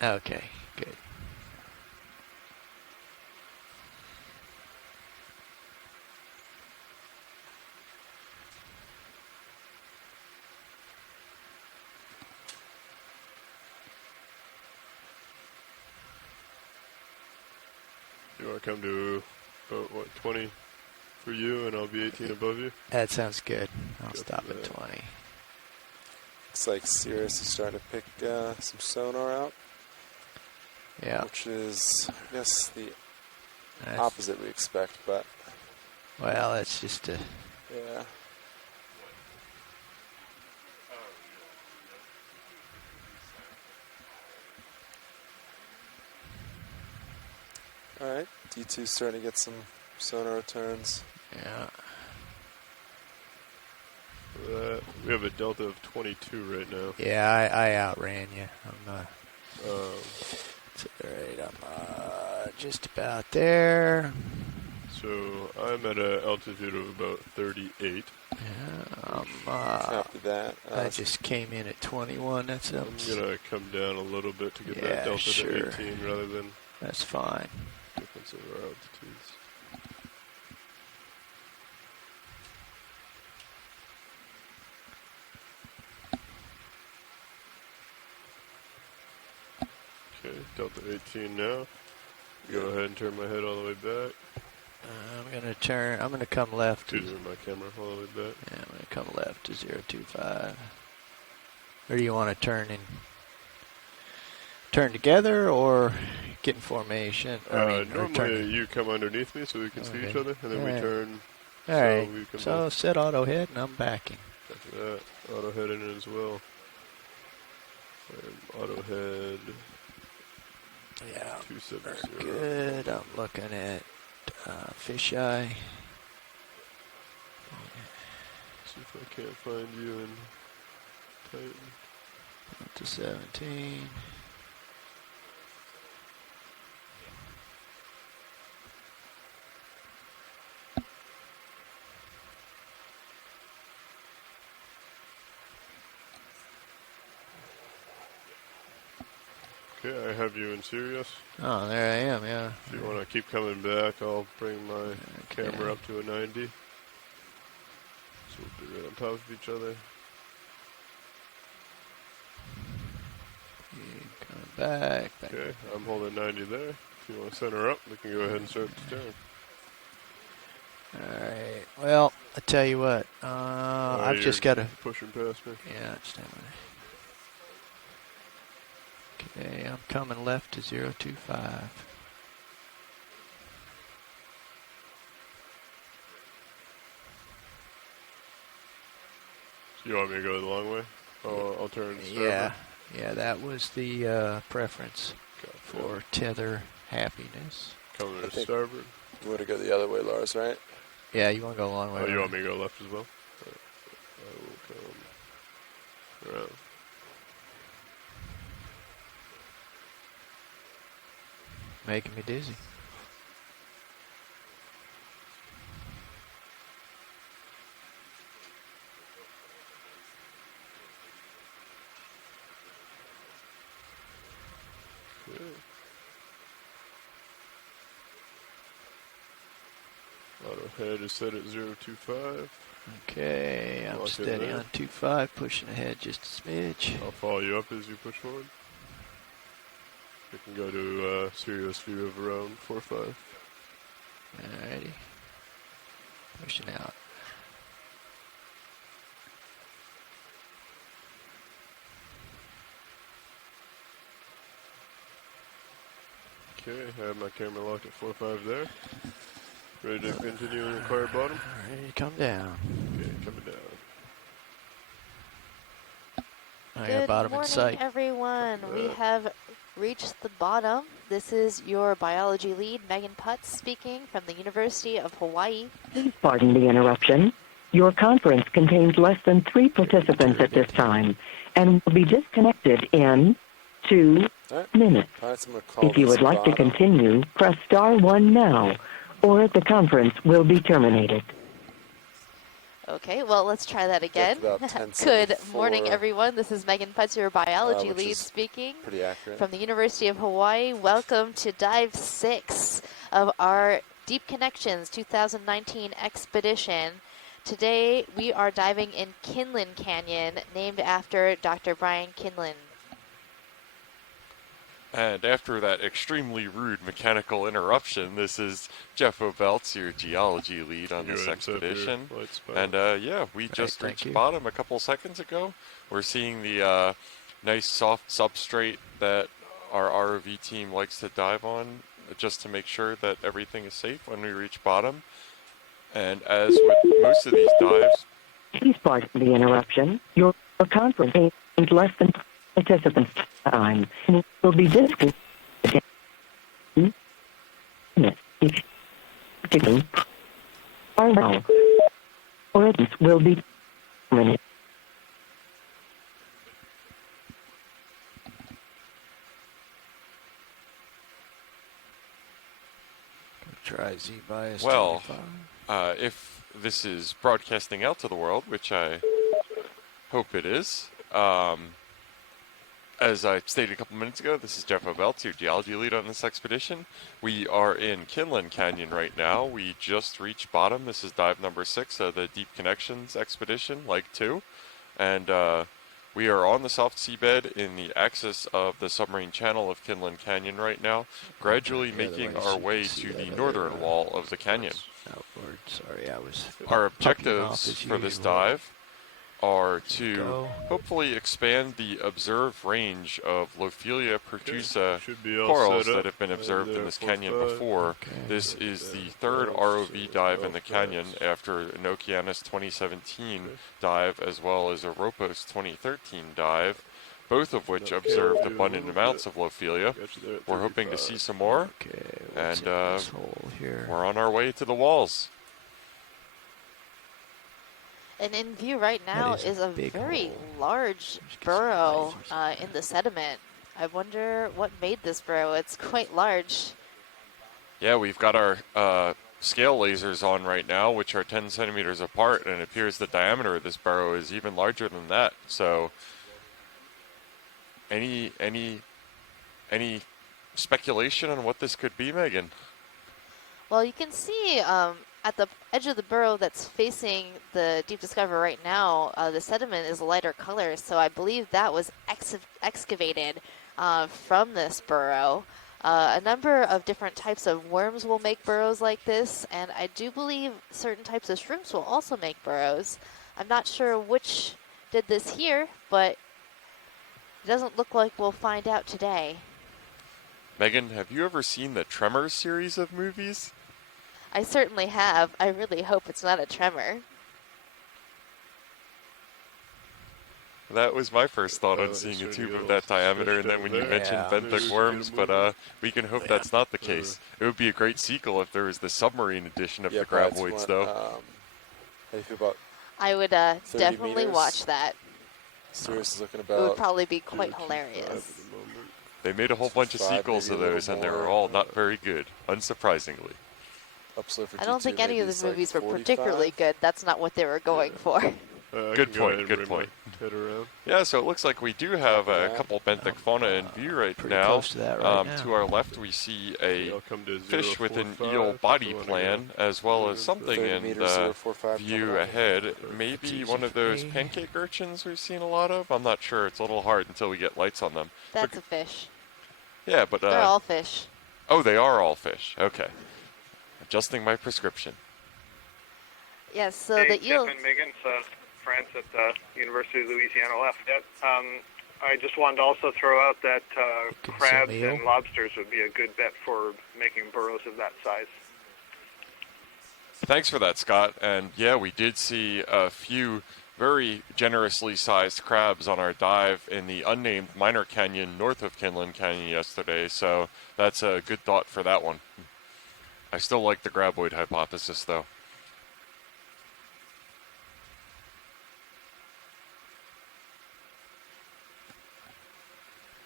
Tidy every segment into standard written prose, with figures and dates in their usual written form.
Okay, good. You want to come to about, what, 20 for you, and I'll be 18 above you? That sounds good. I'll Go stop for at that. 20. Looks like Sirius is starting to pick some sonar out, Yeah. which is, I guess, the That's, opposite we expect, but well, that's just a... yeah. All right, D2's starting to get some sonar returns. Yeah. We have a delta of 22 right now. Yeah, I outran you. I'm it's all right. I'm just about there. So I'm at an altitude of about 38. Yeah, Copy that. I just came in at 21. That's I'm going to come down a little bit to get that delta sure. to 18 rather than That's fine. difference of our altitudes. Okay, delta 18 now. Go ahead and turn my head all the way back. I'm gonna come left. Excuse me, my camera all the way back. Yeah, I'm gonna come left to 025. Or do you want to turn together or get in formation? Normally you come underneath me so we can see each other, and then we turn. All right. We can So set auto head, and I'm backing. After that, auto head in as well. And auto head. Yeah. 270. Good. I'm looking at fisheye. See if I can't find you in Titan. Up to 17. Okay, I have you in Sirius. Oh, there I am, yeah. If you want to keep coming back, I'll bring my camera up to a 90. So we'll be right on top of each other. Coming back. Okay, I'm holding 90 there. If you want to center up, we can go ahead and start the turn. All right. Well, I tell you what. I've just got to pushing past me. Yeah, stand by. Okay, I'm coming left to 025. So you want me to go the long way? I'll turn starboard. Yeah, that was the preference for tether happiness. Coming to starboard. You want to go the other way, Lars, right? Yeah, you want to go a long way. Oh, you want me to go left as well? I will come around. Making me dizzy. Okay. Auto head is set at 025. Okay, I'm steady on 25, pushing ahead just a smidge. I'll follow you up as you push forward. We can go to Sirius view of around 45. Alrighty. Pushing out. Okay, I have my camera locked at 45 there. Ready to continue and require bottom? Alright, come down. Okay, coming down. Good morning, everyone. We have reached the bottom. This is your biology lead, Megan Putz, speaking from the University of Hawaii. Please pardon the interruption. Your conference contains less than 3 participants at this time and will be disconnected in 2 minutes. If you would like to continue, press star 1 now, or the conference will be terminated. Okay, well, let's try that again. Good morning, everyone. This is Megan Putz, your biology lead, speaking pretty accurate. From the University of Hawaii. Welcome to Dive 6 of our Deep Connections 2019 expedition. Today, we are diving in Kinlan Canyon, named after Dr. Brian Kinlan. And after that extremely rude mechanical interruption, this is Jeff Obelts, your geology lead on this expedition. And yeah, we just reached bottom a couple seconds ago. We're seeing the nice soft substrate that our ROV team likes to dive on, just to make sure that everything is safe when we reach bottom. And as with most of these dives... Please pardon the interruption. Your conference is less than participants' time will be disconnected. Or it will be minutes. Try Z-bias. Well, if this is broadcasting out to the world, which I hope it is, as I stated a couple minutes ago, this is Jeff Obelts, your geology lead on this expedition. We are in Kinlan Canyon right now. We just reached bottom. This is dive number 6 of the Deep Connections expedition, leg 2. And we are on the soft seabed in the axis of the submarine channel of Kinlan Canyon right now, gradually making our way to the northern wall of the canyon. Outward. Sorry, I was. Our objectives for this dive are to hopefully expand the observed range of Lophelia pertusa corals that have been observed in this canyon before. This is the third ROV dive in the canyon after an Okeanos 2017 dive as well as a Ropos 2013 dive, both of which observed abundant amounts of Lophelia. We're hoping to see some more, and we're on our way to the walls. And in view right now is a very large burrow in the sediment. I wonder what made this burrow. It's quite large. Yeah, we've got our scale lasers on right now, which are 10 centimeters apart, and it appears the diameter of this burrow is even larger than that. So, any speculation on what this could be, Megan? Well, you can see at the edge of the burrow that's facing the Deep Discoverer right now, the sediment is a lighter color, so I believe that was excavated from this burrow. A number of different types of worms will make burrows like this, and I do believe certain types of shrimps will also make burrows. I'm not sure which did this here, but it doesn't look like we'll find out today. Megan, have you ever seen the Tremors series of movies? I certainly have. I really hope it's not a tremor. That was my first thought on seeing a tube of that diameter, and then when you mentioned benthic worms, but we can hope that's not the case. It would be a great sequel if there was the submarine edition of the graboids, though. How do you feel about I would definitely watch that. Sirius is looking about. It would probably be quite hilarious. They made a whole bunch of sequels of those, and they were all not very good, unsurprisingly. I don't think any of the movies were particularly good. That's not what they were going for. Good point, good point. Yeah, so it looks like we do have a couple benthic fauna in view right now. To our left, we see a fish with an eel body plan, as well as something in the view ahead. Maybe one of those pancake urchins we've seen a lot of? I'm not sure. It's a little hard until we get lights on them. That's a fish. Yeah, but... they're all fish. Oh, they are all fish. Okay. Adjusting my prescription. Yes, so hey, the eel... Jeff and Megan, France at the University of Louisiana Lafayette. I just wanted to also throw out that crabs and lobsters would be a good bet for making burrows of that size. Thanks for that, Scott. And yeah, we did see a few very generously sized crabs on our dive in the unnamed minor canyon north of Kinlan Canyon yesterday, so that's a good thought for that one. I still like the graboid hypothesis, though.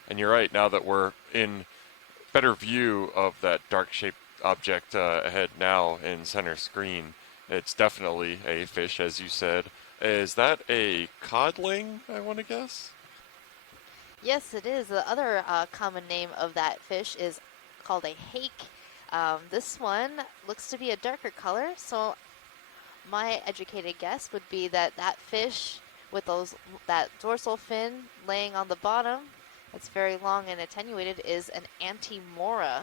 And you're right, now that we're in better view of that dark-shaped object ahead now in center screen, it's definitely a fish, as you said. Is that a codling, I want to guess? Yes, it is. The other common name of that fish is called a hake. This one looks to be a darker color, so my educated guess would be that that fish with that dorsal fin laying on the bottom, that's very long and attenuated, is an antemora.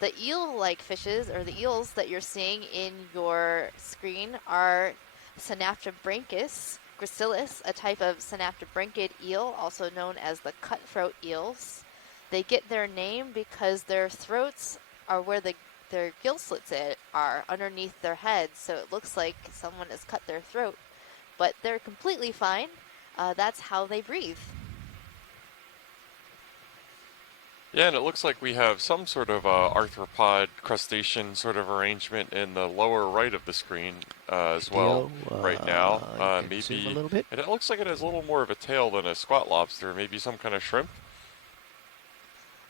The eel-like fishes, or the eels that you're seeing in your screen, are Synaptobranchus gracilis, a type of synaptobranchid eel, also known as the cutthroat eels. They get their name because their throats are where their gill slits are, underneath their heads, so it looks like someone has cut their throat. But they're completely fine. That's how they breathe. Yeah, and it looks like we have some sort of arthropod crustacean sort of arrangement in the lower right of the screen as well right now. Maybe a little bit. And it looks like it has a little more of a tail than a squat lobster, maybe some kind of shrimp.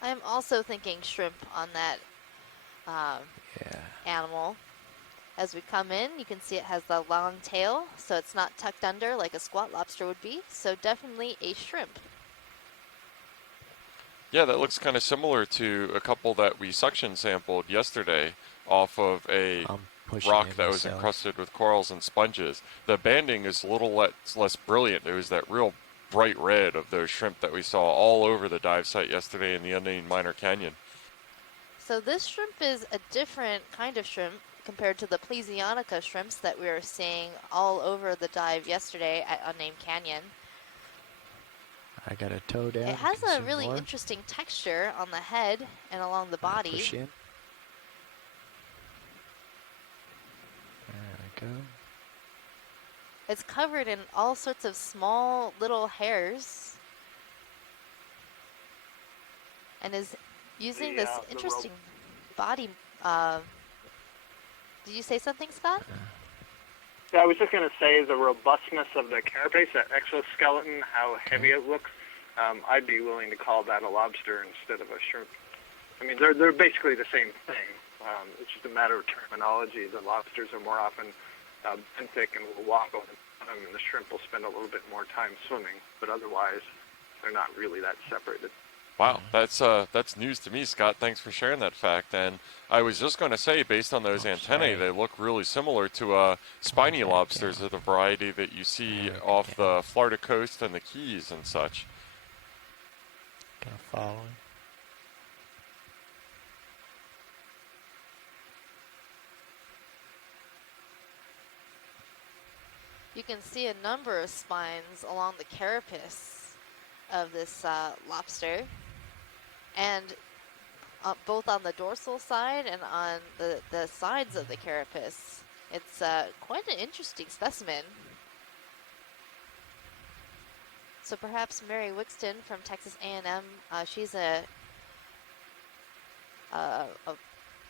I'm also thinking shrimp on that animal. As we come in, you can see it has the long tail, so it's not tucked under like a squat lobster would be, so definitely a shrimp. Yeah, that looks kind of similar to a couple that we suction sampled yesterday off of a rock that was encrusted with corals and sponges. The banding is a little less brilliant. It was that real bright red of those shrimp that we saw all over the dive site yesterday in the unnamed Minor Canyon. So this shrimp is a different kind of shrimp compared to the Plesionica shrimps that we were seeing all over the dive yesterday at Unnamed Canyon. I got a toe down. It has a really interesting texture on the head and along the body. Push in. There we go. It's covered in all sorts of small little hairs and is using this interesting body. Did you say something, Scott? Yeah, I was just going to say the robustness of the carapace, that exoskeleton, how heavy it looks. I'd be willing to call that a lobster instead of a shrimp. I mean, they're basically the same thing. It's just a matter of terminology. The lobsters are more often benthic and will walk over the bottom, and the shrimp will spend a little bit more time swimming. But otherwise, they're not really that separated. Wow, that's news to me, Scott. Thanks for sharing that fact. And I was just going to say, based on those antennae, they look really similar to spiny lobsters of the variety that you see off the Florida coast and the Keys and such. Kind of following. You can see a number of spines along the carapace of this lobster, and both on the dorsal side and on the sides of the carapace. It's quite an interesting specimen. So perhaps Mary Wixton from Texas A&M, she's a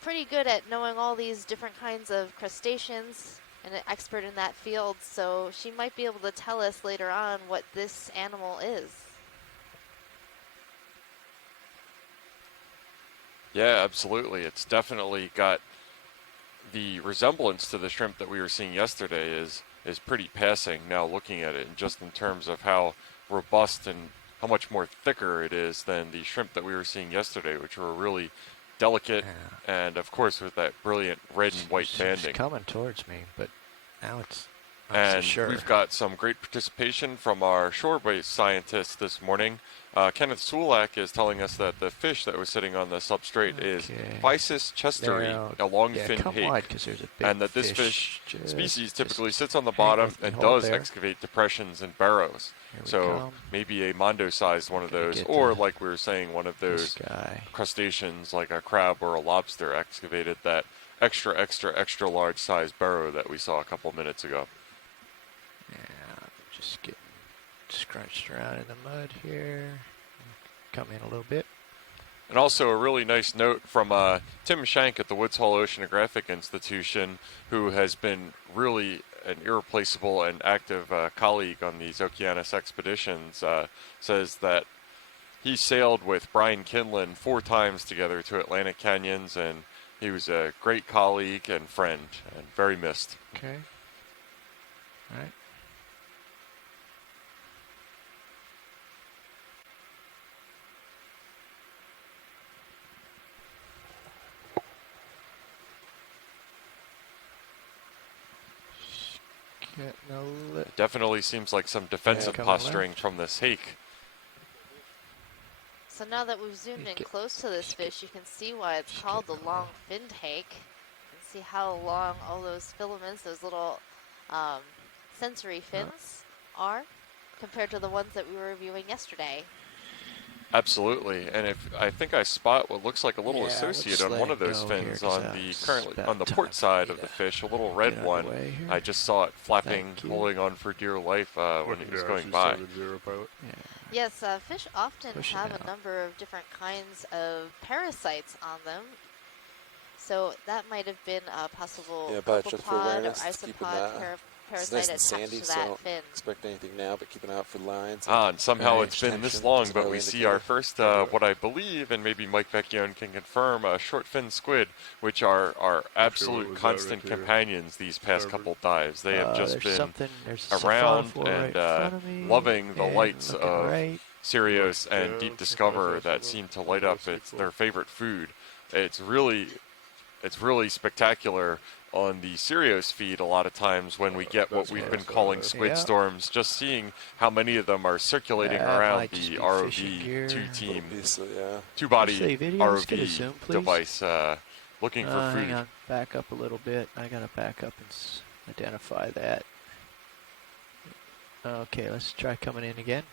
pretty good at knowing all these different kinds of crustaceans and an expert in that field, so she might be able to tell us later on what this animal is. Yeah, absolutely. It's definitely got the resemblance to the shrimp that we were seeing yesterday is pretty passing now looking at it, and just in terms of how robust and how much more thicker it is than the shrimp that we were seeing yesterday, which were really delicate and of course with that brilliant red and white banding. It's coming towards me, but now it's and so sure. We've got some great participation from our shore-based scientists this morning. Kenneth Sulak is telling us that the fish that was sitting on the substrate is Physis chesteri, a long-fin hake, and that this fish species typically sits on the bottom and does excavate depressions and burrows. So maybe a mondo-sized one of those, or like we were saying, one of those crustaceans like a crab or a lobster excavated that extra large size burrow that we saw a couple minutes ago. Yeah, just getting scrunched around in the mud here. Come in a little bit. And also a really nice note from Tim Shank at the Woods Hole Oceanographic Institution, who has been really an irreplaceable and active colleague on these Okeanos expeditions, says that he sailed with Brian Kinlan 4 times together to Atlantic Canyons, and He was a great colleague and friend, and very missed. Okay. All right. It definitely seems like some defensive posturing from this hake. So now that we've zoomed in close to this fish, you can see why it's called the long-finned hake. You can see how long all those filaments, those little sensory fins are compared to the ones that we were reviewing yesterday. Absolutely, and I think I spot what looks like a little associate on one of those fins on the port side of the fish, a little red one. I just saw it flapping, holding on for dear life when it was going by. Yes, fish often have a number of different kinds of parasites on them. So that might have been a possible copepod or isopod parasite attached sandy, to so that don't fin. expect anything now, but keep an eye out for lines. And somehow it's been this long, but we see our first, what I believe, and maybe Mike Vecchione can confirm, short fin squid, which are our absolute constant companions these past couple dives. They have just been around and loving the lights of Sirius and Deep Discover that seem to light up their favorite food. It's really spectacular on the Sirius feed a lot of times when we get what we've been calling squid storms, just seeing how many of them are circulating around the ROV two-body ROV device looking for food. Hang on, back up a little bit. I gotta back up and identify that. Okay, let's try coming in again.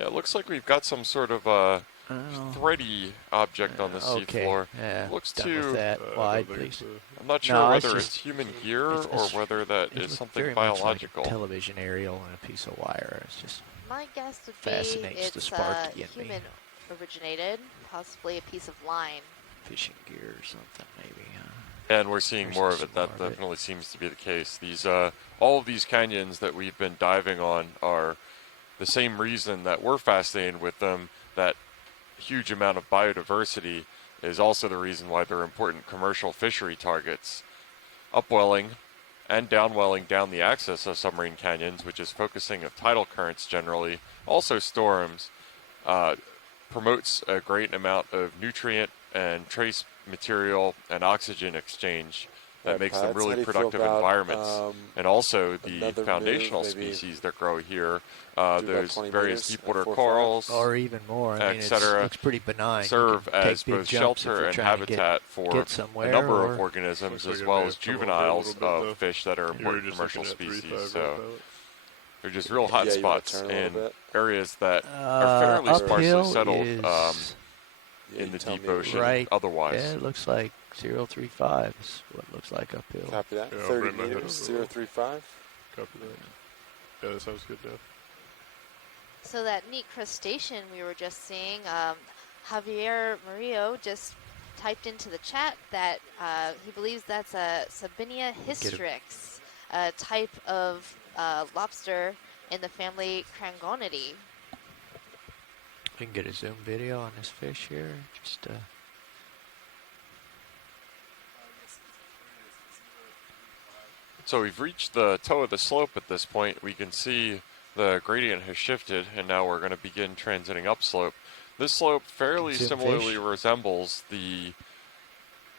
Yeah, it looks like we've got some sort of thready object on the seafloor. Yeah, looks too wide, please. I'm not sure whether it's human gear or whether that is something biological. Like a television aerial and a piece of wire. It's just my guess would be it's human originated, possibly a piece of line. Fishing gear or something, maybe. And we're seeing more of it. That definitely seems to be the case. These all of these canyons that we've been diving on are the same reason that we're fascinated with them. That huge amount of biodiversity is also the reason why they're important commercial fishery targets. Upwelling and downwelling down the axis of submarine canyons, which is focusing of tidal currents generally, also storms, promotes a great amount of nutrient and trace material and oxygen exchange that makes them really productive environments. And also the foundational species that grow here, those various deepwater corals, or even more, etc., looks pretty benign. serve as both shelter and habitat for a number of organisms, as well as juveniles of fish that are important commercial species. So they're just real hot spots in areas that are fairly sparsely settled in the deep ocean otherwise. Yeah, it looks like 035 is what it looks like uphill. Copy that. 30 meters, 035. Copy that. Yeah, that sounds good, Dave. So that neat crustacean we were just seeing, Javier Murillo just typed into the chat that he believes that's a Sabinia hystrix, a type of lobster in the family Crangonidae. We can get a zoom video on this fish here. Just So we've reached the toe of the slope at this point. We can see the gradient has shifted, and now we're going to begin transiting upslope. This slope fairly similarly resembles the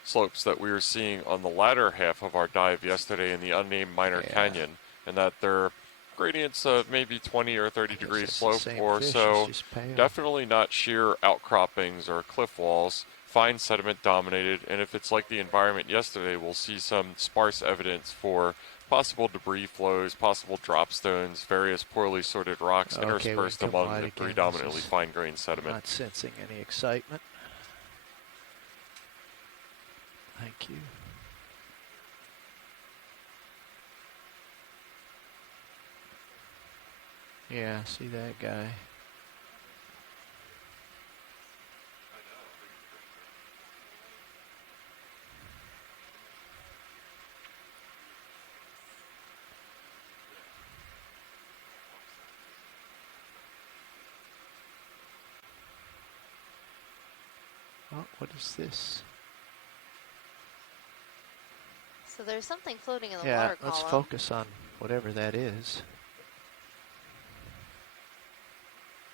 slopes that we were seeing on the latter half of our dive yesterday in the unnamed minor canyon, and that they're gradients of maybe 20 or 30 degree slope or so. Definitely not sheer outcroppings or cliff walls. Fine sediment dominated, and if it's like the environment yesterday, we'll see some sparse evidence for possible debris flows, possible drop stones, various poorly sorted rocks interspersed among the predominantly fine-grained sediment. Not sensing any excitement. Thank you. Yeah, see that guy. Oh, what is this? So there's something floating in the Yeah, water let's column. focus on whatever that is.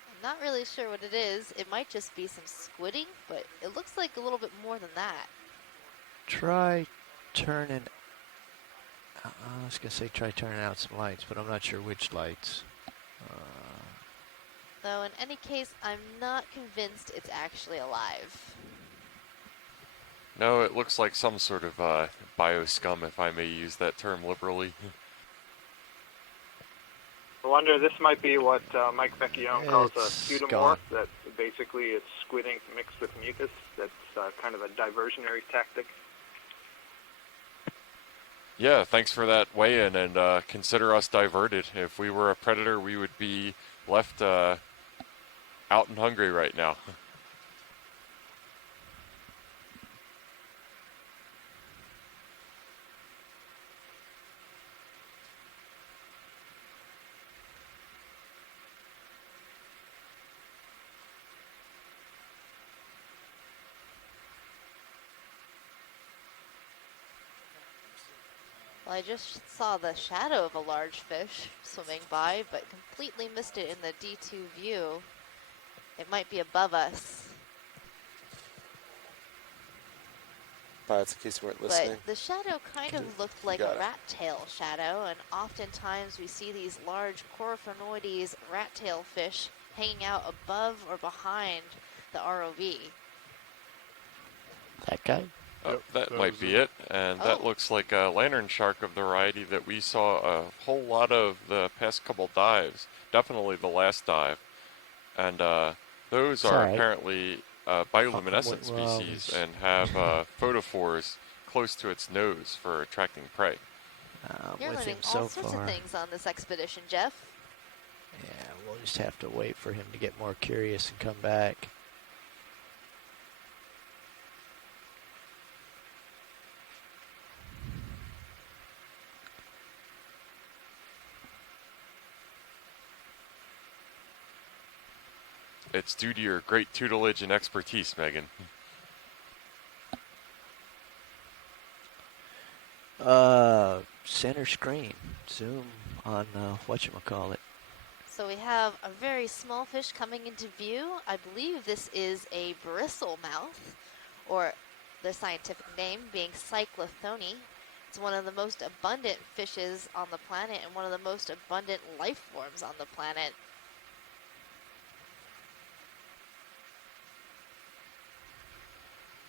I'm not really sure what it is. It might just be some squidding, but it looks like a little bit more than that. Try turning... I was going to say try turning out some lights, but I'm not sure which lights. Though in any case, I'm not convinced it's actually alive. No, it looks like some sort of bioscum, if I may use that term liberally. I wonder, this might be what Mike Vecchione calls a pseudomorph, gone. that basically it's squidding mixed with mucus. That's kind of a diversionary tactic. Yeah, thanks for that weigh-in, and consider us diverted. If we were a predator, we would be left out and hungry right now. Well, I just saw the shadow of a large fish swimming by, but completely missed it in the D2 view. It might be above us. Pilots, in case you weren't listening. But the shadow kind of looked like a rat tail shadow, and oftentimes we see these large Coryphonoides rat tail fish hanging out above or behind the ROV. That guy? Oh, that might be it, and that looks like a lantern shark of the variety that we saw a whole lot of the past couple dives, definitely the last dive. And those are apparently bioluminescent species and have photophores close to its nose for attracting prey. You're learning all sorts of things on this expedition, Jeff. Yeah, we'll just have to wait for him to get more curious and come back. It's due to your great tutelage and expertise, Megan. Center screen. Zoom on whatchamacallit. So we have a very small fish coming into view. I believe this is a bristlemouth, or the scientific name being Cyclothone. It's one of the most abundant fishes on the planet and one of the most abundant life forms on the planet.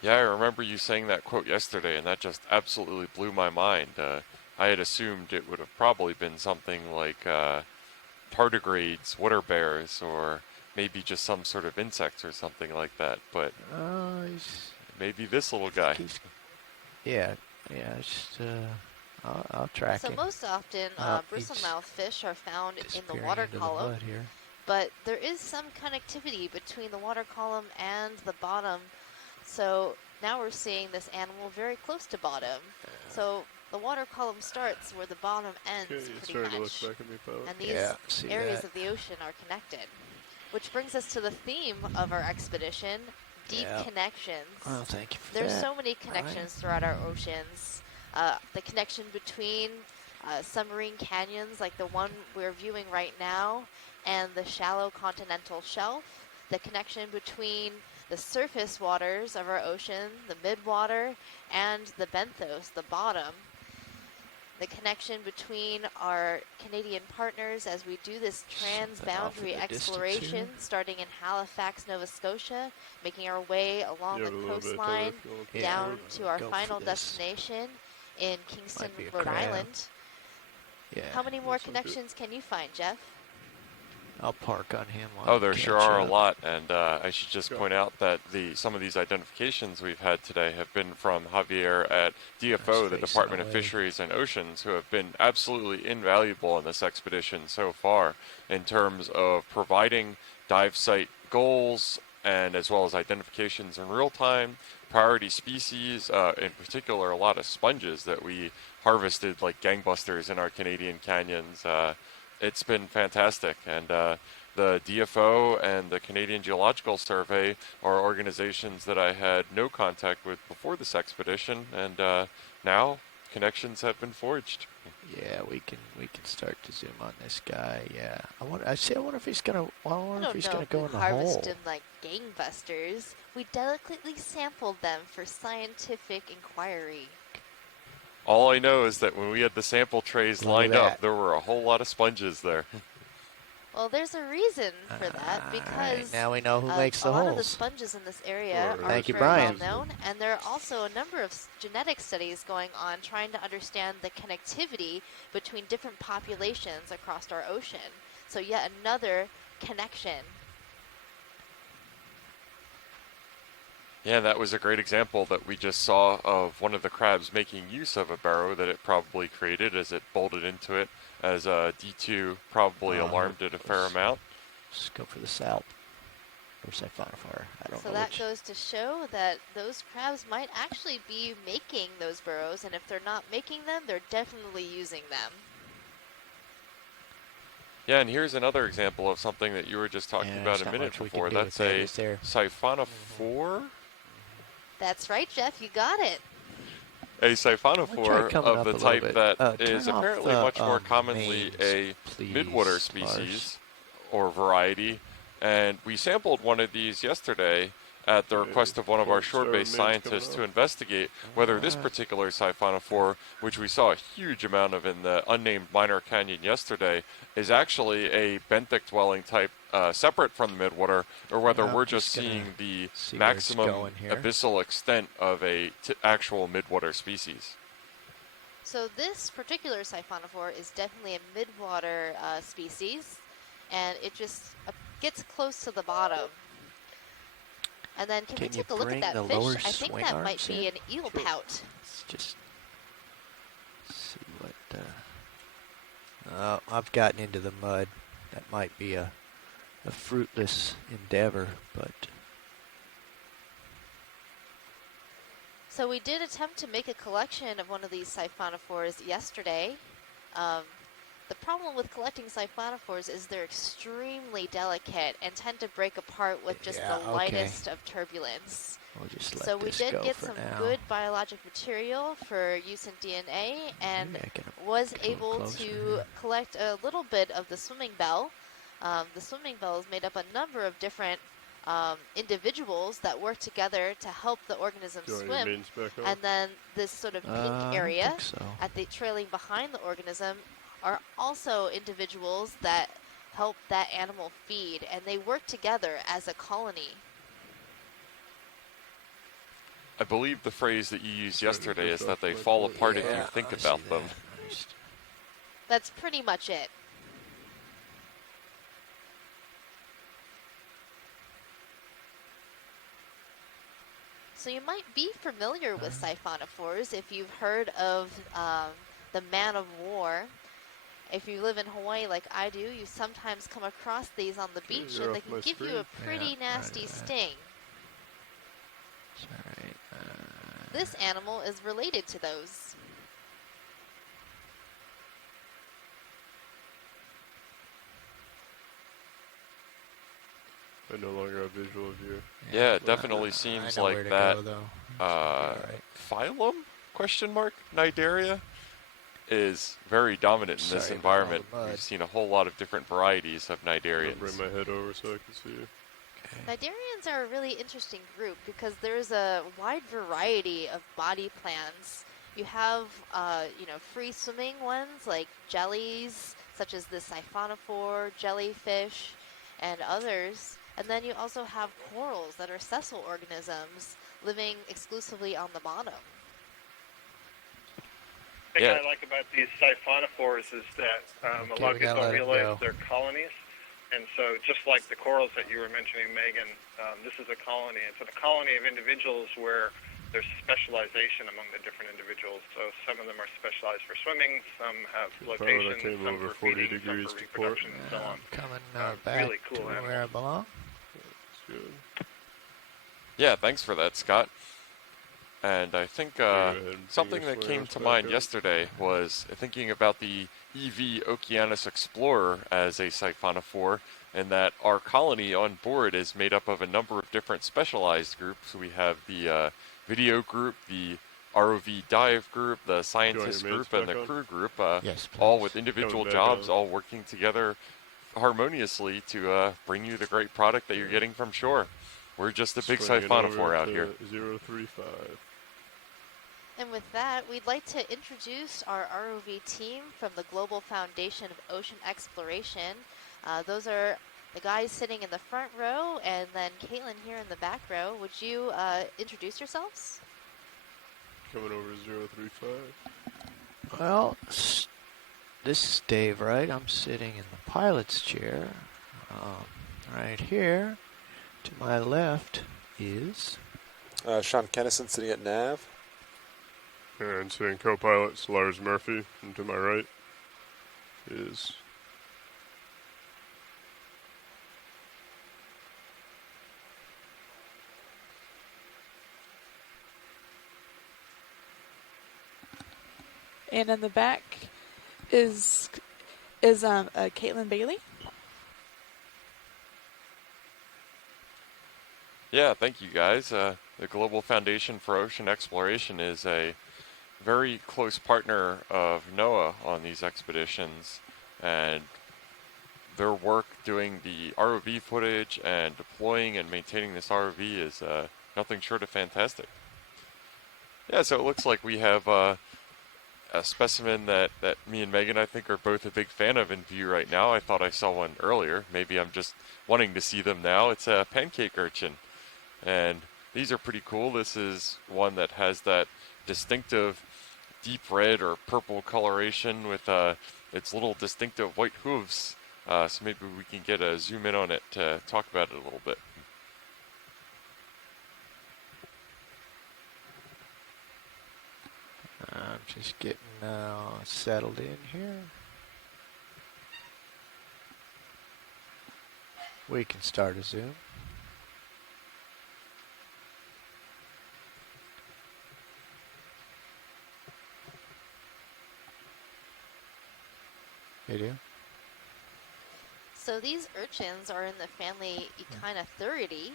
Yeah, I remember you saying that quote yesterday, and that just absolutely blew my mind. I had assumed it would have probably been something like tardigrades, water bears, or maybe just some sort of insects or something like that, but maybe this little guy. Yeah, just, I'll track him. So most often, bristlemouth fish are found in the water column, but there is some connectivity between the water column and the bottom. So now we're seeing this animal very close to bottom. So the water column starts where the bottom ends pretty much. And these areas of the ocean are connected. Which brings us to the theme of our expedition, deep connections. Well, thank you for There's so many connections throughout our oceans. The connection between submarine canyons like the one we're viewing right now and the shallow continental shelf. The connection between the surface waters of our ocean, the midwater, and the benthos, the bottom. The connection between our Canadian partners as we do this trans-boundary exploration, starting in Halifax, Nova Scotia, making our way along the coastline down to our final destination in Kingston, Rhode Island. How many more connections can you find, Jeff? I'll park on him. Oh, there sure are a lot, and I should just point out that some of these identifications we've had today have been from Javier at DFO, the Department of Fisheries and Oceans, who have been absolutely invaluable in this expedition so far in terms of providing dive site goals and as well as identifications in real time, priority species, in particular a lot of sponges that we harvested like gangbusters in our Canadian canyons. It's been fantastic, and The DFO and the Canadian Geological Survey are organizations that I had no contact with before this expedition, and now connections have been forged. Yeah, we can start to zoom on this guy. Yeah, I wonder if he's gonna. Well, I wonder if he's gonna go in the hole. Harvest him like gangbusters. We delicately sampled them for scientific inquiry. All I know is that when we had the sample trays lined up, there were a whole lot of sponges there. Well, there's a reason for that, because now we know who makes the holes. A lot holes. of the sponges in this area are Thank you, very Brian. well known, and there are also a number of genetic studies going on trying to understand the connectivity between different populations across our ocean. So yet another connection. Yeah, that was a great example that we just saw of one of the crabs making use of a burrow that it probably created as it bolted into it, as D2 probably alarmed it a fair amount. Let's go for the salp or siphonophore. I don't know. So that goes to show that those crabs might actually be making those burrows, and if they're not making them, they're definitely using them. Yeah, and here's another example of something that you were just talking about a minute before. That's a siphonophore. That's right, Jeff, you got it. A siphonophore of the type that is apparently much more commonly a midwater species or variety. And we sampled one of these yesterday at the request of one of our shore-based scientists to investigate whether this particular siphonophore, which we saw a huge amount of in the unnamed minor canyon yesterday, is actually a benthic dwelling type separate from the midwater, or whether we're just seeing the maximum abyssal extent of a actual midwater species. So this particular siphonophore is definitely a midwater species, and it just gets close to the bottom. And then can we take a look at that fish? I think that might be an eel pout. Let's just see what... oh, I've gotten into the mud. That might be a fruitless endeavor, but... So we did attempt to make a collection of one of these siphonophores yesterday. The problem with collecting siphonophores is they're extremely delicate and tend to break apart with just the lightest of turbulence. We'll just let so we this did go get for some now. good biologic material for use in DNA, and was able to collect a little bit of the swimming bell. The swimming bell is made up a number of different individuals that work together to help the organism swim. And then this sort of pink area at the trailing behind the organism are also individuals that help that animal feed, and they work together as a colony. I believe the phrase that you used yesterday is that they fall apart if you think about them. That's pretty much it. So you might be familiar with siphonophores if you've heard of the man of war. If you live in Hawaii like I do, you sometimes come across these on the beach, and they can give you a pretty nasty sting. This animal is related to those. I no longer have visual view. Yeah, it definitely seems like that phylum, Cnidaria, is very dominant in this environment. We've seen a whole lot of different varieties of Cnidarians. I'll bring my head over so I can see you. Cnidarians are a really interesting group because there's a wide variety of body plans. You have, free swimming ones like jellies, such as the siphonophore, jellyfish, and others. And then you also have corals that are sessile organisms living exclusively on the bottom. The thing I like about these siphonophores is that a lot of people don't realize they're colonies. And so just like the corals that you were mentioning, Megan, this is a colony. It's a colony of individuals where there's specialization among the different individuals. So some of them are specialized for swimming, some have flotation, some for feeding, some for reproduction, and so on. Coming back really cool to where I belong. That's good. Yeah, thanks for that, Scott. And I think something that came to mind yesterday was thinking about the EV Okeanos Explorer as a siphonophore, and that our colony on board is made up of a number of different specialized groups. We have the video group, the ROV dive group, the scientist group, and the crew group, all with individual jobs, all working together harmoniously to bring you the great product that you're getting from shore. We're just a big siphonophore out here. 035. And with that, we'd like to introduce our ROV team from the Global Foundation of Ocean Exploration. Those are the guys sitting in the front row, and then Caitlin here in the back row. Would you introduce yourselves? Coming over 035. Well, this is Dave, right? I'm sitting in the pilot's chair. Right here, to my left is... Sean Kennison sitting at nav. And sitting co-pilot Lars Murphy, and to my right is... And in the back is Caitlin Bailey. Yeah, thank you guys. The Global Foundation for Ocean Exploration is a very close partner of NOAA on these expeditions, and their work doing the ROV footage and deploying and maintaining this ROV is nothing short of fantastic. Yeah, so it looks like we have a specimen that me and Megan, I think, are both a big fan of in view right now. I thought I saw one earlier. Maybe I'm just wanting to see them now. It's a pancake urchin, and these are pretty cool. This is one that has that distinctive deep red or purple coloration with its little distinctive white hooves. So maybe we can get a zoom in on it to talk about it a little bit. I'm just getting settled in here. We can start a zoom. You do? So these urchins are in the family Echinothuridae,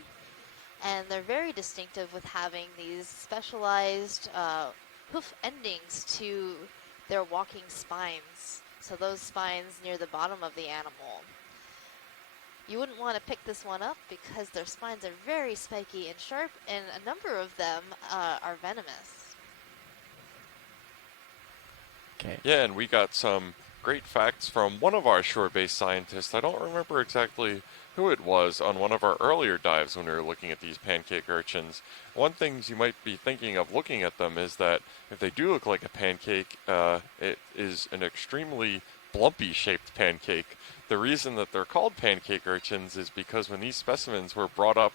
and they're very distinctive with having these specialized hoof endings to their walking spines. So those spines near the bottom of the animal. You wouldn't want to pick this one up because their spines are very spiky and sharp, and a number of them are venomous. Okay. Yeah, and we got some great facts from one of our shore-based scientists. I don't remember exactly who it was on one of our earlier dives when we were looking at these pancake urchins. One thing you might be thinking of looking at them is that if they do look like a pancake, it is an extremely blumpy shaped pancake. The reason that they're called pancake urchins is because when these specimens were brought up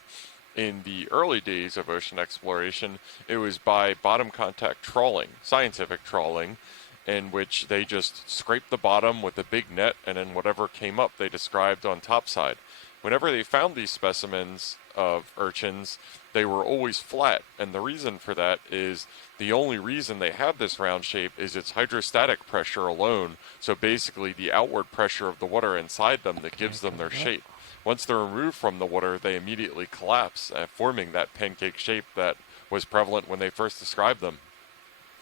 in the early days of ocean exploration, it was by bottom contact trawling, scientific trawling, in which they just scraped the bottom with a big net, and then whatever came up they described on topside. Whenever they found these specimens of urchins, they were always flat, and the reason for that is the only reason they have this round shape is its hydrostatic pressure alone, so basically the outward pressure of the water inside them that gives them their shape. Once they're removed from the water, they immediately collapse, forming that pancake shape that was prevalent when they first described them.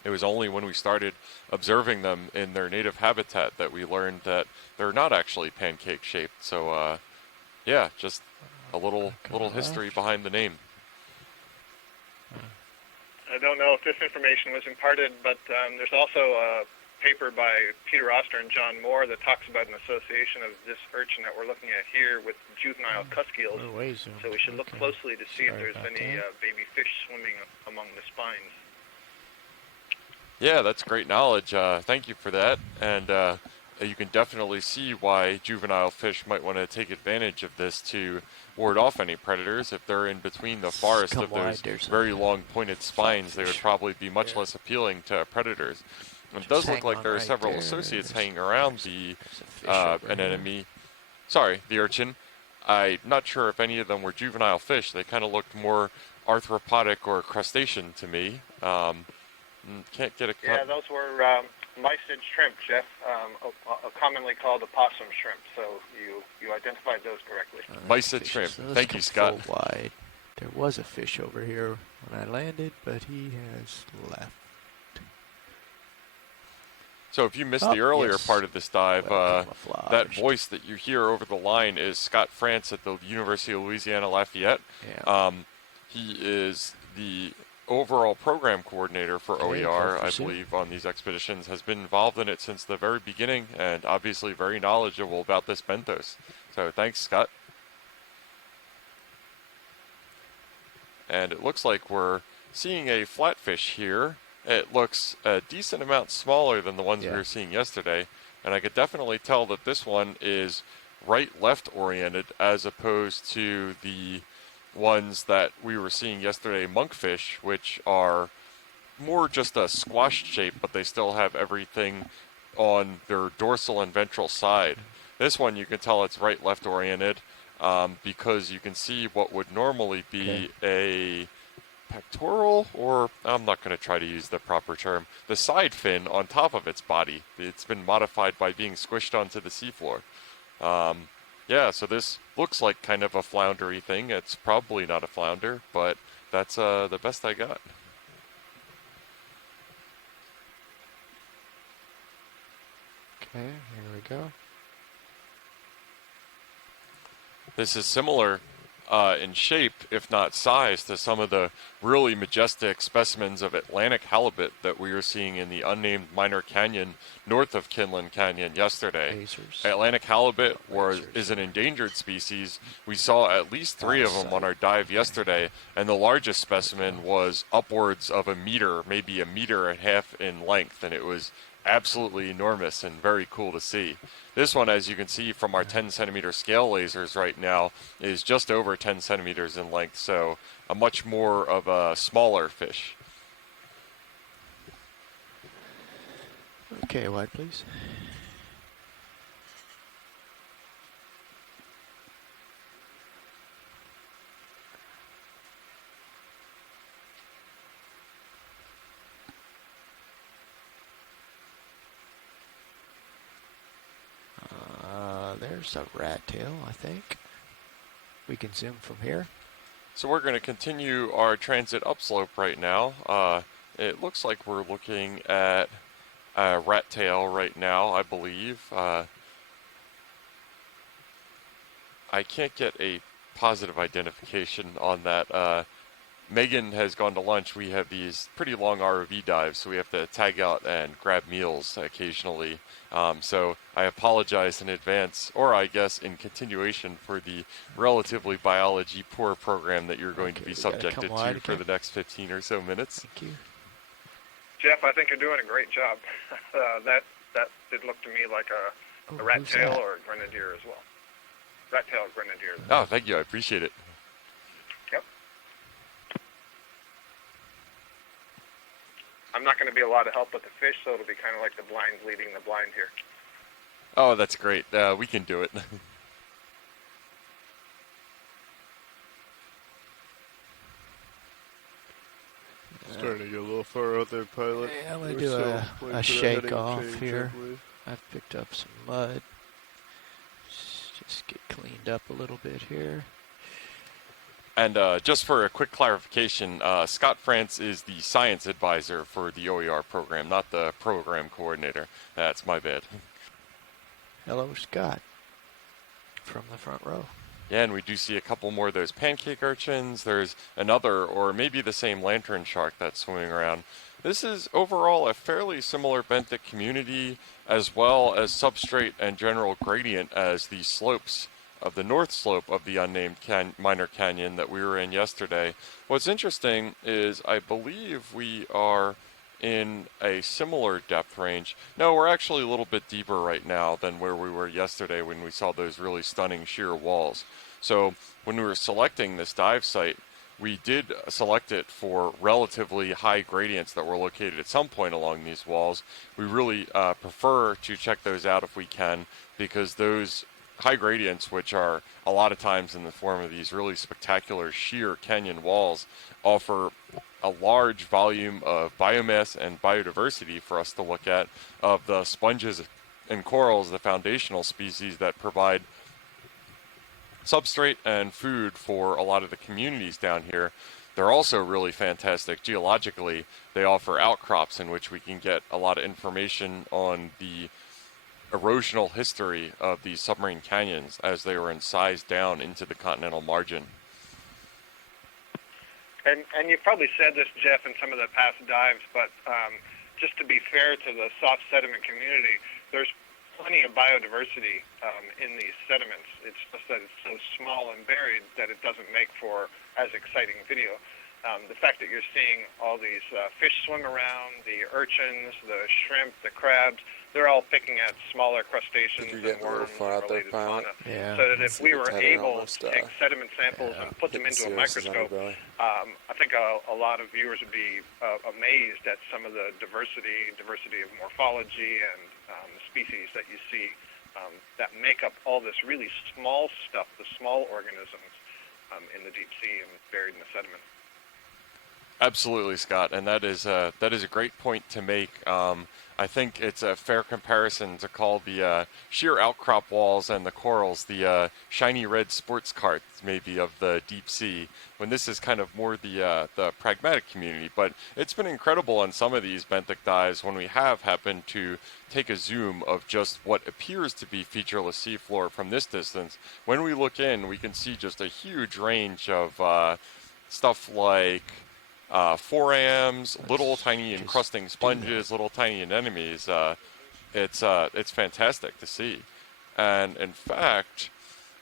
It was only when we started observing them in their native habitat that we learned that they're not actually pancake shaped. So, yeah, just a little history behind the name. I don't know if this information was imparted, but there's also a paper by Peter Oster and John Moore that talks about an association of this urchin that we're looking at here with juvenile cusk eels. So we should look closely to see if there's any baby fish swimming among the spines. Yeah, that's great knowledge. Thank you for that. And you can definitely see why juvenile fish might want to take advantage of this to ward off any predators. If they're in between the forest of those very long pointed spines, they would probably be much less appealing to predators. And it does look like there are several associates hanging around the anemone. Sorry, the urchin. I'm not sure if any of them were juvenile fish. They kind of looked more arthropodic or crustacean to me. Can't get a Yeah, those were mysid shrimp, Jeff, commonly called opossum shrimp. So you identified those correctly. Mysid shrimp. Thank you, Scott. Wide. There was a fish over here when I landed, but he has left. So if you missed the earlier part of this dive, that voice that you hear over the line is Scott France at the University of Louisiana Lafayette. Yeah. He is the overall program coordinator for OER, I believe, on these expeditions, has been involved in it since the very beginning, and obviously very knowledgeable about this benthos. So thanks, Scott. And it looks like we're seeing a flatfish here. It looks a decent amount smaller than the ones we were seeing yesterday, and I could definitely tell that this one is right-left oriented as opposed to the ones that we were seeing yesterday, monkfish, which are more just a squashed shape, but they still have everything on their dorsal and ventral side. This one, you can tell it's right-left oriented because you can see what would normally be a pectoral, or I'm not going to try to use the proper term, the side fin on top of its body. It's been modified by being squished onto the seafloor. Yeah, so this looks like kind of a floundery thing. It's probably not a flounder, but that's the best I got. Okay, here we go. This is similar in shape, if not size, to some of the really majestic specimens of Atlantic halibut that we were seeing in the unnamed minor canyon north of Kinlan Canyon yesterday. Atlantic halibut is an endangered species. We saw at least 3 of them on our dive yesterday, and the largest specimen was upwards of a meter, maybe 1.5 meters in length, and it was absolutely enormous and very cool to see. This one, as you can see from our 10 centimeter scale lasers right now, is just over 10 centimeters in length, so a much more of a smaller fish. Okay, wide please. There's a rat tail, I think. We can zoom from here. So we're going to continue our transit upslope right now. It looks like we're looking at a rat tail right now, I believe. I can't get a positive identification on that. Megan has gone to lunch. We have these pretty long ROV dives, so we have to tag out and grab meals occasionally. So I apologize in advance, or I guess in continuation, for the relatively biology poor program that you're going to be subjected to for the next 15 or so minutes. Thank you. Jeff, I think you're doing a great job. That did look to me like a rat tail or a grenadier as well. Rat tail grenadier. Oh, thank you. I appreciate it. Yep. I'm not going to be a lot of help with the fish, so it'll be kind of like the blind leading the blind here. Oh, that's great. We can do it. Starting to get a little far out there, pilot. Yeah, I'm going to do a shake off here. I've picked up some mud. Just get cleaned up a little bit here. And just for a quick clarification, Scott France is the science advisor for the OER program, not the program coordinator. That's my bad. Hello, Scott, from the front row. Yeah, and we do see a couple more of those pancake urchins. There's another, or maybe the same lantern shark that's swimming around. This is overall a fairly similar benthic community, as well as substrate and general gradient as the slopes of the north slope of the unnamed minor canyon that we were in yesterday. What's interesting is I believe we are in a similar depth range. No, we're actually a little bit deeper right now than where we were yesterday when we saw those really stunning sheer walls. So when we were selecting this dive site, we did select it for relatively high gradients that were located at some point along these walls. We really prefer to check those out if we can, because those high gradients, which are a lot of times in the form of these really spectacular sheer canyon walls, offer a large volume of biomass and biodiversity for us to look at of the sponges and corals, the foundational species that provide substrate and food for a lot of the communities down here. They're also really fantastic geologically. They offer outcrops in which we can get a lot of information on the erosional history of these submarine canyons as they were incised down into the continental margin. And you've probably said this, Jeff, in some of the past dives, but just to be fair to the soft sediment community, there's plenty of biodiversity in these sediments. It's just that it's so small and buried that it doesn't make for as exciting video. The fact that you're seeing all these fish swim around, the urchins, the shrimp, the crabs, they're all picking at smaller crustaceans and worms and related fauna. Yeah. So that if we were able to take sediment samples and put them into a microscope, I think a lot of viewers would be amazed at some of the diversity of morphology and the species that you see that make up all this really small stuff, the small organisms in the deep sea and buried in the sediment. Absolutely, Scott, and that is a great point to make. I think it's a fair comparison to call the sheer outcrop walls and the corals the shiny red sports carts, maybe, of the deep sea, when this is kind of more the pragmatic community. But it's been incredible on some of these benthic dives when we have happened to take a zoom of just what appears to be featureless seafloor from this distance. When we look in, we can see just a huge range of stuff like forams, little tiny encrusting sponges, little tiny anemones. It's fantastic to see. And in fact,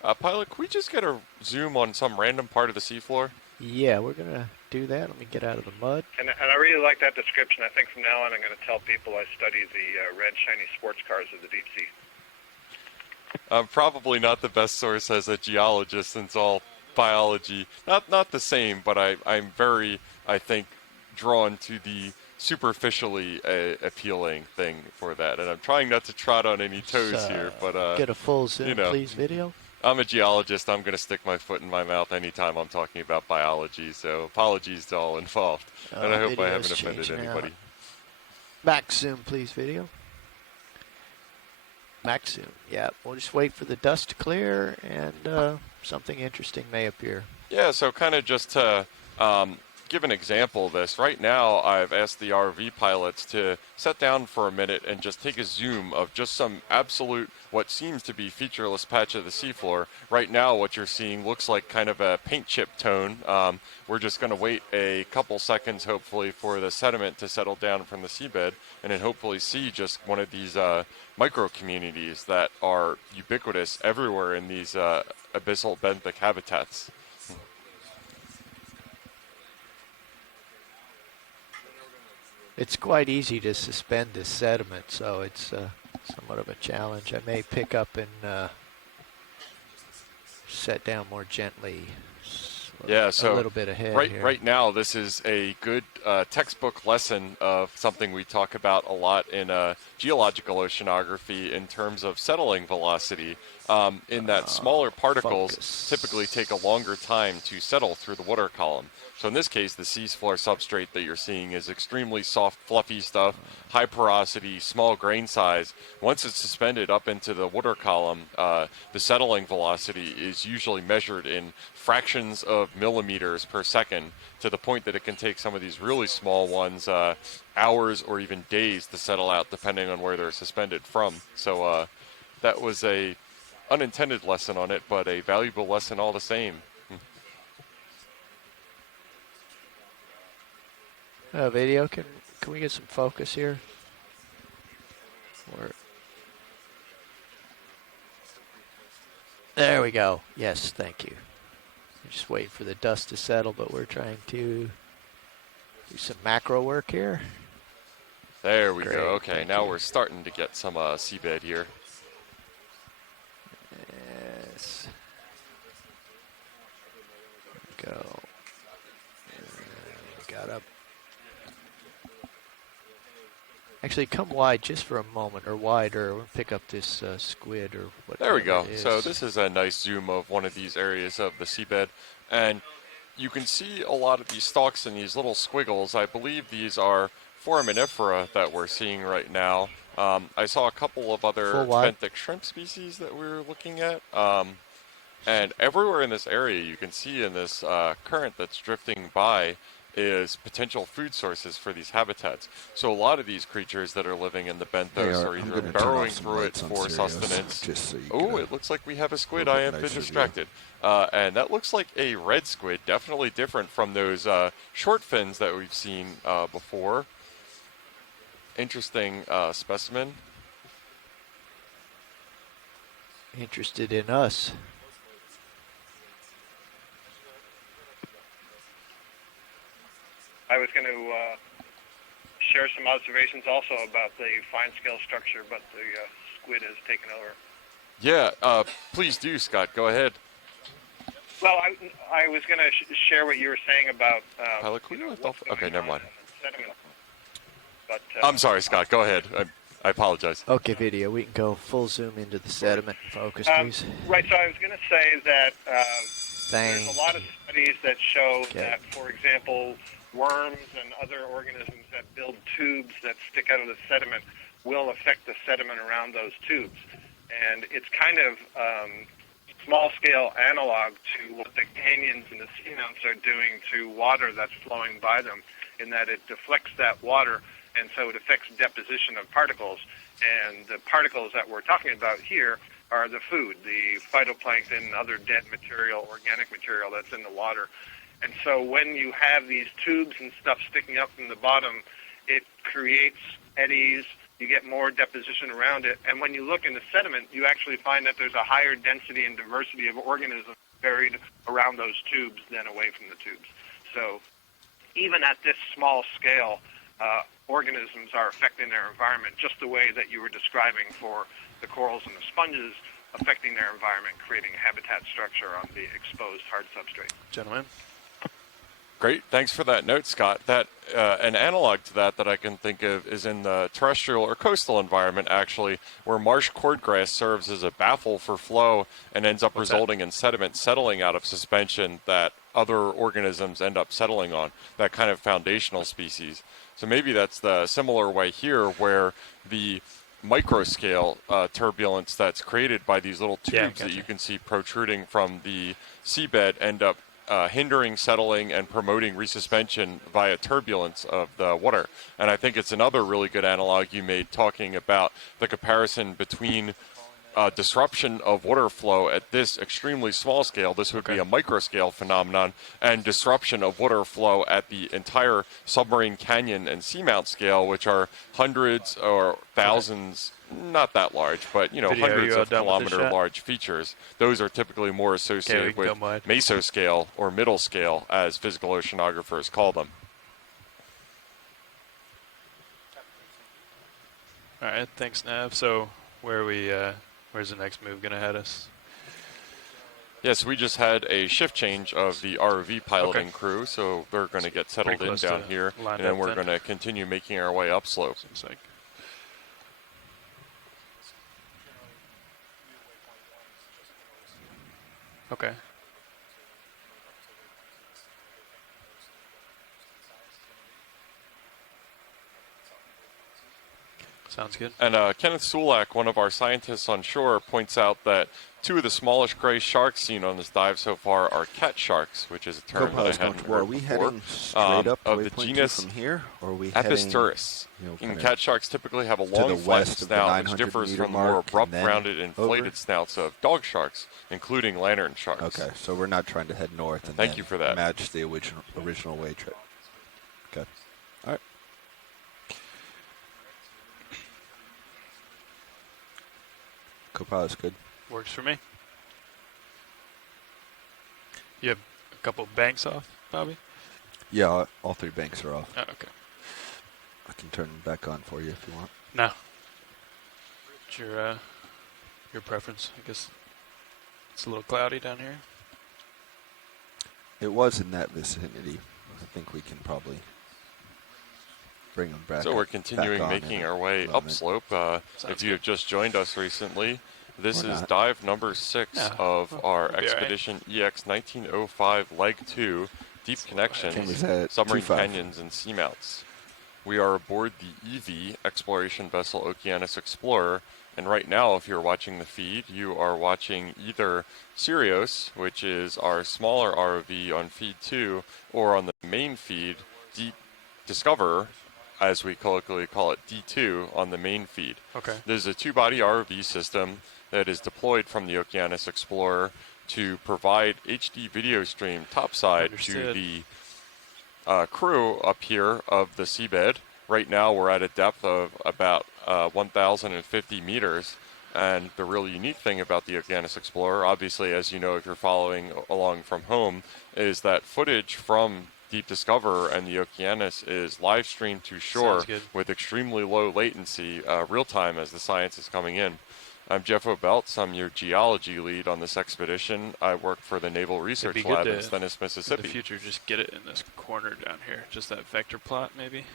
Pilot, can we just get a zoom on some random part of the seafloor? Yeah, we're going to do that. Let me get out of the mud. And I really like that description. I think from now on I'm going to tell people I study the red shiny sports cars of the deep sea. I'm probably not the best source as a geologist, since all biology, not the same, but I'm very, I think, drawn to the superficially appealing thing for that. And I'm trying not to trot on any toes here, but get a full zoom, please, video. I'm a geologist. I'm going to stick my foot in my mouth anytime I'm talking about biology, so apologies to all involved. And I hope I haven't offended anybody. Max zoom, please, video. Max zoom. Yeah, we'll just wait for the dust to clear, and something interesting may appear. Yeah, so kind of just to give an example of this, right now I've asked the RV pilots to sit down for a minute and just take a zoom of just some absolute, what seems to be featureless patch of the seafloor. Right now what you're seeing looks like kind of a paint chip tone. We're just going to wait a couple seconds, hopefully, for the sediment to settle down from the seabed, and then hopefully see just one of these micro communities that are ubiquitous everywhere in these abyssal benthic habitats. It's quite easy to suspend this sediment, so it's somewhat of a challenge. I may pick up and set down more gently. Yeah, so a little bit ahead right now, this is a good textbook lesson of something we talk about a lot in geological oceanography in terms of settling velocity, in that smaller particles typically take a longer time to settle through the water column. So in this case, the seafloor substrate that you're seeing is extremely soft, fluffy stuff, high porosity, small grain size. Once it's suspended up into the water column, the settling velocity is usually measured in fractions of millimeters per second, to the point that it can take some of these really small ones hours or even days to settle out, depending on where they're suspended from. So that was a unintended lesson on it, but a valuable lesson all the same. Video, can we get some focus here? There we go. Yes, thank you. We're just waiting for the dust to settle, but we're trying to do some macro work here. There we go. Okay, now we're starting to get some seabed here. Yes. There we go. Got up. Actually, come wide just for a moment, or wider. We'll pick up this squid or whatever. There we go. It is. So this is a nice zoom of one of these areas of the seabed, and you can see a lot of these stalks and these little squiggles. I believe these are foraminifera that we're seeing right now. I saw a couple of other benthic shrimp species that we were looking at. And everywhere in this area you can see in this current that's drifting by is potential food sources for these habitats. So a lot of these creatures that are living in the benthos are either burrowing through it for sustenance. Oh, it looks like we have a squid. I have been distracted. And that looks like a red squid, definitely different from those short fins that we've seen before. Interesting specimen. Interested in us. I was going to share some observations also about the fine scale structure, but the squid has taken over. Yeah, please do, Scott. Go ahead. Well, I was going to share what you were saying about... Okay, never mind. Sediment. But, I'm sorry, Scott. Go ahead. I apologize. Okay, video. We can go full zoom into the sediment. Focus, please. Right, so I was going to say that there's a lot of studies that show that, for example, worms and other organisms that build tubes that stick out of the sediment will affect the sediment around those tubes. And it's kind of small-scale analog to what the canyons and the seamounts are doing to water that's flowing by them, in that it deflects that water, and so it affects deposition of particles. And the particles that we're talking about here are the food, the phytoplankton and other dead material, organic material that's in the water. And so when you have these tubes and stuff sticking up from the bottom, it creates eddies, you get more deposition around it, and when you look in the sediment, you actually find that there's a higher density and diversity of organisms buried around those tubes than away from the tubes. So even at this small scale, organisms are affecting their environment just the way that you were describing for the corals and the sponges affecting their environment, creating habitat structure on the exposed hard substrate. Gentlemen. Great, thanks for that note, Scott. That an analog to that I can think of is in the terrestrial or coastal environment, actually, where marsh cordgrass serves as a baffle for flow and ends up resulting in sediment settling out of suspension that other organisms end up settling on, that kind of foundational species. So maybe that's the similar way here, where the microscale turbulence that's created by these little tubes that you can see protruding from the seabed end up hindering settling and promoting resuspension via turbulence of the water. And I think it's another really good analog you made talking about the comparison between disruption of water flow at this extremely small scale, this would be a microscale phenomenon, and disruption of water flow at the entire submarine canyon and seamount scale, which are hundreds or thousands, not that large, but hundreds of kilometer large features. Those are typically more associated with mesoscale or middle scale, as physical oceanographers call them. All right, thanks, Nav. So where's the next move going to head us? Yes, we just had a shift change of the ROV piloting crew, so they're going to get settled in down here, and then we're going to continue making our way upslope. Seems like. Okay. Sounds good. And Kenneth Sulak, one of our scientists on shore, points out that two of the smallest gray sharks seen on this dive so far are cat sharks, which is a term that I hadn't heard are we before. Heading straight up of the genus from here, or are we Episturus. Cat sharks typically have a long flat snout, which differs from the more abrupt, rounded, inflated snouts of dog sharks, including lantern sharks. Okay, so we're not trying to head north and Thank you for that. Match the original way trip. Okay. All right. Copilot's good. Works for me. You have a couple banks off, Bobby? Yeah, all three banks are off. Oh, okay. I can turn them back on for you if you want. No. It's your preference. I guess it's a little cloudy down here. It was in that vicinity. I think we can probably bring them back. So we're continuing making our way upslope. If you have just joined us recently, this is dive number 6 of our expedition EX1905 Leg 2 Deep Connections, Submarine Canyons and Seamounts. We are aboard the EV exploration vessel Okeanos Explorer, and right now, if you're watching the feed, you are watching either Sirius, which is our smaller ROV on feed 2, or on the main feed, Deep Discoverer, as we colloquially call it, D2, on the main feed. Okay. There's a two-body ROV system that is deployed from the Okeanos Explorer to provide HD video stream topside to the crew up here of the seabed. Right now we're at a depth of about 1,050 meters, and the really unique thing about the Okeanos Explorer, obviously as you know if you're following along from home, is that footage from Deep Discoverer and the Okeanos is live streamed to shore with extremely low latency, real time as the science is coming in. I'm Jeff O'Belts. I'm your geology lead on this expedition. I work for the Naval Research Lab in Stennis, Mississippi. In the future, just get it in this corner down here, just that vector plot, maybe.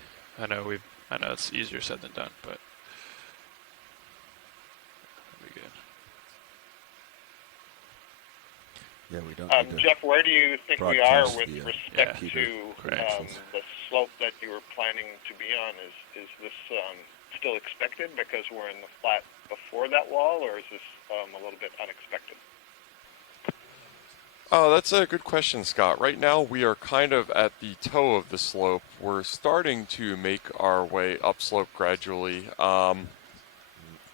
I know it's easier said than done, but that'd be good. Yeah, we don't. Jeff, where do you think we are with respect to the slope that you were planning to be on? Is this still expected because we're in the flat before that wall, or is this a little bit unexpected? Oh, that's a good question, Scott. Right now we are kind of at the toe of the slope. We're starting to make our way upslope gradually.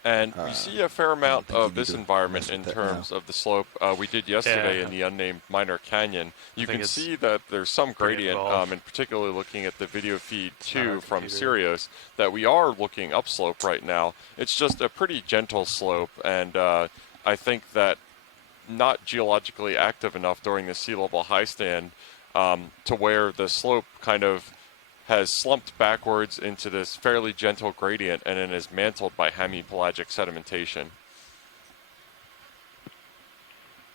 And we see a fair amount of this environment in terms of the slope. We did yesterday in the unnamed minor canyon. You can see that there's some gradient, and particularly looking at the video feed 2 from Sirius, that we are looking upslope right now. It's just a pretty gentle slope, and I think that not geologically active enough during the sea level high stand to where the slope kind of has slumped backwards into this fairly gentle gradient and then is mantled by hemipelagic sedimentation.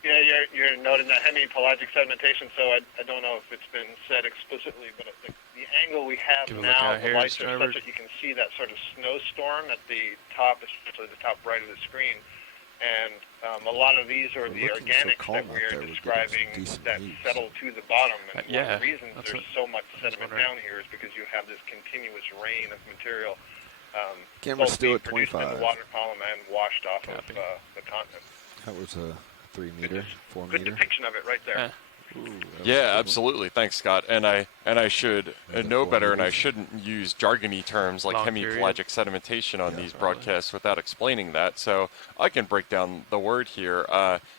Yeah, you're noting that hemipelagic sedimentation, so I don't know if it's been said explicitly, but the angle we have now, the lights are such that you can see that sort of snowstorm at the top, especially the top right of the screen. And a lot of these are the organics that we are describing that settle to the bottom. And one of the reasons there's so much sediment down here is because you have this continuous rain of material both being produced in the water column and washed off of the continent. That was a 3 meter, 4 meter. Good depiction of it right there. Ooh, yeah, absolutely. Thanks, Scott. And I should know better, and I shouldn't use jargony terms like hemipelagic sedimentation on these broadcasts without explaining that. So I can break down the word here.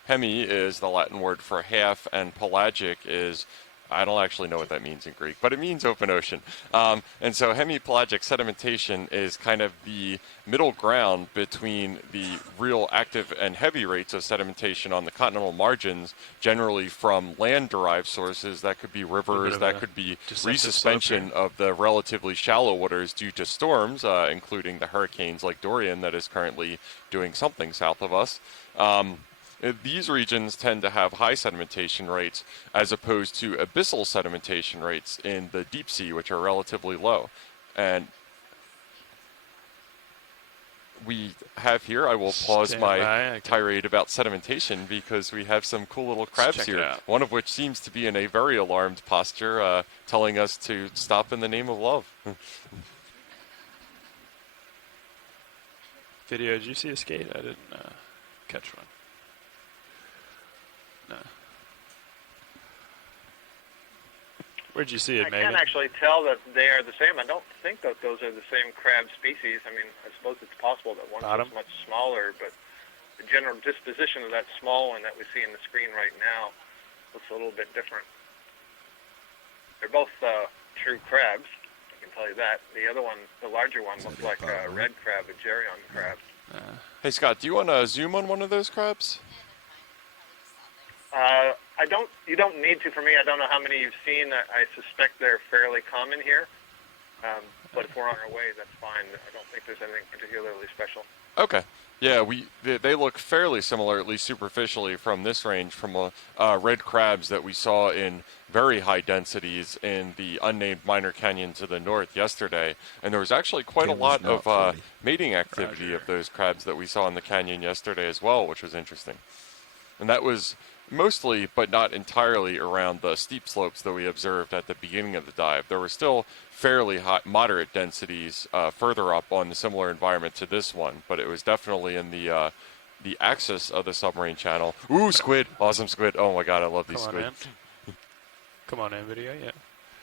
Hemi is the Latin word for half, and pelagic is, I don't actually know what that means in Greek, but it means open ocean. And so hemipelagic sedimentation is kind of the middle ground between the real active and heavy rates of sedimentation on the continental margins, generally from land-derived sources. That could be rivers, that could be resuspension of the relatively shallow waters due to storms, including the hurricanes like Dorian that is currently doing something south of us. These regions tend to have high sedimentation rates as opposed to abyssal sedimentation rates in the deep sea, which are relatively low. And we have here, I will pause my tirade about sedimentation because we have some cool little crabs here, one of which seems to be in a very alarmed posture, telling us to stop in the name of love. Video, did you see a skate? I didn't catch one. No. Where'd you see it, Megan? I can't actually tell that they are the same. I don't think that those are the same crab species. I mean, I suppose it's possible that one is much smaller, but the general disposition of that small one that we see in the screen right now looks a little bit different. They're both true crabs, I can tell you that. The other one, the larger one, looks like a red crab, a geryon crab. Hey, Scott, do you want to zoom on one of those crabs? You don't need to for me. I don't know how many you've seen. I suspect they're fairly common here. But if we're on our way, that's fine. I don't think there's anything particularly special. Okay. Yeah, they look fairly similar, at least superficially, from this range, from red crabs that we saw in very high densities in the unnamed minor canyon to the north yesterday. And there was actually quite a lot of mating activity of those crabs that we saw in the canyon yesterday as well, which was interesting. And that was mostly, but not entirely, around the steep slopes that we observed at the beginning of the dive. There were still fairly high, moderate densities further up on the similar environment to this one, but it was definitely in the axis of the submarine channel. Ooh, squid! Awesome squid! Oh my god, I love these squid. Come on in, video, yeah.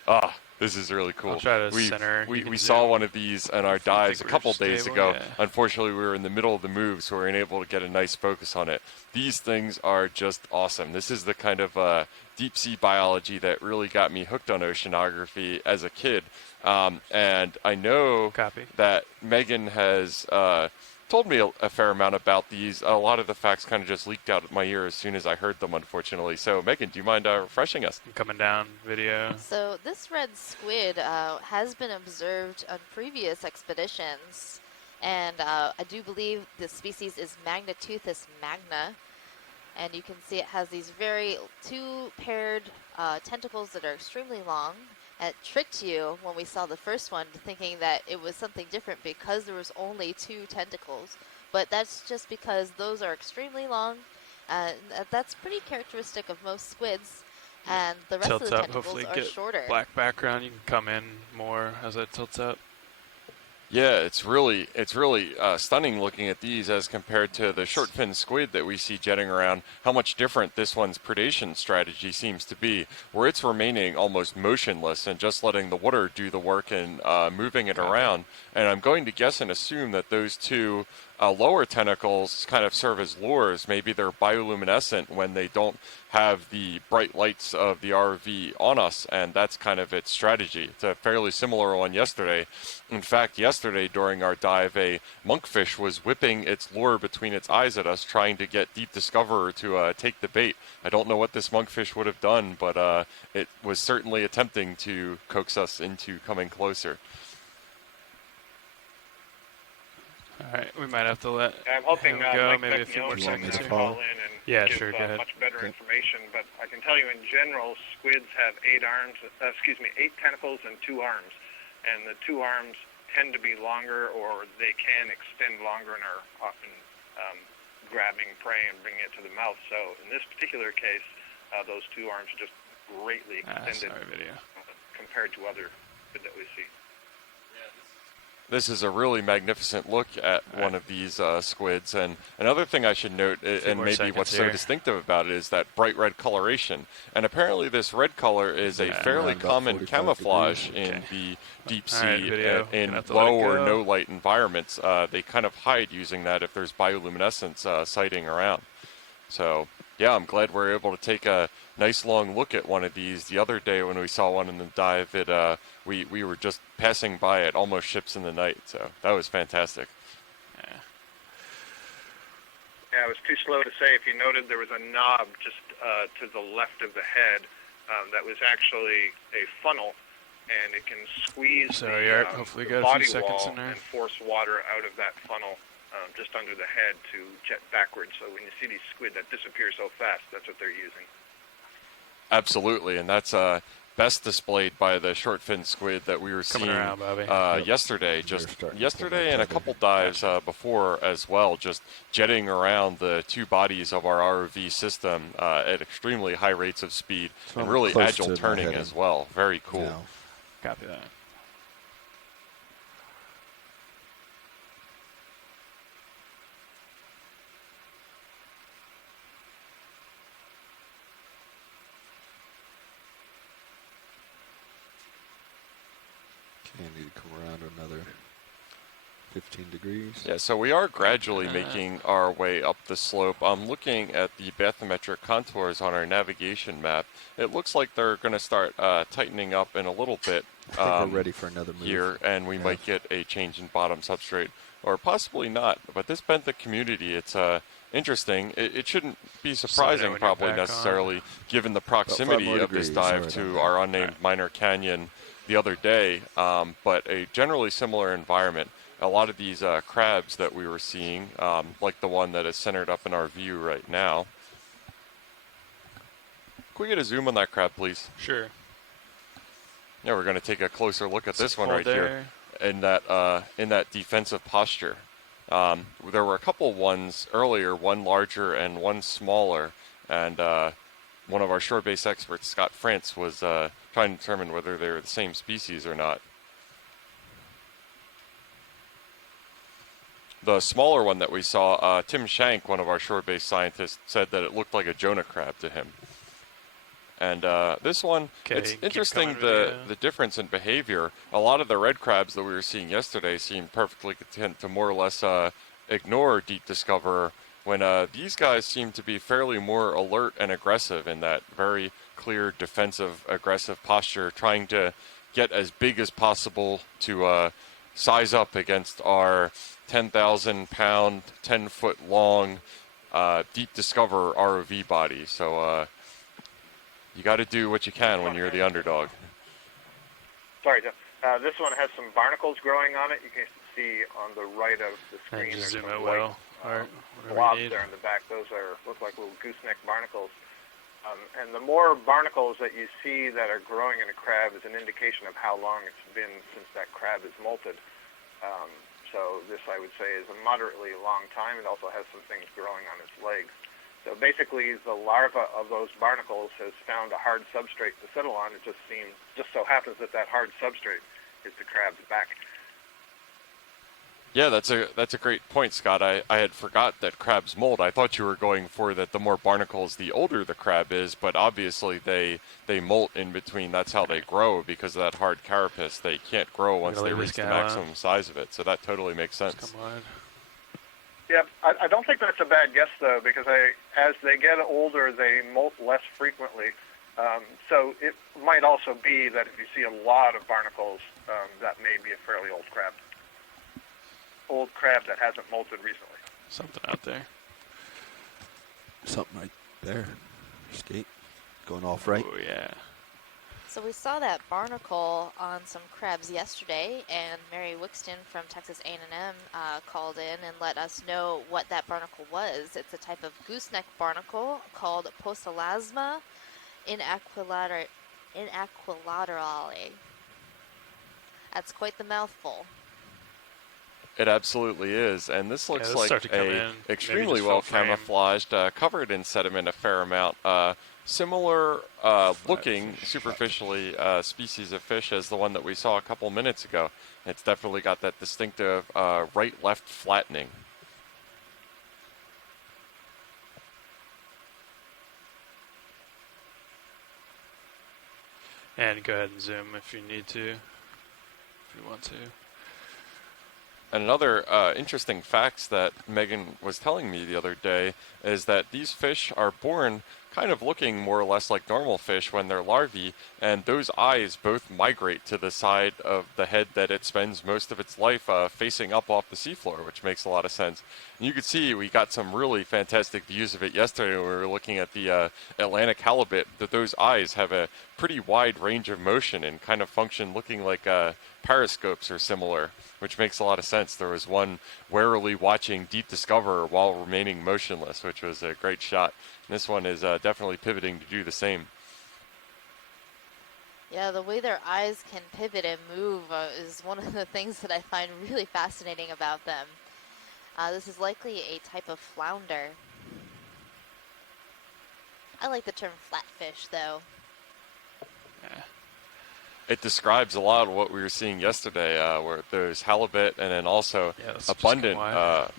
Ah, this is really cool. I'll try to center. We saw one of these in our dives a couple days ago. Yeah. Unfortunately, we were in the middle of the move, so we weren't able to get a nice focus on it. These things are just awesome. This is the kind of deep sea biology that really got me hooked on oceanography as a kid. And I know that Megan has told me a fair amount about these. A lot of the facts kind of just leaked out of my ear as soon as I heard them, unfortunately. So, Megan, do you mind refreshing us? I'm coming down video. So this red squid has been observed on previous expeditions, and I do believe the species is Magnateuthis magna. And you can see it has these two paired tentacles that are extremely long. It tricked you when we saw the first one thinking that it was something different because there was only 2 tentacles. But that's just because those are extremely long. That's pretty characteristic of most squids. And the rest of the tentacles are shorter. Black background, you can come in more as it tilts up. Yeah, it's really stunning looking at these as compared to the short fin squid that we see jetting around. How much different this one's predation strategy seems to be, where it's remaining almost motionless and just letting the water do the work and moving it around. And I'm going to guess and assume that those 2 lower tentacles kind of serve as lures. Maybe they're bioluminescent when they don't have the bright lights of the RV on us, and that's kind of its strategy. It's a fairly similar one yesterday. In fact, yesterday during our dive, a monkfish was whipping its lure between its eyes at us, trying to get Deep Discoverer to take the bait. I don't know what this monkfish would have done, but it was certainly attempting to coax us into coming closer. All right, we might have to let I'm hoping go. Mike Maybe a few more seconds can call in and give go ahead. Much better information. But I can tell you, in general, squids have 8 tentacles and 2 arms, and the 2 arms tend to be longer, or they can extend longer and are often grabbing prey and bringing it to the mouth. So in this particular case, those 2 arms are just greatly extended compared to other squid that we see. This is a really magnificent look at one of these squids. And another thing I should note, and maybe what's so distinctive about it, is that bright red coloration. And apparently this red color is a fairly common camouflage in the deep sea in low or no light environments. They kind of hide using that if there's bioluminescence sighting around. So, yeah, I'm glad we're able to take a nice long look at one of these. The other day when we saw one in the dive, we were just passing by it, almost ships in the night. So that was fantastic. Yeah, I was too slow to say. If you noted, there was a knob just to the left of the head that was actually a funnel, and it can squeeze the body wall and force water out of that funnel just under the head to jet backwards. So when you see these squid that disappear so fast, that's what they're using. Absolutely, and that's best displayed by the short fin squid that we were seeing yesterday. Yesterday and a couple dives before as well, just jetting around the 2 bodies of our ROV system at extremely high rates of speed and really agile turning as well. Very cool. Yeah. Copy that. Okay, I need to come around another 15 degrees. Yeah, so we are gradually making our way up the slope. I'm looking at the bathymetric contours on our navigation map. It looks like they're going to start tightening up in a little bit. I think we're ready for another move here, and we might get a change in bottom substrate, or possibly not. But this benthic community, it's interesting. It shouldn't be surprising, probably necessarily, given the proximity of this dive to our unnamed minor canyon the other day, but a generally similar environment. a lot of these crabs that we were seeing, like the one that is centered up in our view right now. Can we get a zoom on that crab, please? Sure. Yeah, we're going to take a closer look at this one right here in that defensive posture. There were a couple ones earlier, one larger and one smaller, and one of our shore base experts, Scott France, was trying to determine whether they were the same species or not. The smaller one that we saw, Tim Shank, one of our shore base scientists, said that it looked like a Jonah crab to him. And this one, it's interesting the difference in behavior. A lot of the red crabs that we were seeing yesterday seemed perfectly content to more or less ignore Deep Discoverer, when these guys seem to be fairly more alert and aggressive in that very clear defensive, aggressive posture, trying to get as big as possible to size up against our 10,000-pound, 10-foot-long Deep Discoverer ROV body. So you got to do what you can when you're the underdog. Sorry, Jeff. This one has some barnacles growing on it. You can see on the right of the screen. Just zoom some out white, well. blobs there in the back. Those look like little gooseneck barnacles. And the more barnacles that you see that are growing in a crab is an indication of how long it's been since that crab is molted. So this, I would say, is a moderately long time. It also has some things growing on its legs. So basically, the larva of those barnacles has found a hard substrate to settle on. It just so happens that hard substrate is the crab's back. Yeah, that's a great point, Scott. I had forgot that crabs molt. I thought you were going for that the more barnacles, the older the crab is, but obviously they molt in between. That's how they grow, because of that hard carapace. They can't grow once they reach the maximum size of it. So that totally makes sense. Come on. Yeah, I don't think that's a bad guess, though, because as they get older, they molt less frequently. So it might also be that if you see a lot of barnacles, that may be a fairly old crab. Old crab that hasn't molted recently. Something out there. Something right there. Skate. Going off right. Oh, yeah. So we saw that barnacle on some crabs yesterday, and Mary Wixton from Texas A&M called in and let us know what that barnacle was. It's a type of gooseneck barnacle called Postolasma inaquilaterale. That's quite the mouthful. It absolutely is, and this looks like a extremely well camouflaged, covered in sediment a fair amount. Similar looking, superficially, species of fish as the one that we saw a couple minutes ago. It's definitely got that distinctive right-left flattening. And go ahead and zoom if you need to, if you want to. And another interesting facts that Megan was telling me the other day is that these fish are born kind of looking more or less like normal fish when they're larvae, and those eyes both migrate to the side of the head that it spends most of its life facing up off the seafloor, which makes a lot of sense. And you could see we got some really fantastic views of it yesterday when we were looking at the Atlantic halibut, that those eyes have a pretty wide range of motion and kind of function looking like periscopes or similar, which makes a lot of sense. There was one warily watching Deep Discoverer while remaining motionless, which was a great shot. And this one is definitely pivoting to do the same. Yeah, the way their eyes can pivot and move is one of the things that I find really fascinating about them. This is likely a type of flounder. I like the term flatfish, though. Yeah. It describes a lot of what we were seeing yesterday, where there's halibut and then also abundant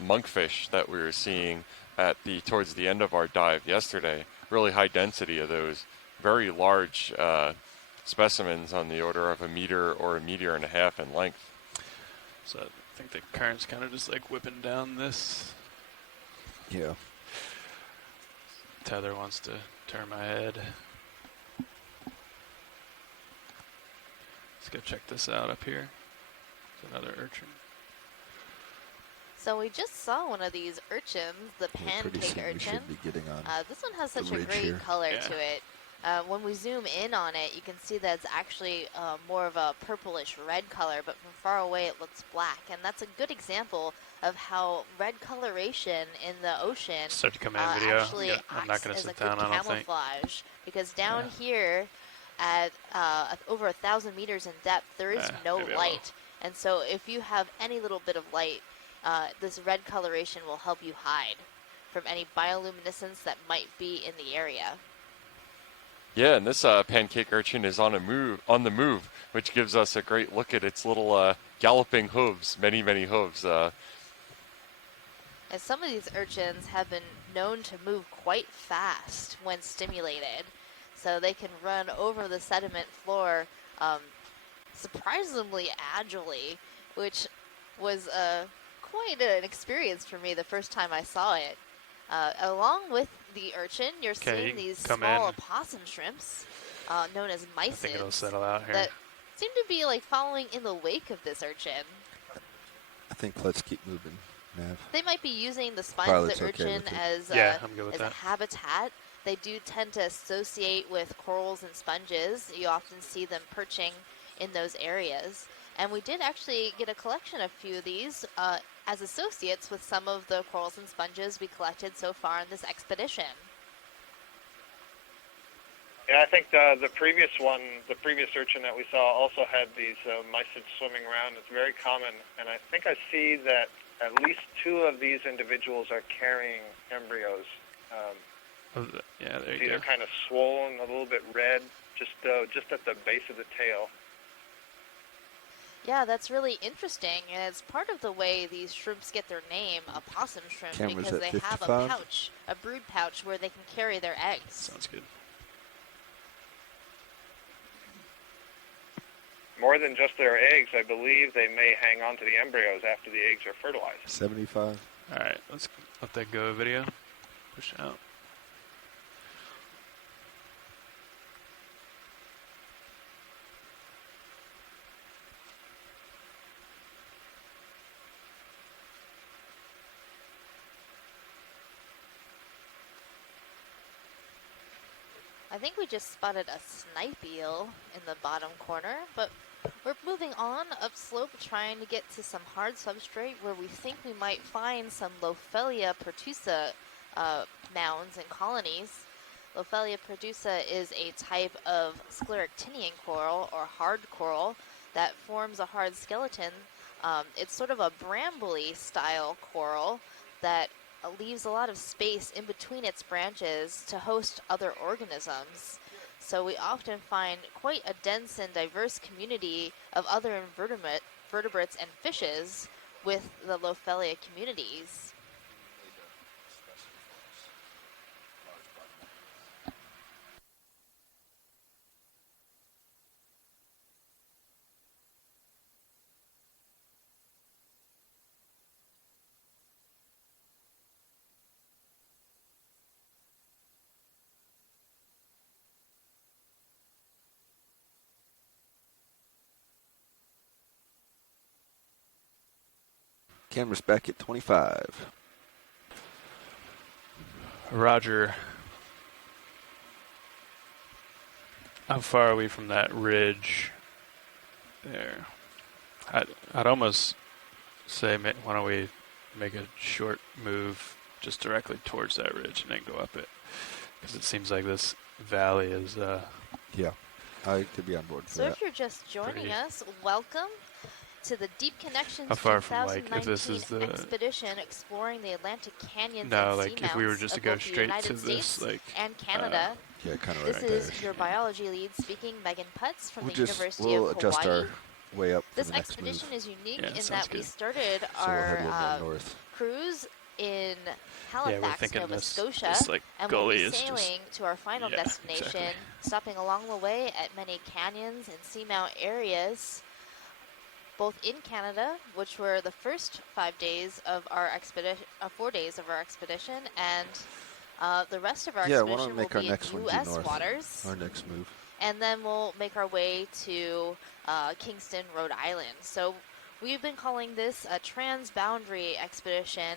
monkfish that we were seeing at towards the end of our dive yesterday. Really high density of those very large specimens on the order of a meter or a meter and a half in length. So I think the current's kind of just like whipping down this. Yeah. Tether wants to turn my head. Let's go check this out up here. It's another urchin. So we just saw one of these urchins, the pancake urchin. Be getting on this one has such a great color to it. When we zoom in on it, you can see that it's actually more of a purplish red color, but from far away it looks black. And that's a good example of how red coloration in the ocean actually acts as a good camouflage. Because down here at over 1,000 meters in depth, there is no light. And so if you have any little bit of light, this red coloration will help you hide from any bioluminescence that might be in the area. Yeah, and this pancake urchin is on the move, which gives us a great look at its little galloping hooves, many hooves. And some of these urchins have been known to move quite fast when stimulated, so they can run over the sediment floor surprisingly agilely, which was quite an experience for me the first time I saw it. Along with the urchin, you're seeing these small opossum shrimps, known as mysids, that seem to be like following in the wake of this urchin. I think let's keep moving, Nav. They might be using the spines of the urchin as a habitat. They do tend to associate with corals and sponges. You often see them perching in those areas. And we did actually get a collection of a few of these as associates with some of the corals and sponges we collected so far in this expedition. Yeah, I think the previous urchin that we saw also had these mysids swimming around. It's very common, and I think I see that at least 2 of these individuals are carrying embryos. Yeah, there you these go. Are kind of swollen, a little bit red, just at the base of the tail. Yeah, that's really interesting, and it's part of the way these shrimps get their name, opossum shrimp, because they have a pouch, a brood pouch, where they can carry their eggs. Sounds good. More than just their eggs, I believe they may hang on to the embryos after the eggs are fertilized. 75. All right, let's let that go video. Push out. I think we just spotted a snipe eel in the bottom corner, but we're moving on upslope, trying to get to some hard substrate where we think we might find some Lophelia pertusa mounds and colonies. Lophelia pertusa is a type of scleractinian coral, or hard coral, that forms a hard skeleton. It's sort of a brambly style coral that leaves a lot of space in between its branches to host other organisms. So we often find quite a dense and diverse community of other invertebrates and fishes with the Lophelia communities. Camera's back at 25. Roger. How far are we from that ridge there? I'd almost say, why don't we make a short move just directly towards that ridge and then go up it? Because it seems like this valley is... Yeah, I could be on board for so that. If you're just joining us, welcome to the Deep Connections How far from, like, 2019 if this is the expedition exploring the Atlantic canyons no, and like seamounts if we were just to go straight United to this, States like, and Canada. Yeah, kind of This right is there. your biology lead speaking, Megan Putz from the We'll University of Hawaii. adjust our way up for This the next expedition move. is unique Yeah, in that we good. started So we'll our head a little more north. cruise in Yeah, we're Halifax, thinking Nova this, Scotia, this like and we'll gully be is just sailing to our final destination, exactly. stopping along the way at many canyons and seamount areas, both in Canada, which were the first 5 days of our expedition, 4 days of our expedition, and the rest of our Yeah, why expedition don't we make will our be next in one due U.S. north? waters. Our next move. And then we'll make our way to Kingston, Rhode Island. So we've been calling this a transboundary expedition,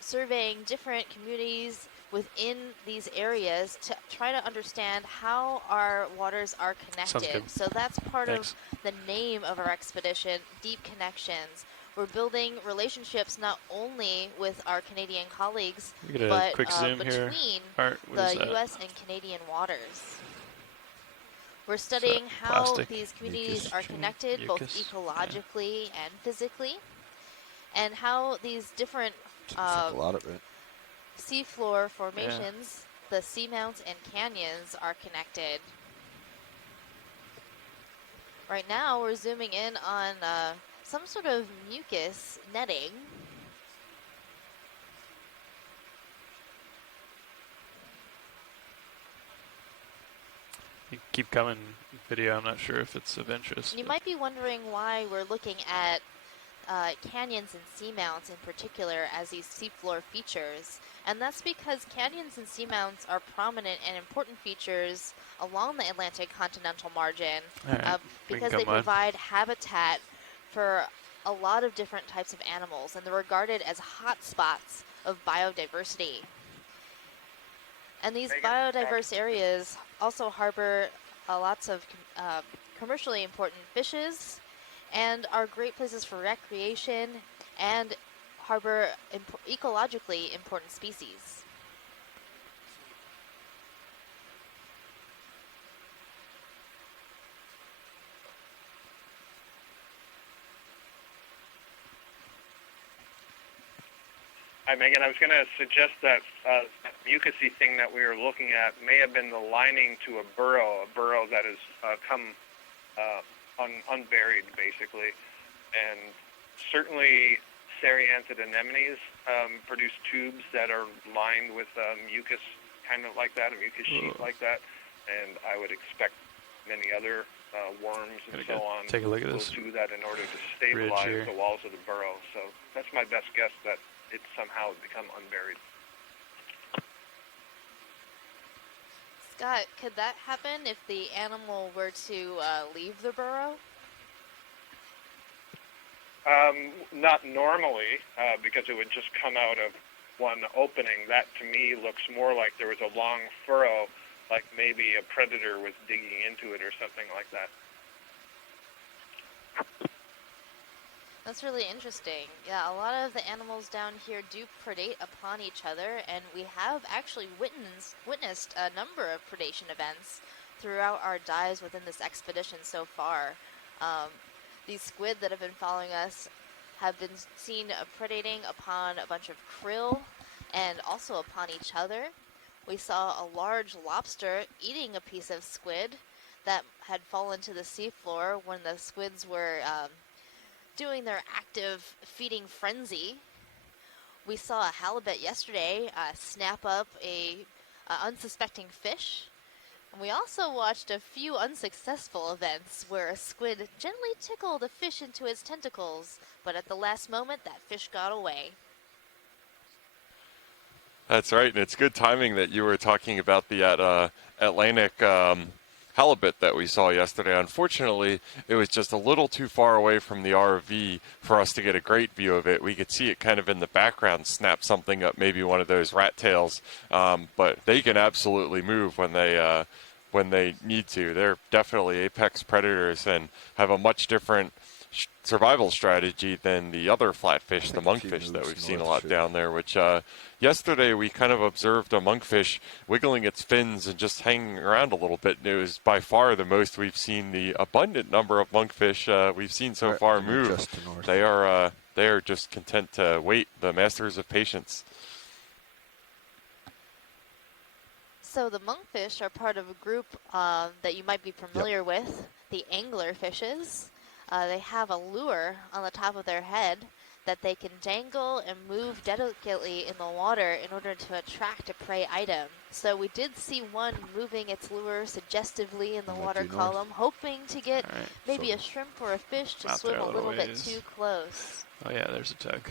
surveying different communities within these areas to try to understand how our waters are Sounds connected. good. So that's part Thanks. of the name of our expedition, Deep Connections. We're building relationships not only with our Canadian colleagues, We get a but quick zoom here. between Art, what is the that? U.S. and Canadian waters. We're studying how plastic? these communities Mucus. are connected, both Mucus? ecologically and physically, and how these different Seems like a lot of it. seafloor formations, the seamounts and canyons, are connected. Right now, we're zooming in on some sort of mucus netting. You keep coming, video. I'm not sure if it's of interest. You might be wondering why we're looking at canyons and seamounts in particular as these seafloor features. And that's because canyons and seamounts are prominent and important features along the Atlantic continental margin because they provide habitat for a lot of different types of animals, and they're regarded as hotspots of biodiversity. And these biodiverse areas also harbor lots of commercially important fishes and are great places for recreation and harbor ecologically important species. Hi, Megan. I was going to suggest that mucusy thing that we were looking at may have been the lining to a burrow that has come unburied, basically. And certainly Serianthid anemones produce tubes that are lined with mucus, kind of like that, a mucus sheet like that. And I would expect many other worms and so on take a look at will this do that in order to stabilize the walls of the burrow. So that's my best guess, that it's somehow become unburied. Scott, could that happen if the animal were to leave the burrow? Not normally, because it would just come out of one opening. That, to me, looks more like there was a long furrow, like maybe a predator was digging into it or something like that. That's really interesting. Yeah, a lot of the animals down here do predate upon each other, and we have actually witnessed a number of predation events throughout our dives within this expedition so far. These squid that have been following us have been seen predating upon a bunch of krill and also upon each other. We saw a large lobster eating a piece of squid that had fallen to the seafloor when the squids were doing their active feeding frenzy. We saw a halibut yesterday snap up a unsuspecting fish. And we also watched a few unsuccessful events where a squid gently tickled a fish into its tentacles, but at the last moment that fish got away. That's right, and it's good timing that you were talking about the Atlantic halibut that we saw yesterday. Unfortunately, it was just a little too far away from the RV for us to get a great view of it. We could see it kind of in the background snap something up, maybe one of those rat tails, but they can absolutely move when they need to. They're definitely apex predators and have a much different survival strategy than the other flatfish, the monkfish that we've seen a lot down there, which yesterday we kind of observed a monkfish wiggling its fins and just hanging around a little bit, and it was by far the most we've seen the abundant number of monkfish we've seen so far move. They are just content to wait, the masters of patience. So the monkfish are part of a group that you might be familiar with, the angler fishes. They have a lure on the top of their head that they can dangle and move delicately in the water in order to attract a prey item. So we did see one moving its lure suggestively in the water column, hoping to get maybe a shrimp or a fish to swim a little bit too close. Oh yeah, there's a tug.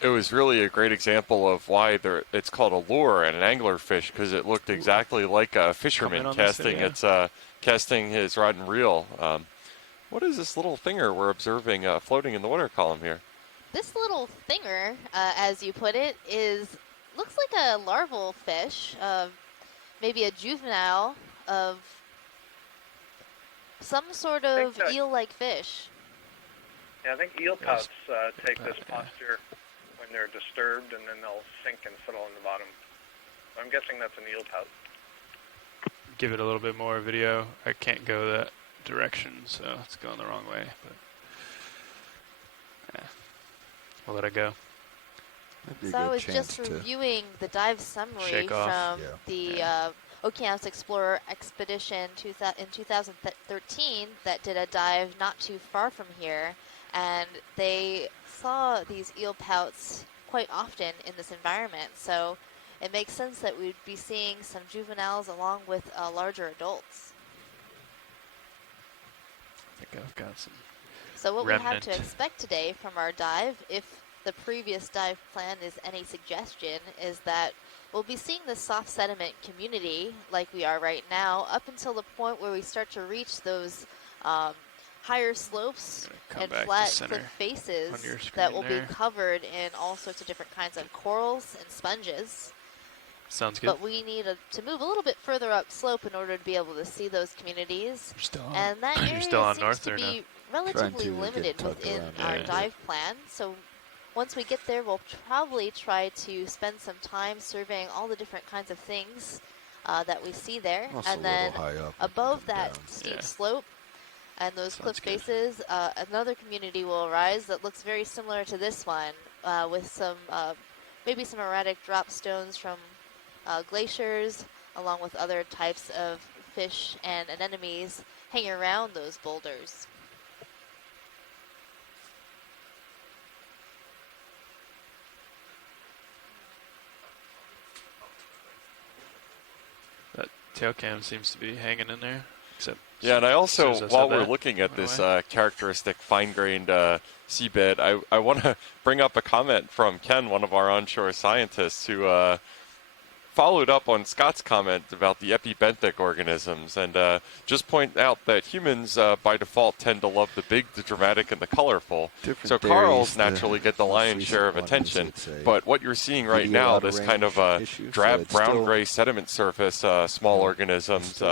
It was really a great example of why it's called a lure and an angler fish, because it looked exactly like a fisherman casting his rod and reel. What is this little thinger we're observing floating in the water column here? This little thinger, as you put it, is looks like a larval fish, maybe a juvenile of some sort of eel-like fish. Yeah, I think eel pouts take this posture when they're disturbed, and then they'll sink and settle in the bottom. I'm guessing that's an eel pout. Give it a little bit more video. I can't go that direction, so it's going the wrong way. But yeah, we'll let it go. So I was just reviewing the dive summary from the Okeanos Explorer Expedition in 2013 that did a dive not too far from here, and they saw these eel pouts quite often in this environment. So it makes sense that we'd be seeing some juveniles along with larger adults. I think I've got some. So what we have to expect today from our dive, if the previous dive plan is any suggestion, is that we'll be seeing the soft sediment community like we are right now up until the point where we start to reach those higher slopes and flat cliff faces that will be covered in all sorts of different kinds of corals and sponges. Sounds good. But we need to move a little bit further up slope in order to be able to see those communities. And that area seems to be relatively limited within our dive plan. So once we get there, we'll probably try to spend some time surveying all the different kinds of things that we see there. And then above that steep slope and those cliff faces, another community will arise that looks very similar to this one, with some maybe some erratic drop stones from glaciers, along with other types of fish and anemones hanging around those boulders. That tail cam seems to be hanging in there. Except yeah, and I also, while we're looking at this characteristic fine-grained seabed, I want to bring up a comment from Ken, one of our onshore scientists, who followed up on Scott's comment about the epibenthic organisms, and just point out that humans by default tend to love the big, the dramatic, and the colorful. So corals naturally get the lion's share of attention, but what you're seeing right now, this kind of drab brown-gray sediment surface small organisms,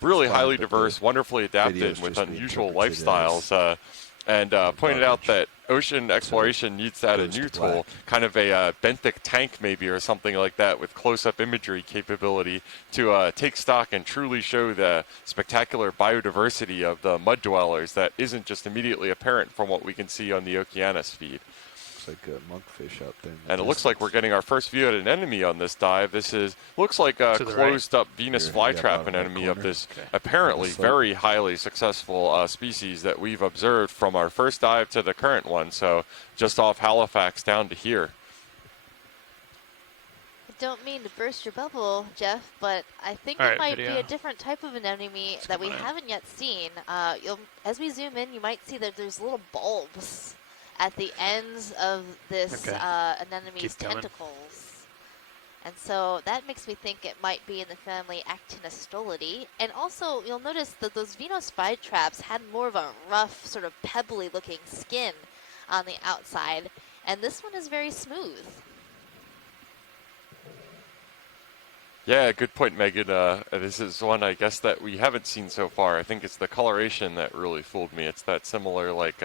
really highly diverse, wonderfully adapted with unusual lifestyles, and pointed out that ocean exploration needs to add a new tool, kind of a benthic tank maybe or something like that with close-up imagery capability to take stock and truly show the spectacular biodiversity of the mud dwellers that isn't just immediately apparent from what we can see on the Okeanos feed. Like a monkfish out there. And it looks like we're getting our first view at an enemy on this dive. This looks like a closed-up Venus flytrap anemone of this apparently very highly successful species that we've observed from our first dive to the current one. So just off Halifax down to here. I don't mean to burst your bubble, Jeff, but I think it might be a different type of anemone that we haven't yet seen. As we zoom in, you might see that there's little bulbs at the ends of this anemone's tentacles. And so that makes me think it might be in the family Actinostolidae. And also, you'll notice that those Venus flytraps had more of a rough, sort of pebbly looking skin on the outside, and this one is very smooth. Yeah, good point, Megan. This is one, I guess, that we haven't seen so far. I think it's the coloration that really fooled me. It's that similar, like,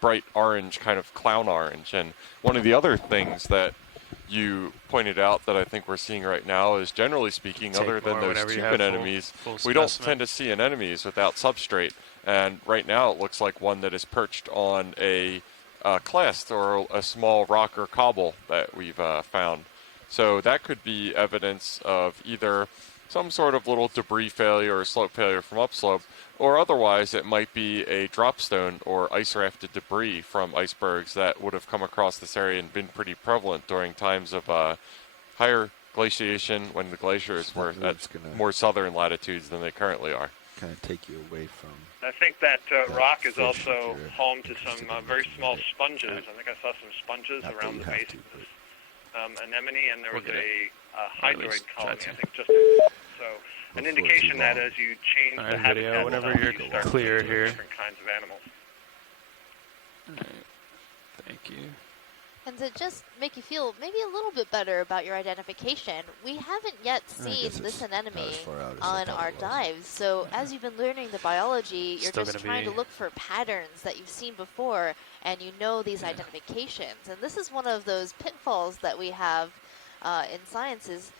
bright orange, kind of clown orange. And one of the other things that you pointed out that I think we're seeing right now is, generally speaking, other than those tube anemones, we don't tend to see anemones without substrate. And right now it looks like one that is perched on a clast or a small rock or cobble that we've found. So that could be evidence of either some sort of little debris failure or slope failure from upslope, or otherwise it might be a drop stone or ice rafted debris from icebergs that would have come across this area and been pretty prevalent during times of higher glaciation when the glaciers were at more southern latitudes than they currently are. Kind of take you away from. I think that rock is also home to some very small sponges. I think I saw some sponges around the base of this anemone, and there was a hydroid colony, I think, just so an indication that as you change the habitat, whenever you're you start clear to here. different kinds of animals. All right. Thank you. And to just make you feel maybe a little bit better about your identification, we haven't yet seen this anemone on our dives. So as you've been learning the biology, you're just trying to look for patterns that you've seen before, and you know these identifications. And this is one of those pitfalls that we have in science is,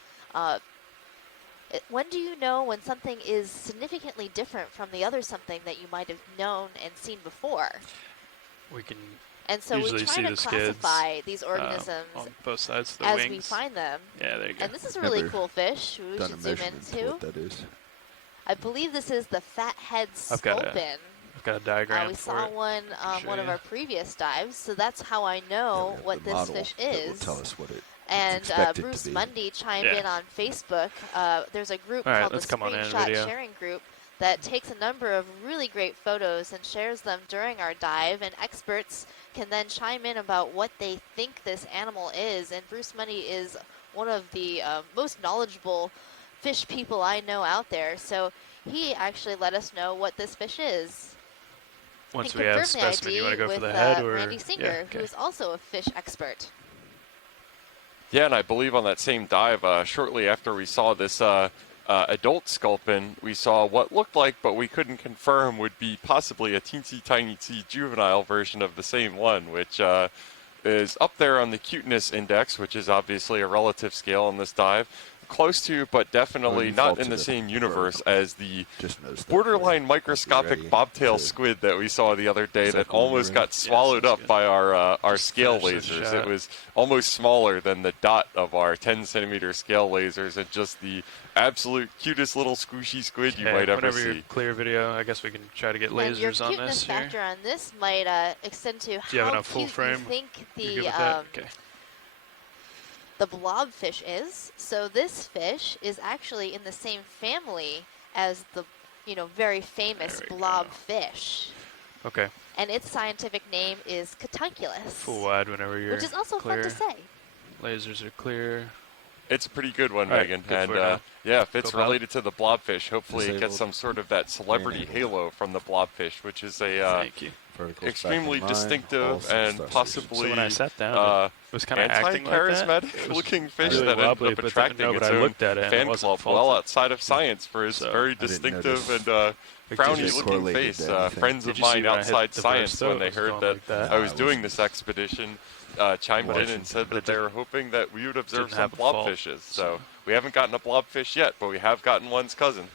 when do you know when something is significantly different from the other something that you might have known and seen before? We can And so we try to classify these organisms on both sides of the as wings. we find them. Yeah, there you go. And this is a really cool fish. We should zoom into. What that is. I believe this is the fathead sculpin. I've got a diagram we for saw it. one on one of our previous dives, so that's how I know what this fish is. Will tell us what it and Bruce Mundy chimed in on Facebook. There's a group called the Screenshot Sharing Group that takes a number of really great photos and shares them during our dive, and experts can then chime in about what they think this animal is. And Bruce Mundy is one of the most knowledgeable fish people I know out there, so he actually let us know what this fish is. Once we have specimen, you want to go for the head, or Randy Singer, who is also a fish expert. Yeah, and I believe on that same dive, shortly after we saw this adult sculpin, we saw what looked like, but we couldn't confirm, would be possibly a teensy tiny juvenile version of the same one, which is up there on the cuteness index, which is obviously a relative scale on this dive. Close to, but definitely not in the same universe as the borderline microscopic bobtail squid that we saw the other day that almost got swallowed up by our scale lasers. It was almost smaller than the dot of our 10-centimeter scale lasers, and just the absolute cutest little squishy squid you might ever see. Whenever you clear video, I guess we can try to get lasers on this here. And your cuteness factor on this might extend to how cute you think the blobfish is. So this fish is actually in the same family as the, very famous blobfish. Okay. And its scientific name is Cattunculus. Full wide whenever you're which is also clear. fun to say. Lasers are clear. It's a pretty good one, Megan. And if it's related to the blobfish, hopefully it gets some sort of that celebrity halo from the blobfish, which is a extremely distinctive and possibly so when I sat down, it was kind of anti-charismatic looking fish really that wobbly, ended up attracting its own fan club well outside of science for its very distinctive and frowny looking face. Friends of mine outside science, when they heard that I was doing this expedition, chimed in and said that they were hoping that we would observe some blobfishes. So we haven't gotten a blobfish yet, but we have gotten one's cousin.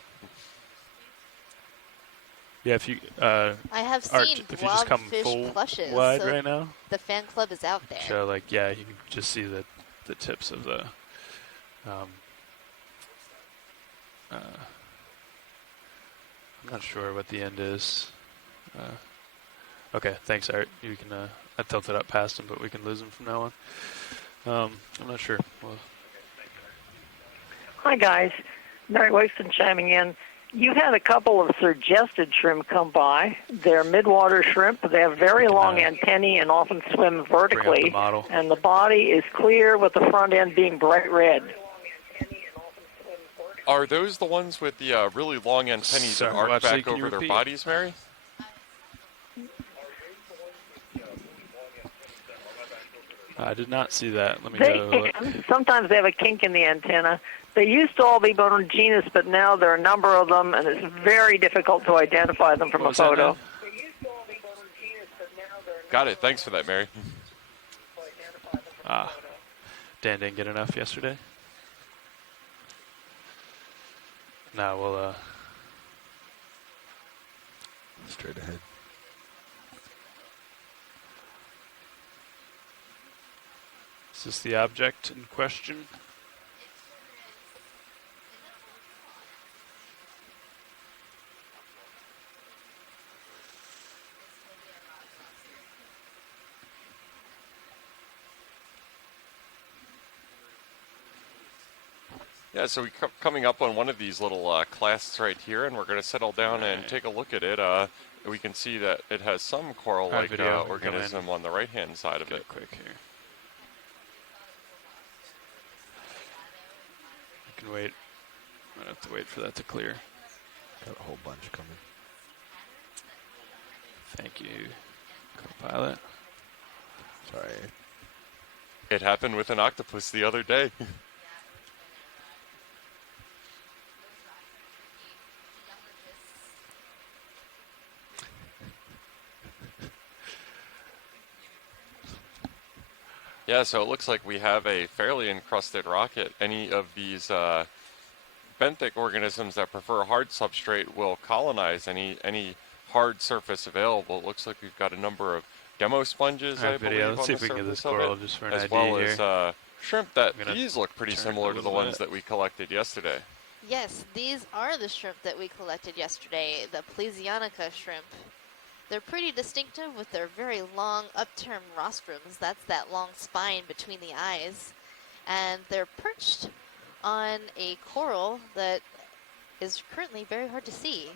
Yeah, if you I have seen blobfish plushes wide right now. The fan club is out there. So you can just see the tips of the I'm not sure what the end is. Okay, thanks, Art. You can I tilted up past him, but we can lose him from now on. I'm not sure. Well, hi guys, Mary Waston chiming in. You had a couple of suggested shrimp come by. They're midwater shrimp. They have very long antennae and often swim vertically. And the body is clear with the front end being bright red. Are those the ones with the really long antennae that arc back over their bodies, Mary? I did not see that. Let me go look. Sometimes they have a kink in the antenna. They used to all be monogenous, but now there are a number of them, and it's very difficult to identify them from a photo. Got it. Thanks for that, Mary. Dan didn't get enough yesterday. No, we'll straight ahead. Is this the object in question? Yeah, so we're coming up on one of these little clasts right here, and we're going to settle down and take a look at it. We can see that it has some coral-like organism on the right-hand side of it. Quick here. I can wait. I don't have to wait for that to clear. Got a whole bunch coming. Thank you, co-pilot. Sorry. It happened with an octopus the other day. Yeah, so it looks like we have a fairly encrusted rocket. Any of these benthic organisms that prefer hard substrate will colonize any hard surface available. It looks like we've got a number of demo sponges, I believe, Let's on see the if we can get this surface of coral it, just for an as ID well here. as shrimp that these look pretty turn similar a to the little ones bit. that we collected yesterday. Yes, these are the shrimp that we collected yesterday, the Plesionica shrimp. They're pretty distinctive with their very long upturned rostrums. That's that long spine between the eyes. And they're perched on a coral that is currently very hard to see.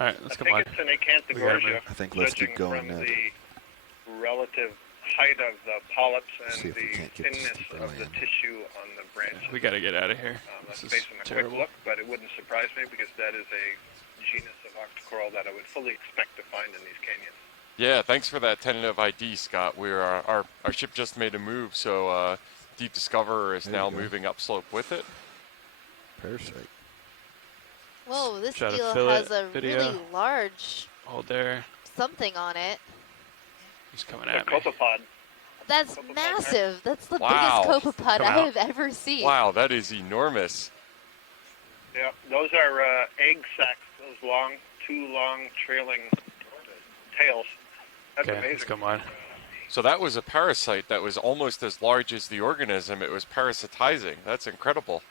All right, let's I come think on. it's an Acanthogoria, I think let's keep going, from Ned. the relative height of the polyps See and if we the can't get thinness this of the tissue on the branches. We got to get out of here. Let's This face is on a terrible. quick look, but it wouldn't surprise me because that is a genus of octocoral that I would fully expect to find in these canyons. Yeah, thanks for that tentative ID, Scott. Our ship just made a move, so Deep Discoverer is now moving upslope with it. Parasite. Whoa, this Try to eel fill has it. a Video. really large Hold there. something on it. He's coming A at me. copepod. That's massive. That's the Wow. biggest copepod Come I out. have ever seen. Wow, that is enormous. Yeah, those are egg sacs, those long, two long trailing tails. That's Okay, amazing. let's come on. So that was a parasite that was almost as large as the organism it was parasitizing. That's incredible.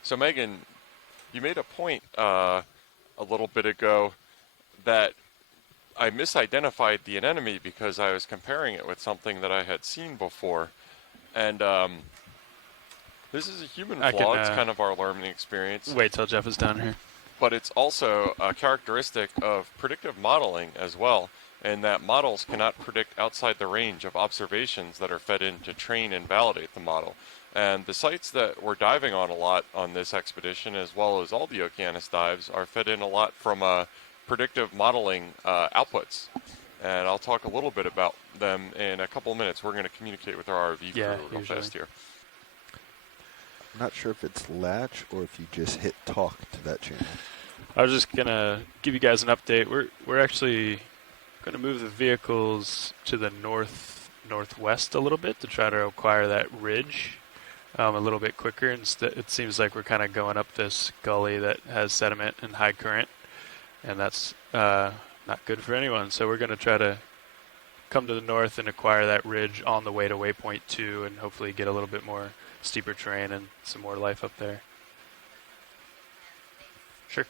So Megan, you made a point a little bit ago that I misidentified the anemone because I was comparing it with something that I had seen before. And this is a human flaw. It's kind of our learning experience. Wait till Jeff is down here. But it's also a characteristic of predictive modeling as well, in that models cannot predict outside the range of observations that are fed in to train and validate the model. And the sites that we're diving on a lot on this expedition, as well as all the Okeanos dives, are fed in a lot from predictive modeling outputs. And I'll talk a little bit about them in a couple of minutes. We're going to communicate with our RV crew real fast here. I'm not sure if it's latch or if you just hit talk to that channel. I was just gonna give you guys an update. We're actually gonna move the vehicles to the northwest a little bit to try to acquire that ridge a little bit quicker. Instead, it seems like we're kind of going up this gully that has sediment and high current, and that's not good for anyone. So we're gonna try to come to the north and acquire that ridge on the way to waypoint 2, and hopefully get a little bit more steeper terrain and some more life up there. Sure.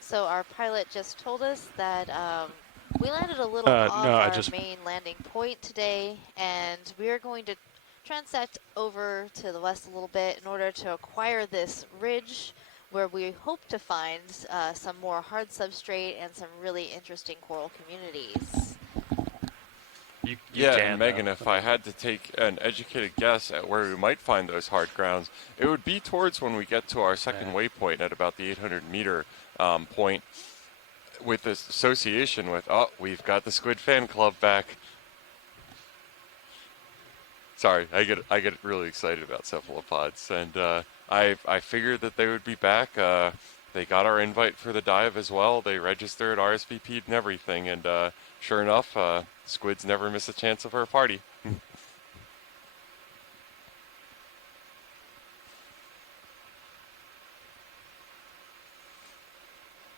So our pilot just told us that we landed a little off our main landing point today, and we're going to transect over to the west a little bit in order to acquire this ridge where we hope to find some more hard substrate and some really interesting coral communities. And Megan, if I had to take an educated guess at where we might find those hard grounds, it would be towards when we get to our second waypoint at about the 800-meter point, with this association with, we've got the Squid Fan Club back. Sorry, I get really excited about cephalopods, and I figured that they would be back. They got our invite for the dive as well. They registered, RSVP'd, and everything, and sure enough, squids never miss a chance of our party.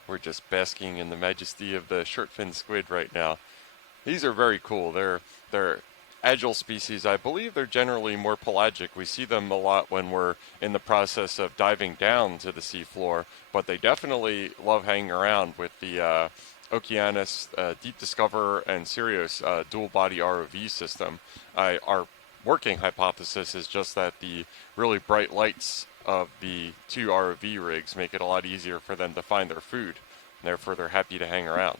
We're just basking in the majesty of the short-fin squid right now. These are very cool. They're agile species. I believe they're generally more pelagic. We see them a lot when we're in the process of diving down to the seafloor, but they definitely love hanging around with the Okeanos, Deep Discoverer, and Sirius dual-body ROV system. Our working hypothesis is just that the really bright lights of the 2 ROV rigs make it a lot easier for them to find their food, and therefore they're happy to hang around.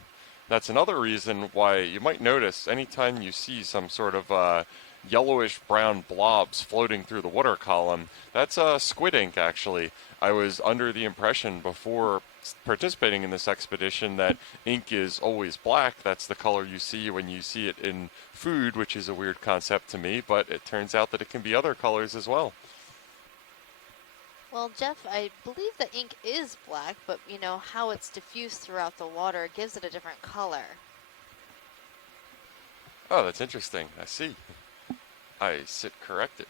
That's another reason why you might notice anytime you see some sort of yellowish brown blobs floating through the water column, that's squid ink actually. I was under the impression before participating in this expedition that ink is always black. That's the color you see when you see it in food, which is a weird concept to me, but it turns out that it can be other colors as well. Well, Jeff, I believe the ink is black, but you know how it's diffused throughout the water gives it a different color. Oh, that's interesting. I see. I sit corrected.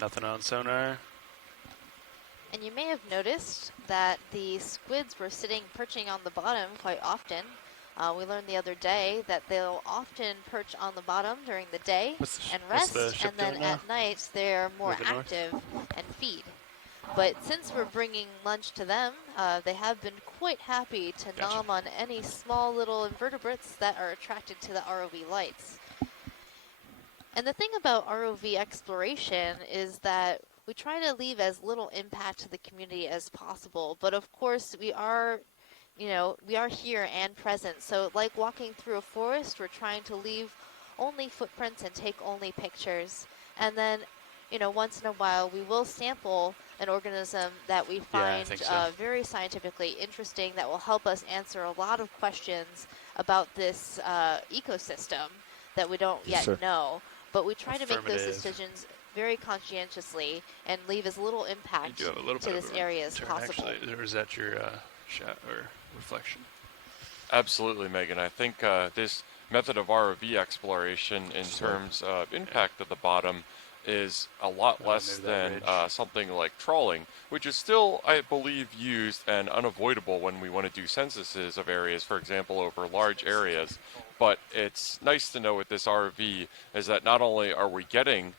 Nothing on sonar. And you may have noticed that the squids were perching on the bottom quite often. We learned the other day that they'll often perch on the bottom during the day and rest, and then at night they're more active and feed. But since we're bringing lunch to them, they have been quite happy to nom on any small little invertebrates that are attracted to the ROV lights. And the thing about ROV exploration is that we try to leave as little impact to the community as possible. But of course, we are here and present. So like walking through a forest, we're trying to leave only footprints and take only pictures. And then, once in a while, we will sample an organism that we find very scientifically interesting that will help us answer a lot of questions about this ecosystem that we don't yet know. But we try to make those decisions very conscientiously and leave as little impact to this area as possible. Actually, or is that your shot or reflection? Absolutely, Megan. I think this method of ROV exploration in terms of impact at the bottom is a lot less than something like trawling, which is still, I believe, used and unavoidable when we want to do censuses of areas, for example, over large areas. But it's nice to know with this ROV is that not only are we getting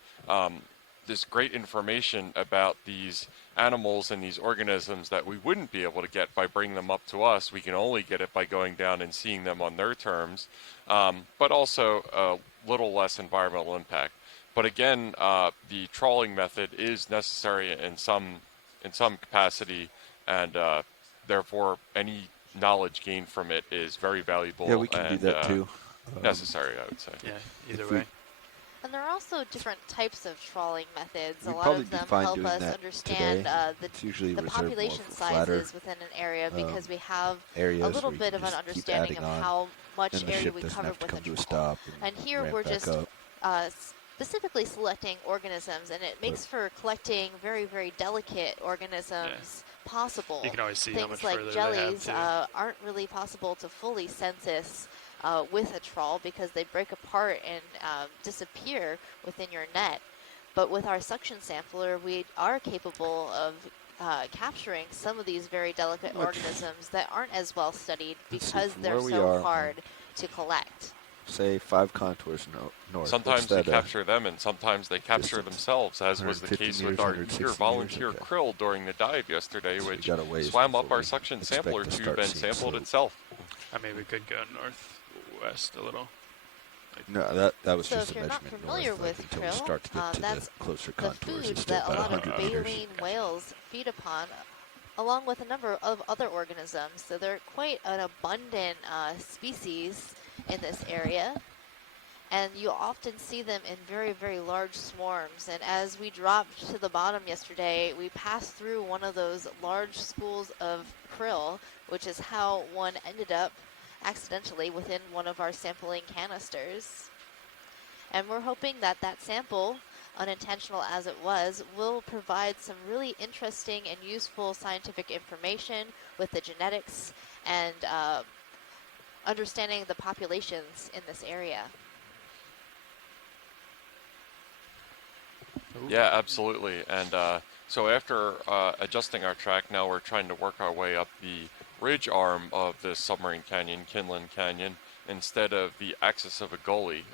this great information about these animals and these organisms that we wouldn't be able to get by bringing them up to us, we can only get it by going down and seeing them on their terms, but also a little less environmental impact. But again, the trawling method is necessary in some capacity, and therefore any knowledge gained from it is very valuable. Yeah, we can do that too. Necessary, I would say. Yeah, either way. And there are also different types of trawling methods. A lot of them help us understand the population sizes within an area, because we have a little bit of an understanding of how much area we cover with a trawl. And here we're just specifically selecting organisms, and it makes for collecting very, very delicate organisms possible. You can always see Things how much like further jellies they have aren't really possible to fully census with a trawl because they break apart and disappear within your net. But with our suction sampler, we are capable of capturing some of these very delicate organisms that aren't as well studied because they're so hard to collect. Say 5 contours north. Sometimes they capture them, and sometimes they capture themselves, as was the case with our volunteer krill during the dive yesterday, which swam up our suction sampler tube and sampled itself. I mean, we could go northwest a little. No, that was so just if a you're not measurement familiar north, with until we krill, start to get to that's the closer the contours. food It's still that a about lot of 100 meters. baleen whales feed upon, along with a number of other organisms. So they're quite an abundant species in this area. And you often see them in very, very large swarms. And as we dropped to the bottom yesterday, we passed through one of those large schools of krill, which is how one ended up accidentally within one of our sampling canisters. And we're hoping that that sample, unintentional as it was, will provide some really interesting and useful scientific information with the genetics and understanding the populations in this area. Yeah, absolutely. And so after adjusting our track, now we're trying to work our way up the ridge arm of this submarine canyon, Kinlan Canyon, instead of the axis of a gully.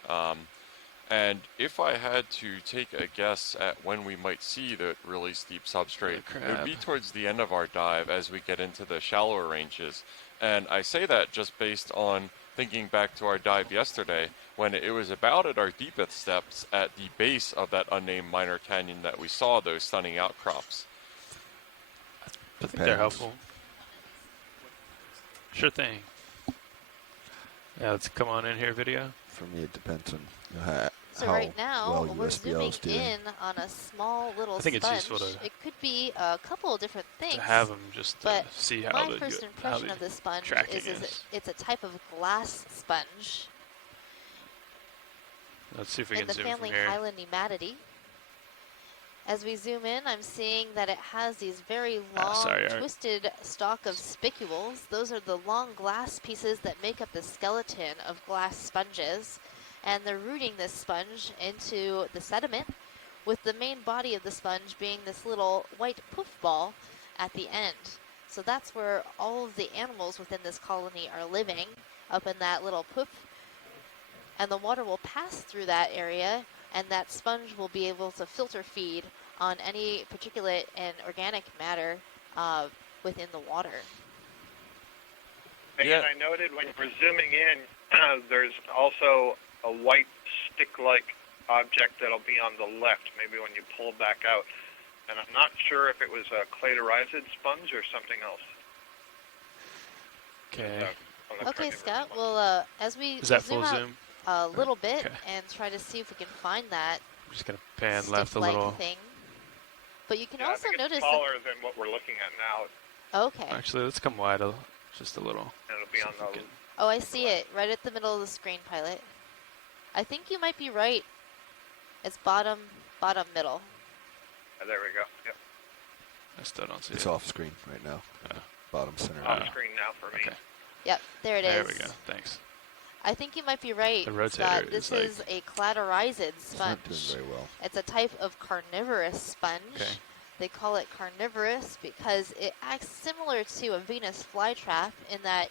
And if I had to take a guess at when we might see the really steep substrate, it would be towards the end of our dive as we get into the shallower ranges. And I say that just based on thinking back to our dive yesterday, when it was about at our deepest depths at the base of that unnamed minor canyon that we saw those stunning outcrops. I think they're helpful. Sure thing. Yeah, let's come on in here, video. For me, it depends on how So right now, well we're USBL zooming is doing. in on a small little I think sponge. it's useful It could be a couple of different things. to have them just to but see how my the first impression of this sponge is it's a type of glass sponge. Let's see if we can zoom in the family from here. Highland Nematode. As we zoom in, I'm seeing that it has these very long, twisted stalk of spicules. Those are the long glass pieces that make up the skeleton of glass sponges. And they're rooting this sponge into the sediment, with the main body of the sponge being this little white poof ball at the end. So that's where all of the animals within this colony are living, up in that little poof. And the water will pass through that area, and that sponge will be able to filter feed on any particulate and organic matter within the water. And I noted when we're zooming in, there's also a white stick-like object that'll be on the left, maybe when you pull back out. And I'm not sure if it was a cladorizid sponge or something else. Okay. Okay, Scott. Well, as we zoom out a little bit and try to see if we can find that. I'm just gonna pan left a little. Thing. But you can I also think notice it's taller than what we're looking at now. Okay. Actually, let's come wide just a little. And it'll be on the. Oh, I see it right at the middle of the screen, Pilot. I think you might be right. It's bottom middle. There we go. Yep. I still don't see it. It's off screen right now. Bottom center. Off screen now for me. Okay. Yep, there it is. There we go. Thanks. I think you might be right, The rotator Scott. This is is a cladorizid sponge. It's not doing very well. It's a type of carnivorous sponge. Okay. They call it carnivorous because it acts similar to a Venus flytrap in that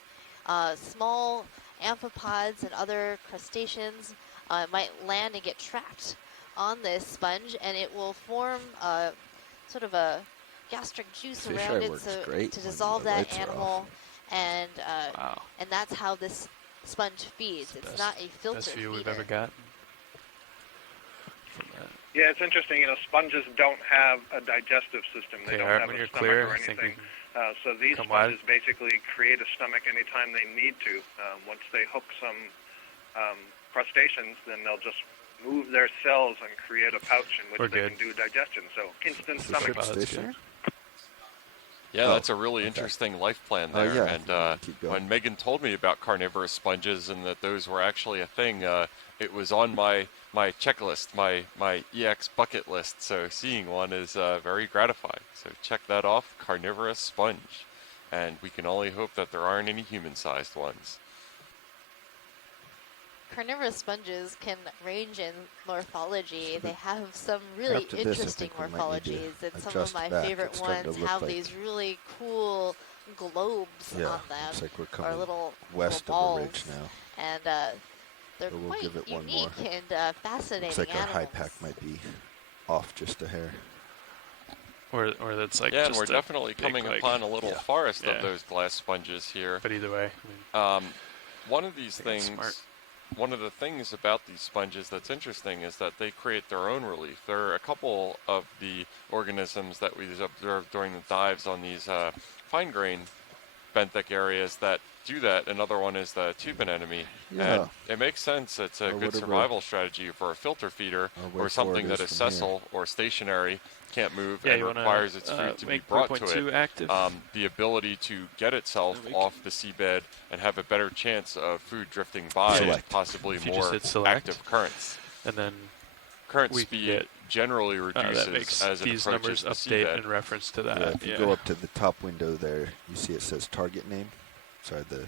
small amphipods and other crustaceans might land and get trapped on this sponge, and it will form sort of a gastric juice around it to dissolve that animal, and that's how this sponge feeds. It's not a filter best view feeder. we've ever got. Yeah, it's interesting. Sponges don't have a digestive system. They don't have a stomach or anything. So these sponges basically create a stomach anytime they need to. Once they hook some crustaceans, then they'll just move their cells and create a pouch in which they can do digestion. So instant stomach. Yeah, that's a really interesting life plan there. And when Megan told me about carnivorous sponges and that those were actually a thing, it was on my checklist, my EX bucket list. So seeing one is very gratifying. So check that off, carnivorous sponge. And we can only hope that there aren't any human-sized ones. Carnivorous sponges can range in morphology. They have some really interesting morphologies, and some of my favorite ones have these really cool globes on them. Looks like we're or coming little west balls. of the ridge now. And they're quite unique and fascinating Looks like animals. our high pack might be off just a hair. Or that's like and just we're definitely coming upon a little forest of those glass sponges here. But either way, one of these things, one of the things about these sponges that's interesting is that they create their own relief. There are a couple of the organisms that we observed during the dives on these fine-grain benthic areas that do that. Another one is the tube anemone. Yeah. And it makes sense. It's a good survival strategy for a filter feeder or something that is sessile or stationary, can't move, and requires its food to be brought to it. Active. The ability to get itself off the seabed and have a better chance of food drifting by and possibly more active currents. And then current speed generally reduces as it these approaches numbers the update seabed. in reference to that. Yeah, if you go up to the top window there, you see it says target name. Sorry, the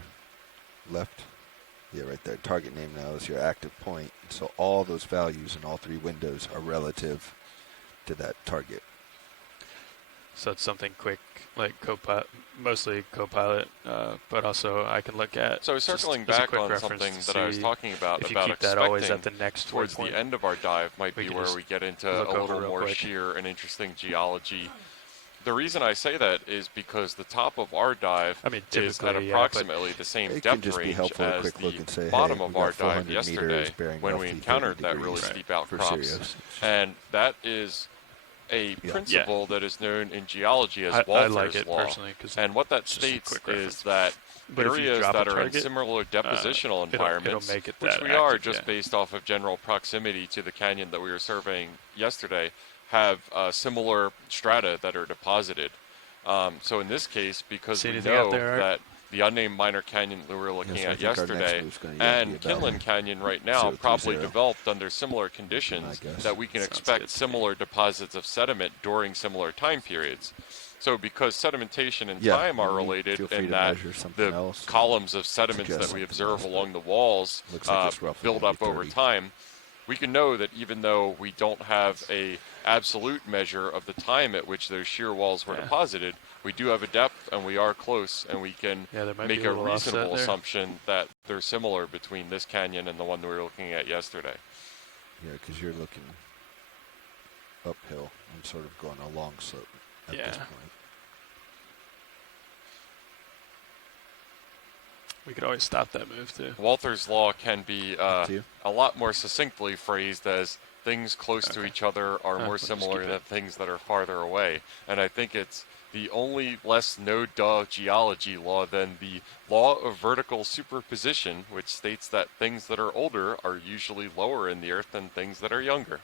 left. Yeah, right there. Target name now is your active point. So all those values in all three windows are relative to that target. So it's something quick, like Copilot, mostly Copilot, but also I can look at. So circling back on something that I was talking about keep that always at the next towards the end of our dive might be where we get into a little more sheer and interesting geology. the reason I say that is because the top of our dive is at approximately the same depth range as the bottom of our dive yesterday when we encountered that really steep outcrops. And that is a principle that is known in geology as Walther's law. And what that states is that areas that are in similar depositional environments, which we are just based off of general proximity to the canyon that we were surveying yesterday, have similar strata that are deposited. So in this case, because we know that the unnamed minor canyon that we were looking at yesterday and Kinlan Canyon right now probably developed under similar conditions, that we can expect similar deposits of sediment during similar time periods. So because sedimentation and time are related in that the columns of sediments that we observe along the walls build up over time, we can know that even though we don't have a absolute measure of the time at which those shear walls were deposited, we do have a depth and we are close, and we can make a reasonable assumption that they're similar between this canyon and the one that we were looking at yesterday. Yeah, because you're looking uphill and sort of going a long slope at this point. We could always stop that move, too. Walther's law can be a lot more succinctly phrased as things close to each other are more similar than things that are farther away. And I think it's the only less no-duh geology law than the law of vertical superposition, which states that things that are older are usually lower in the earth than things that are younger.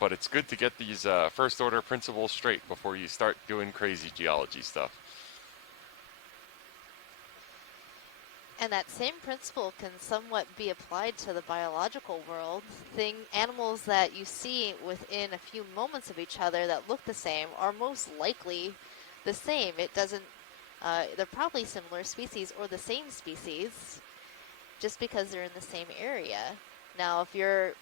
But it's good to get these first-order principles straight before you start doing crazy geology stuff. And that same principle can somewhat be applied to the biological world. Animals that you see within a few moments of each other that look the same are most likely the same. It doesn't, they're probably similar species or the same species just because they're in the same area. Now, if you're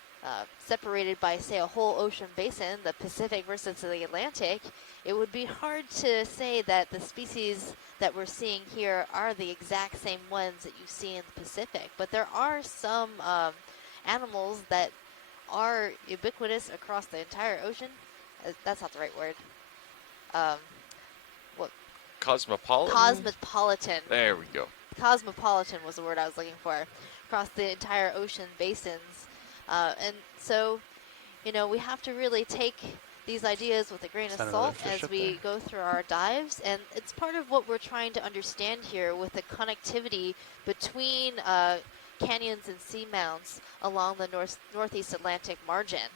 separated by, say, a whole ocean basin, the Pacific versus the Atlantic, it would be hard to say that the species that we're seeing here are the exact same ones that you see in the Pacific. But there are some animals that are ubiquitous across the entire ocean. That's not the right word. What? Cosmopolitan? Cosmopolitan. There we go. Cosmopolitan was the word I was looking for. Across the entire ocean basins. And so, you know, we have to really take these ideas with a grain of salt as we go through our dives. And it's part of what we're trying to understand here with the connectivity between canyons and seamounts along the northeast Atlantic margin.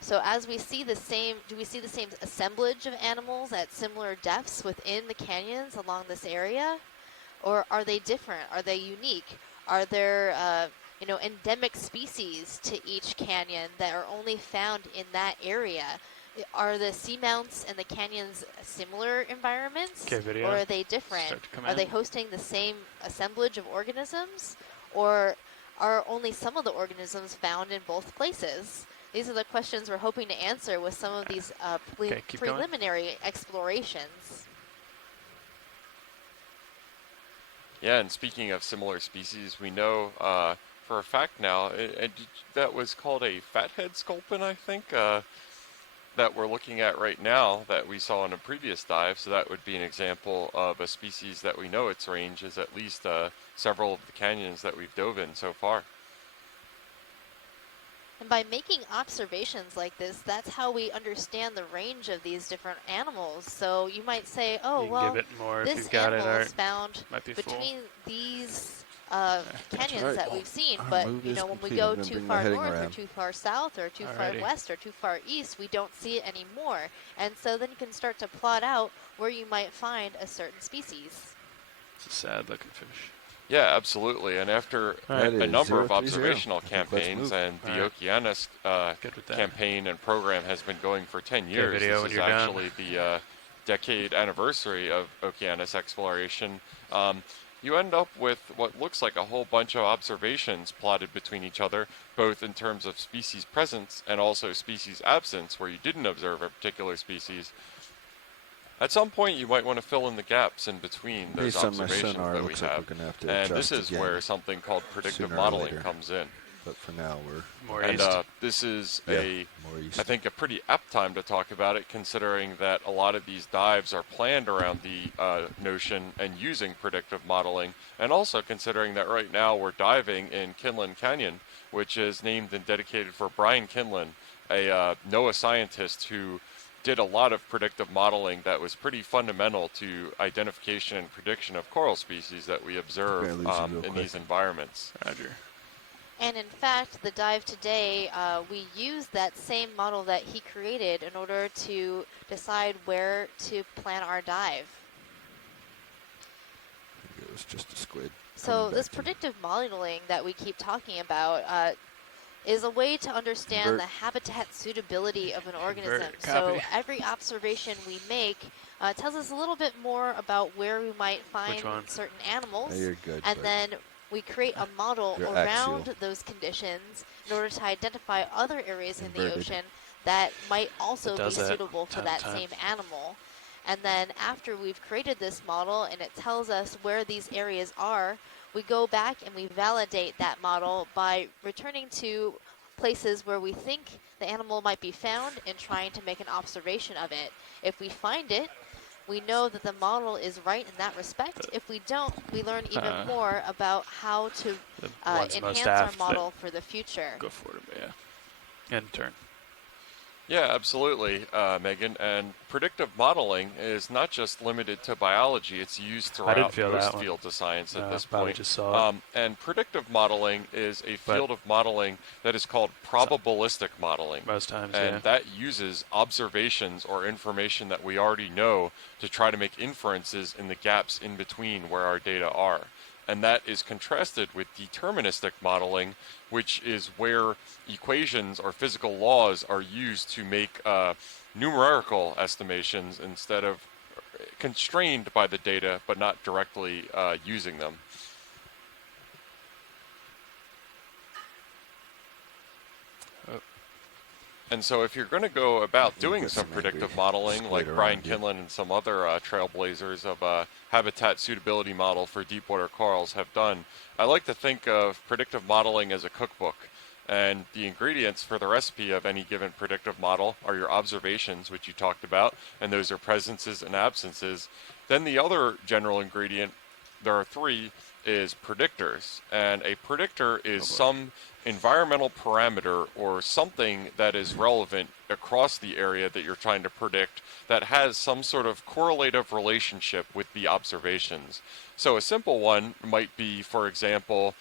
So as we see the same, do we see the same assemblage of animals at similar depths within the canyons along this area? Or are they different? Are they unique? Are there you know, endemic species to each canyon that are only found in that area? Are the seamounts and the canyons similar environments? Or are they different? Are they hosting the same assemblage of organisms? Or are only some of the organisms found in both places? These are the questions we're hoping to answer with some of these preliminary explorations. Yeah, and speaking of similar species, we know for a fact now, that was called a fathead sculpin, I think, that we're looking at right now that we saw in a previous dive. So that would be an example of a species that we know its range is at least several of the canyons that we've dove in so far. And by making observations like this, that's how we understand the range of these different animals. So you might say, oh, well, this animal is found between these canyons that we've seen, but you know, when we go too far north or too far south or too far west or too far east, we don't see it anymore. And so then you can start to plot out where you might find a certain species. It's a sad looking fish. Yeah, absolutely. And after a number of observational campaigns, and the Okeanos campaign and program has been going for 10 years. This is actually the decade anniversary of Okeanos exploration. You end up with what looks like a whole bunch of observations plotted between each other, both in terms of species presence and also species absence, where you didn't observe a particular species. At some point, you might want to fill in the gaps in between those observations that we have. And this is where something called predictive modeling comes in. But for now, we're more and east. This is more east. I think, a pretty apt time to talk about it, considering that a lot of these dives are planned around the notion and using predictive modeling, and also considering that right now we're diving in Kinlan Canyon, which is named and dedicated for Brian Kinlan, a NOAA scientist who did a lot of predictive modeling that was pretty fundamental to identification and prediction of coral species that we observe in these environments. Roger. And in fact, the dive today, we used that same model that he created in order to decide where to plan our dive. It was just a squid. So this predictive modeling that we keep talking about is a way to understand the habitat suitability of an organism. So every observation we make tells us a little bit more about where we might find certain animals. You're good, and then we create a model around those conditions in order to identify other areas in the ocean that might also be suitable for that same animal. And then after we've created this model and it tells us where these areas are, we go back and we validate that model by returning to places where we think the animal might be found and trying to make an observation of it. If we find it, we know that the model is right in that respect. If we don't, we learn even more about how to enhance our model for the future. Go for it, yeah. End turn. Yeah, absolutely, Megan. And predictive modeling is not just limited to biology. It's used throughout most fields of science at this point. Just saw it. And predictive modeling is a field of modeling that is called probabilistic modeling. Most times, and that uses observations or information that we already know to try to make inferences in the gaps in between where our data are. And that is contrasted with deterministic modeling, which is where equations or physical laws are used to make numerical estimations instead of constrained by the data, but not directly using them. And so if you're going to go about doing some predictive modeling, like Brian Kinlan and some other trailblazers of a habitat suitability model for deepwater corals have done, I like to think of predictive modeling as a cookbook. And the ingredients for the recipe of any given predictive model are your observations, which you talked about, and those are presences and absences. Then the other general ingredient, there are three, is predictors. And a predictor is some environmental parameter or something that is relevant across the area that you're trying to predict that has some sort of correlative relationship with the observations. So a simple one might be, for example,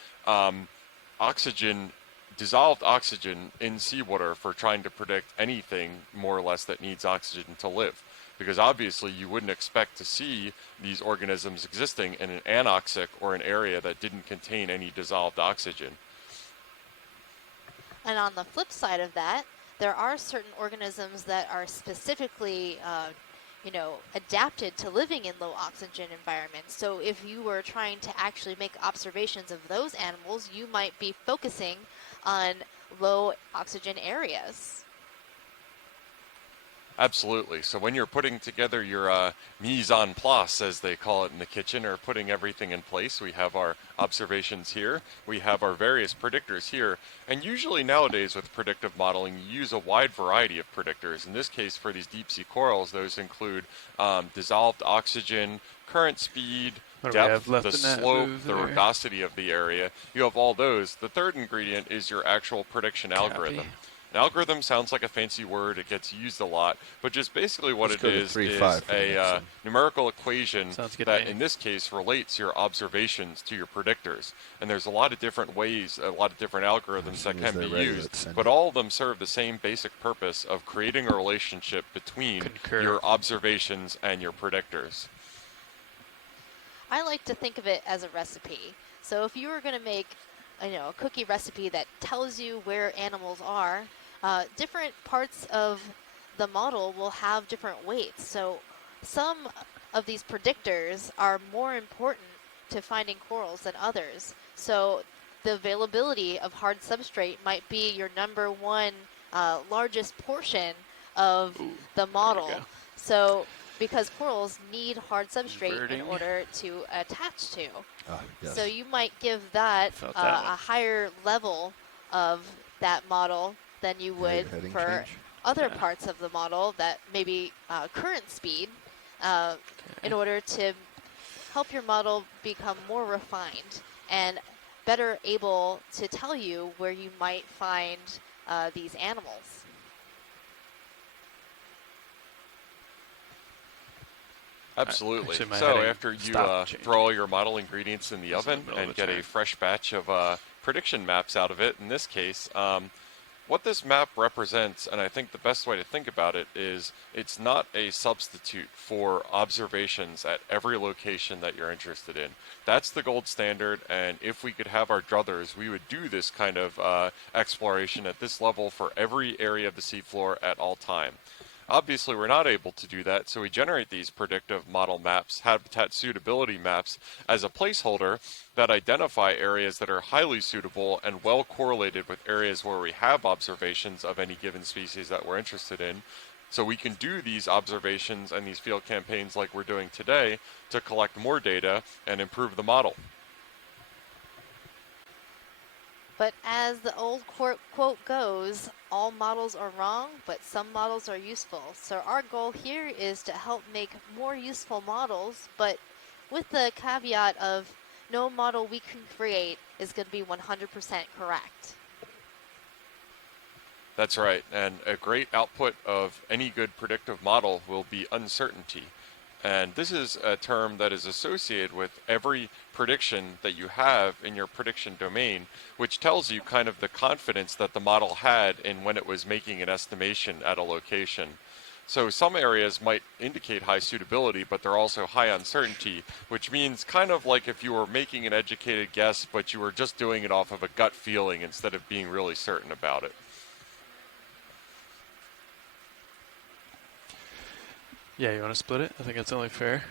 dissolved oxygen in seawater for trying to predict anything more or less that needs oxygen to live. Because obviously you wouldn't expect to see these organisms existing in an anoxic or an area that didn't contain any dissolved oxygen. And on the flip side of that, there are certain organisms that are specifically, adapted to living in low oxygen environments. So if you were trying to actually make observations of those animals, you might be focusing on low oxygen areas. Absolutely. So when you're putting together your mise en place, as they call it in the kitchen, or putting everything in place, we have our observations here, we have our various predictors here, and usually nowadays with predictive modeling, you use a wide variety of predictors. In this case, for these deep sea corals, those include dissolved oxygen, current speed, depth, the slope, the rugosity of the area. You have all those. The third ingredient is your actual prediction algorithm. An algorithm sounds like a fancy word. It gets used a lot. But just basically what it is a numerical equation that, in this case, relates your observations to your predictors. And there's a lot of different ways, a lot of different algorithms that can be used. But all of them serve the same basic purpose of creating a relationship between your observations and your predictors. I like to think of it as a recipe. So if you were going to make a cookie recipe that tells you where animals are, different parts of the model will have different weights. So some of these predictors are more important to finding corals than others. So the availability of hard substrate might be your number one largest portion of the model. So because corals need hard substrate in order to attach to. So you might give that a higher level of that model than you would for other parts of the model that maybe current speed in order to help your model become more refined and better able to tell you where you might find these animals. Absolutely. So after you throw all your model ingredients in the oven and get a fresh batch of prediction maps out of it, in this case, what this map represents, and I think the best way to think about it, is it's not a substitute for observations at every location that you're interested in. That's the gold standard, and if we could have our druthers, we would do this kind of exploration at this level for every area of the seafloor at all time. Obviously, we're not able to do that, so we generate these predictive model maps, habitat suitability maps, as a placeholder that identify areas that are highly suitable and well correlated with areas where we have observations of any given species that we're interested in. So we can do these observations and these field campaigns like we're doing today to collect more data and improve the model. But as the old quote goes, all models are wrong, but some models are useful. So our goal here is to help make more useful models, but with the caveat of no model we can create is going to be 100% correct. That's right, and a great output of any good predictive model will be uncertainty. And this is a term that is associated with every prediction that you have in your prediction domain, which tells you kind of the confidence that the model had in when it was making an estimation at a location. So some areas might indicate high suitability, but they're also high uncertainty, which means kind of like if you were making an educated guess, but you were just doing it off of a gut feeling instead of being really certain about it. Yeah, you want to split it? I think it's only fair.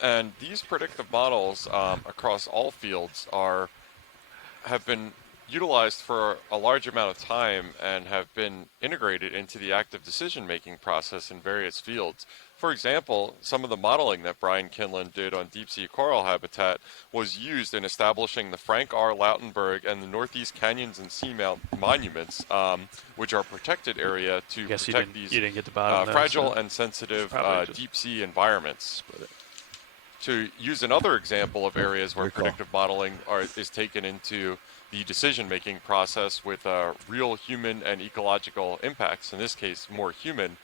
And these predictive models across all fields have been utilized for a large amount of time and have been integrated into the active decision-making process in various fields. For example, some of the modeling that Brian Kinlan did on deep-sea coral habitat was used in establishing the Frank R. Lautenberg and the Northeast Canyons and Seamount monuments, which are protected area to protect these fragile and sensitive deep-sea environments. To use another example of areas where predictive modeling is taken into the decision-making process with real human and ecological impacts, in this case more human,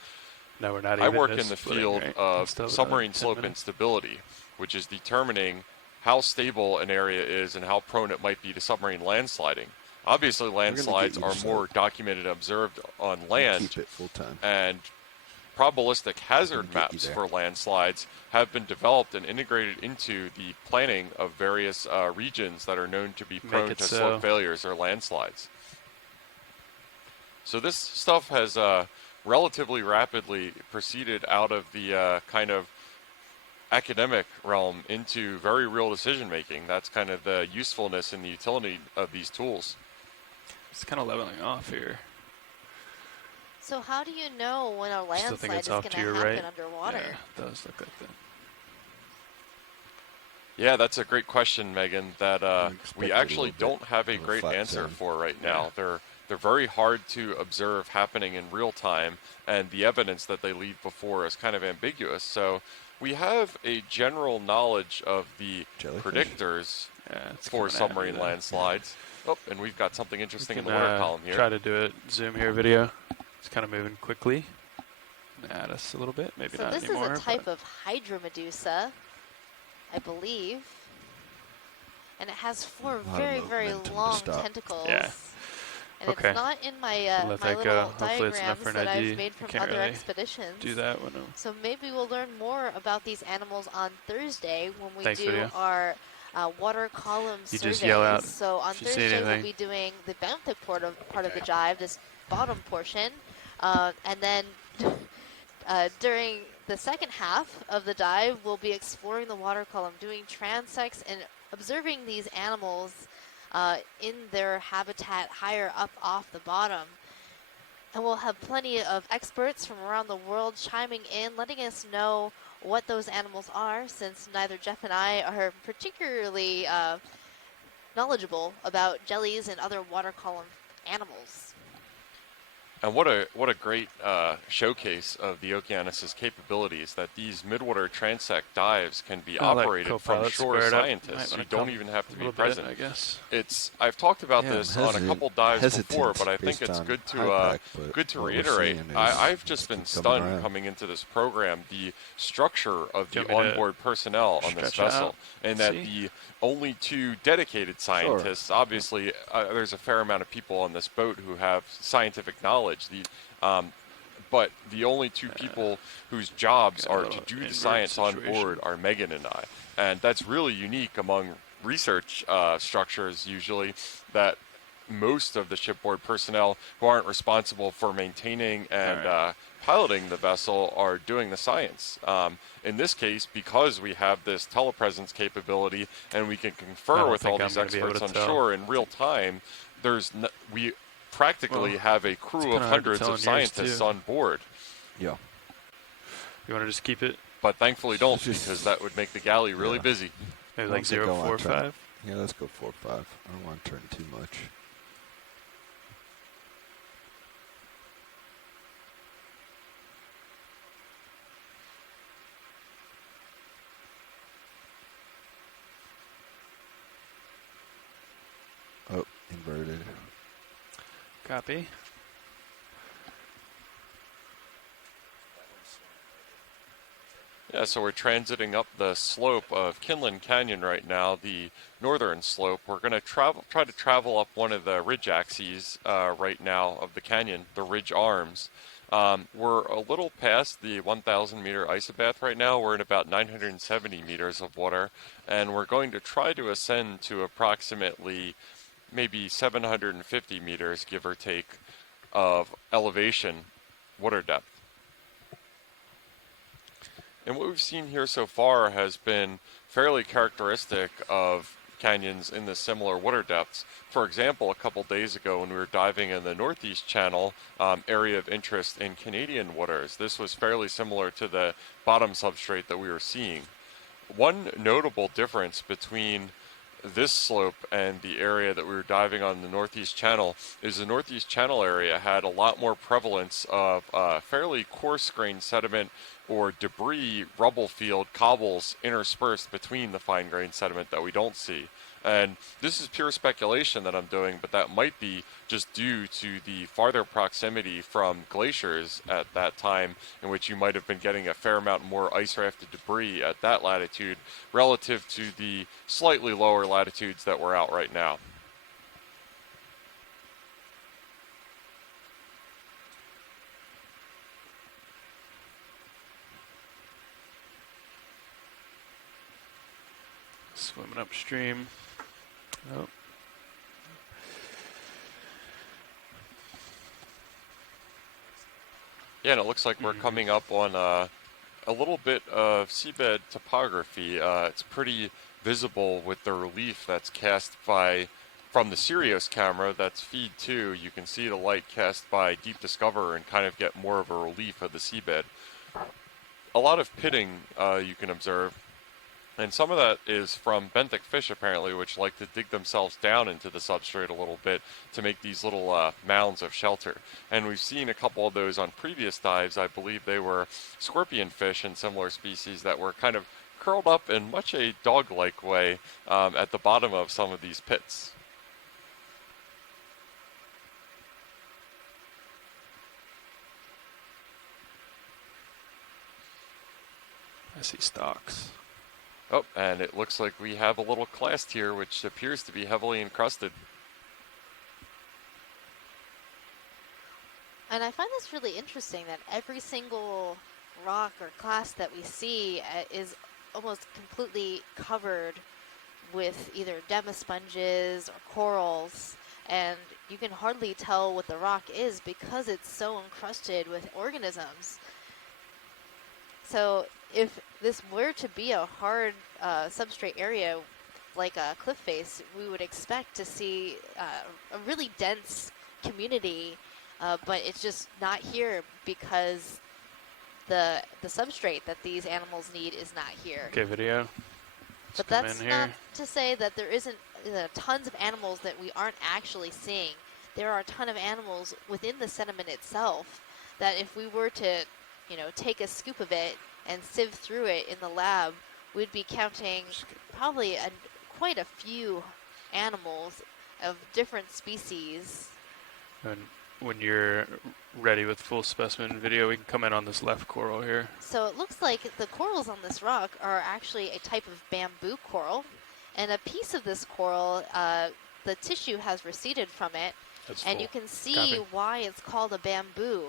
no, we're not I work in the field of submarine slope instability, which is determining how stable an area is and how prone it might be to submarine landsliding. Obviously, landslides are more documented and observed on land, and probabilistic hazard maps for landslides have been developed and integrated into the planning of various regions that are known to be prone to slope failures or landslides. So this stuff has relatively rapidly proceeded out of the kind of academic realm into very real decision making. That's kind of the usefulness and the utility of these tools. It's kind of leveling off here. So how do you know when a landslide is going to happen underwater? Yeah, it does look like that. Yeah, that's a great question, Megan, that we actually don't have a great answer for right now. They're very hard to observe happening in real time, and the evidence that they leave before is kind of ambiguous. So we have a general knowledge of the predictors for submarine landslides. Oh, and we've got something interesting in the water column here. Try to do it. Zoom here video. It's kind of moving quickly. Add us a little bit, maybe not anymore. So this is a type of hydromedusa, I believe. And it has 4 very, very long tentacles. Yeah. And it's not in my, my little diagrams that I've made from other expeditions. Do that one. So maybe we'll learn more about these animals on Thursday when we do our water column surveys. Just yell out so on Thursday we'll be doing the benthic part of the dive, this bottom portion. And then during the second half of the dive, we'll be exploring the water column, doing transects and observing these animals in their habitat higher up off the bottom. And we'll have plenty of experts from around the world chiming in, letting us know what those animals are, since neither Jeff and I are particularly knowledgeable about jellies and other water column animals. And what a great showcase of the Okeanos' capabilities, that these midwater transect dives can be operated from shore scientists who don't even have to be present. I guess I've talked about this on a couple dives before, but I think it's good to reiterate. I've just been stunned coming into this program, the structure of the onboard personnel on this vessel, and that the only 2 dedicated scientists, obviously there's a fair amount of people on this boat who have scientific knowledge, but the only 2 people whose jobs are to do the science on board are Megan and I. And that's really unique among research structures usually, that most of the shipboard personnel who aren't responsible for maintaining and piloting the vessel are doing the science. In this case, because we have this telepresence capability and we can confer with all these experts on shore in real time, we practically have a crew of hundreds of scientists on board. Yeah. You want to just keep it? But thankfully don't, because that would make the galley really busy. Maybe like 0.45? Yeah, let's go 4.5. I don't want to turn too much. Oh, inverted. Copy. Yeah, so we're transiting up the slope of Kinlan Canyon right now, the northern slope. We're going to try to travel up one of the ridge axes right now of the canyon, the ridge arms. We're a little past the 1,000 meter isobath right now. We're in about 970 meters of water, and we're going to try to ascend to approximately maybe 750 meters, give or take, of elevation, water depth. And what we've seen here so far has been fairly characteristic of canyons in the similar water depths. For example, a couple days ago when we were diving in the Northeast Channel, area of interest in Canadian waters, this was fairly similar to the bottom substrate that we were seeing. One notable difference between this slope and the area that we were diving on the Northeast Channel is the Northeast Channel area had a lot more prevalence of fairly coarse-grained sediment or debris, rubble field, cobbles interspersed between the fine-grained sediment that we don't see. And this is pure speculation that I'm doing, but that might be just due to the farther proximity from glaciers at that time, in which you might have been getting a fair amount more ice-rafted debris at that latitude relative to the slightly lower latitudes that we're out right now. Swimming upstream. Oh. Yeah, and it looks like we're coming up on a little bit of seabed topography. It's pretty visible with the relief that's cast from the Sirius camera, that's feed 2. You can see the light cast by Deep Discoverer and kind of get more of a relief of the seabed. A lot of pitting you can observe. And some of that is from benthic fish, apparently, which like to dig themselves down into the substrate a little bit to make these little mounds of shelter. And we've seen a couple of those on previous dives. I believe they were scorpion fish and similar species that were kind of curled up in much a dog-like way at the bottom of some of these pits. I see stalks. Oh, and it looks like we have a little clast here, which appears to be heavily encrusted. And I find this really interesting that every single rock or clast that we see is almost completely covered with either demasponges or corals, and you can hardly tell what the rock is because it's so encrusted with organisms. So if this were to be a hard substrate area like a cliff face, we would expect to see a really dense community but it's just not here because the substrate that these animals need is not here. Okay, video. But that's not to say that there isn't tons of animals that we aren't actually seeing. There are a ton of animals within the sediment itself that if we were to, take a scoop of it and sieve through it in the lab, we'd be counting probably quite a few animals of different species. And when you're ready with full specimen video, we can come in on this left coral here. So it looks like the corals on this rock are actually a type of bamboo coral. And a piece of this coral, the tissue has receded from it. And you can see why it's called a bamboo.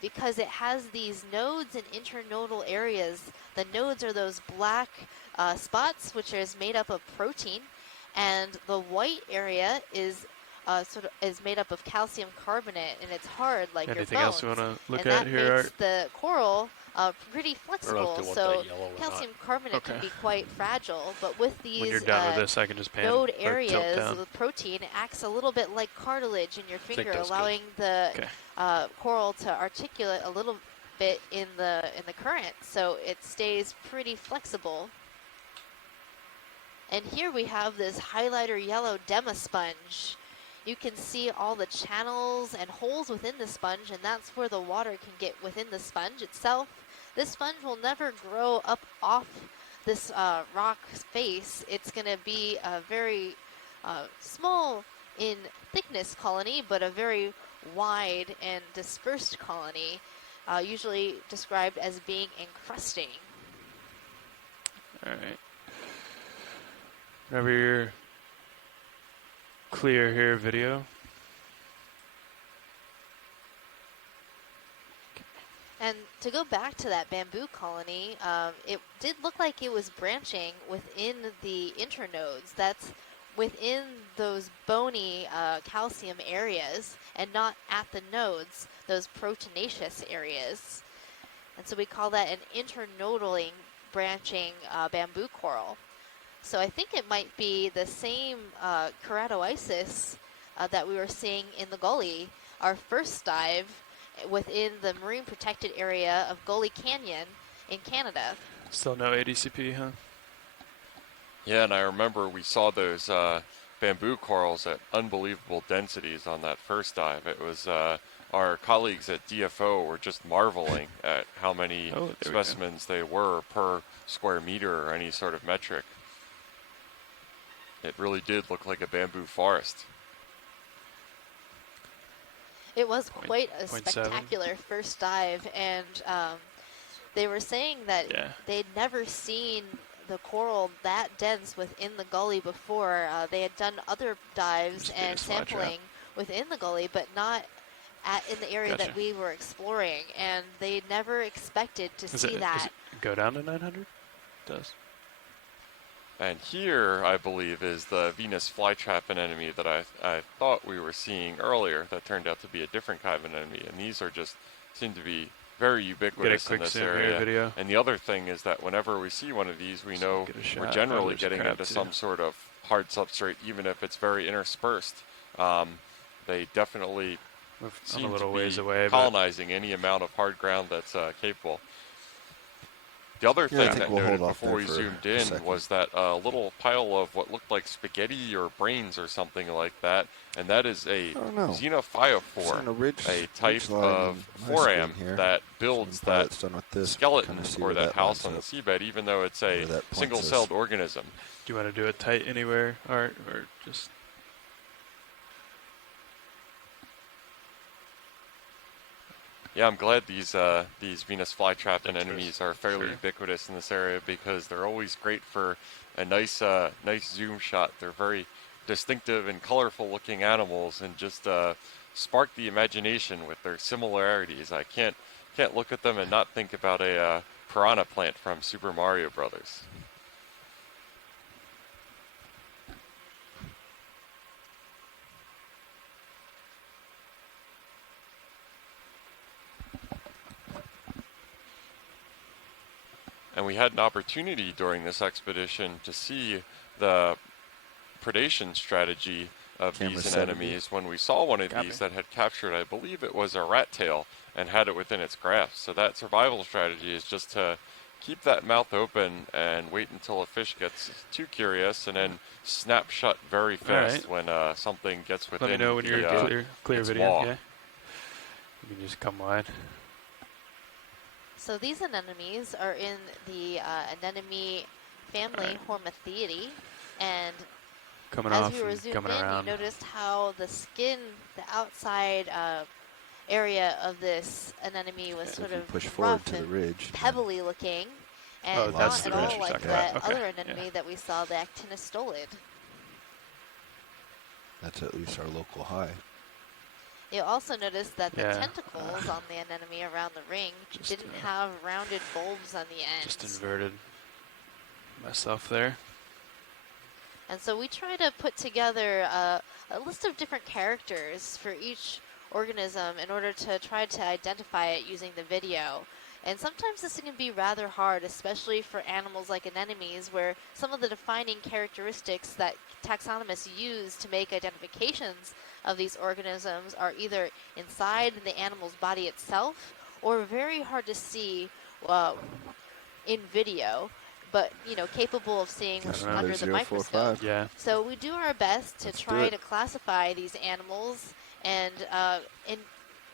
Because it has these nodes and internodal areas. The nodes are those black spots, which is made up of protein. And the white area is made up of calcium carbonate, and it's hard like your bones. Anything else you want to look and at here, Art? that makes the coral pretty flexible. So calcium carbonate can be quite fragile, but with these when you're done with this, I can just pan node areas of the protein, it acts a little bit like cartilage in your finger, allowing the coral to articulate a little bit in the current, so it stays pretty flexible. And here we have this highlighter yellow demasponge. You can see all the channels and holes within the sponge, and that's where the water can get within the sponge itself. This sponge will never grow up off this rock face. It's going to be a very small in thickness colony, but a very wide and dispersed colony, usually described as being encrusting. All right. Whenever you're clear here, video. And to go back to that bamboo colony, it did look like it was branching within the internodes. That's within those bony calcium areas and not at the nodes, those proteinaceous areas. And so we call that an internodaling branching bamboo coral. So I think it might be the same keratoisis that we were seeing in the gully, our first dive within the marine protected area of Gully Canyon in Canada. Still no ADCP, huh? Yeah, and I remember we saw those bamboo corals at unbelievable densities on that first dive. It was our colleagues at DFO were just marveling at how many specimens they were per square meter or any sort of metric. It really did look like a bamboo forest. It was quite a spectacular first dive, and they were saying that they'd never seen the coral that dense within the gully before. They had done other dives and sampling within the gully, but not in the area that we were exploring, and they never expected to see that. Does it go down to 900? It does. And here, I believe, is the Venus flytrap anemone that I thought we were seeing earlier that turned out to be a different kind of anemone. And these are just seem to be very ubiquitous in this area. Video. And the other thing is that whenever we see one of these, we know we're generally getting into some sort of hard substrate, even if it's very interspersed. They definitely seem to be colonizing any amount of hard ground that's capable. The other thing that noted before we zoomed in was that little pile of what looked like spaghetti or brains or something like that, and that is a xenophyophore, a type of foram that builds that skeleton or that house on the seabed, even though it's a single-celled organism. Do you want to do it tight anywhere, Art, or just... Yeah, I'm glad these Venus flytrap anemones are fairly ubiquitous in this area because they're always great for a nice zoom shot. They're very distinctive and colorful looking animals and just spark the imagination with their similarities. I can't look at them and not think about a piranha plant from Super Mario Brothers. And we had an opportunity during this expedition to see the predation strategy of Camera these 70. anemones when we saw one of these that had captured, I believe it was a rat tail, and had it within its grasp. So that survival strategy is just to keep that mouth open and wait until a fish gets too curious, and then snap shut very fast when something gets within. Let me know when you're clear its video. maw. Yeah. You can just come wide. So these anemones are in the anemone family Hormathiidae, and as we were zoomed in, you noticed how the skin, the outside area of this anemone was sort of push forward rough to the and ridge, pebbly looking, and not at all like that other anemone that we saw, the actinostolid. That's at least our local high. You also noticed that the tentacles on the anemone around the ring didn't have rounded bulbs on the ends. Just inverted myself there. And so we try to put together a list of different characters for each organism in order to try to identify it using the video. And sometimes this can be rather hard, especially for animals like anemones, where some of the defining characteristics that taxonomists use to make identifications of these organisms are either inside the animal's body itself or very hard to see in video, but capable of seeing under the microscope. Yeah. So we do our best to try to classify these animals, and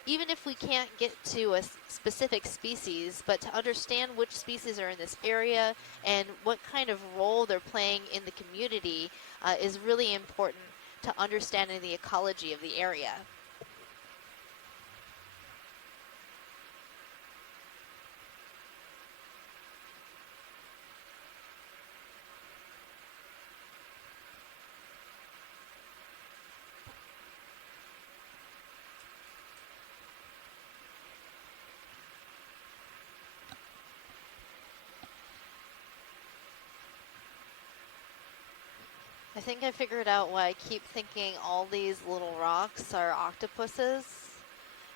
even if we can't get to a specific species, but to understand which species are in this area and what kind of role they're playing in the community is really important to understanding the ecology of the area. I think I figured out why I keep thinking all these little rocks are octopuses.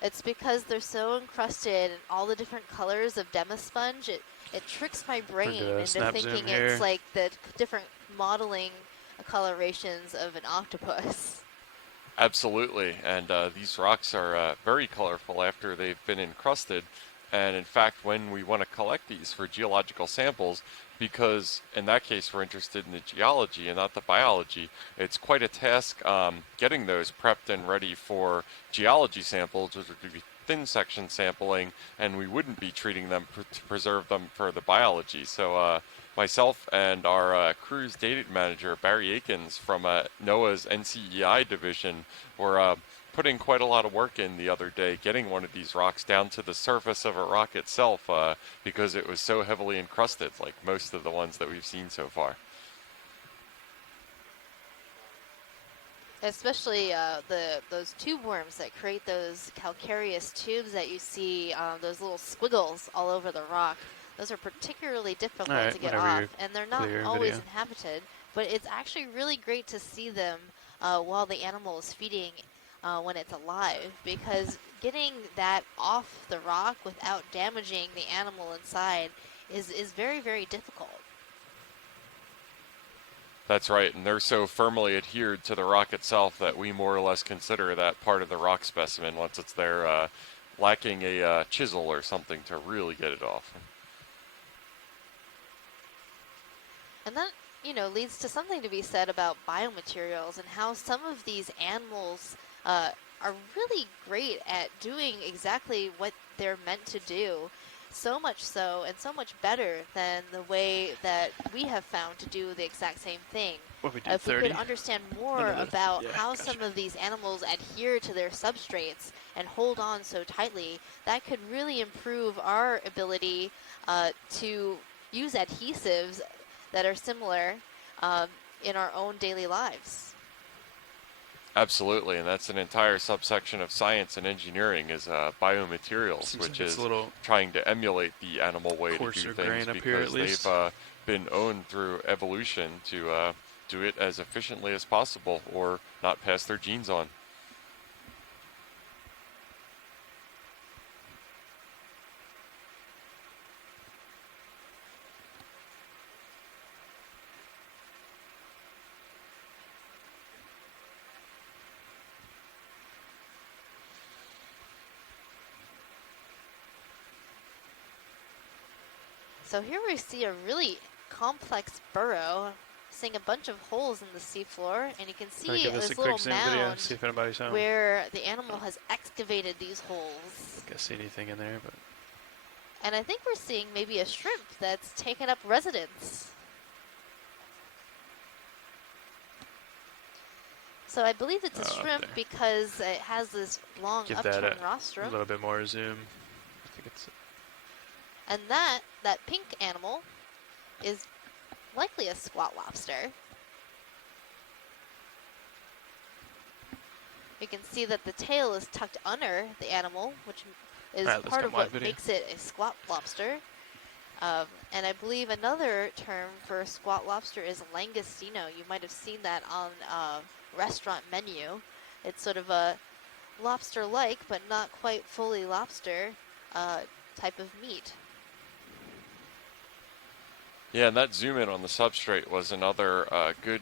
It's because they're so encrusted in all the different colors of demasponge, it tricks my brain into thinking it's like the different modeling colorations of an octopus. Absolutely, and these rocks are very colorful after they've been encrusted. And in fact, when we want to collect these for geological samples, because in that case we're interested in the geology and not the biology, it's quite a task getting those prepped and ready for geology samples, which would be thin section sampling, and we wouldn't be treating them to preserve them for the biology. So myself and our cruise data manager, Barry Akins from NOAA's NCEI division, were putting quite a lot of work in the other day, getting one of these rocks down to the surface of a rock itself because it was so heavily encrusted, like most of the ones that we've seen so far. Especially those tube worms that create those calcareous tubes that you see, those little squiggles all over the rock. Those are particularly difficult to get off, and they're not always inhabited, but it's actually really great to see them while the animal is feeding when it's alive, because getting that off the rock without damaging the animal inside is very, very difficult. That's right, and they're so firmly adhered to the rock itself that we more or less consider that part of the rock specimen once it's there, lacking a chisel or something to really get it off. And that, leads to something to be said about biomaterials and how some of these animals are really great at doing exactly what they're meant to do. So much so, and so much better than the way that we have found to do the exact same thing. If we could understand more about how some of these animals adhere to their substrates and hold on so tightly, that could really improve our ability to use adhesives that are similar in our own daily lives. Absolutely, and that's an entire subsection of science and engineering is biomaterials, which is trying to emulate the animal way to do things because they've been owned through evolution to do it as efficiently as possible or not pass their genes on. So here we see a really complex burrow, seeing a bunch of holes in the seafloor, and you can see this little mound see if anybody's home. where the animal has excavated these holes. I think I see anything in there, but. And I think we're seeing maybe a shrimp that's taken up residence. So I believe it's a shrimp because it has this long upturned rostrum. A little bit more zoom. I think it's. And that pink animal is likely a squat lobster. You can see that the tail is tucked under the animal, which is part of what makes it a squat lobster. And I believe another term for squat lobster is langostino. You might have seen that on a restaurant menu. It's sort of a lobster-like, but not quite fully lobster type of meat. Yeah, and that zoom in on the substrate was another good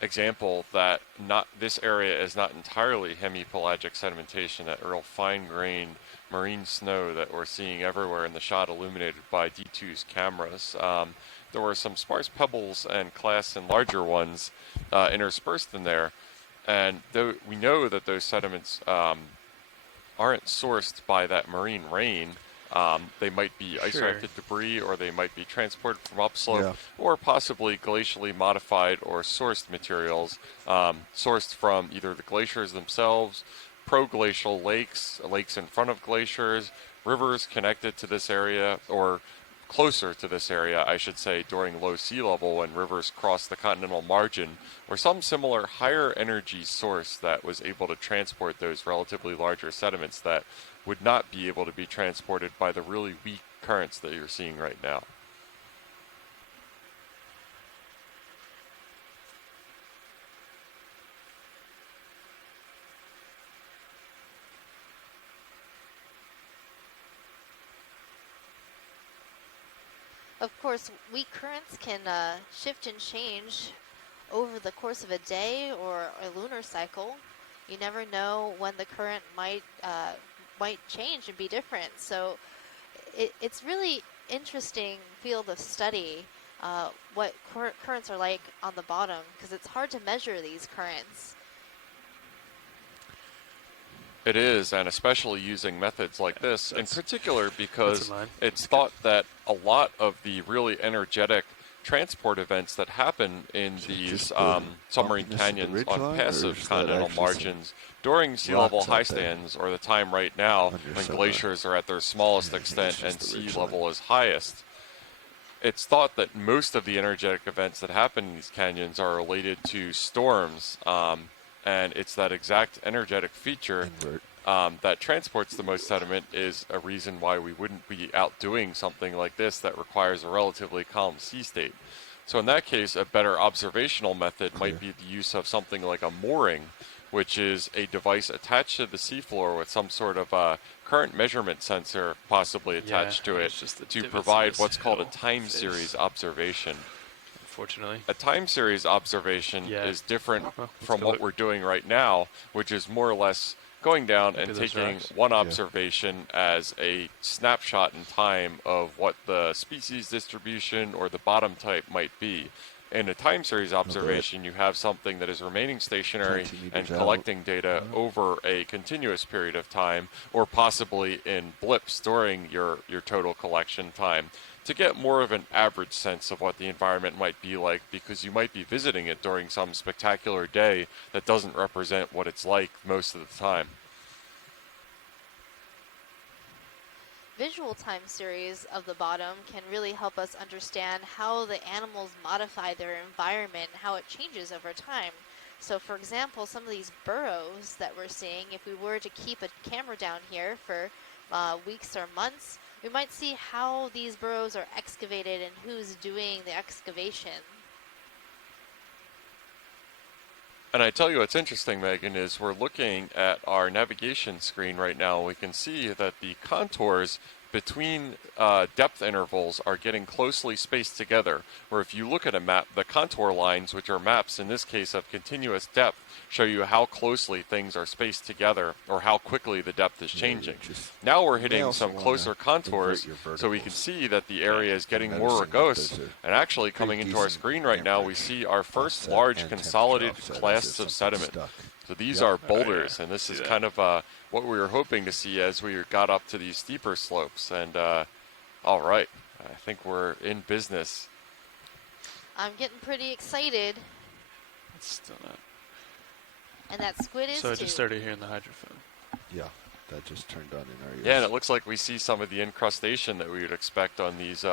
example that this area is not entirely hemipelagic sedimentation, that real fine-grained marine snow that we're seeing everywhere in the shot illuminated by D2's cameras. There were some sparse pebbles and clasts and larger ones interspersed in there, and though we know that those sediments aren't sourced by that marine rain, they might be ice-rafted debris, or they might be transported from upslope, or possibly glacially modified or sourced materials, sourced from either the glaciers themselves, proglacial lakes, lakes in front of glaciers, rivers connected to this area, or closer to this area, I should say, during low sea level when rivers cross the continental margin, or some similar higher energy source that was able to transport those relatively larger sediments that would not be able to be transported by the really weak currents that you're seeing right now. Of course, weak currents can shift and change over the course of a day or a lunar cycle. You never know when the current might change and be different. So it's really interesting field of study what currents are like on the bottom, because it's hard to measure these currents. It is, and especially using methods like this in particular, because it's thought that a lot of the really energetic transport events that happen in these submarine canyons on passive continental margins during sea level high stands, or the time right now when glaciers are at their smallest extent and sea level is highest. It's thought that most of the energetic events that happen in these canyons are related to storms, and it's that exact energetic feature that transports the most sediment is a reason why we wouldn't be out doing something like this that requires a relatively calm sea state. So in that case, a better observational method might be the use of something like a mooring, which is a device attached to the seafloor with some sort of current measurement sensor possibly attached to it to provide what's called a time series observation. Unfortunately. A time series observation is different from what we're doing right now, which is more or less going down and taking one observation as a snapshot in time of what the species distribution or the bottom type might be. In a time series observation, you have something that is remaining stationary and collecting data over a continuous period of time, or possibly in blips during your total collection time, to get more of an average sense of what the environment might be like, because you might be visiting it during some spectacular day that doesn't represent what it's like most of the time. Visual time series of the bottom can really help us understand how the animals modify their environment, how it changes over time. So for example, some of these burrows that we're seeing, if we were to keep a camera down here for weeks or months, we might see how these burrows are excavated and who's doing the excavation. And I tell you what's interesting, Megan, is we're looking at our navigation screen right now. We can see that the contours between depth intervals are getting closely spaced together, where if you look at a map, the contour lines, which are maps in this case of continuous depth, show you how closely things are spaced together or how quickly the depth is changing. Now we're hitting some closer contours, so we can see that the area is getting more rugose, and actually coming into our screen right now we see our first large consolidated clasts of sediment. So these are boulders, and this is kind of what we were hoping to see as we got up to these steeper slopes. And all right, I think we're in business. I'm getting pretty excited. It's still not. And that squid is So I too. just started hearing the hydrophone. Yeah, that just turned on in our ears. Yeah, and it looks like we see some of the incrustation that we would expect on these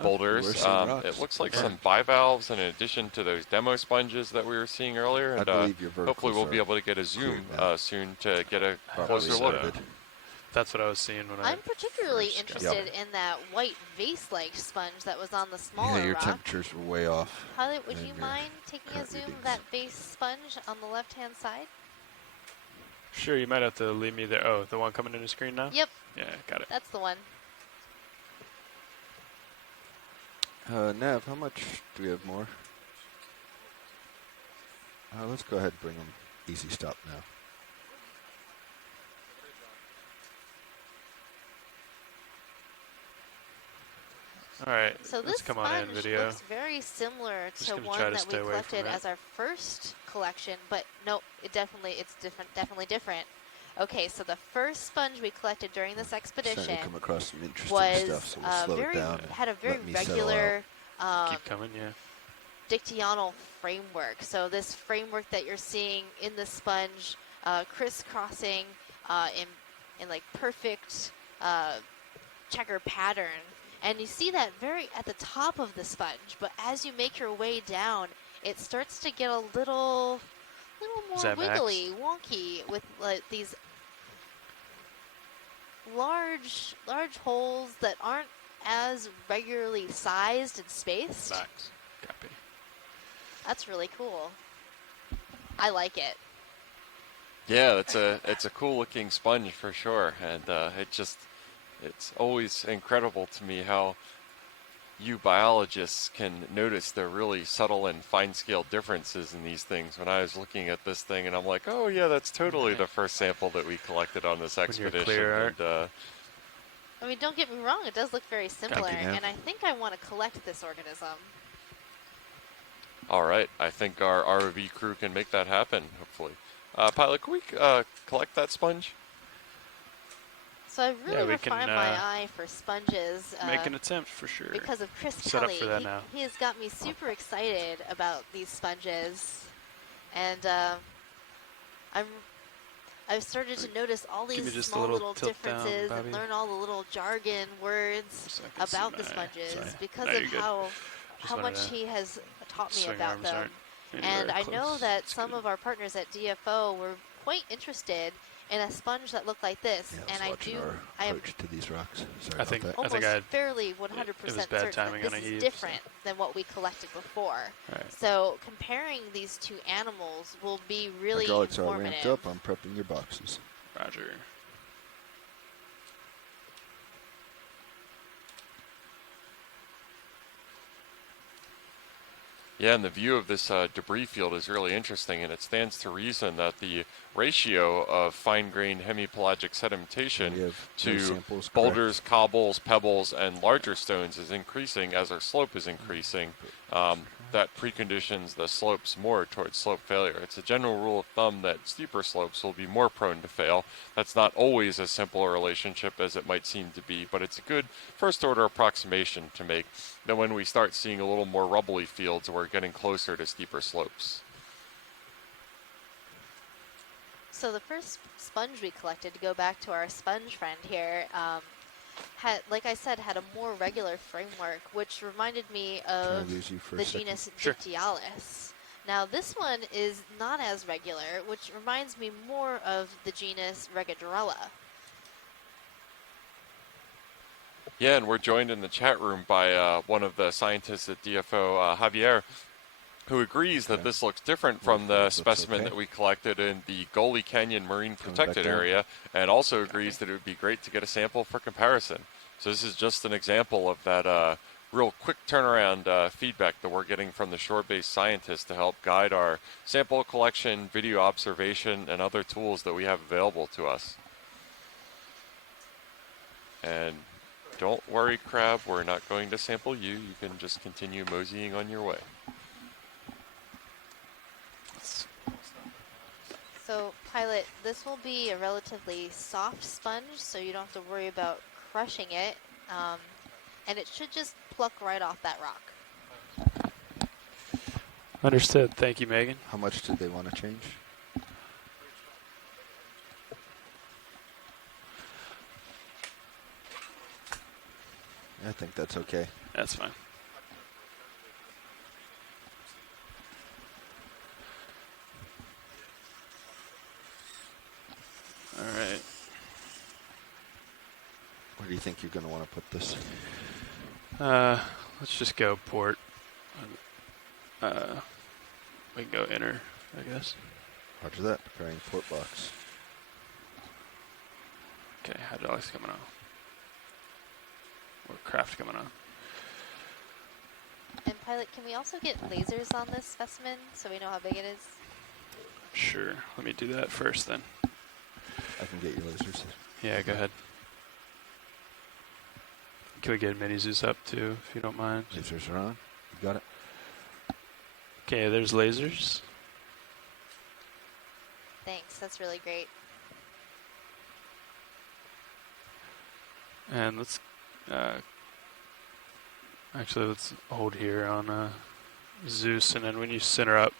boulders. It looks like some bivalves in addition to those demo sponges that we were seeing earlier. And hopefully we'll be able to get a zoom soon to get a closer look. That's what I was seeing when I'm particularly interested in that white vase-like sponge that was on the smaller Yeah, your rock. temperatures were way off. Pilot, would you mind taking a zoom of that base sponge on the left-hand side? Sure, you might have to leave me there. Oh, the one coming in the screen now? Yep. Yeah, got it. That's the one. Nav, how much do we have more? Let's go ahead and bring them easy stop now. All right, so let's come on in, video. Looks very similar to one to that we collected as our first collection, but no, it's definitely different. Okay, so the first sponge we collected during this expedition come across some interesting was stuff, so we'll slow it down had a very let me regular keep coming, yeah. dictyonal framework. So this framework that you're seeing in the sponge, crisscrossing in like perfect checker pattern. And you see that very at the top of the sponge, but as you make your way down, it starts to get a little more wiggly, wonky, with like these large holes that aren't as regularly sized and spaced. Max, copy. That's really cool. I like it. Yeah, it's a cool looking sponge for sure, and it's always incredible to me how you biologists can notice the really subtle and fine-scale differences in these things. When I was looking at this thing, and I'm like, oh yeah, that's totally the first sample that we collected on this expedition. And, I mean, don't get me wrong, it does look very similar, and I think I want to collect this organism. All right, I think our ROV crew can make that happen, hopefully. Pilot, can we collect that sponge? So I really refined my eye for sponges. Make an attempt for sure. Because of Chris Set Kelly. Up for that now. He has got me super excited about these sponges. And I've started to notice all these small little differences and learn all the little jargon words about the sponges because of how much he has taught me about them. And I know that some of our partners at DFO were quite interested in a sponge that looked like this, and I am to these rocks. Sorry I think fairly 100% certain that this is different than what we collected before. Right. So comparing these two animals will be really hydraulics informative. are ramped up. I'm prepping your boxes. Roger. Yeah, and the view of this debris field is really interesting, and it stands to reason that the ratio of fine-grained hemipelagic sedimentation to boulders, cobbles, pebbles, and larger stones is increasing as our slope is increasing. That preconditions the slopes more towards slope failure. It's a general rule of thumb that steeper slopes will be more prone to fail. That's not always as simple a relationship as it might seem to be, but it's a good first-order approximation to make. Then when we start seeing a little more rubbly fields, we're getting closer to steeper slopes. So the first sponge we collected, to go back to our sponge friend here, like I said, had a more regular framework, which reminded me of the genus Dictyalis. Now this one is not as regular, which reminds me more of the genus Regadrella. Yeah, and we're joined in the chat room by one of the scientists at DFO, Javier, who agrees that this looks different from the specimen that we collected in the Gully Canyon Marine Protected Area, and also agrees that it would be great to get a sample for comparison. So this is just an example of that real quick turnaround feedback that we're getting from the shore-based scientists to help guide our sample collection, video observation, and other tools that we have available to us. And don't worry, Crab, we're not going to sample you. You can just continue moseying on your way. So, Pilot, this will be a relatively soft sponge, so you don't have to worry about crushing it. And it should just pluck right off that rock. Understood. Thank you, Megan. How much did they want to change? I think that's okay. That's fine. All right. Where do you think you're going to want to put this? Let's just go port. We can go inner, I guess. Roger that. Preparing port box. Okay, hydraulics coming on. Or craft coming on. And Pilot, can we also get lasers on this specimen so we know how big it is? Sure. Let me do that first then. I can get your lasers. Yeah, go ahead. Can we get mini Zeus up too, if you don't mind? Lasers are on. You got it. Okay, there's lasers. Thanks, that's really great. And let's actually let's hold here on Zeus, and then when you center up,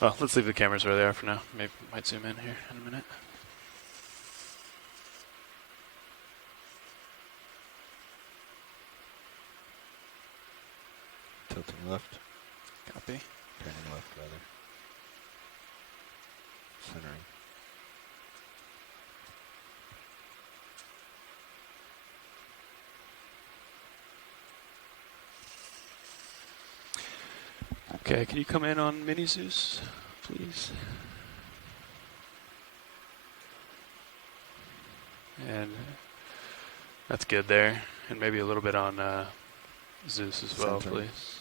well, let's leave the cameras where they are for now. Maybe might zoom in here in a minute. Tilting left. Copy. Turning left, rather. Centering. Okay, can you come in on Mini Zeus, please? And that's good there. And maybe a little bit on Zeus as well, Centering. please.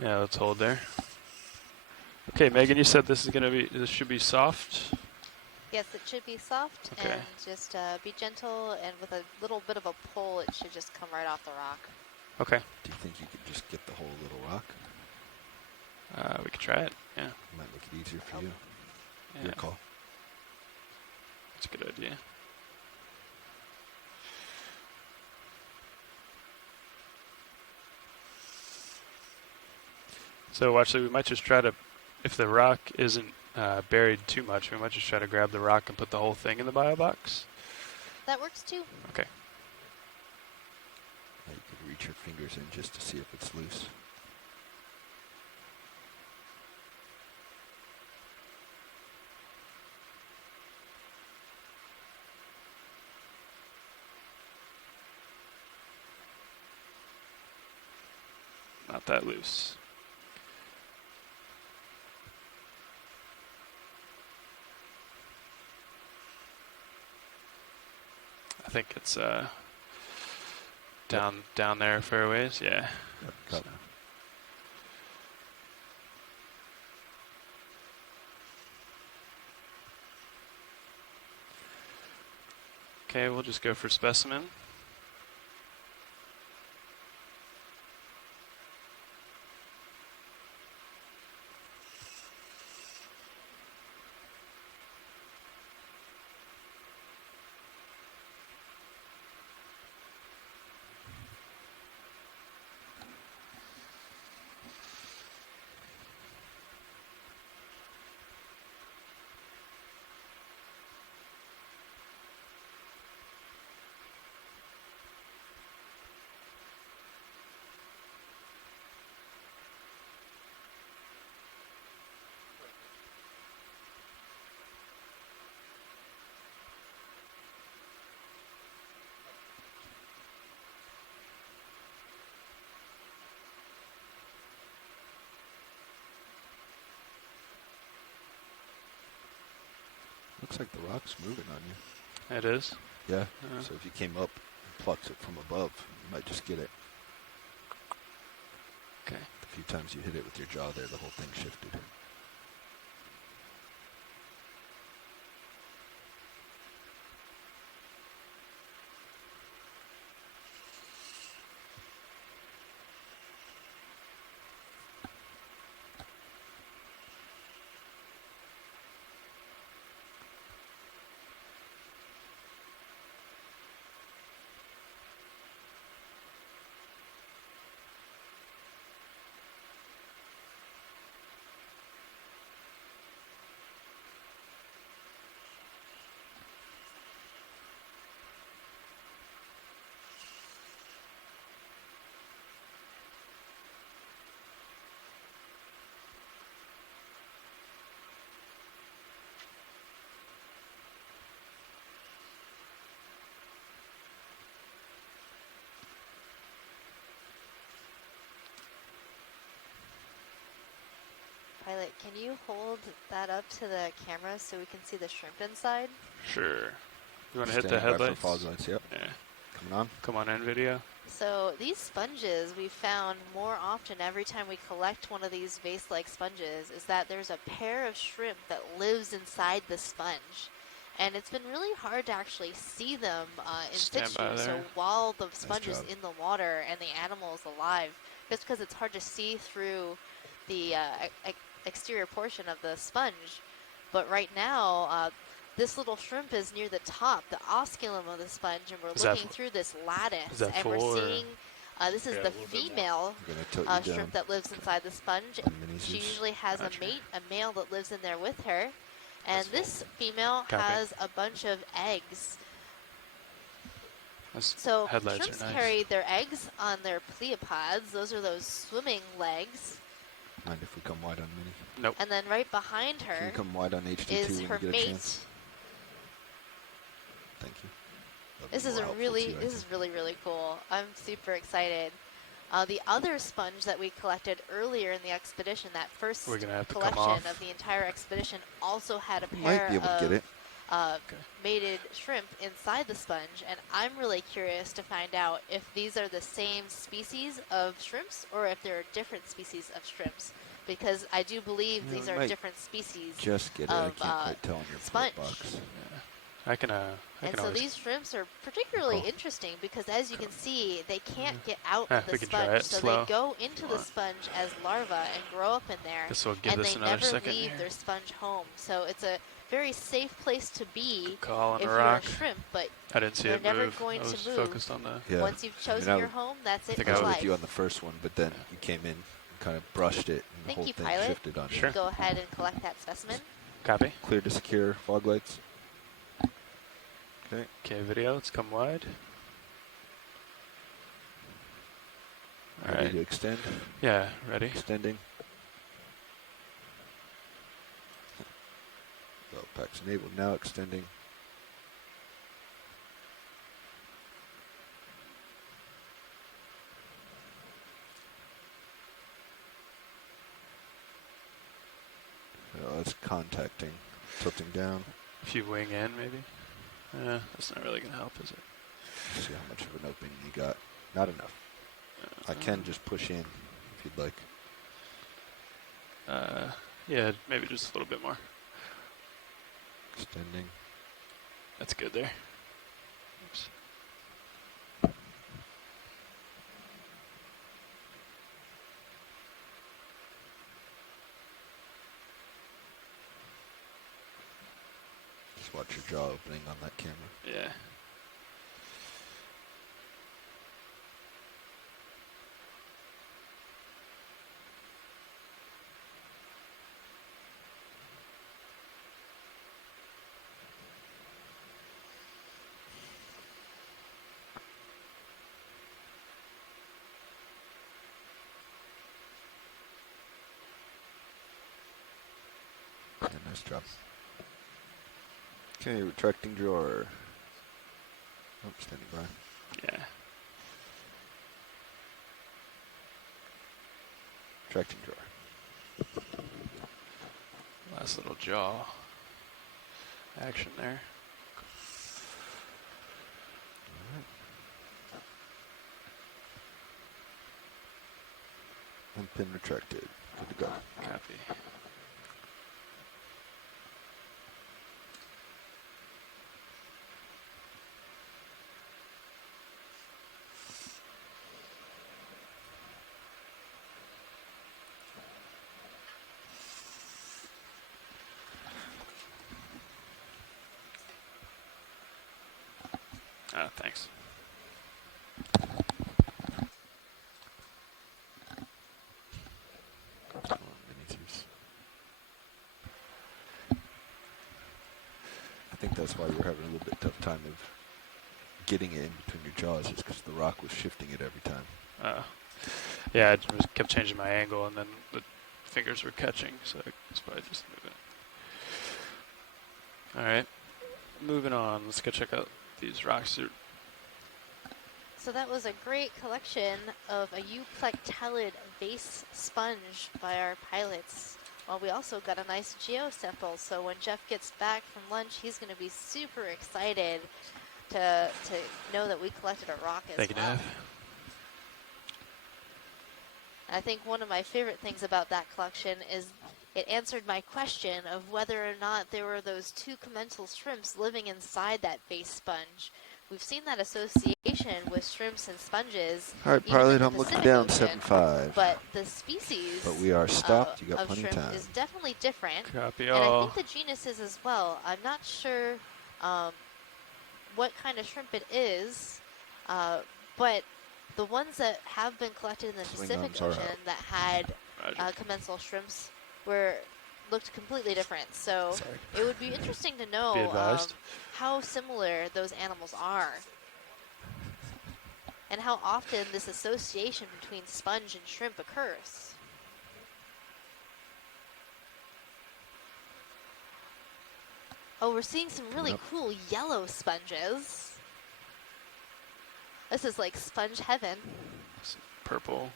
Yeah, let's hold there. Okay, Megan, you said this should be soft? Yes, it should be soft, Okay. and just be gentle, and with a little bit of a pull, it should just come right off the rock. Okay. Do you think you could just get the whole little rock? We could try it, yeah. Might make it easier for you. Yeah. Your call. That's a good idea. So actually, we might just try to, if the rock isn't buried too much, we might just try to grab the rock and put the whole thing in the bio box. That works too. Okay. You could reach your fingers in just to see if it's loose. Not that loose. I think it's down there a fair ways, yeah. Yep, Okay, we'll just go for specimen. looks like the rock's moving on you. It is? Yeah. So if you came up and plucked it from above, you might just get it. Okay. A few times you hit it with your jaw there, the whole thing shifted. Pilot, can you hold that up to the camera so we can see the shrimp inside? Sure. You want to hit the headlights? Fog lights, yep. Yeah. Coming on. Come on in, video. So these sponges we found more often every time we collect one of these vase-like sponges is that there's a pair of shrimp that lives inside the sponge. And it's been really hard to actually see them in situ. So while the sponge is in the water and the animal is alive, just because it's hard to see through the exterior portion of the sponge. But right now, this little shrimp is near the top, the osculum of the sponge, and we're looking through this lattice, and we're seeing this is the female shrimp that lives inside the sponge. She usually has a mate, a male that lives in there with her, and this female has a bunch of eggs. So shrimps carry their eggs on their pleopods. Those are those swimming legs. Mind if we come wide on Mini? Nope. And then right behind her Can you come wide on HD2 is her when you get a mate. chance? Thank you. This is really cool. I'm super excited. The other sponge that we collected earlier in the expedition, that first collection of the entire expedition, also had a pair of mated shrimp inside the sponge, and I'm really curious to find out if these are the same species of shrimps or if there are different species of shrimps, because I do believe these are different species of sponge. And so these shrimps are particularly interesting because, as you can see, they can't get out of the sponge, so they go into the sponge as larvae and grow up in there, and they never leave their sponge home. So it's a very safe place to be if you're a shrimp, but they're never going to move. Once you've chosen your home, that's it for life. I was with you on the first one, but then you came in and kind of brushed it, and the whole thing shifted on you. You can go ahead and collect that specimen. Copy. Clear to secure fog lights. Okay, video, let's come wide. Ready to extend? Yeah, ready. Extending. Belt packs enabled, now extending. It's contacting, tilting down. If you wing in, maybe. That's not really going to help, is it? See how much of an opening you got. Not enough. I can just push in if you'd like. Yeah, maybe just a little bit more. Extending. That's good there. Oops. Just watch your jaw opening on that camera. Yeah. Yeah, nice job. Okay, retracting drawer. Oh, standing by. Yeah. Retracting drawer. Last little jaw. action there. And pin retracted. Good to go. Copy. Thanks. I think that's why you're having a little bit tough time of getting it in between your jaws, is because the rock was shifting it every time. Yeah, I just kept changing my angle, and then the fingers were catching, so it's probably just moving. All right, moving on. Let's go check out these rocks. So that was a great collection of a euplectellid vase sponge by our pilots. Well, we also got a nice geo sample, so when Jeff gets back from lunch, he's going to be super excited to know that we collected a rock as well. Thank you, Jeff. I think one of my favorite things about that collection is it answered my question of whether or not there were those two commensal shrimps living inside that vase sponge. We've seen that association with shrimps and sponges. All right, pilot, I'm looking down 7.5. But the species but we are stopped. You got of plenty of shrimp time. is definitely different. Copy and all. I think the genus is as well. I'm not sure what kind of shrimp it is, but the ones that have been collected in the Pacific Ocean that had commensal shrimps looked completely different. So it would be interesting to know how similar those animals are and how often this association between sponge and shrimp occurs. Oh, we're seeing some really cool yellow sponges. This is like sponge heaven. Some purple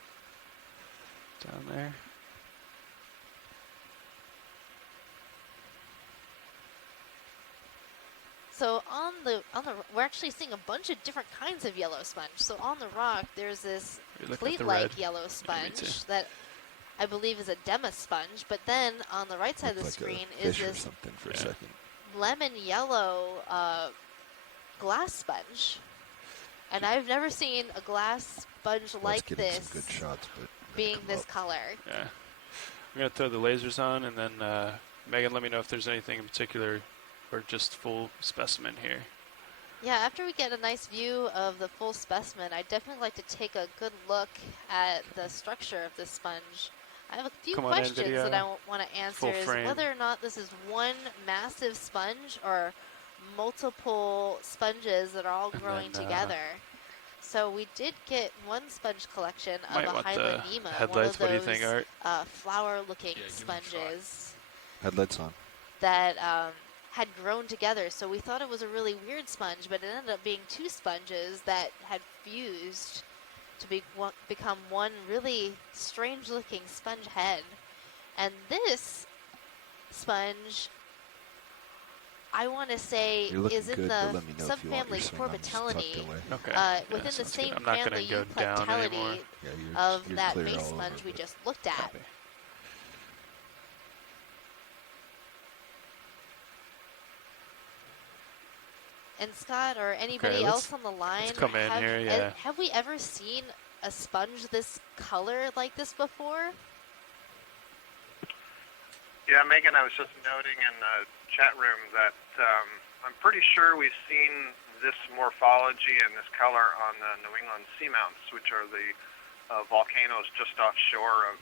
down there. So we're actually seeing a bunch of different kinds of yellow sponge. So on the rock, there's this plate-like yellow sponge that I believe is a dema sponge. But then on the right side of the screen is this lemon yellow glass sponge. And I've never seen a glass sponge like this some good shots, but being this color. Yeah. I'm going to throw the lasers on, and then Megan, let me know if there's anything in particular or just full specimen here. Yeah, after we get a nice view of the full specimen, I'd definitely like to take a good look at the structure of this sponge. I have a few questions that I want to answer, is whether or not this is one massive sponge or multiple sponges that are all growing together. So we did get one sponge collection of a Hylanema, one of those flower-looking sponges. Headlights on. That had grown together, so we thought it was a really weird sponge, but it ended up being two sponges that had fused to become one really strange-looking sponge head. And this sponge, I want to say, is in the subfamily Corbitellinae, within the same family Euplectellinae of that base sponge we just looked at. And Scott or anybody else on the line, have we ever seen a sponge this color like this before? Yeah, Megan, I was just noting in the chat room that I'm pretty sure we've seen this morphology and this color on the New England seamounts, which are the volcanoes just offshore of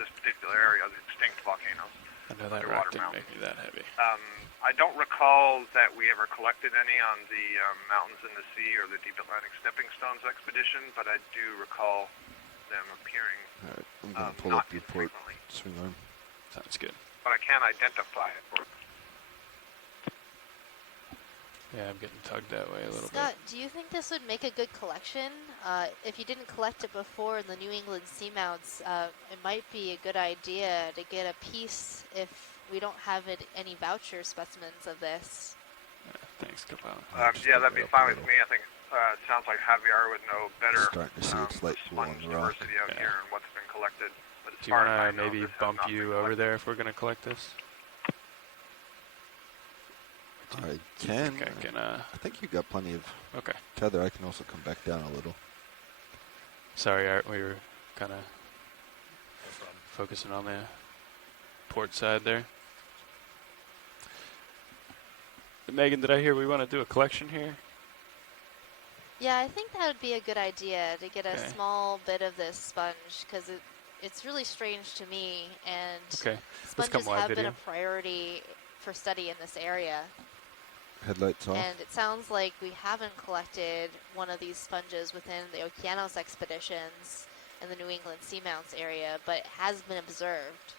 this particular area, the extinct volcanoes. I know that rock didn't make me that heavy. I don't recall that we ever collected any on the Mountains in the Sea or the Deep Atlantic Stepping Stones expedition, but I do recall them appearing. All right, I'm going to pull up your port swing arm. Sounds good. But I can't identify it. Yeah, I'm getting tugged that way a little bit. Scott, do you think this would make a good collection? If you didn't collect it before in the New England seamounts, it might be a good idea to get a piece if we don't have any voucher specimens of this. Thanks, Capone. Yeah, that'd be fine with me. I think it sounds like Javier would know better. Starting to see its light pool on sponge the rock. diversity out here and what's been collected. But as Do you far want as I to know, maybe this has bump not you been over collected. there if we're going to collect this? I can. I think you got plenty of okay. tether. I can also come back down a little. Sorry, Art. We were kind of focusing on the port side there. Megan, did I hear we want to do a collection here? Yeah, I think that would be a good idea to get a small bit of this sponge because it's really strange to me, and sponges have been a priority for study in this area. Headlights off. And it sounds like we haven't collected one of these sponges within the Okeanos expeditions in the New England Seamounts area, but it has been observed.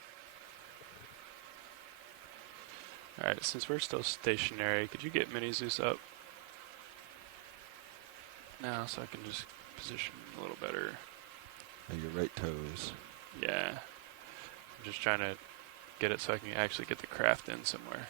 All right, since we're still stationary, could you get Mini Zeus up now so I can just position a little better? Your right toes. Yeah. I'm just trying to get it so I can actually get the craft in somewhere.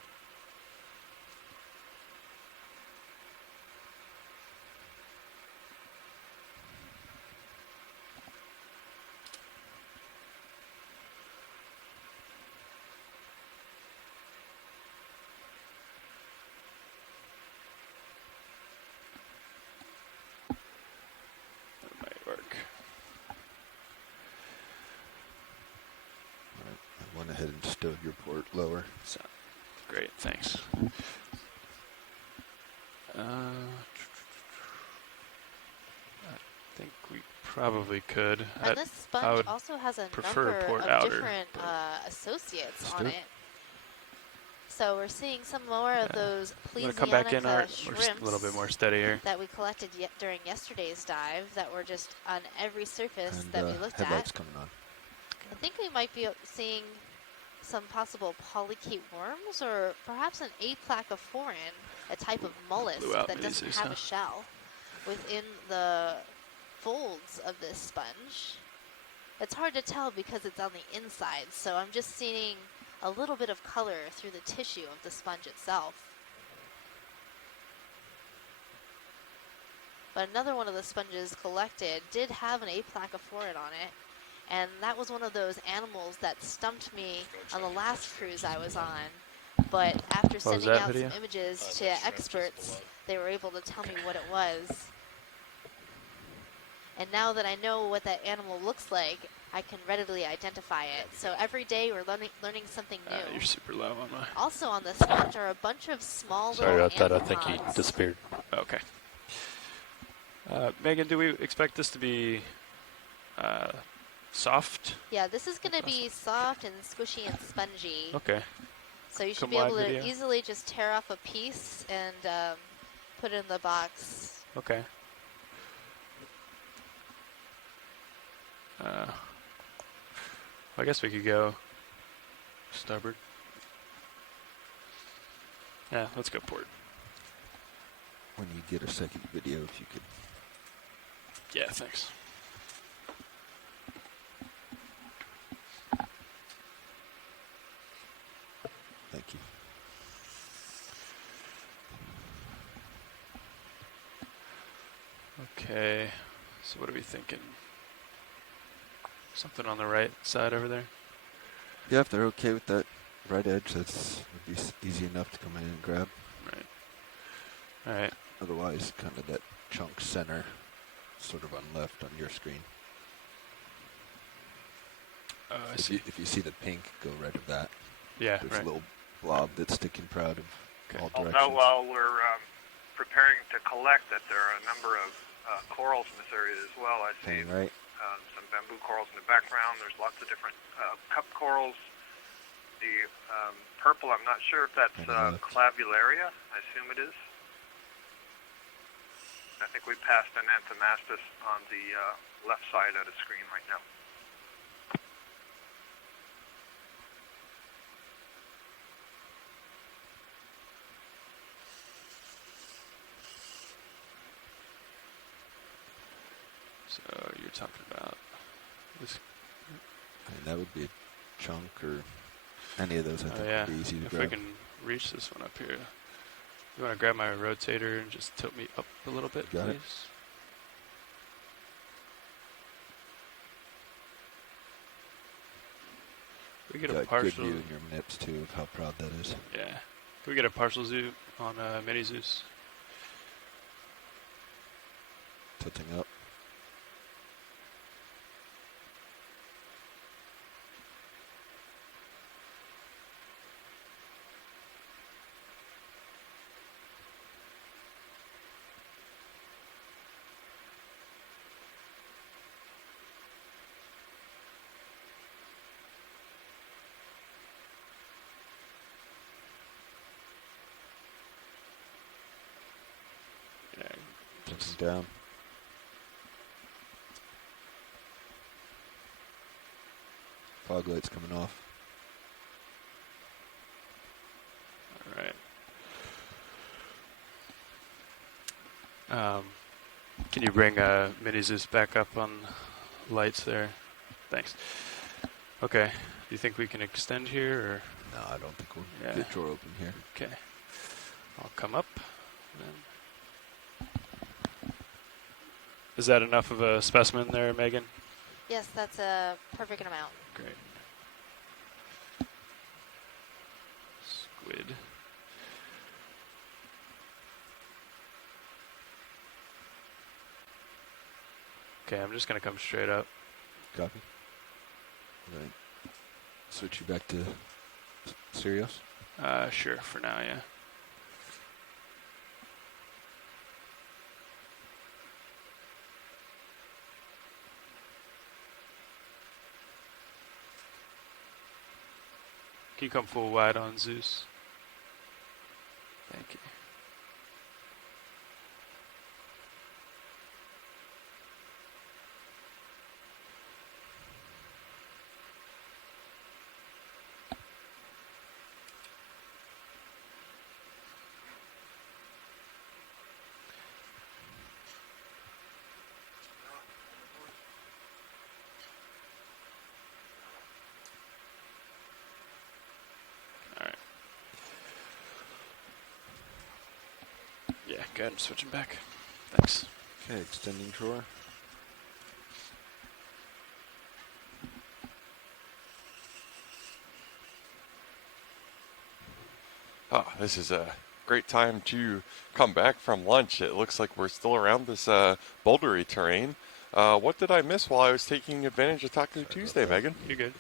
Ahead and stowed your port lower. So, great, thanks. I think we probably could. And this sponge also has a number of different associates on it. So we're seeing some more of those Plesianica shrimps a little bit more steady here. that we collected during yesterday's dive that were just on every surface and, that we looked headlights at. Coming on. I think we might be seeing some possible polychaete worms or perhaps an aplacophoran, a type of mollusk that doesn't have a shell within the folds of this sponge. It's hard to tell because it's on the inside, so I'm just seeing a little bit of color through the tissue of the sponge itself. But another one of the sponges collected did have an aplacophoran on it, and that was one of those animals that stumped me on the last cruise I was on. But after sending out some images to experts, they were able to tell me what it was. And now that I know what that animal looks like, I can readily identify it. So every day we're learning something new. You're super low on my... Also on the sponge are a bunch of small little Sorry about that, I think he disappeared. Okay. Megan, do we expect this to be soft? Yeah, this is going to be soft and squishy and spongy. Okay. So you should be able to easily just tear off a piece and put it in the box. Okay. I guess we could go starboard. Yeah, let's go port. When you get a second video, if you could. Yeah, thanks. Thank you. Okay, so what are we thinking? Something on the right side over there? Yeah, if they're okay with that right edge, would be easy enough to come in and grab. Right. All right. Otherwise, kind of that chunk center, sort of on left on your screen. I see. If you see the pink, go right of that. Yeah, There's a little blob that's sticking proud of all directions. Although while we're preparing to collect, that there are a number of corals in this area as well. I see some bamboo corals in the background. There's lots of different cup corals. The purple, I'm not sure if that's clavularia. I assume it is. I think we passed an anthomastus on the left side of the screen right now. So you're talking about this? I mean, that would be a chunk or Any of those, I think, would be easy to grab. If we can reach this one up here. You want to grab my rotator and just tilt me up a little bit, Got please? It. We get a partial good view in your nips too of how proud that is. Yeah. Can we get a partial zoom on Mini Zeus? Tilting up. Down. Fog light's coming off. All right. Can you bring Mini Zeus back up on lights there? Thanks. Okay. Do you think we can extend here, or? No, I don't think we'll get door open here. Okay. I'll come up then. Is that enough of a specimen there, Megan? Yes, that's a perfect amount. Great. Squid. Okay, I'm just going to come straight up. Copy. Right. Switch you back to Sirius? Sure, for now, yeah. Can you come full wide on Zeus? Thank you. Yeah, go ahead and switch him back. Thanks. Okay, extending drawer. Oh, this is a great time to come back from lunch. It looks like we're still around this bouldery terrain. What did I miss while I was taking advantage of Taco Tuesday, Megan? You're good.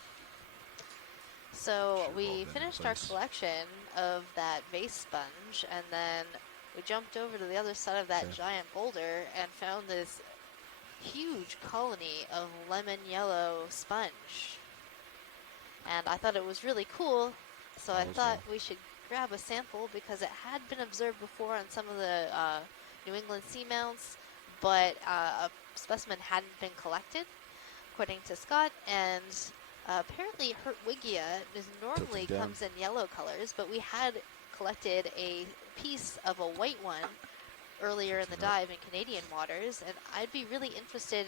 So we finished our collection of that vase sponge, and then we jumped over to the other side of that giant boulder and found this huge colony of lemon yellow sponge. And I thought it was really cool, so I thought we should grab a sample because it had been observed before on some of the New England seamounts, but a specimen hadn't been collected, according to Scott, and apparently Hertwiggia normally comes in yellow colors, but we had collected a piece of a white one earlier in the dive in Canadian waters, and I'd be really interested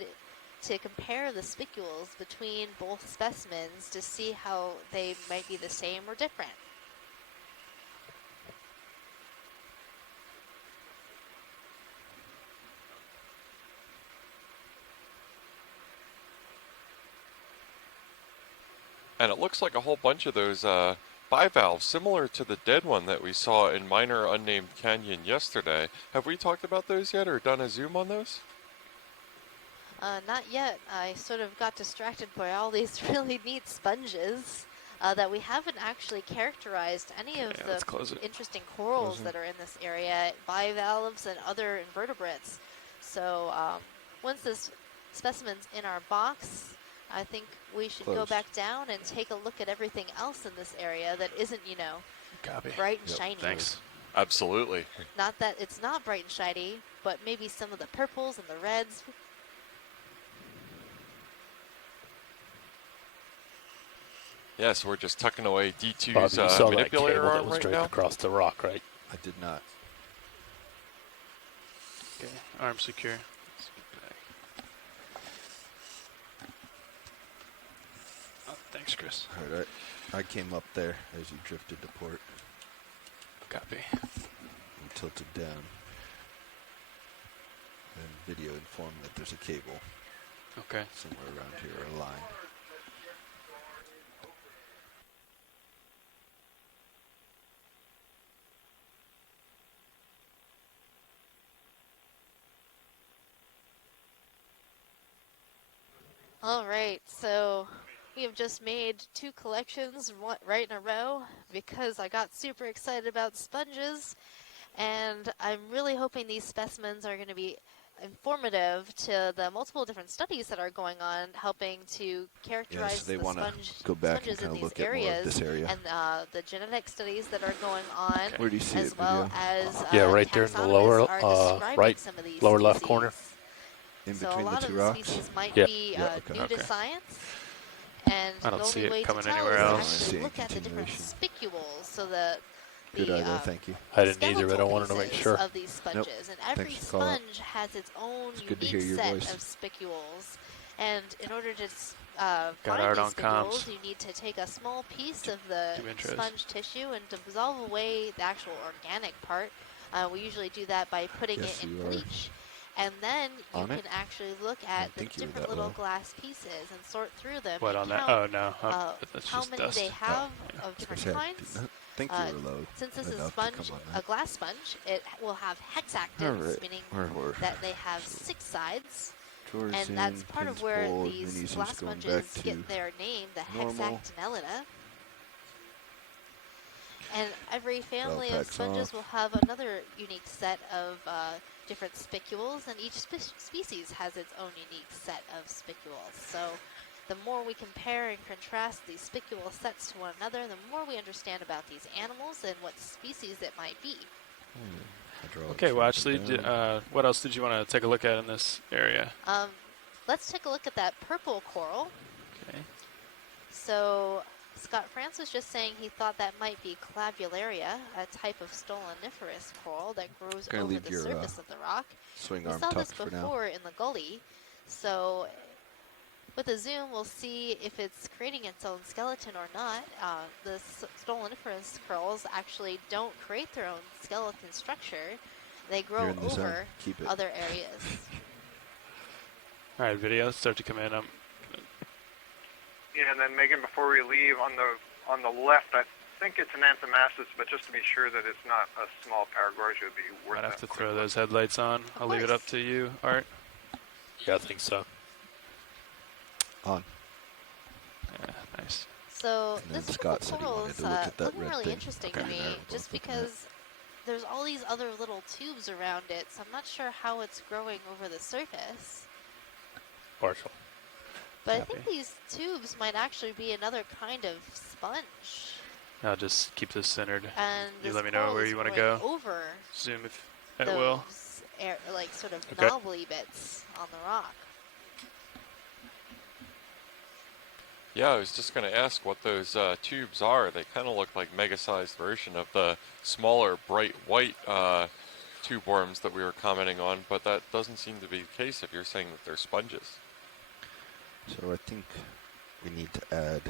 to compare the spicules between both specimens to see how they might be the same or different. And it looks like a whole bunch of those bivalves, similar to the dead one that we saw in Minor Unnamed Canyon yesterday. Have we talked about those yet or done a zoom on those? Not yet. I sort of got distracted by all these really neat sponges that we haven't actually characterized any of the interesting corals that are in this area, bivalves and other invertebrates. So once this specimen's in our box, I think we should go back down and take a look at everything else in this area that isn't, you know, bright and shiny. Thanks. Absolutely. Not that it's not bright and shiny, but maybe some of the purples and the reds. Yes, we're just tucking away D2's Bob, you saw manipulator that arm that was right draped now. across the rock, right? I did not. Okay, arm secure. Thanks, Chris. All right. I came up there as you drifted to port. Copy. And tilted down. And video informed that there's a cable. Okay. Somewhere around here, or a line. All right, so we have just made 2 collections right in a row because I got super excited about sponges, and I'm really hoping these specimens are going to be informative to the multiple different studies that are going on, helping to characterize they the want to go back and sponges in kind of these look at more of areas, this area. and the genetic studies that are going on, Where do you see as it, well video? as right there in the lower, right, some of these lower left species. corner. In So between a lot the two of the rocks? species might Yeah. be Okay. new to science, and I don't the see only it way to coming tell anywhere is to else. actually look at the different spicules, so the Good eye there, thank you. I didn't either, but I wanted to make pieces sure. of these sponges, and every Thanks for calling. sponge has its own It's good to hear unique your set voice. of spicules, and in order to Got find art these on comms. spicules, you need to take a small piece of the Do intros. sponge tissue and dissolve away the actual organic part. We usually do that by putting Yes, it in you are bleach. And then you on can it? actually look at the think you were different that little low. glass pieces and sort through them What and on that? count Oh, no. That's how just many dust. they have Yeah. of different I kinds. did not think you were low Since this is enough to come on a that. glass sponge, it will have hexactins, All right. meaning Where were that they have 6 sides. drawers And in, that's part pins of where pulled, these minis glass just going sponges back to get their name, the normal. hexactinellida. And every family of packs sponges off. will have another unique set of different spicules, and each species has its own unique set of spicules. So the more we compare and contrast these spicule sets to one another, the more we understand about these animals and what species it might be. Okay, Watchley, what else did you want to take a look at in this area? Let's take a look at that purple coral. Okay. So Scott France was just saying he thought that might be clavularia, a type of stoloniferous coral that grows over the surface of the rock. Swing We arm saw this tucked for before now. in the gully, so with a zoom we'll see if it's creating its own skeleton or not. The stoloniferous corals actually don't create their own skeleton structure. They grow over other areas. All right, video, start to come in. Yeah, and then Megan, before we leave, on the left, I think it's an anthomastus, but just to be sure that it's not a small paragorgia, would be worth it. Might have to throw those headlights on. I'll leave it up to you, Art. Yeah, I think so. On. Yeah, nice. So this Scott said he wanted to look at that looking red really thing. interesting to me, just because there's all these other little tubes around it, so I'm not sure how it's growing over the surface. Partial. But I think these tubes might actually be another kind of sponge. I'll just keep this centered. And you let me know where you want to go. Over zoom if at will. Like sort of knobbly bits on the rock. Yeah, I was just going to ask what those tubes are. They kind of look like mega-sized version of the smaller, bright white tube worms that we were commenting on, but that doesn't seem to be the case if you're saying that they're sponges. So I think we need to add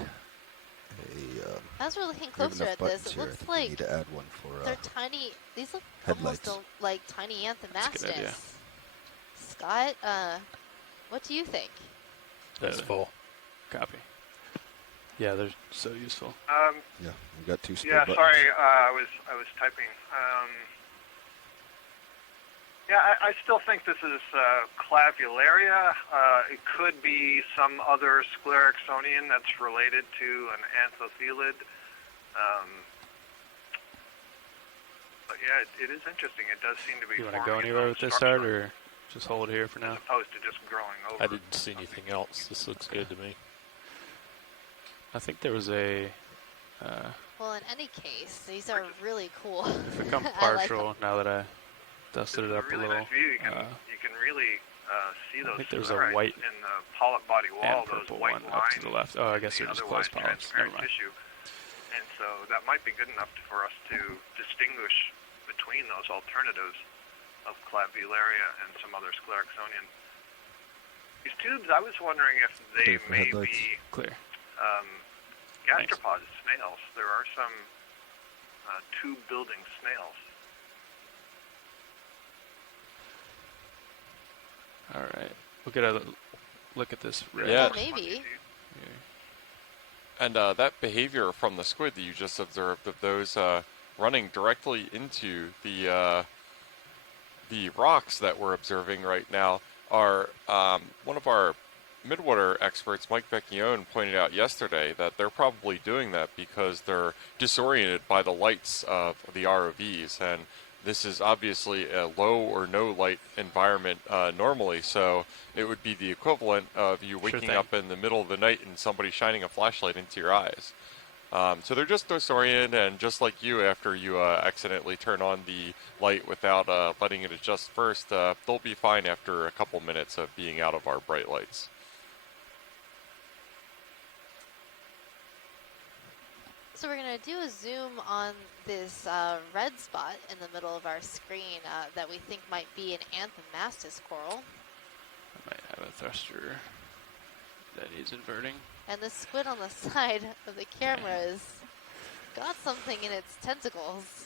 As we're looking closer at this, it looks like we need to add one for they're tiny. These look headlights. almost like tiny That's a good idea. anthomastus. Scott, what do you think? That's full. Copy. Yeah, they're so useful. Yeah, we got 2 spare buttons. Sorry, I was typing. I still think this is clavularia. It could be some other sclerixonian that's related to an anthothelid. But yeah, it is interesting. It does seem to be. You want to go anywhere with this, Art, or just hold it here for now? As opposed to just growing over. I didn't see anything else. This looks good to me. I think there was a... Well, in any case, these are really cool. They've become partial now that I dusted it up a little. Nice view. You can really see those. I think there's a white in the polyp body wall. and Those purple white one lines. up to the left. Oh, I guess they're just closed polyps. Never mind. Tissue. And so that might be good enough for us to distinguish between those alternatives of clavularia and some other sclerixonian. These tubes, I was wondering if they may be clear. gastropod snails. There are some tube-building snails. All right, we'll get a look at this. Yeah, maybe. And that behavior from the squid that you just observed of those running directly into the rocks that we're observing right now are one of our midwater experts, Mike Vecchione, pointed out yesterday that they're probably doing that because they're disoriented by the lights of the ROVs, and this is obviously a low or no light environment normally, so it would be the equivalent of you waking up in the middle of the night and somebody shining a flashlight into your eyes. So they're just disoriented, and just like you, after you accidentally turn on the light without letting it adjust first, they'll be fine after a couple minutes of being out of our bright lights. So we're going to do a zoom on this red spot in the middle of our screen that we think might be an Anthomastus coral. I might have a thruster that needs inverting. And the squid on the side of the camera has got something in its tentacles.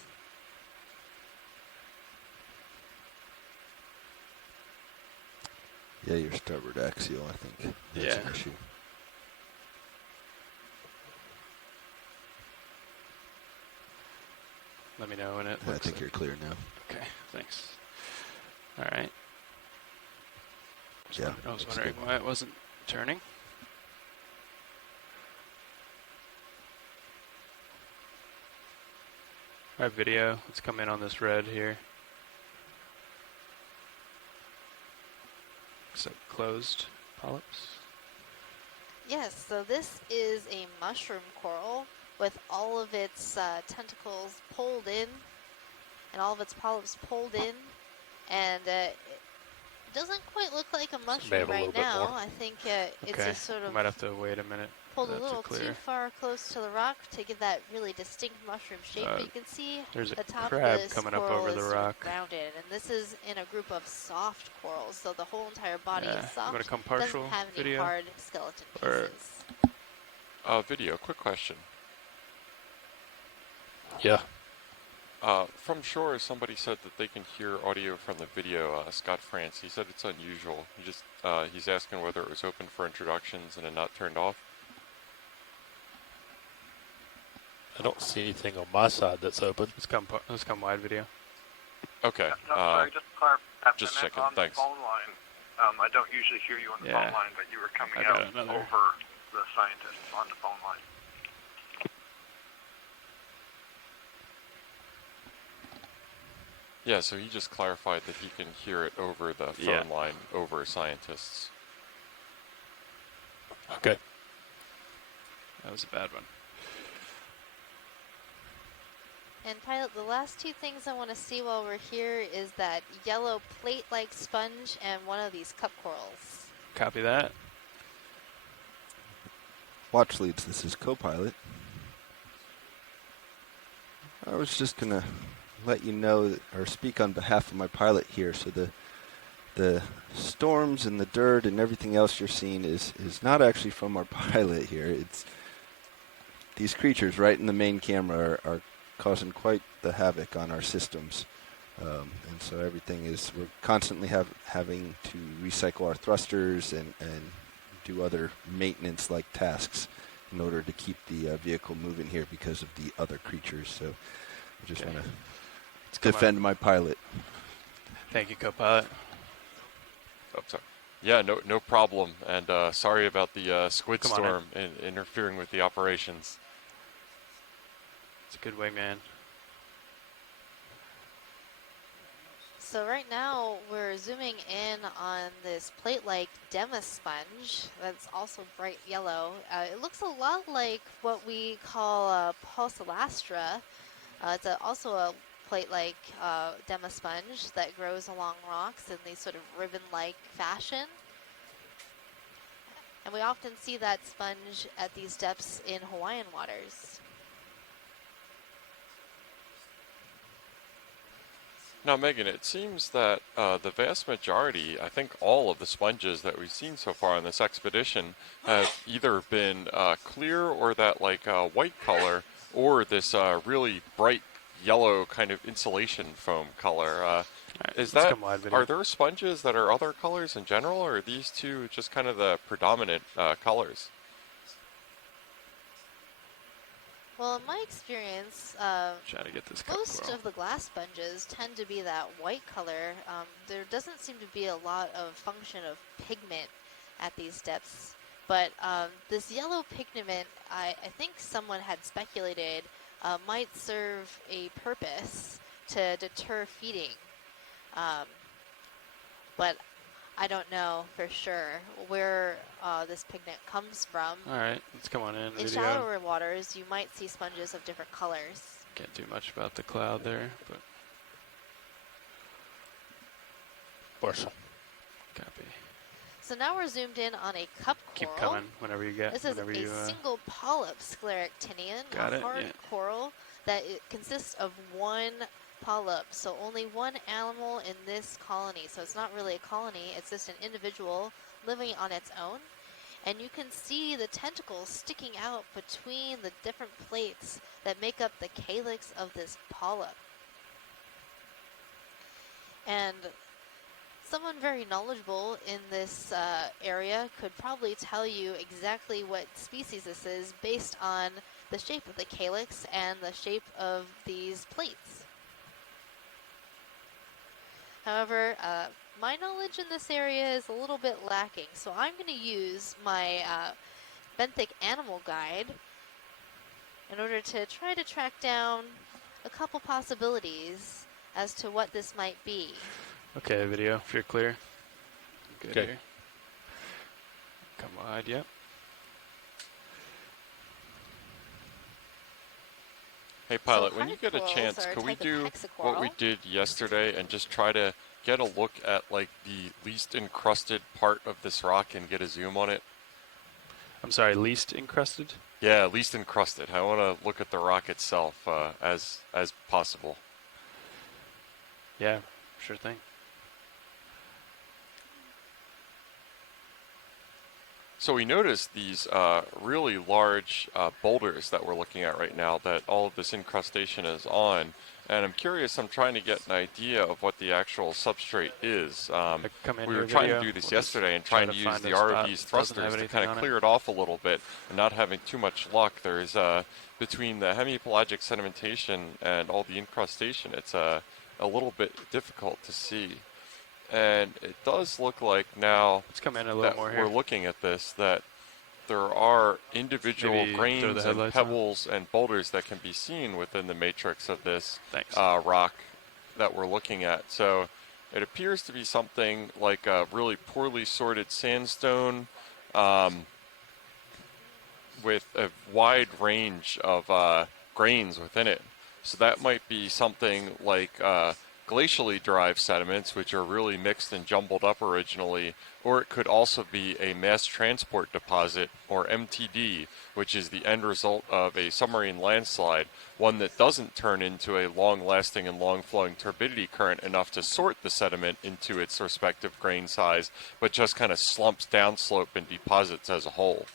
Yeah, your starboard axial, I think. That's an issue. Let me know when it I think you're clear now. Okay, thanks. All right. Yeah. I was wondering why it wasn't turning. All right, video. Let's come in on this red here. So closed polyps. Yes, so this is a mushroom coral with all of its tentacles pulled in and all of its polyps pulled in, and it doesn't quite look like a mushroom right now. I think it's just sort of might have to wait a minute. Pulled a little too far close to the rock to give that really distinct mushroom shape. But you can see there's the a top crab of this coming up coral over is the sort of rock. rounded, and this is in a group of soft corals, so the whole entire body is soft. I'm gonna come partial doesn't have any video hard skeleton pieces. Video, quick question. Yeah. From shore, somebody said that they can hear audio from the video. Scott France, he said it's unusual. He's asking whether it was open for introductions and not turned off. I don't see anything on my side that's open. Let's come wide video. Okay. No, sorry, just to clarify. Just checking. On Thanks. the phone line, I don't usually hear you on the phone line, but you were coming out over the scientists on the phone line. Yeah, so he just clarified that he can hear it over the phone line over scientists. Okay. That was a bad one. And Pilot, the last two things I want to see while we're here is that yellow plate-like sponge and one of these cup corals. Copy that. Watch leads, this is co-pilot. I was just going to let you know, or speak on behalf of my pilot here, so the storms and the dirt and everything else you're seeing is not actually from our pilot here. It's these creatures right in the main camera are causing quite the havoc on our systems. And so everything is, we're constantly having to recycle our thrusters and do other maintenance-like tasks in order to keep the vehicle moving here because of the other creatures. So I just want to defend my pilot. Thank you, co-pilot. Oh, sorry. Yeah, no problem. And sorry about the squid storm interfering with the operations. It's a good wingman. So right now we're zooming in on this plate-like demasponge that's also bright yellow. It looks a lot like what we call Pulsalastra. It's also a plate-like demasponge that grows along rocks in these sort of ribbon-like fashion. And we often see that sponge at these depths in Hawaiian waters. Now, Megan, it seems that the vast majority, I think all of the sponges that we've seen so far on this expedition have either been clear or that like white color, or this really bright yellow kind of insulation foam color. Are there sponges that are other colors in general, or are these two just kind of the predominant colors? Well, in my experience, trying to get this most of the glass sponges tend to be that white color. There doesn't seem to be a lot of function of pigment at these depths. But this yellow pigment, I think someone had speculated, might serve a purpose to deter feeding. But I don't know for sure where this pigment comes from. All right, let's come on in. In shallower waters, you might see sponges of different colors. Can't do much about the cloud there, but Parcel. Copy. So now we're zoomed in on a cup coral. Keep coming whenever you get. This is a single polyp scleractinian, a hard coral that consists of one polyp. So only one animal in this colony. So it's not really a colony. It's just an individual living on its own. And you can see the tentacles sticking out between the different plates that make up the calyx of this polyp. And someone very knowledgeable in this area could probably tell you exactly what species this is based on the shape of the calyx and the shape of these plates. However, my knowledge in this area is a little bit lacking, so I'm going to use my benthic animal guide in order to try to track down a couple possibilities as to what this might be. Okay, video, if you're clear. Good okay. Here. Come wide, yep. Hey, Pilot, when you get a chance, could we do what we did yesterday and just try to get a look at, like, the least encrusted part of this rock and get a zoom on it? I'm sorry, least encrusted? Yeah, least encrusted. I want to look at the rock itself as possible. Yeah, sure thing. So we noticed these really large boulders that we're looking at right now that all of this incrustation is on. And I'm curious, I'm trying to get an idea of what the actual substrate is. We were trying to do this yesterday and trying to use the ROV's thrusters to kind of clear it off a little bit and not having too much luck. There's, between the hemipelagic sedimentation and all the incrustation, it's a little bit difficult to see. And it does look like now that we're looking at this, that there are individual grains and pebbles and boulders that can be seen within the matrix of this rock that we're looking at. So it appears to be something like a really poorly sorted sandstone with a wide range of grains within it. So that might be something like glacially derived sediments, which are really mixed and jumbled up originally, or it could also be a mass transport deposit, or MTD, which is the end result of a submarine landslide, one that doesn't turn into a long-lasting and long-flowing turbidity current enough to sort the sediment into its respective grain size, but just kind of slumps downslope and deposits as a whole.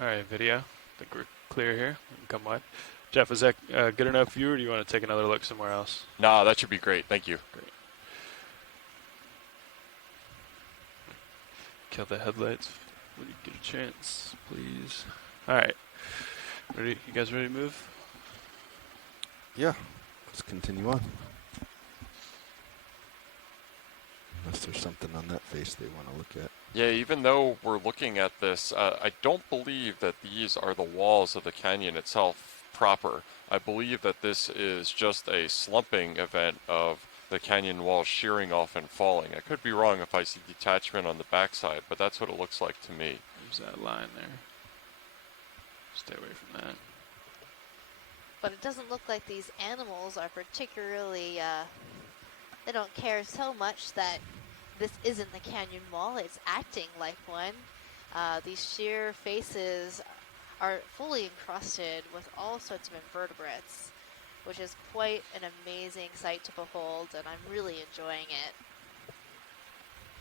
All right, video. I think we're clear here. Come wide. Jeff, is that good enough for you, or do you want to take another look somewhere else? Nah, that should be great. Thank you. Great. Kill the headlights when you get a chance, please. All right. Ready? You guys ready to move? Yeah. Let's continue on. Unless there's something on that face they want to look at. Yeah, even though we're looking at this, I don't believe that these are the walls of the canyon itself proper. I believe that this is just a slumping event of the canyon wall shearing off and falling. I could be wrong if I see detachment on the backside, but that's what it looks like to me. There's that line there. Stay away from that. But it doesn't look like these animals are particularly, they don't care so much that this isn't the canyon wall. It's acting like one. These sheer faces are fully encrusted with all sorts of invertebrates, which is quite an amazing sight to behold, and I'm really enjoying it.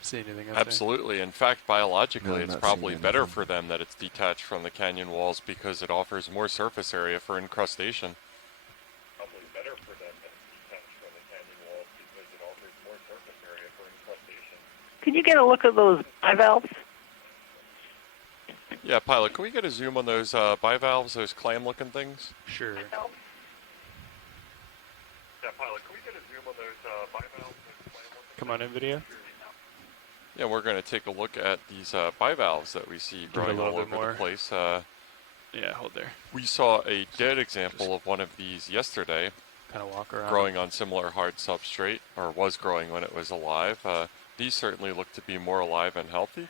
See anything else? Absolutely. In fact, biologically, it's probably better for them that it's detached from the canyon walls because it offers more surface area for incrustation. Probably better for them that it's detached from the canyon walls because it offers more surface area for incrustation. Can you get a look at those bivalves? Yeah, pilot, can we get a zoom on those bivalves, those clam-looking things? Sure. Yeah, pilot, can we get a zoom on those bivalves, those clam-looking Come on in, video. Yeah, we're going to take a look at these bivalves that we see growing all over the place. Yeah, hold there. We saw a dead example of one of these yesterday. Kind of walk around. Growing on similar hard substrate, or was growing when it was alive. These certainly look to be more alive and healthy.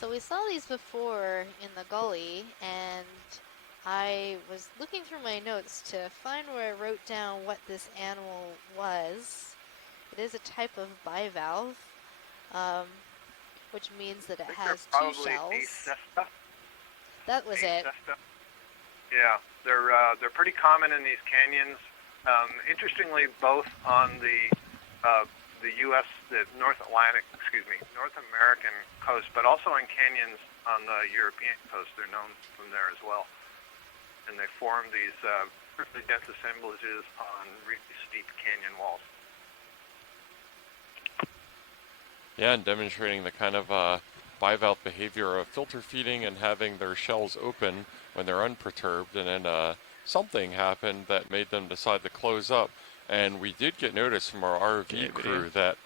So we saw these before in the gully, and I was looking through my notes to find where I wrote down what this animal was. It is a type of bivalve, which means that it has two shells. That was it. Yeah, they're pretty common in these canyons. Interestingly, both on the U.S., the North American coast, but also in canyons on the European coast. They're known from there as well. And they form these really dense assemblages on really steep canyon walls. Yeah, and demonstrating the kind of bivalve behavior of filter feeding and having their shells open when they're unperturbed, and then something happened that made them decide to close up. And we did get notice from our RV crew that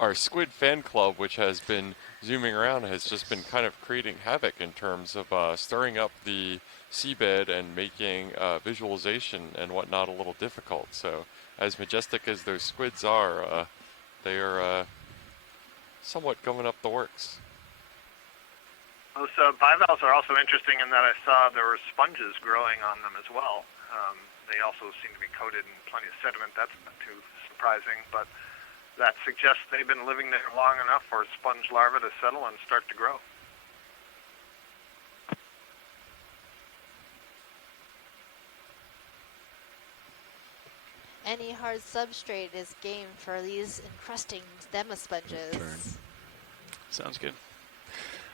our squid fan club, which has been zooming around, has just been kind of creating havoc in terms of stirring up the seabed and making visualization and whatnot a little difficult. So as majestic as those squids are, they are somewhat going up the works. Those bivalves are also interesting in that I saw there were sponges growing on them as well. They also seem to be coated in plenty of sediment. That's not too surprising, but that suggests they've been living there long enough for sponge larvae to settle and start to grow. Any hard substrate is game for these encrusting demasponges. Sounds good.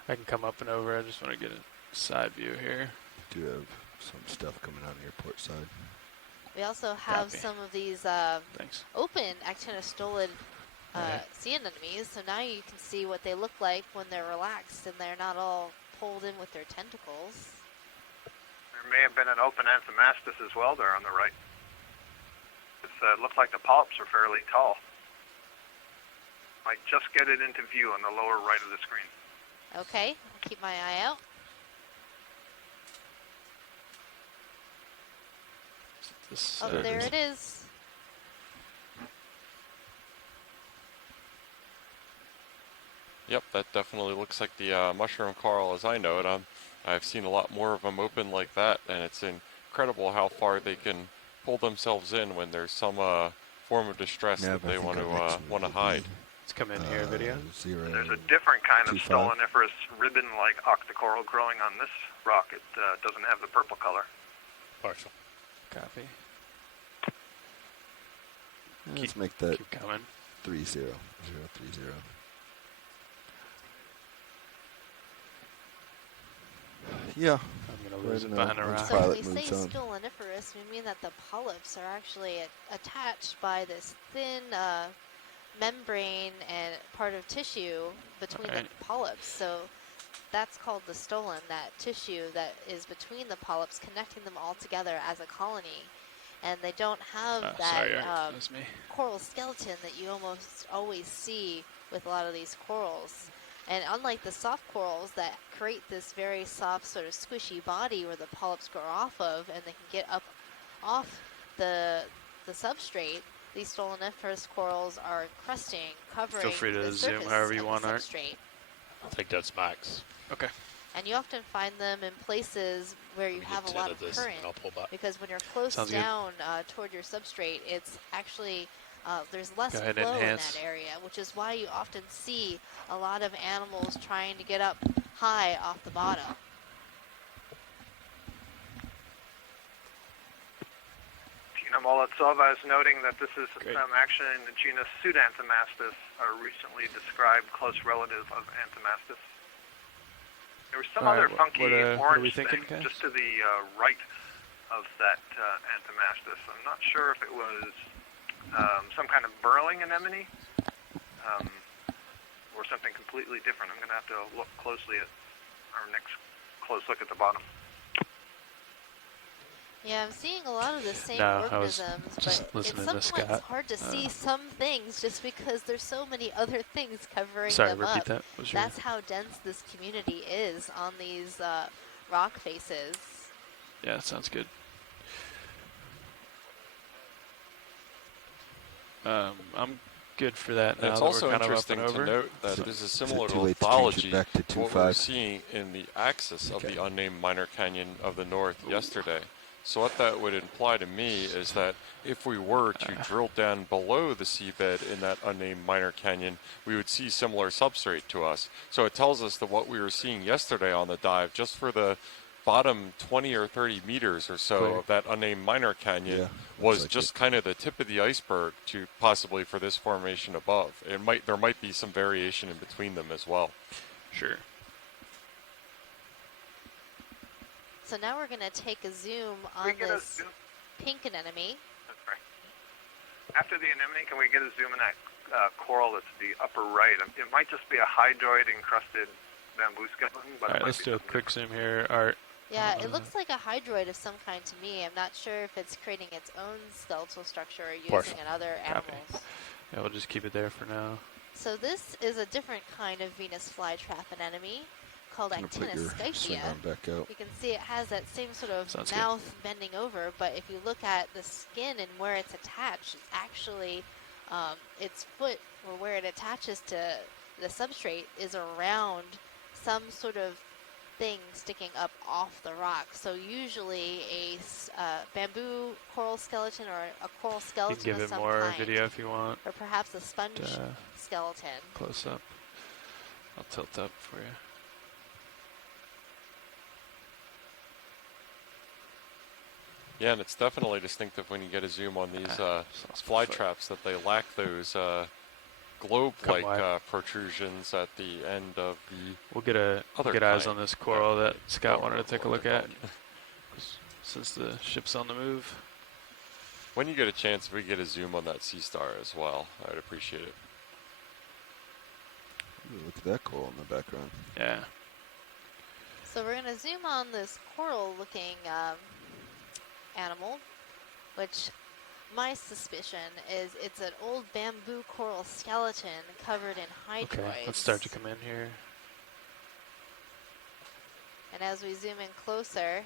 I can come up and over. I just want to get a side view here. Do you have some stuff coming out of your port side? We also have some of these open actinostolid sea anemones, so now you can see what they look like when they're relaxed and they're not all pulled in with their tentacles. There may have been an open anthomastus as well there on the right. It looks like the polyps are fairly tall. Might just get it into view on the lower right of the screen. Okay, I'll keep my eye out. Oh, there it is. Yep, that definitely looks like the mushroom coral as I know it. I've seen a lot more of them open like that, and it's incredible how far they can pull themselves in when there's some form of distress that they want to hide. Let's come in here, video. There's a different kind of stoloniferous ribbon-like octocoral growing on this rock. It doesn't have the purple color. Partial. Copy. Let's make that keep coming. 3030. Yeah. I'm going to lose it behind a rock. So when we say stoloniferous, we mean that the polyps are actually attached by this thin membrane and part of tissue between the polyps. So that's called the stolon, that tissue that is between the polyps, connecting them all together as a colony. And they don't have that coral skeleton that you almost always see with a lot of these corals. And unlike the soft corals that create this very soft sort of squishy body where the polyps grow off of and they can get up off the substrate, these stoloniferous corals are crusting, covering Feel free to zoom however you want, Art. I think that's max. Okay. And you often find them in places where you have a lot of current, because when you're close down toward your substrate, it's actually there's less flow in that area, which is why you often see a lot of animals trying to get up high off the bottom. Tina Molodtsova is noting that this is actually in the genus Pseudanthemastus, a recently described close relative of Anthemastus. There was some other funky orange thing just to the right of that Anthemastus. I'm not sure if it was some kind of burrowing anemone or something completely different. I'm going to have to look closely at our next close look at the bottom. Yeah, I'm seeing a lot of the same organisms, but it's sometimes hard to see some things just because there's so many other things covering them up. That's how dense this community is on these rock faces. Yeah, sounds good. I'm good for that now. It's also interesting to note that this is similar to lithology to what we were seeing in the axis of the unnamed minor canyon of the north yesterday. So what that would imply to me is that if we were to drill down below the seabed in that unnamed minor canyon, we would see similar substrate to us. So it tells us that what we were seeing yesterday on the dive, just for the bottom 20 or 30 meters or so of that unnamed minor canyon, was just kind of the tip of the iceberg to possibly for this formation above. There might be some variation in between them as well. Sure. So now we're going to take a zoom on this pink anemone. That's right. After the anemone, can we get a zoom in that coral that's the upper right? It might just be a hydroid encrusted bamboo skeleton. But all right, let's do a quick zoom here, Art. Yeah, it looks like a hydroid of some kind to me. I'm not sure if it's creating its own skeletal structure or using another animal's. Yeah, we'll just keep it there for now. So this is a different kind of Venus flytrap anemone called Actinoscyphia. You can see it has that same sort of mouth bending over, but if you look at the skin and where it's attached, it's actually its foot, or where it attaches to the substrate, is around some sort of thing sticking up off the rock. So usually a bamboo coral skeleton or a coral skeleton of some kind. You can give it more video if you want. Or perhaps a sponge skeleton. Close up. I'll tilt up for you. Yeah, and it's definitely distinctive when you get a zoom on these fly traps that they lack those globe-like protrusions at the end of the We'll get eyes on this coral that Scott wanted to take a look at since the ship's on the move. When you get a chance, if we get a zoom on that sea star as well, I would appreciate it. Ooh, look at that coral in the background. Yeah. So we're going to zoom on this coral-looking animal, which my suspicion is it's an old bamboo coral skeleton covered in hydroids. Okay, let's start to come in here. And as we zoom in closer,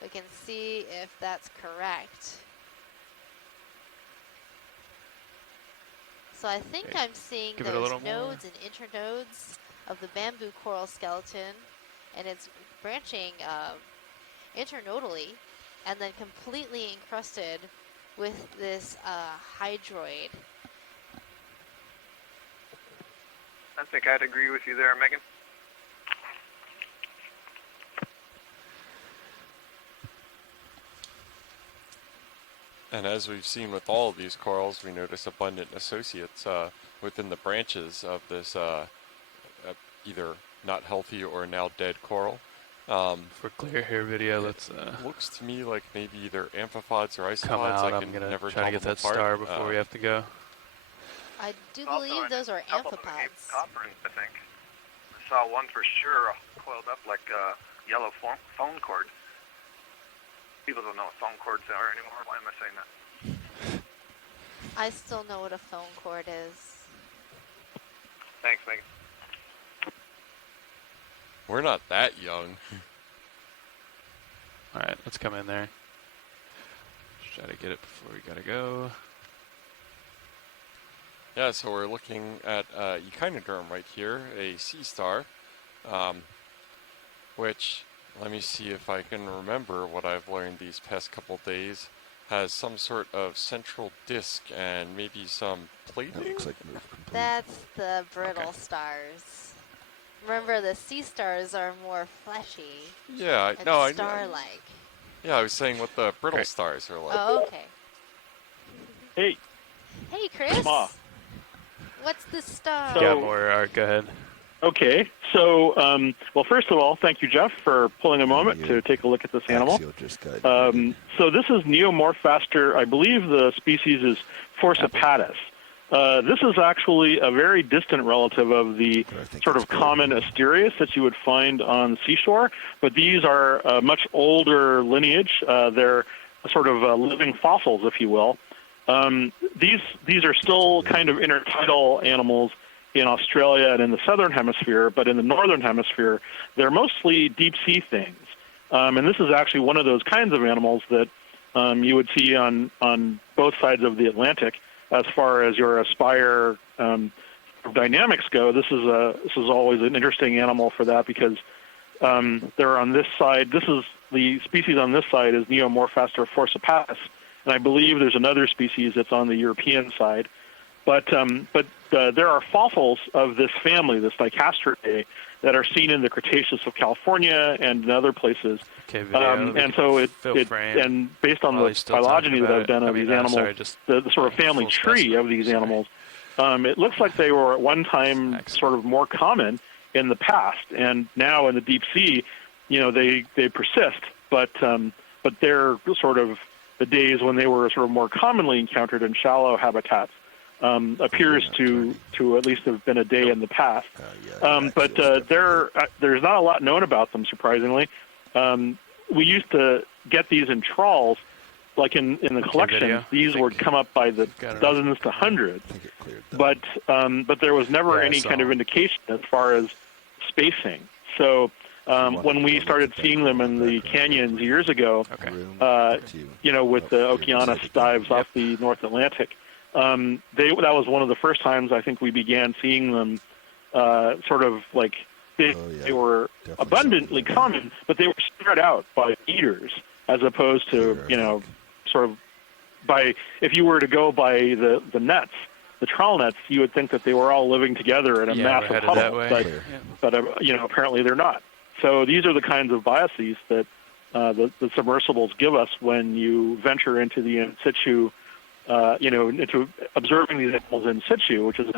we can see if that's correct. So I think I'm seeing those nodes and internodes of the bamboo coral skeleton, and it's branching internodally and then completely encrusted with this hydroid. I think I'd agree with you there, Megan. And as we've seen with all of these corals, we notice abundant associates within the branches of this either not healthy or now dead coral. For clear hair video, let's looks to me like maybe either amphipods or isopods. Come out. I'm gonna try to get that star before we have to go. I do believe those are amphipods. Copperine, I think. I saw one for sure coiled up like a yellow phone cord. People don't know what phone cords are anymore. Why am I saying that? I still know what a phone cord is. Thanks, Megan. We're not that young. All right, let's come in there. Try to get it before we gotta go. Yeah, so we're looking at Echinoderm right here, a sea star, which, let me see if I can remember what I've learned these past couple days. has some sort of central disk and maybe some plating. That looks like move complete. That's the brittle stars. Remember, the sea stars are more fleshy. Yeah, and star-like. Yeah, I was saying what the brittle stars are like. Oh, okay. Hey. Hey, Chris. Ma. What's the star? So, got more art. Go ahead. Okay. So, well, first of all, thank you, Jeff, for pulling a moment to take a look at this animal. So this is Neomorphaster. I believe the species is Forcipatus. This is actually a very distant relative of the sort of common Asterias that you would find on the seashore, but these are a much older lineage. They're sort of living fossils, if you will. These are still kind of intertidal animals in Australia and in the southern hemisphere, but in the northern hemisphere, they're mostly deep-sea things. And this is actually one of those kinds of animals that you would see on both sides of the Atlantic. As far as your Aspire dynamics go, this is always an interesting animal for that because they're on this side. This is the species on this side is Neomorphaster forcipatus, and I believe there's another species that's on the European side. But there are fossils of this family, the Stichastridae, that are seen in the Cretaceous of California and in other places. Okay, video, and so and based on the phylogeny that I've done of these animals, the sort of family tree of these animals, it looks like they were at one time sort of more common in the past, and now in the deep sea, they persist, but they're sort of the days when they were sort of more commonly encountered in shallow habitats. Appears to at least have been a day in the past. But there's not a lot known about them, surprisingly. We used to get these in trawls, like in the collections. These would come up by the dozens to hundreds. But there was never any kind of indication as far as spacing. So when we started seeing them in the canyons years ago, with the Okeanos dives off the North Atlantic, that was one of the first times I think we began seeing them sort of like they were abundantly common, but they were spread out by eaters as opposed to, sort of by, if you were to go by the nets, the trawl nets, you would think that they were all living together in a massive huddle, but apparently they're not. So these are the kinds of biases that the submersibles give us when you venture into the in situ into observing these animals in situ, which is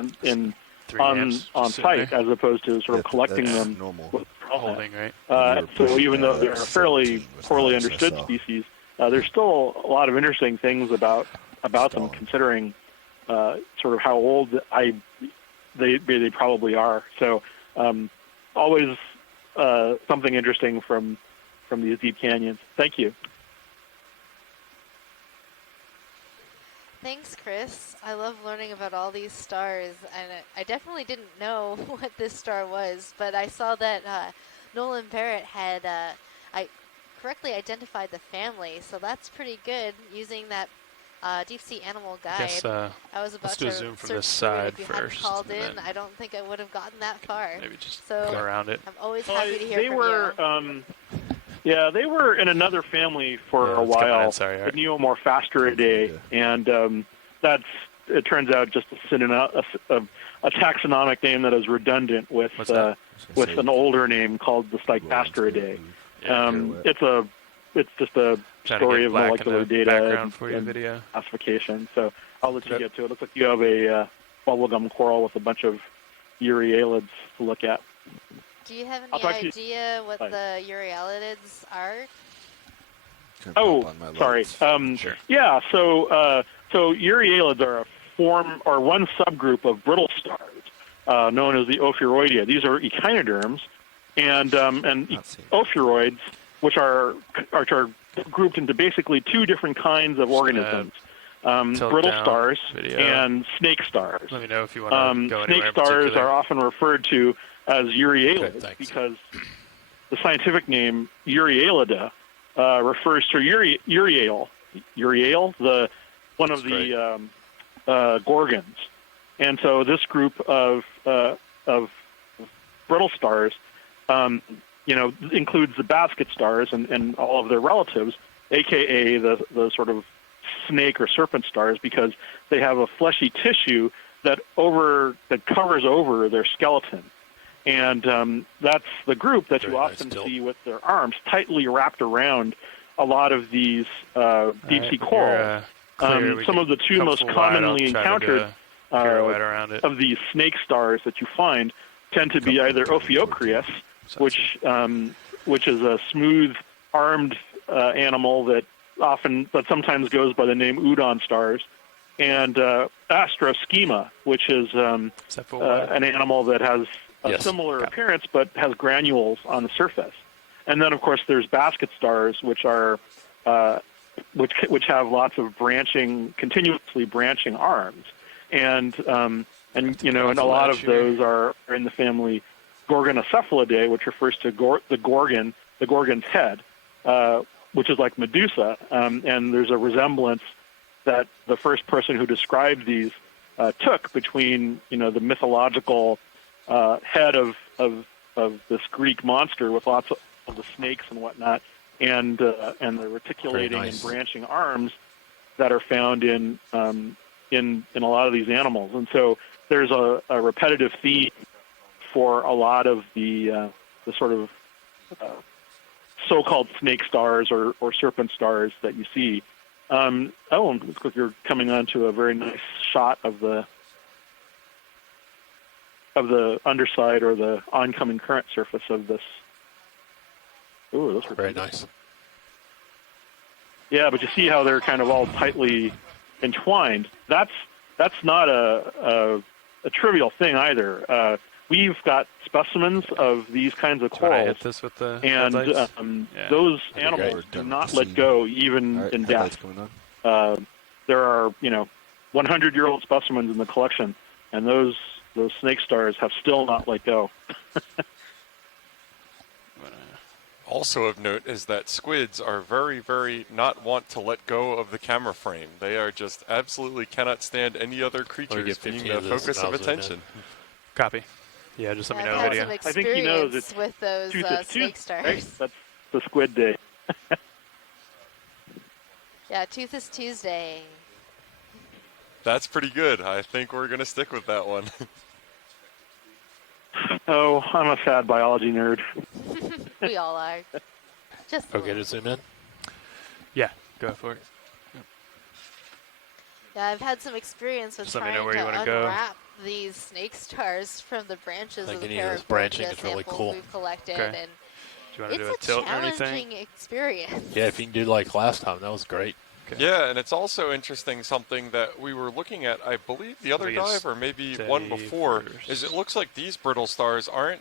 on site, as opposed to sort of collecting them with holding, right? So even though they're a fairly poorly understood species, there's still a lot of interesting things about them, considering sort of how old they probably are. So always something interesting from these deep canyons. Thank you. Thanks, Chris. I love learning about all these stars, and I definitely didn't know what this star was, but I saw that Nolan Barrett had correctly identified the family, so that's pretty good using that deep sea animal guide. I was about to zoom from this side if you first. Had called in, I don't think I would have gotten that far. Maybe just come around it. I'm always happy to hear from you. Yeah, they were in another family for a while, the Neomorphasteridae, and it turns out, just a taxonomic name that is redundant with an older name called the Stichasteridae. It's just a story of molecular data and classification. So I'll let you get to it. It looks like you have a bubblegum coral with a bunch of euryalids to look at. Do you have any idea what the euryalids are? Oh, sorry. Sure. Yeah, so euryalids are a form or one subgroup of brittle stars known as the Ophiuroidea. These are echinoderms, and Ophiuroids, which are grouped into basically two different kinds of organisms. Brittle stars and snake stars. Let me know if you want to go snake stars are often referred to as euryalids because the scientific name Euryalida refers to Euryale, one of the gorgons. And so this group of brittle stars, includes the basket stars and all of their relatives, aka the sort of snake or serpent stars because they have a fleshy tissue that covers over their skeleton. And that's the group that you often see with their arms tightly wrapped around a lot of these deep-sea corals. Some of the two most commonly encountered of these snake stars that you find tend to be either Ophiocrius, which is a smooth-armed animal that sometimes goes by the name udon stars, and Astroschema, which is an animal that has a similar appearance but has granules on the surface. And then, of course, there's basket stars, which are which have lots of continuously branching arms, and a lot of those are in the family Gorgonocephalidae, which refers to the gorgon's head, which is like Medusa, and there's a resemblance that the first person who described these took between the mythological head of this Greek monster with lots of the snakes and whatnot, and the reticulating and branching arms that are found in a lot of these animals. And so there's a repetitive theme for a lot of the sort of so-called snake stars or serpent stars that you see. And looks like you're coming onto a very nice shot of the underside or the oncoming current surface of this. Ooh, those were very nice. Yeah, but you see how they're kind of all tightly entwined. That's not a trivial thing either. We've got specimens of these kinds of corals, and those animals do not let go even in death. There are 100-year-old specimens in the collection, and those snake stars have still not let go. Also of note is that squids are very, very not want to let go of the camera frame. They are just absolutely cannot stand any other creatures being the focus of attention. Copy. Yeah, just let me know the video. I think he knows it's with those snake stars. Right? That's the squid day. Yeah, Tooth is Tuesday. That's pretty good. I think we're going to stick with that one. Oh, I'm a sad biology nerd. We all are. Just okay to zoom in? Yeah, go for it. Yeah, I've had some experience with trying to unwrap these snake stars from the branches of the paraprangia samples we've collected, and do you want to do a it's a tilt challenging experience. Yeah, if you can do like last time, that was great. Okay. Yeah, and it's also interesting, something that we were looking at, I believe the other dive, or maybe one before, is it looks like these brittle stars they're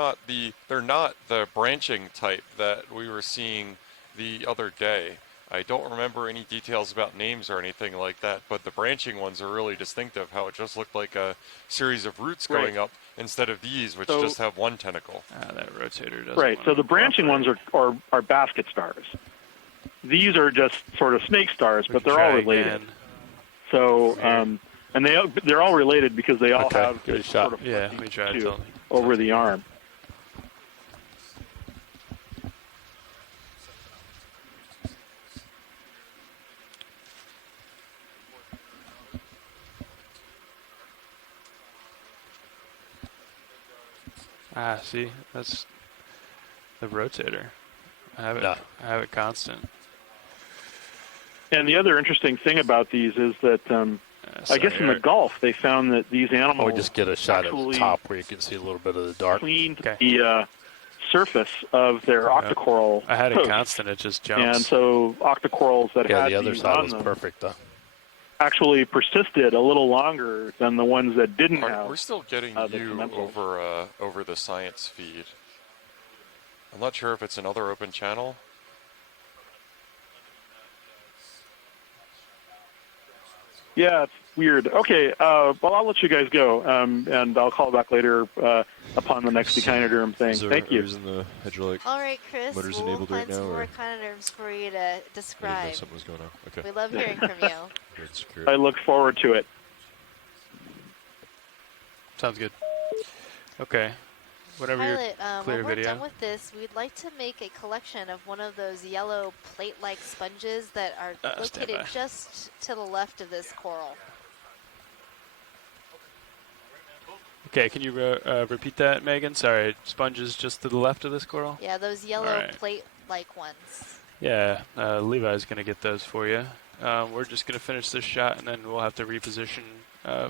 not the branching type that we were seeing the other day. I don't remember any details about names or anything like that, but the branching ones are really distinctive, how it just looked like a series of roots going up instead of these, which just have one tentacle. That rotator doesn't. Right, so the branching ones are basket stars. These are just sort of snake stars, but they're all related. Again. So, and they're all related because they all have this sort of tissue over the arm. Ah, see, that's the rotator. I have it constant. And the other interesting thing about these is that I guess in the Gulf they found that these animals. We just get a shot at the top where you can see a little bit of the dark. Cleaned the surface of their octocoral. I had it constant; it just jumps. And so octocorals that had the other these side on was them perfect though. Actually persisted a little longer than the ones that didn't have. We're still getting you over the science feed. I'm not sure if it's another open channel. Yeah, it's weird. Okay, well, I'll let you guys go, and I'll call back later upon the next echinoderm thing. Thank you. In the hydraulic all right, Chris, motors we'll enabled find right now, some more echinoderms for you to describe. I didn't know something was going on. Okay. We love hearing from you. I look forward to it. Sounds good. Okay, whatever Pilot, you're clear when we're video. done with this, we'd like to make a collection of one of those yellow plate-like sponges that are located just to the left of this coral. Okay, can you repeat that, Megan? Sorry, sponges just to the left of this coral? Yeah, those yellow plate-like ones. Yeah, Levi's going to get those for you. We're just going to finish this shot, and then we'll have to reposition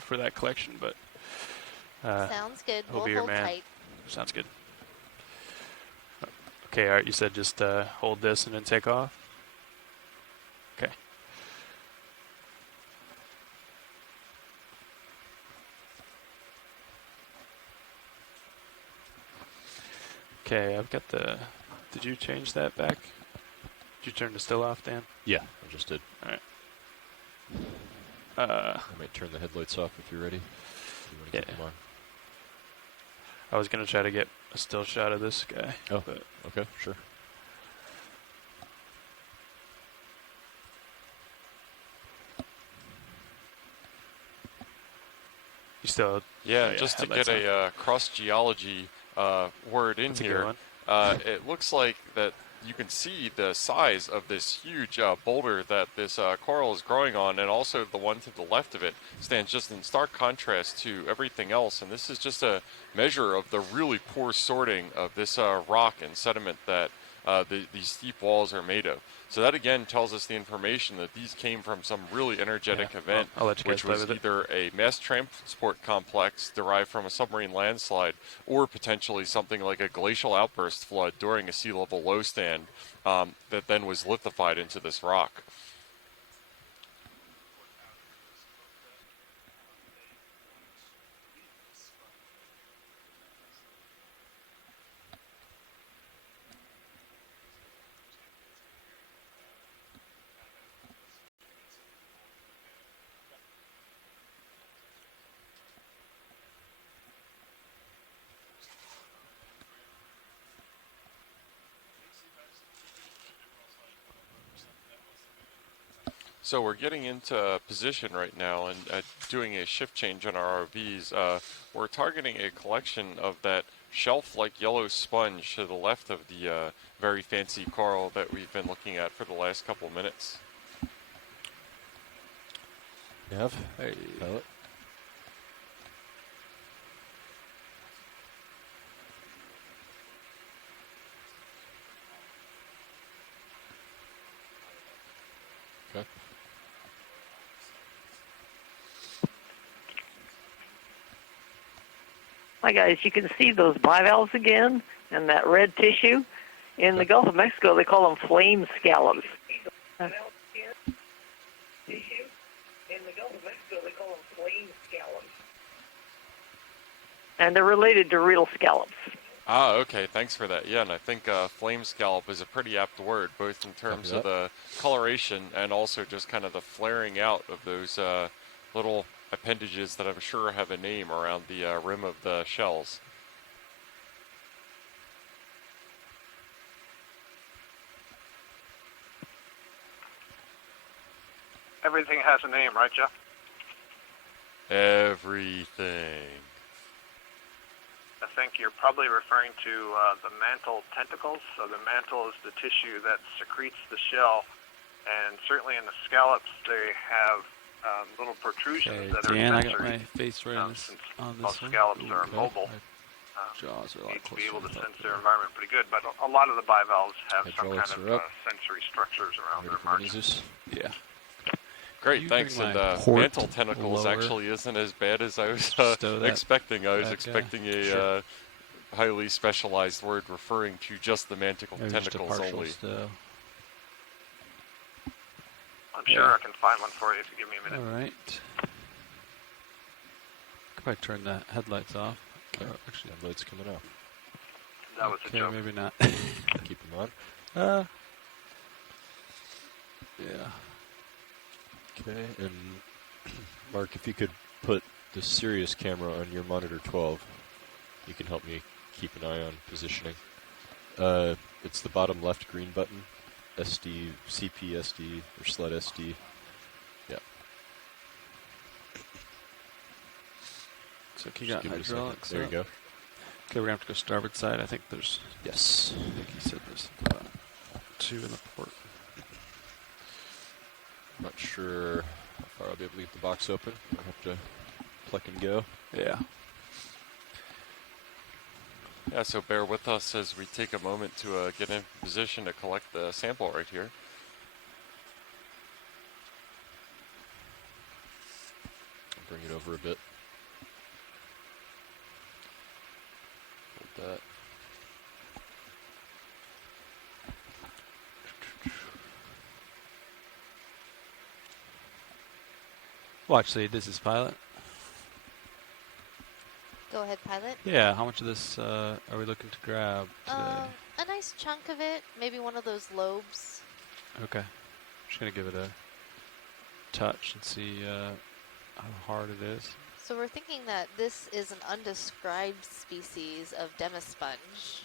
for that collection. But sounds good. We'll be your man. Tight. Sounds good. Okay, Art, you said just hold this and then take off? Okay. Okay, I've got the... Did you change that back? Did you turn the still off, Dan? Yeah, I just did. All right. I might turn the headlights off if you're ready. You want to keep them on? I was going to try to get a still shot of this guy. Oh, okay, sure. You still... Yeah, just to get a cross-geology word in here, it looks like that you can see the size of this huge boulder that this coral is growing on, and also the one to the left of it stands just in stark contrast to everything else. And this is just a measure of the really poor sorting of this rock and sediment that these steep walls are made of. So that again tells us the information that these came from some really energetic event, which was either a mass transport complex derived from a submarine landslide, or potentially something like a glacial outburst flood during a sea level low stand that then was lithified into this rock. So we're getting into position right now and doing a shift change on our ROVs. We're targeting a collection of that shelf-like yellow sponge to the left of the very fancy coral that we've been looking at for the last couple of minutes. Nav, hey, pilot. Okay. Hi guys, you can see those bivalves again and that red tissue. In the Gulf of Mexico, they call them flame scallops. And they're related to real scallops. Ah, okay, thanks for that. Yeah, and I think flame scallop is a pretty apt word, both in terms of the coloration and also just kind of the flaring out of those little appendages that I'm sure have a name around the rim of the shells. Everything has a name, right, Jeff? Everything. I think you're probably referring to the mantle tentacles. So the mantle is the tissue that secretes the shell, and certainly in the scallops they have little protrusions that are sensory. I got my face right on this most scallops are mobile. Jaws are a lot need to be able to sense their environment pretty good, but a lot of the bivalves have some kind of sensory structures around their margins. Yeah. Great, thanks. And mantle tentacles actually isn't as bad as I was expecting. I was expecting a highly specialized word referring to just the mantle tentacles only. I'm sure I can find one for you if you give me a minute. All right. Could probably turn the headlights off. Actually, headlights coming up. That was a joke. Maybe not. Keep them on. Yeah. Okay, and Mark, if you could put the Sirius camera on your monitor 12, you can help me keep an eye on positioning. It's the bottom left green button, SD, CP SD, or SLED SD. Yeah. Looks like you got hydraulics. There you go. Okay, we're going to have to go starboard side. I think there's... Yes. I think he said there's 2 in the port. I'm not sure how far I'll be able to leave the box open. I'll have to pluck and go. Yeah. Yeah, so bear with us as we take a moment to get in position to collect the sample right here. I'll bring it over a bit. Hold that. Watch lead, this is pilot. Go ahead, pilot. Yeah, how much of this are we looking to grab today? A nice chunk of it, maybe one of those lobes. Okay. Just going to give it a touch and see how hard it is. So we're thinking that this is an undescribed species of demisponge.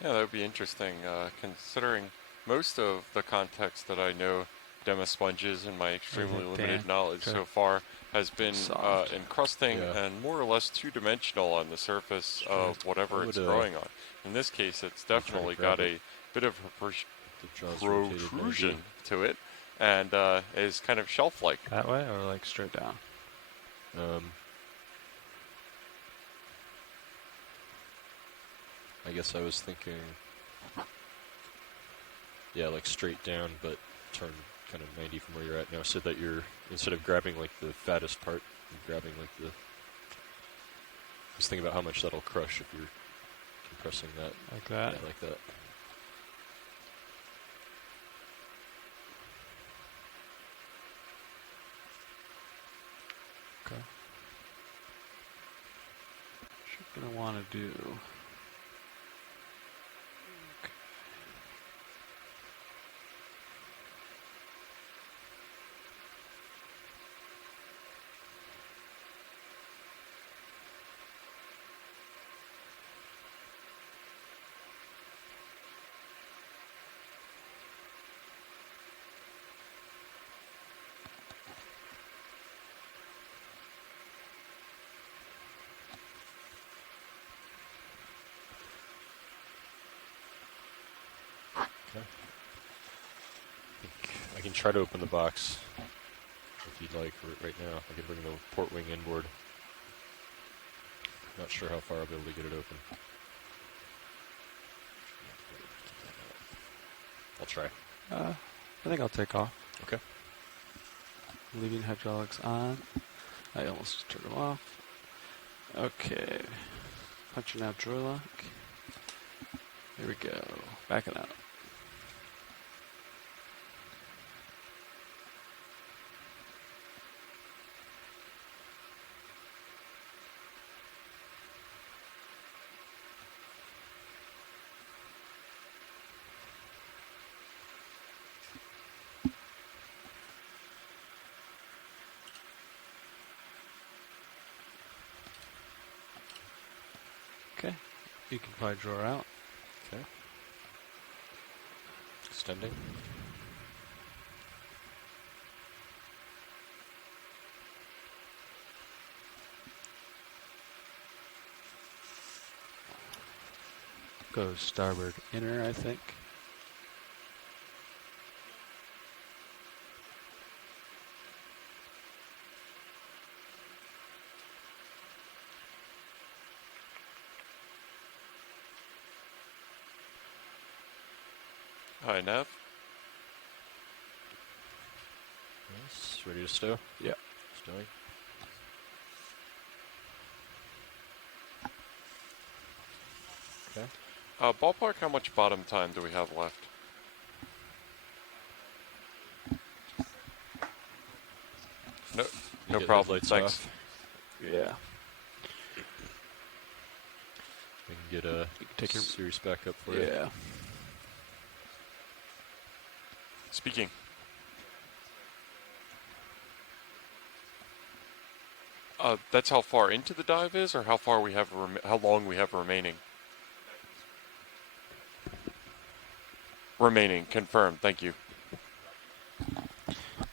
Yeah, that would be interesting, considering most of the context that I know demisponges in my extremely limited knowledge so far has been encrusting and more or less two-dimensional on the surface of whatever it's growing on. In this case, it's definitely got a bit of a protrusion to it and is kind of shelf-like. That way or like straight down? I guess I was thinking, yeah, like straight down, but turn kind of 90 from where you're at now, so that you're, instead of grabbing like the fattest part, you're grabbing like the, just think about how much that'll crush if you're compressing that. Like that? Yeah, like that. Okay. What you're going to want to do... I can try to open the box if you'd like right now. I can bring the port wing inboard. Not sure how far I'll be able to get it open. I'll try. I think I'll take off. Okay. Leaving hydraulics on. I almost turned them off. Okay. Punching out drawer lock. Here we go. Backing out. Okay, you can probably draw out. Okay. Extending. Go starboard inner, I think. Hi, Nav. Yes, ready to stow? Yeah. Stowing. Okay. Ballpark, how much bottom time do we have left? No problem. Thanks. Off. Yeah. We can get a take your series back up for you. Yeah. Speaking. That's how far into the dive is, or how far we have, how long we have remaining. Remaining, confirmed. Thank you.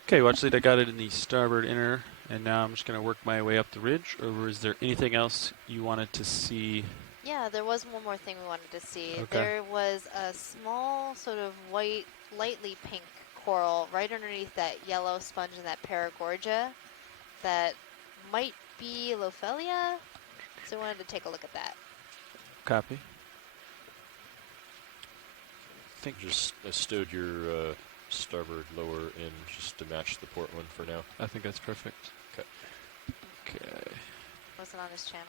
Okay, watch lead. I got it in the starboard inner, and now I'm just going to work my way up the ridge. Or is there anything else you wanted to see? Yeah, there was one more thing we wanted to see. Okay. There was a small sort of white, lightly pink coral right underneath that yellow sponge and that paragorgia that might be Lophelia. So we wanted to take a look at that. Copy. Think just stowed your starboard lower in just to match the port one for now. I think that's perfect. Okay. Okay. Wasn't on his channel.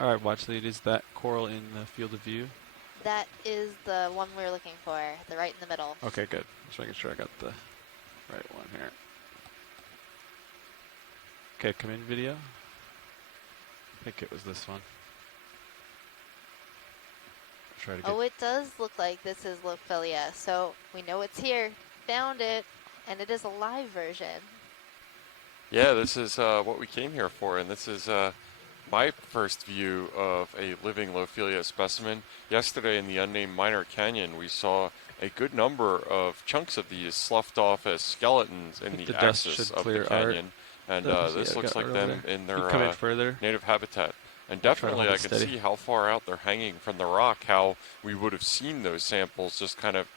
All right, watch lead. Is that coral in the field of view? That is the one we were looking for, the right in the middle. Okay, good. Just making sure I got the right one here. Okay, come in video. I think it was this one. Try to get It does look like this is Lophelia, so we know it's here. Found it, and it is a live version. Yeah, this is what we came here for, and this is my first view of a living Lophelia specimen. Yesterday in the unnamed minor canyon, we saw a good number of chunks of these sloughed off as skeletons in the axis of the canyon. And this looks like them in their native habitat. And definitely I can see how far out they're hanging from the rock, how we would have seen those samples just kind of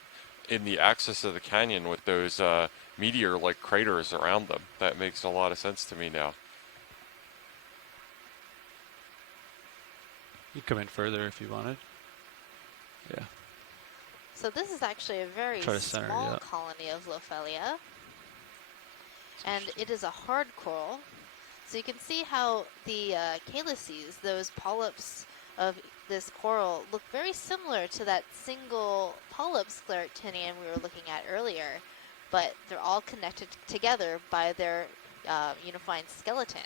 in the axis of the canyon with those meteor-like craters around them. That makes a lot of sense to me now. You come in further if you wanted. Yeah. So this is actually a very small colony of Lophelia. And it is a hard coral. So you can see how the calyces, those polyps of this coral, look very similar to that single polyp scleractinian we were looking at earlier, but they're all connected together by their unifying skeleton.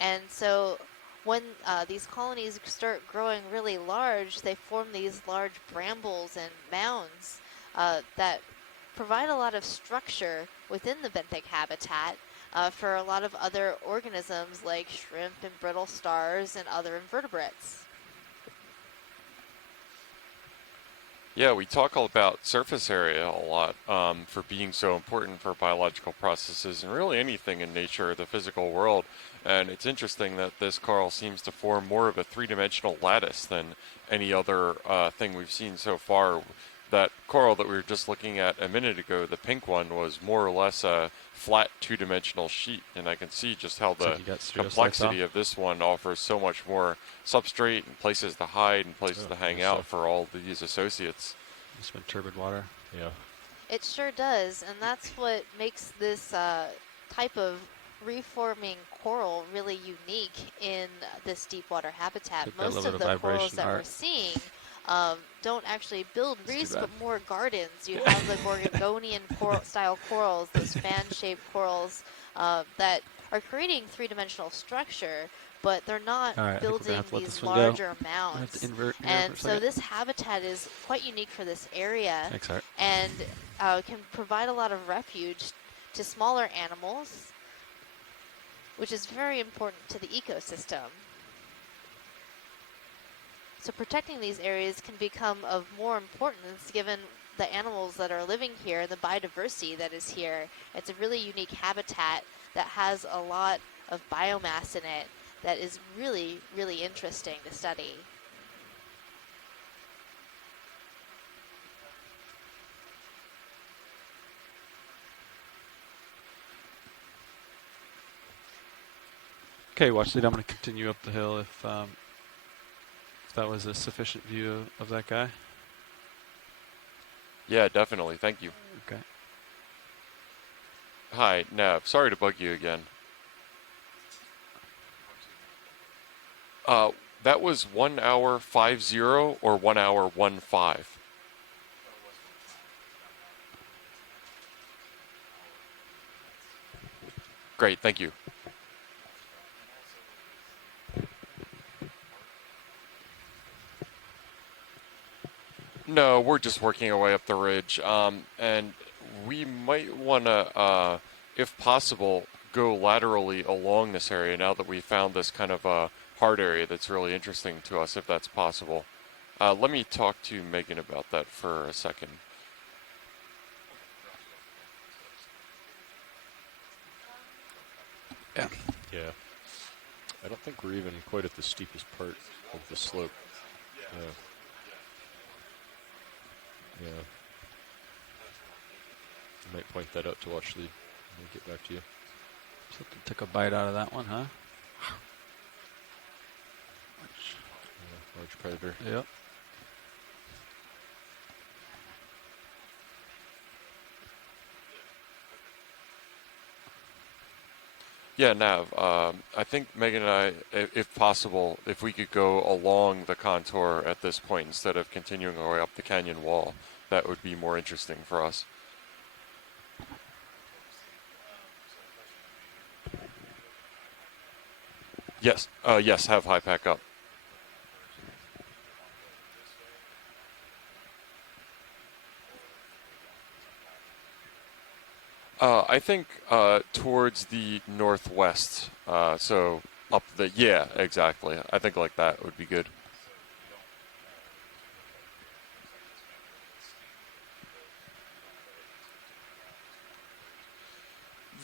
And so when these colonies start growing really large, they form these large brambles and mounds that provide a lot of structure within the benthic habitat for a lot of other organisms like shrimp and brittle stars and other invertebrates. Yeah, we talk all about surface area a lot for being so important for biological processes and really anything in nature, the physical world. And it's interesting that this coral seems to form more of a three-dimensional lattice than any other thing we've seen so far. That coral that we were just looking at a minute ago, the pink one, was more or less a flat two-dimensional sheet. And I can see just how the complexity of this one offers so much more substrate and places to hide and places to hang out for all these associates. It's been turbid water. Yeah. It sure does, and that's what makes this type of reforming coral really unique in this deep water habitat. Most of the corals that we're seeing don't actually build reefs, but more gardens. You have the Gorgonian style corals, those fan-shaped corals that are creating three-dimensional structure, but they're not building these larger mounds. And so this habitat is quite unique for this area. And can provide a lot of refuge to smaller animals, which is very important to the ecosystem. So protecting these areas can become of more importance given the animals that are living here, the biodiversity that is here. It's a really unique habitat that has a lot of biomass in it that is really, really interesting to study. Okay, watch lead. I'm going to continue up the hill if that was a sufficient view of that guy. Yeah, definitely. Thank you. Okay. Hi, Nav. Sorry to bug you again. That was 1 hour 50 or 1 hour 15? Great, thank you. No, we're just working our way up the ridge, and we might want to, if possible, go laterally along this area now that we found this kind of hard area that's really interesting to us, if that's possible. Let me talk to Megan about that for a second. Yeah. Yeah. I don't think we're even quite at the steepest part of the slope. Yeah. I might point that out to watch lead. I'll get back to you. Something took a bite out of that one, huh? Large predator. Yep. Yeah, Nav, I think Megan and I, if possible, if we could go along the contour at this point instead of continuing our way up the canyon wall, that would be more interesting for us. Yes, yes, have high pack up. I think towards the northwest, so up the, yeah, exactly. I think like that would be good.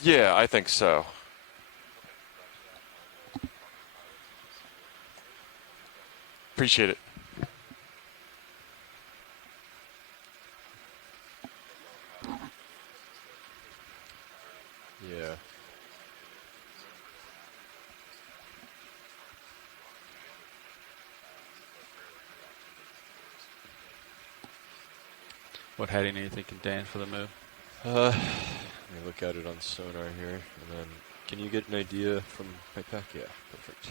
Yeah, I think so. Appreciate it. Yeah. What heading are you thinking, Dan, for the move? Let me look at it on sonar here, and then can you get an idea from my pack? Yeah, perfect.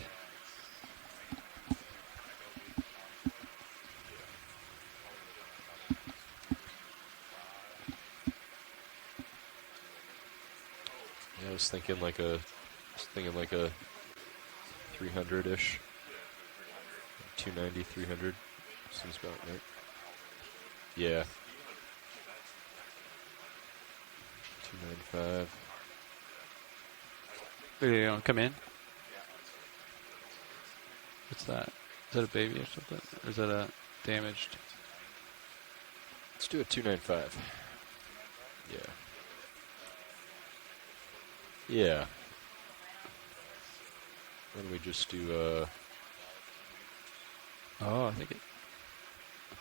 Yeah, I was thinking like a 300-ish, 290, 300 seems about right. Yeah. 295. Video, come in. What's that? Is that a baby or something? Or is that a damaged? Let's do a 295. Yeah. Yeah. Why don't we just do Oh, I think it.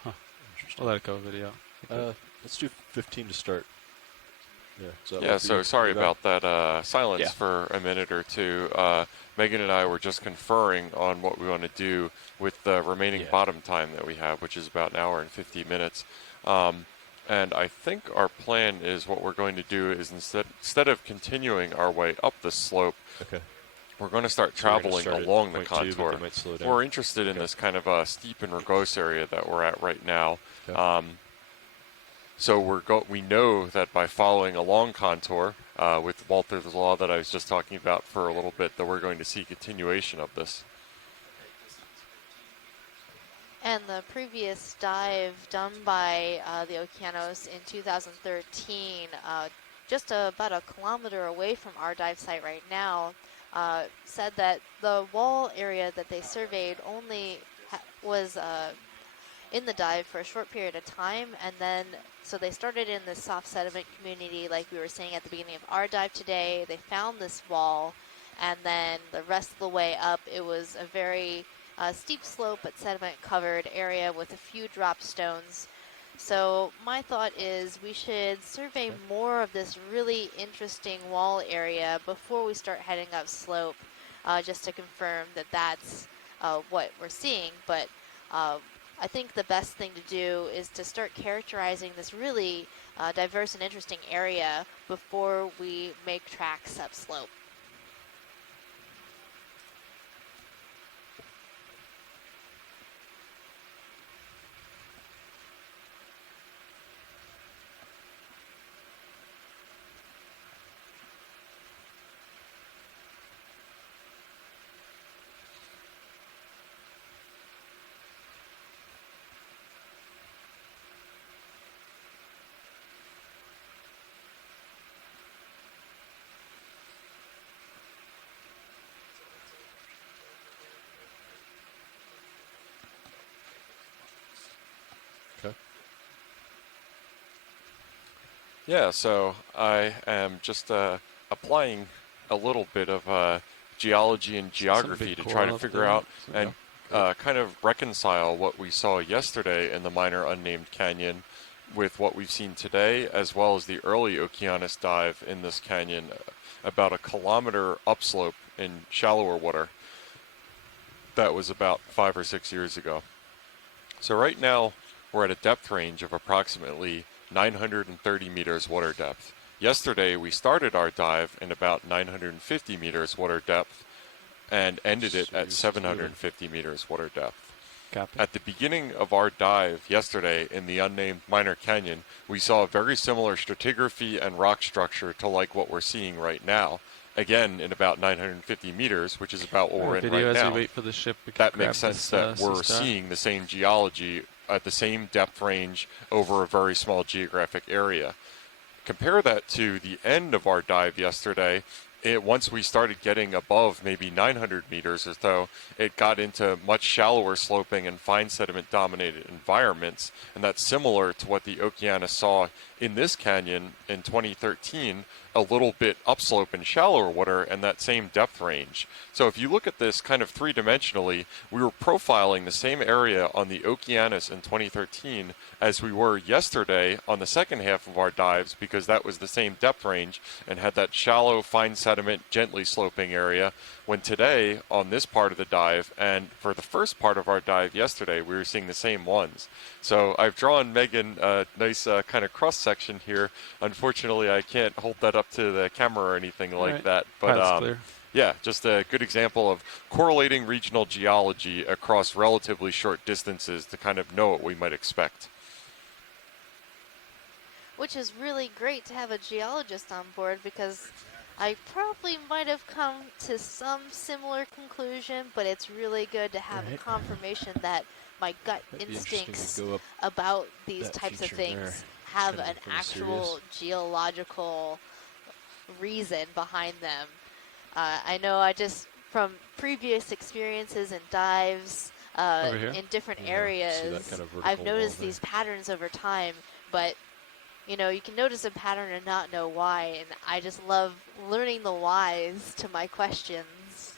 Huh. Interesting. We'll let it go video. Let's do 15 to start. Yeah, so sorry about that silence for a minute or two. Megan and I were just conferring on what we want to do with the remaining bottom time that we have, which is about an hour and 50 minutes. And I think our plan is what we're going to do is instead of continuing our way up the slope, we're going to start traveling along the contour. We're interested in this kind of steep and rugose area that we're at right now. So we know that by following along contour with Walter's Law that I was just talking about for a little bit, that we're going to see continuation of this. And the previous dive done by the Okeanos in 2013, just about a kilometer away from our dive site right now, said that the wall area that they surveyed only was in the dive for a short period of time, and then so they started in the soft sediment community like we were saying at the beginning of our dive today. They found this wall, and then the rest of the way up it was a very steep slope but sediment covered area with a few drop stones. So my thought is we should survey more of this really interesting wall area before we start heading up slope, just to confirm that that's what we're seeing. But I think the best thing to do is to start characterizing this really diverse and interesting area before we make tracks up slope. Yeah, so I am just applying a little bit of geology and geography to try to figure out and kind of reconcile what we saw yesterday in the minor unnamed canyon with what we've seen today, as well as the early Okeanos dive in this canyon, about a kilometer upslope in shallower water. That was about 5 or 6 years ago. So right now, we're at a depth range of approximately 930 meters water depth. Yesterday, we started our dive in about 950 meters water depth and ended it at 750 meters water depth. Copy. At the beginning of our dive yesterday in the unnamed minor canyon, we saw a very similar stratigraphy and rock structure to like what we're seeing right now. Again, in about 950 meters, which is about what we're in right now. Wait for the ship. That makes sense that we're seeing the same geology at the same depth range over a very small geographic area. Compare that to the end of our dive yesterday. Once we started getting above maybe 900 meters or so, it got into much shallower sloping and fine sediment dominated environments, and that's similar to what the Okeanos saw in this canyon in 2013, a little bit upslope in shallower water and that same depth range. So if you look at this kind of three-dimensionally, we were profiling the same area on the Okeanos in 2013 as we were yesterday on the second half of our dives, because that was the same depth range and had that shallow, fine sediment, gently sloping area, when today on this part of the dive and for the first part of our dive yesterday, we were seeing the same ones. So I've drawn Megan a nice kind of cross-section here. Unfortunately, I can't hold that up to the camera or anything like that. But yeah, just a good example of correlating regional geology across relatively short distances to kind of know what we might expect. Which is really great to have a geologist on board, because I probably might have come to some similar conclusion, but it's really good to have a confirmation that my gut instincts about these types of things have an actual geological reason behind them. I know from previous experiences and dives in different areas, I've noticed these patterns over time, but you know, you can notice a pattern and not know why, and I just love learning the whys to my questions.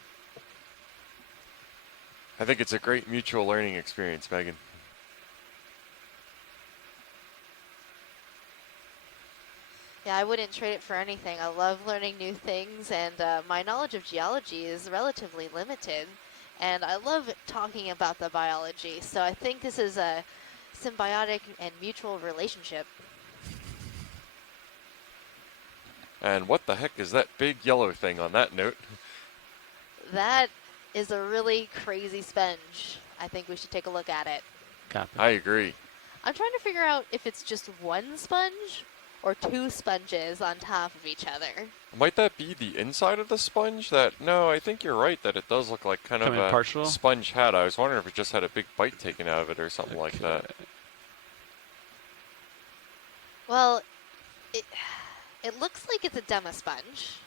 I think it's a great mutual learning experience, Megan. Yeah, I wouldn't trade it for anything. I love learning new things, and my knowledge of geology is relatively limited, and I love talking about the biology, so I think this is a symbiotic and mutual relationship. And what the heck is that big yellow thing on that note? That is a really crazy sponge. I think we should take a look at it. Copy. I agree. I'm trying to figure out if it's just one sponge or two sponges on top of each other. Might that be the inside of the sponge? No, I think you're right that it does look like kind of a partial sponge head. I was wondering if it just had a big bite taken out of it or something like that. Well, it looks like it's a demasponge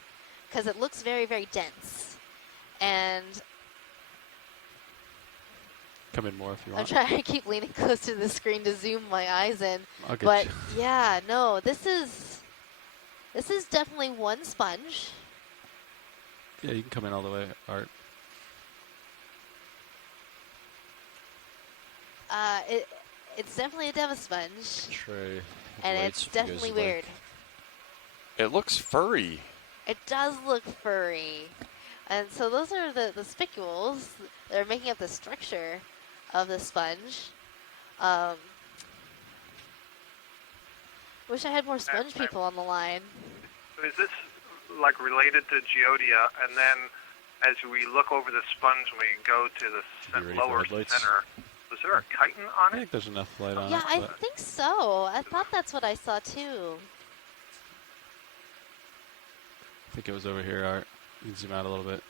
because it looks very, very dense. And come in more if you want. I'm trying to keep leaning close to the screen to zoom my eyes in. But yeah, no, this is definitely one sponge. Yeah, you can come in all the way, Art. It's definitely a demasponge. Trey, and it's definitely weird. It looks furry. It does look furry. And so those are the spicules that are making up the structure of the sponge. Wish I had more sponge people on the line. Is this like related to Geodia? And then as we look over the sponge, we go to the lower center. Was there a chitin on it? I think there's enough light on it. Yeah, I think so. I thought that's what I saw too. I think it was over here, Art. You can zoom out a little bit.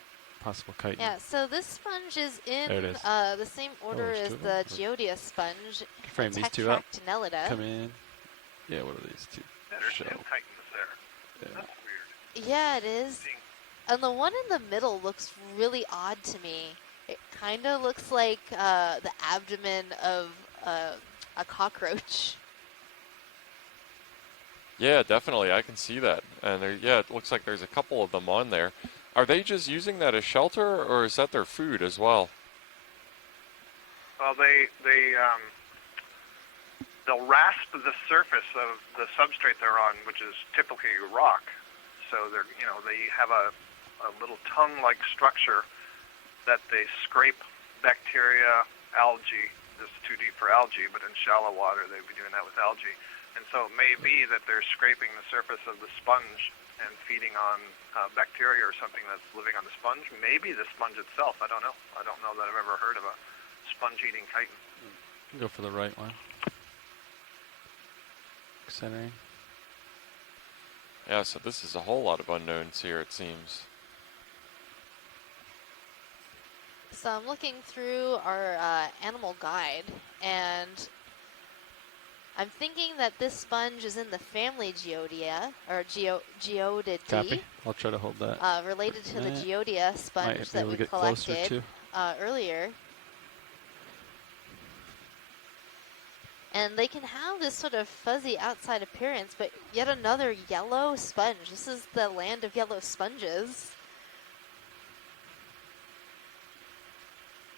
Possible chitin. Yeah, so this sponge is in the same order as the Geodia sponge. Frame these two up. Tetractinellida. Come in. Yeah, what are these two? There's two chitins there. Yeah. That's weird. Yeah, it is. And the one in the middle looks really odd to me. It kind of looks like the abdomen of a cockroach. Yeah, definitely. I can see that. And yeah, it looks like there's a couple of them on there. Are they just using that as shelter, or is that their food as well? Well, they'll rasp the surface of the substrate they're on, which is typically rock. So they have a little tongue-like structure that they scrape bacteria, algae. This is too deep for algae, but in shallow water they'd be doing that with algae. And so it may be that they're scraping the surface of the sponge and feeding on bacteria or something that's living on the sponge. Maybe the sponge itself. I don't know. I don't know that I've ever heard of a sponge-eating chitin. Go for the right one. Centering. Yeah, so this is a whole lot of unknowns here, it seems. So I'm looking through our animal guide, and I'm thinking that this sponge is in the family Geodia, or Geodidae. Copy. I'll try to hold that. Related to the Geodia sponge that we collected earlier. And they can have this sort of fuzzy outside appearance, but yet another yellow sponge. This is the land of yellow sponges.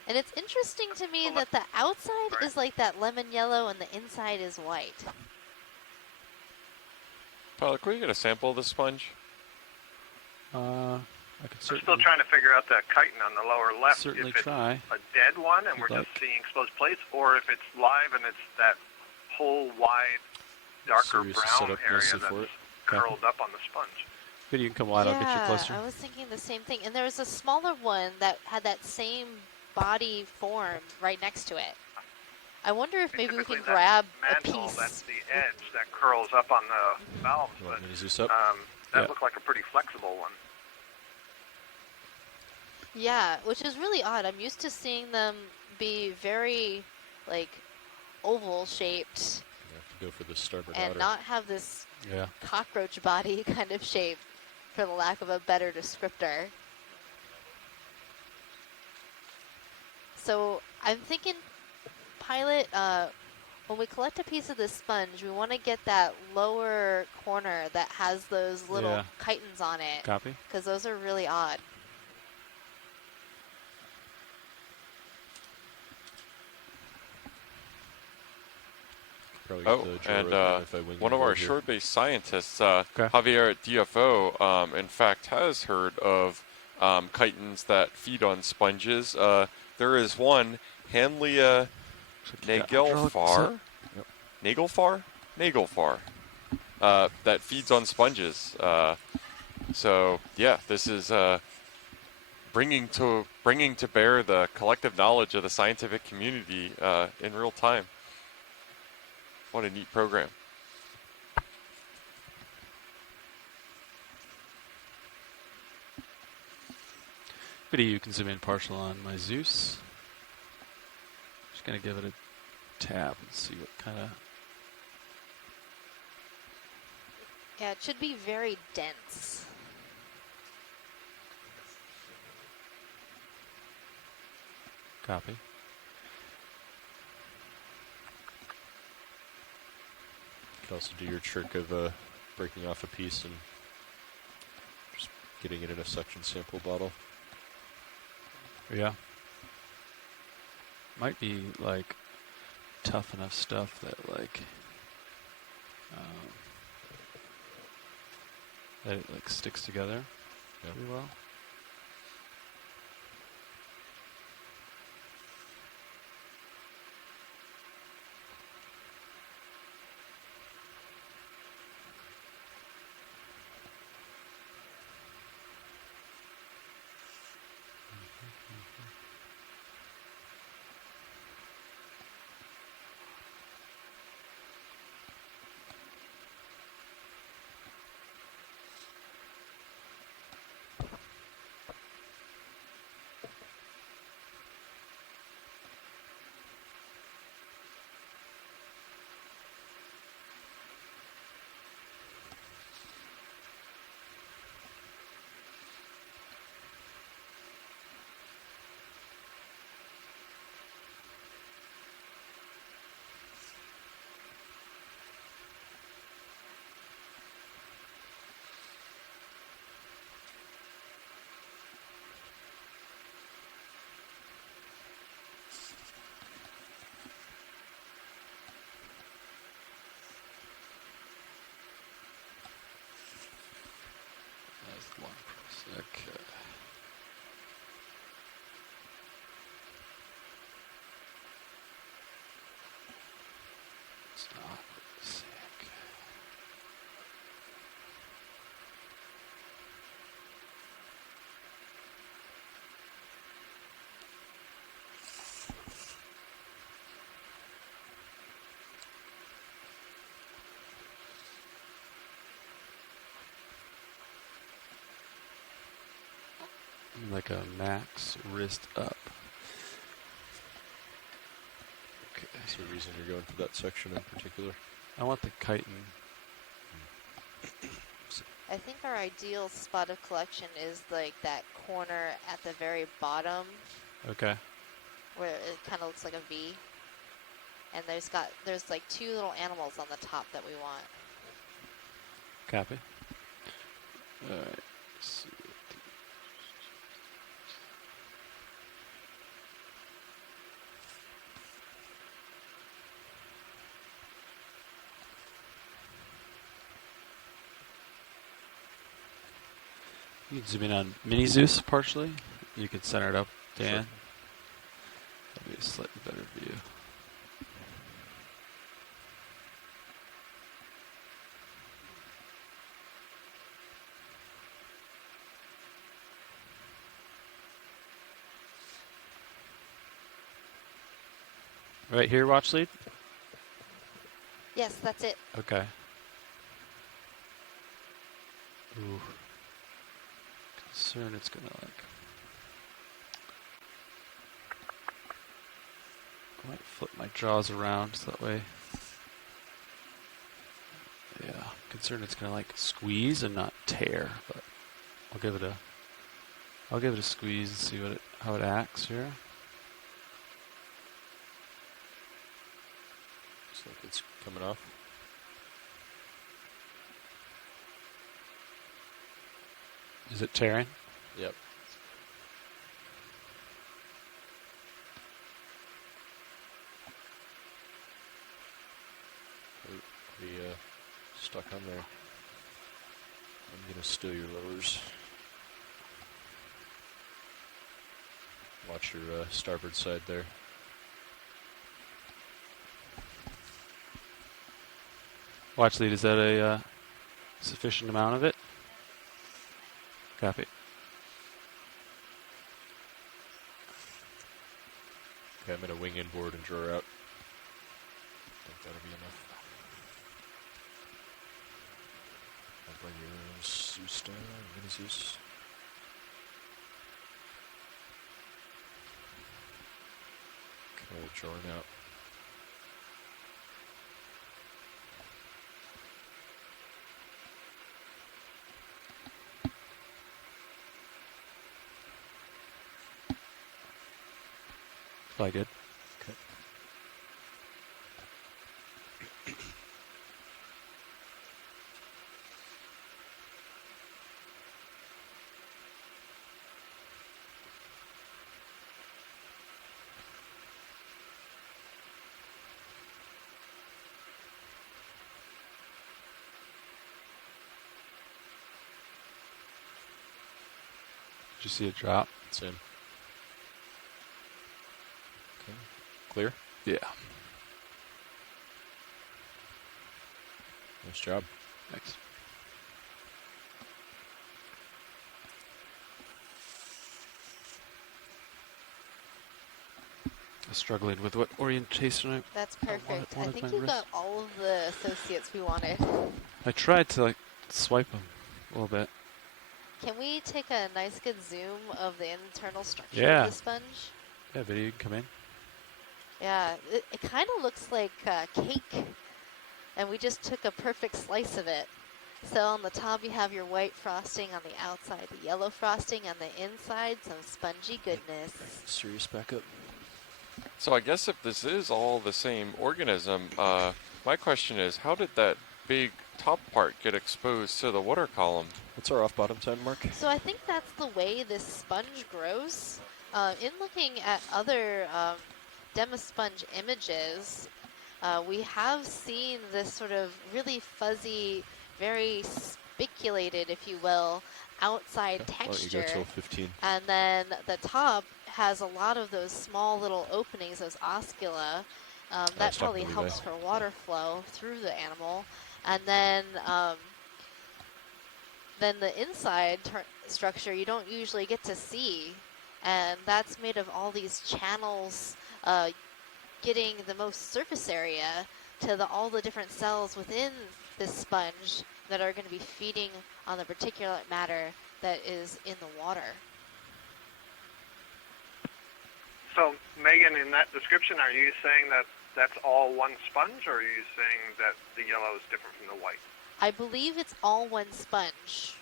And it's interesting to me that the outside is like that lemon yellow and the inside is white. Pilot, can we get a sample of the sponge? I could certainly. I'm still trying to figure out that chitin on the lower left. Certainly if it's try. a dead one and we're just seeing exposed plates, or if it's live and it's that whole wide, darker brown area that's curled up on the sponge. Good, you can come wide. I'll get you closer. I was thinking the same thing. And there was a smaller one that had that same body form right next to it. I wonder if maybe we can grab a piece. That's the edge that curls up on the valves. But, that looked like a pretty flexible one. Yeah, which is really odd. I'm used to seeing them be very, like, oval shaped. You have to go for the starboard and outer. Not have this cockroach body kind of shape, for the lack of a better descriptor. So I'm thinking, Pilot, when we collect a piece of this sponge, we want to get that lower corner that has those little chitins on it. Copy. Because those are really odd. And one of our shore-based scientists, Javier DFO, in fact, has heard of chitins that feed on sponges. There is one, Hanlia nagelfar, that feeds on sponges. So yeah, this is bringing to bear the collective knowledge of the scientific community in real time. What a neat program. Biddy, you can zoom in partial on my Zeus. Just going to give it a tap and see what kind of... Yeah, it should be very dense. Copy. You could also do your trick of breaking off a piece and just getting it in a suction sample bottle. Yeah. Might be like tough enough stuff that like that it like sticks together pretty well. like a max wrist up. Okay. Is there a reason you're going for that section in particular? I want the chitin. I think our ideal spot of collection is like that corner at the very bottom. Okay. Where it kind of looks like a V. And there's like 2 little animals on the top that we want. Copy. All right. Let's see. You can zoom in on Mini Zeus partially. You can center it up, Dan. Sure. That'll be a slightly better view. Right here, watch lead? Yes, that's it. Okay. Ooh. Concern it's gonna like. I might flip my jaws around so that way. Yeah. Concern it's gonna like squeeze and not tear, but I'll give it a squeeze and see how it acts here. Looks like it's coming off. Is it tearing? Yep. We stuck on there. I'm gonna steal your lowers. Watch your starboard side there. Watch lead, is that a sufficient amount of it? Copy. Okay, I'm gonna wing inboard and draw out. I think that'll be enough. I'll bring your Zeus down, Mini Zeus. Okay, drawing out. Probably good. Okay. Did you see it drop? It's in. Okay. Clear? Yeah. Nice job. Thanks. I'm struggling with what orientation That's perfect. I think you got all of the associates we wanted. I tried to like swipe them a little bit. Can we take a nice good zoom of the internal structure Yeah. of the sponge? Yeah, video, you can come in. Yeah, it kind of looks like cake, and we just took a perfect slice of it. So on the top you have your white frosting, on the outside the yellow frosting, on the inside some spongy goodness. Serious backup. So I guess if this is all the same organism, my question is, how did that big top part get exposed to the water column? What's our off-bottom time, Mark? So I think that's the way this sponge grows. In looking at other Demasponge images, we have seen this sort of really fuzzy, very spiculated, if you will, outside texture. Why don't you go till 15? And then the top has a lot of those small little openings, those oscula. That probably helps for water flow through the animal. And then the inside structure you don't usually get to see. And that's made of all these channels getting the most surface area to all the different cells within this sponge that are going to be feeding on the particulate matter that is in the water. So, Megan, in that description, are you saying that that's all one sponge, or are you saying that the yellow is different from the white? I believe it's all one sponge.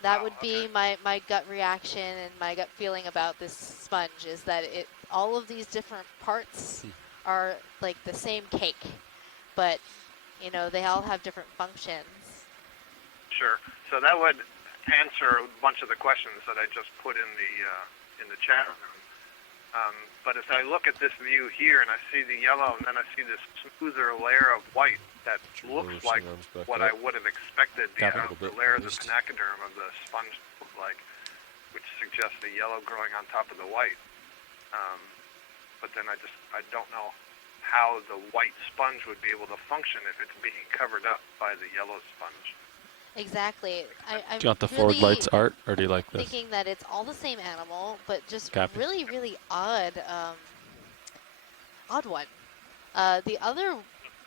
That would be my gut reaction and my gut feeling about this sponge is that all of these different parts are like the same cake, but you know they all have different functions. Sure. So that would answer a bunch of the questions that I just put in the chat room. But as I look at this view here and I see the yellow and then I see this smoother layer of white that looks like what I would have expected the layers of panacoderm of the sponge look like, which suggests the yellow growing on top of the white. But then I don't know how the white sponge would be able to function if it's being covered up by the yellow sponge. Exactly. I'm do you want the forward lights art, or do you like this? Thinking that it's all the same animal, but just Copy. really, really odd one. The other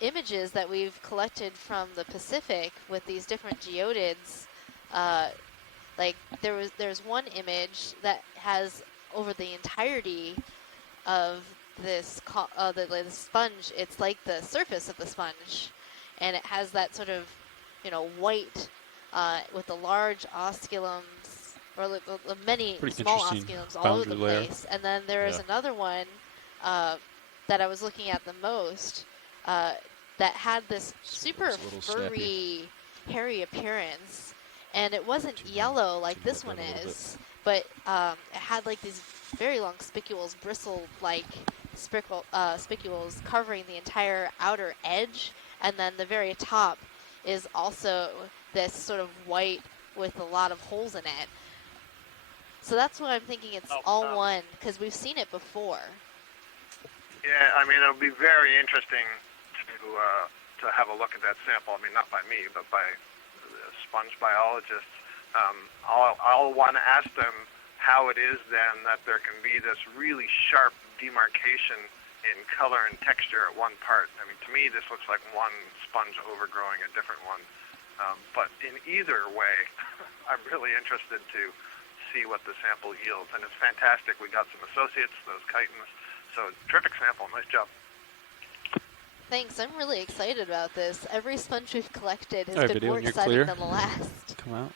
images that we've collected from the Pacific with these different geodids, like there's one image that has over the entirety of this the sponge. It's like the surface of the sponge, and it has that sort of white. With the large osculums, or the many small osculums all over the place. And then there is another one that I was looking at the most that had this super furry, hairy appearance. And it wasn't yellow like this one is, but it had like these very long spicules, bristle-like spicules covering the entire outer edge. And then the very top is also this sort of white with a lot of holes in it. So that's what I'm thinking it's all one, because we've seen it before. Yeah, I mean, it'll be very interesting to have a look at that sample. I mean, not by me, but by the sponge biologists. I'll want to ask them how it is then that there can be this really sharp demarcation in color and texture at one part. I mean, to me, this looks like one sponge overgrowing a different one. But in either way, I'm really interested to see what the sample yields. And it's fantastic. We got some associates, those chitons. So terrific sample. Nice job. Thanks. I'm really excited about this. Every sponge we've collected has been more exciting than the last. Come out.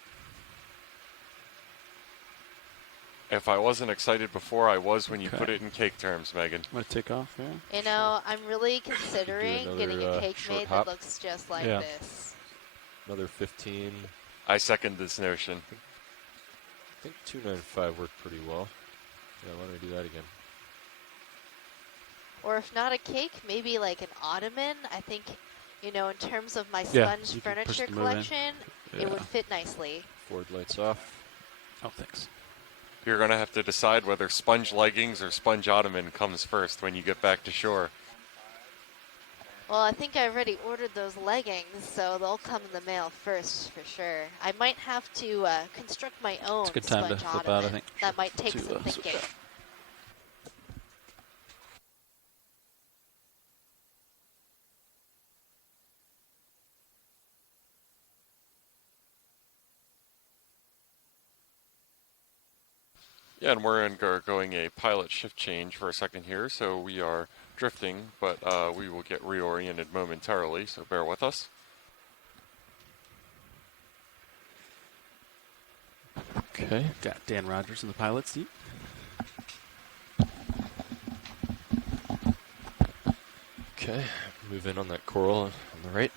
If I wasn't excited before, I was when you put it in cake terms, Megan. Want to take off, yeah? You know, I'm really considering getting a cake made that looks just like this. Another 15. I second this notion. I think 295 worked pretty well. Yeah, why don't we do that again? Or if not a cake, maybe like an ottoman. I think, in terms of my sponge furniture collection, it would fit nicely. Forward lights off. Oh, thanks. You're going to have to decide whether sponge leggings or sponge ottoman comes first when you get back to shore. Well, I think I already ordered those leggings, so they'll come in the mail first for sure. I might have to construct my own it's a good time sponge to flip ottoman. out, I think. That might take some thinking. Yeah, and we're going a pilot shift change for a second here, so we are drifting, but we will get reoriented momentarily, so bear with us. Okay, got Dan Rogers in the pilot seat. Okay, move in on that coral on the right.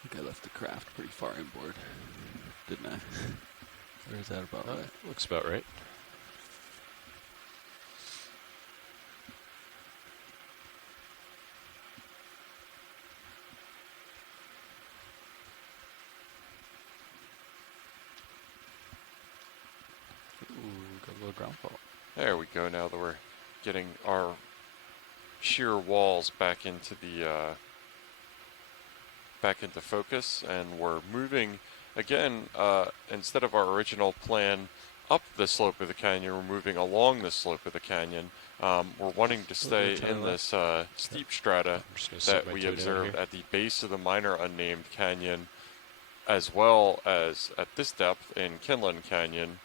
I think I left the craft pretty far inboard, didn't I? Or is that about right? Looks about right. Ooh, got a little ground fault. There we go. Now that we're getting our shear walls back into the back into focus, and we're moving again, instead of our original plan up the slope of the canyon, we're moving along the slope of the canyon. We're wanting to stay in this steep strata that we observed at the base of the minor unnamed canyon, as well as at this depth in Kinlan Canyon.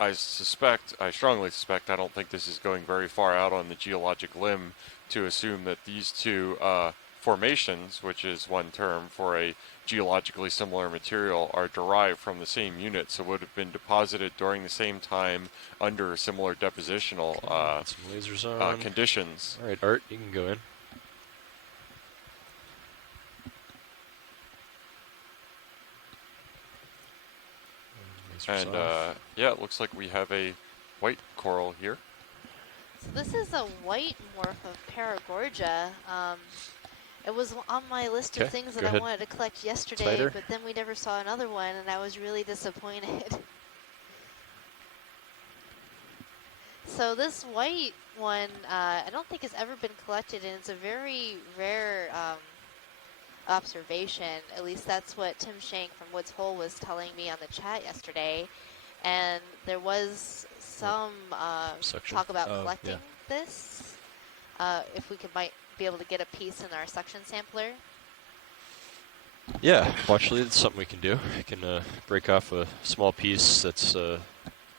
I strongly suspect, I don't think this is going very far out on the geologic limb to assume that these two formations, which is one term for a geologically similar material, are derived from the same unit, so would have been deposited during the same time under similar depositional some lasers on. Conditions. All right, Art, you can go in. And yeah, it looks like we have a white coral here. So this is a white morph of Paragorgia. It was on my list of things that I wanted to collect yesterday, but then we never saw another one, and I was really disappointed. So this white one, I don't think has ever been collected, and it's a very rare observation. At least that's what Tim Shank from Woods Hole was telling me on the chat yesterday. And there was some talk about collecting this. If we might be able to get a piece in our suction sampler. Yeah, well, actually, it's something we can do. We can break off a small piece that's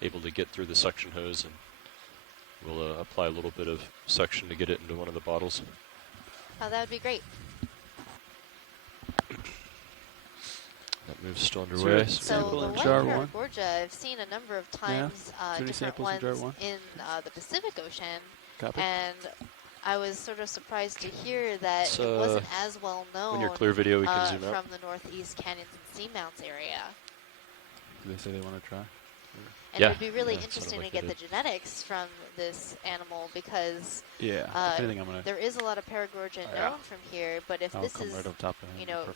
able to get through the suction hose, and we'll apply a little bit of suction to get it into one of the bottles. Oh, that would be great. That move's still underway. So the white Paragorgia, I've seen a number of times, different ones in the Pacific Ocean. Copy. And I was sort of surprised to hear that it wasn't as well known when you're clear video, we can zoom out. from the northeast canyons and seamounts area. Do they say they want to try? And it would be really interesting to get the genetics from this animal because there is a lot of Paragorgia known from here, but if this is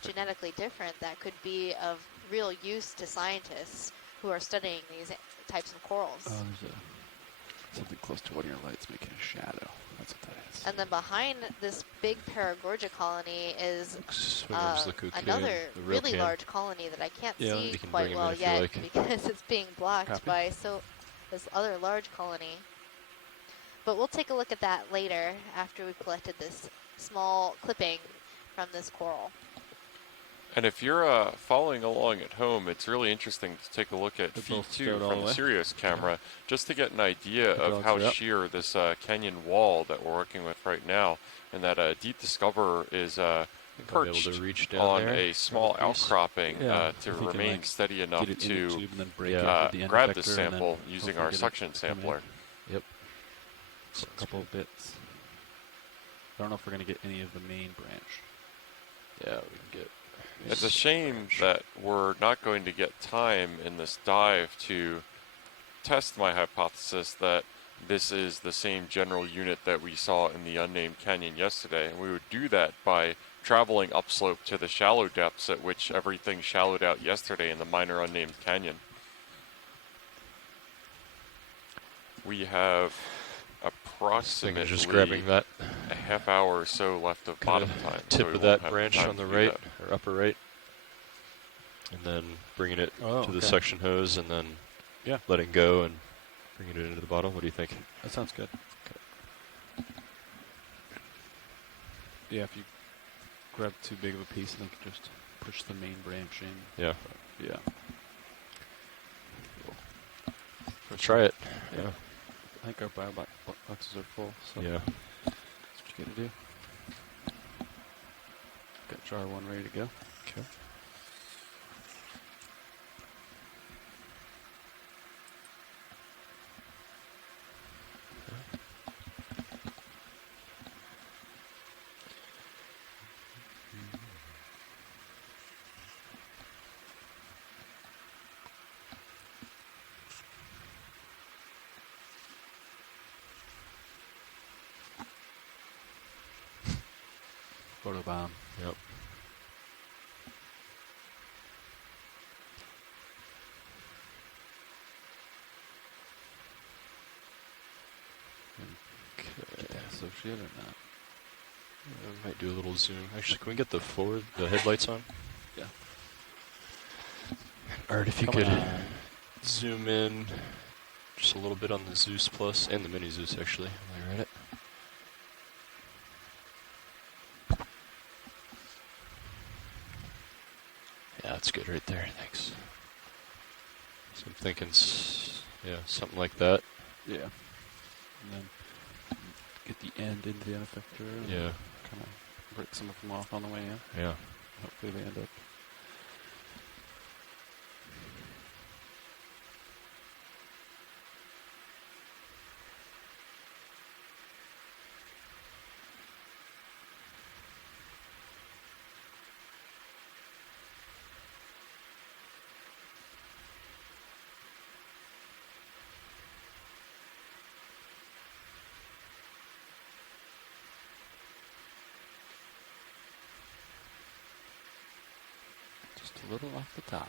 genetically different, that could be of real use to scientists who are studying these types of corals. Oh, there's something close to one of your lights making a shadow. That's what that is. And then behind this big Paragorgia colony is another really large colony that I can't see quite well yet because it's being blocked by this other large colony. But we'll take a look at that later after we've collected this small clipping from this coral. And if you're following along at home, it's really interesting to take a look at feed 2 from the Sirius camera, just to get an idea of how sheer this canyon wall that we're working with right now, and that Deep Discoverer is perched on a small outcropping to remain steady enough to grab the sample using our suction sampler. Yep. So a couple of bits. I don't know if we're going to get any of the main branch. Yeah, we can get... It's a shame that we're not going to get time in this dive to test my hypothesis that this is the same general unit that we saw in the unnamed canyon yesterday. And we would do that by traveling upslope to the shallow depths at which everything shallowed out yesterday in the minor unnamed canyon. We have approximately just grabbing that a half hour or so left of bottom time. Tip of that branch on the right, or upper right, and then bringing it to the suction hose, and then letting go and bringing it into the bottle. What do you think? That sounds good. Okay. Yeah, if you grab too big of a piece, then you can just push the main branch in. Yeah. But, yeah. Let's try it. Yeah. I think our boxes are full. So yeah. That's what you gotta do. Got jar 1 ready to go. Okay. Photobomb. Yep. Okay. Associate or not? Might do a little zoom. Actually, can we get the headlights on? Yeah. Alright, if you could zoom in just a little bit on the Zeus Plus and the Mini Zeus, actually, while you're at it. Yeah, that's good right there. Thanks. So I'm thinking, yeah, something like that. Yeah. And then get the end into the end effector. Yeah. Kind of break some of them off on the way in. Yeah. Hopefully they end up. Just a little off the top.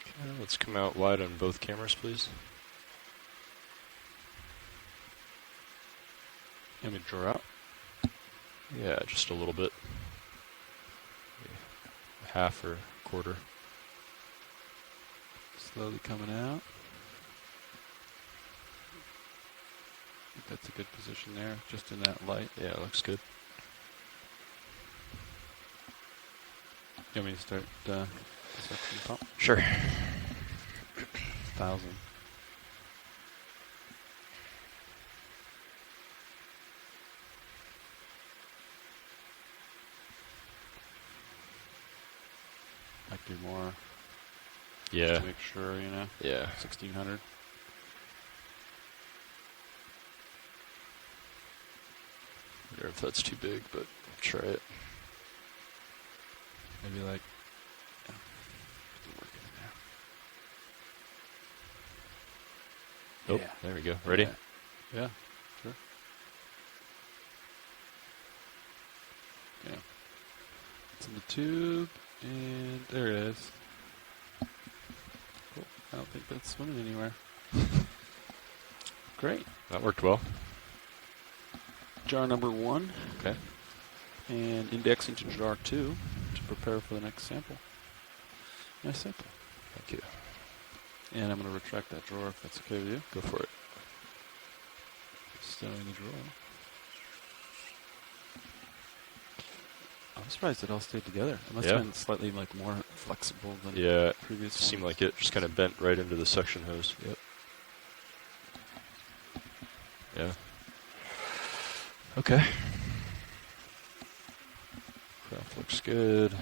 Okay, let's come out wide on both cameras, please. Let me draw out. Yeah, just a little bit. Half or quarter. Slowly coming out. I think that's a good position there, just in that light. Yeah, it looks good. You want me to start the suction pump? Sure. 1,000. Might do more. Yeah. Just to make sure, you know. Yeah. 1,600. I wonder if that's too big, but I'll try it. Maybe like. Oh, there we go. Ready? Yeah, sure. Yeah. It's in the tube, and there it is. Cool. I don't think that's swimming anywhere. Great. That worked well. Jar number 1. Okay. And indexing to jar 2 to prepare for the next sample. Nice sample. Thank you. And I'm going to retract that drawer if that's okay with you. Go for it. Stowing the drawer. I'm surprised it all stayed together. It must have been slightly like more flexible than previous seemed ones. like it just kind of bent right into the suction hose. Yep. Yeah. Okay. Craft looks good.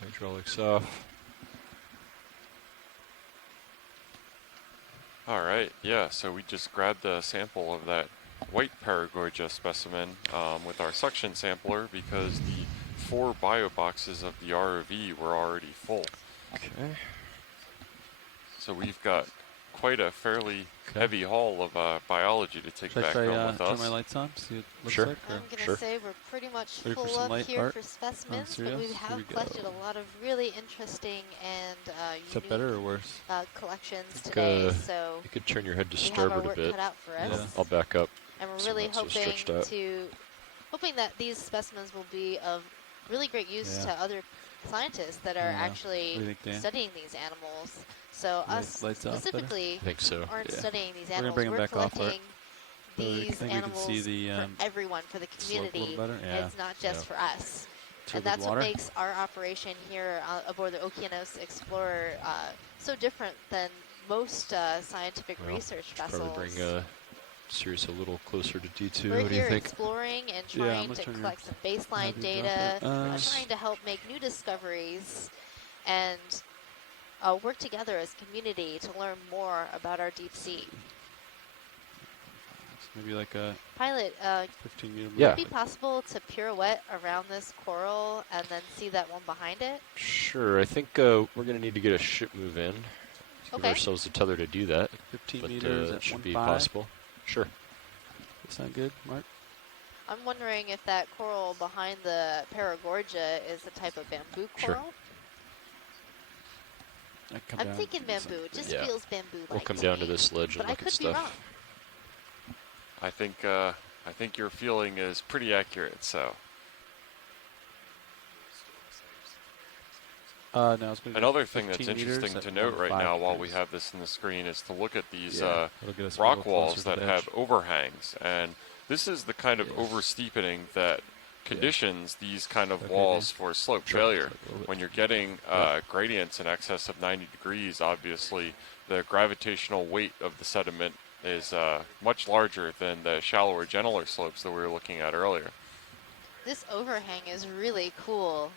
Hydraulics off. All right, yeah, so we just grabbed a sample of that white Paraguaja specimen with our suction sampler because the 4 bio boxes of the ROV were already full. Okay. So we've got quite a fairly heavy haul of biology to take back home with us. Turn my lights on, see what it looks Sure. like? I'm going to say we're pretty much full up here for specimens, but we have collected a lot of really interesting and Is that better or worse? collections today. So you could turn your head to we have our starboard a work bit. cut out for us. I'll back up. And we're so really not so hoping stretched out. hoping that these specimens will be of really great use to other scientists that are actually studying these animals. So us specifically I think so. aren't studying these We're animals. bring them We're back off, collecting these animals for everyone, for the community. It's not just for us. And that's what makes our operation here aboard the Okeanos Explorer so different than most scientific research vessels. Probably bring Sirius a little closer to D2. We're what do you here think? exploring and trying to collect some baseline data, trying to help make new discoveries, and work together as a community to learn more about our deep sea. Maybe like a pilot. 15 meter. Would it be possible to pirouette around this coral and then see that one behind it? Sure. I think we're going to need to get a ship move in. Give ourselves a tether to do that. 15 meters at should 1.5? be possible. Sure. That sound good, Mark? I'm wondering if that coral behind the Paragorgia is a type of bamboo coral. Sure. I'm thinking bamboo. It just feels bamboo-like. We'll come down to this ledge and look at stuff. I think your feeling is pretty accurate. So. No, another thing that's interesting to note right now while we have this in the screen is to look at these rock walls that have overhangs. And this is the kind of oversteepening that conditions these kind of walls for slope failure. When you're getting gradients in excess of 90 degrees, obviously the gravitational weight of the sediment is much larger than the shallower, gentler slopes that we were looking at earlier. This overhang is really cool.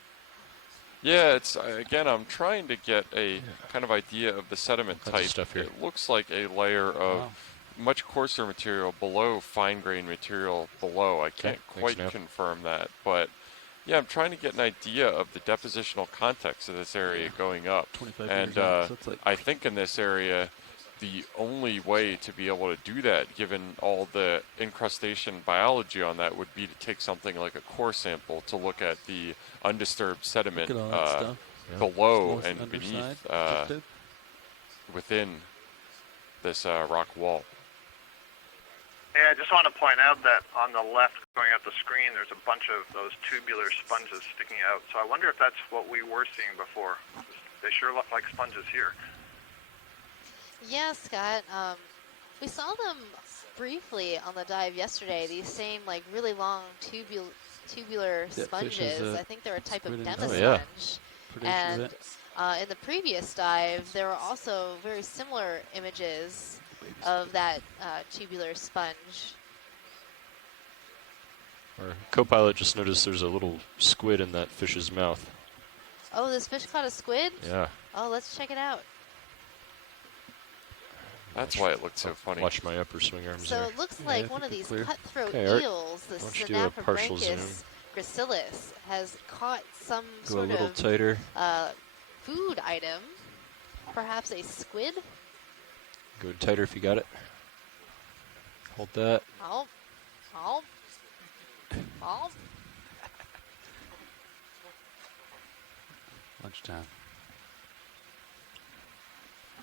Yeah, it's again, I'm trying to get a kind of idea of the sediment type. It looks like a layer of much coarser material below fine-grained material below. I can't quite confirm that, but yeah, I'm trying to get an idea of the depositional context of this area going up. And I think in this area, the only way to be able to do that, given all the incrustation biology on that, would be to take something like a core sample to look at the undisturbed sediment below and beneath within this rock wall. Yeah, I just want to point out that on the left, going out the screen, there's a bunch of those tubular sponges sticking out. So I wonder if that's what we were seeing before. They sure look like sponges here. Yeah, Scott. We saw them briefly on the dive yesterday. These same, like, really long tubular sponges. I think they're a type of demisponge. And in the previous dive, there were also very similar images of that tubular sponge. Our co-pilot just noticed there's a little squid in that fish's mouth. Oh, this fish caught a squid? Yeah. Oh, let's check it out. That's why it looked so funny. Watch my upper swing arms. So it looks like one of these cutthroat eels, the Synaphobranchus gracilis, has caught some sort of food item, perhaps a squid. Go tighter if you got it. Hold that. Oh. Lunchtime.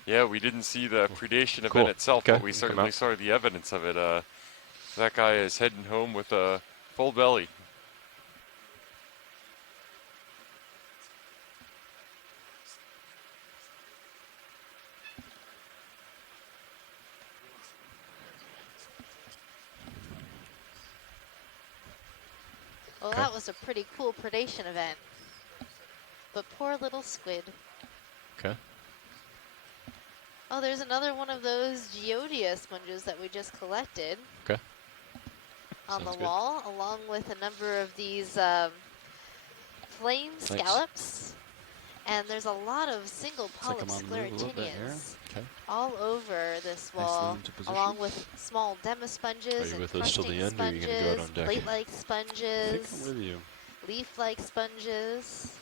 Yeah, we didn't see the predation event itself, but we certainly saw the evidence of it. That guy is heading home with a full belly. Well, that was a pretty cool predation event. But poor little squid. Okay. Oh, there's another one of those Geodia sponges that we just collected. Okay. On the wall, along with a number of these flame scallops. And there's a lot of single polyp sclerotinians all over this wall, along with small demisponges and crusting sponges, plate-like sponges, leaf-like sponges.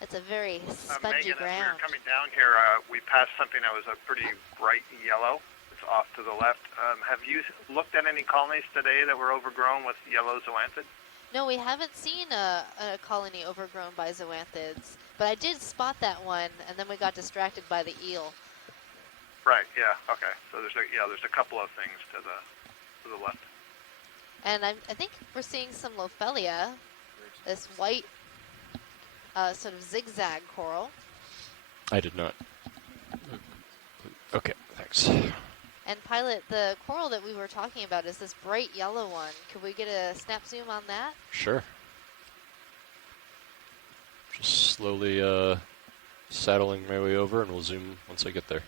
It's a very spongy Megan, ground. as we were coming down here, we passed something that was a pretty bright yellow. It's off to the left. Have you looked at any colonies today that were overgrown with yellow zoanthid? No, we haven't seen a colony overgrown by zoanthids, but I did spot that one, and then we got distracted by the eel. Right. Yeah. Okay. So there's a couple of things to the left. And I think we're seeing some Lophelia, this white sort of zigzag coral. I did not. Okay, thanks. And Pilot, the coral that we were talking about is this bright yellow one. Could we get a snap zoom on that? Sure. Just slowly saddling my way over, and we'll zoom once I get there.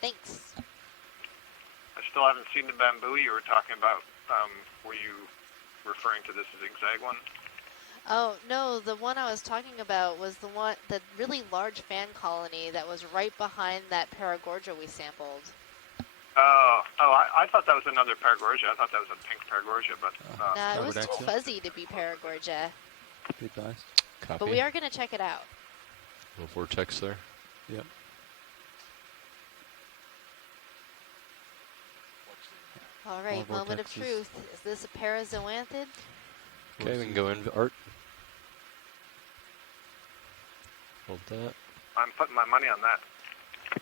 Thanks. I still haven't seen the bamboo you were talking about. Were you referring to this zigzag one? Oh, no, the one I was talking about was the really large fan colony that was right behind that Paragorgia we sampled. I thought that was another Paragorgia. I thought that was a pink Paragorgia, but... no, it was too fuzzy to be Paragorgia. Be nice. Copy. But we are going to check it out. Little vortex there. Yep. All right, moment of truth. Is this a parazoanthid? Okay, we can go in, Art. Hold that. I'm putting my money on that.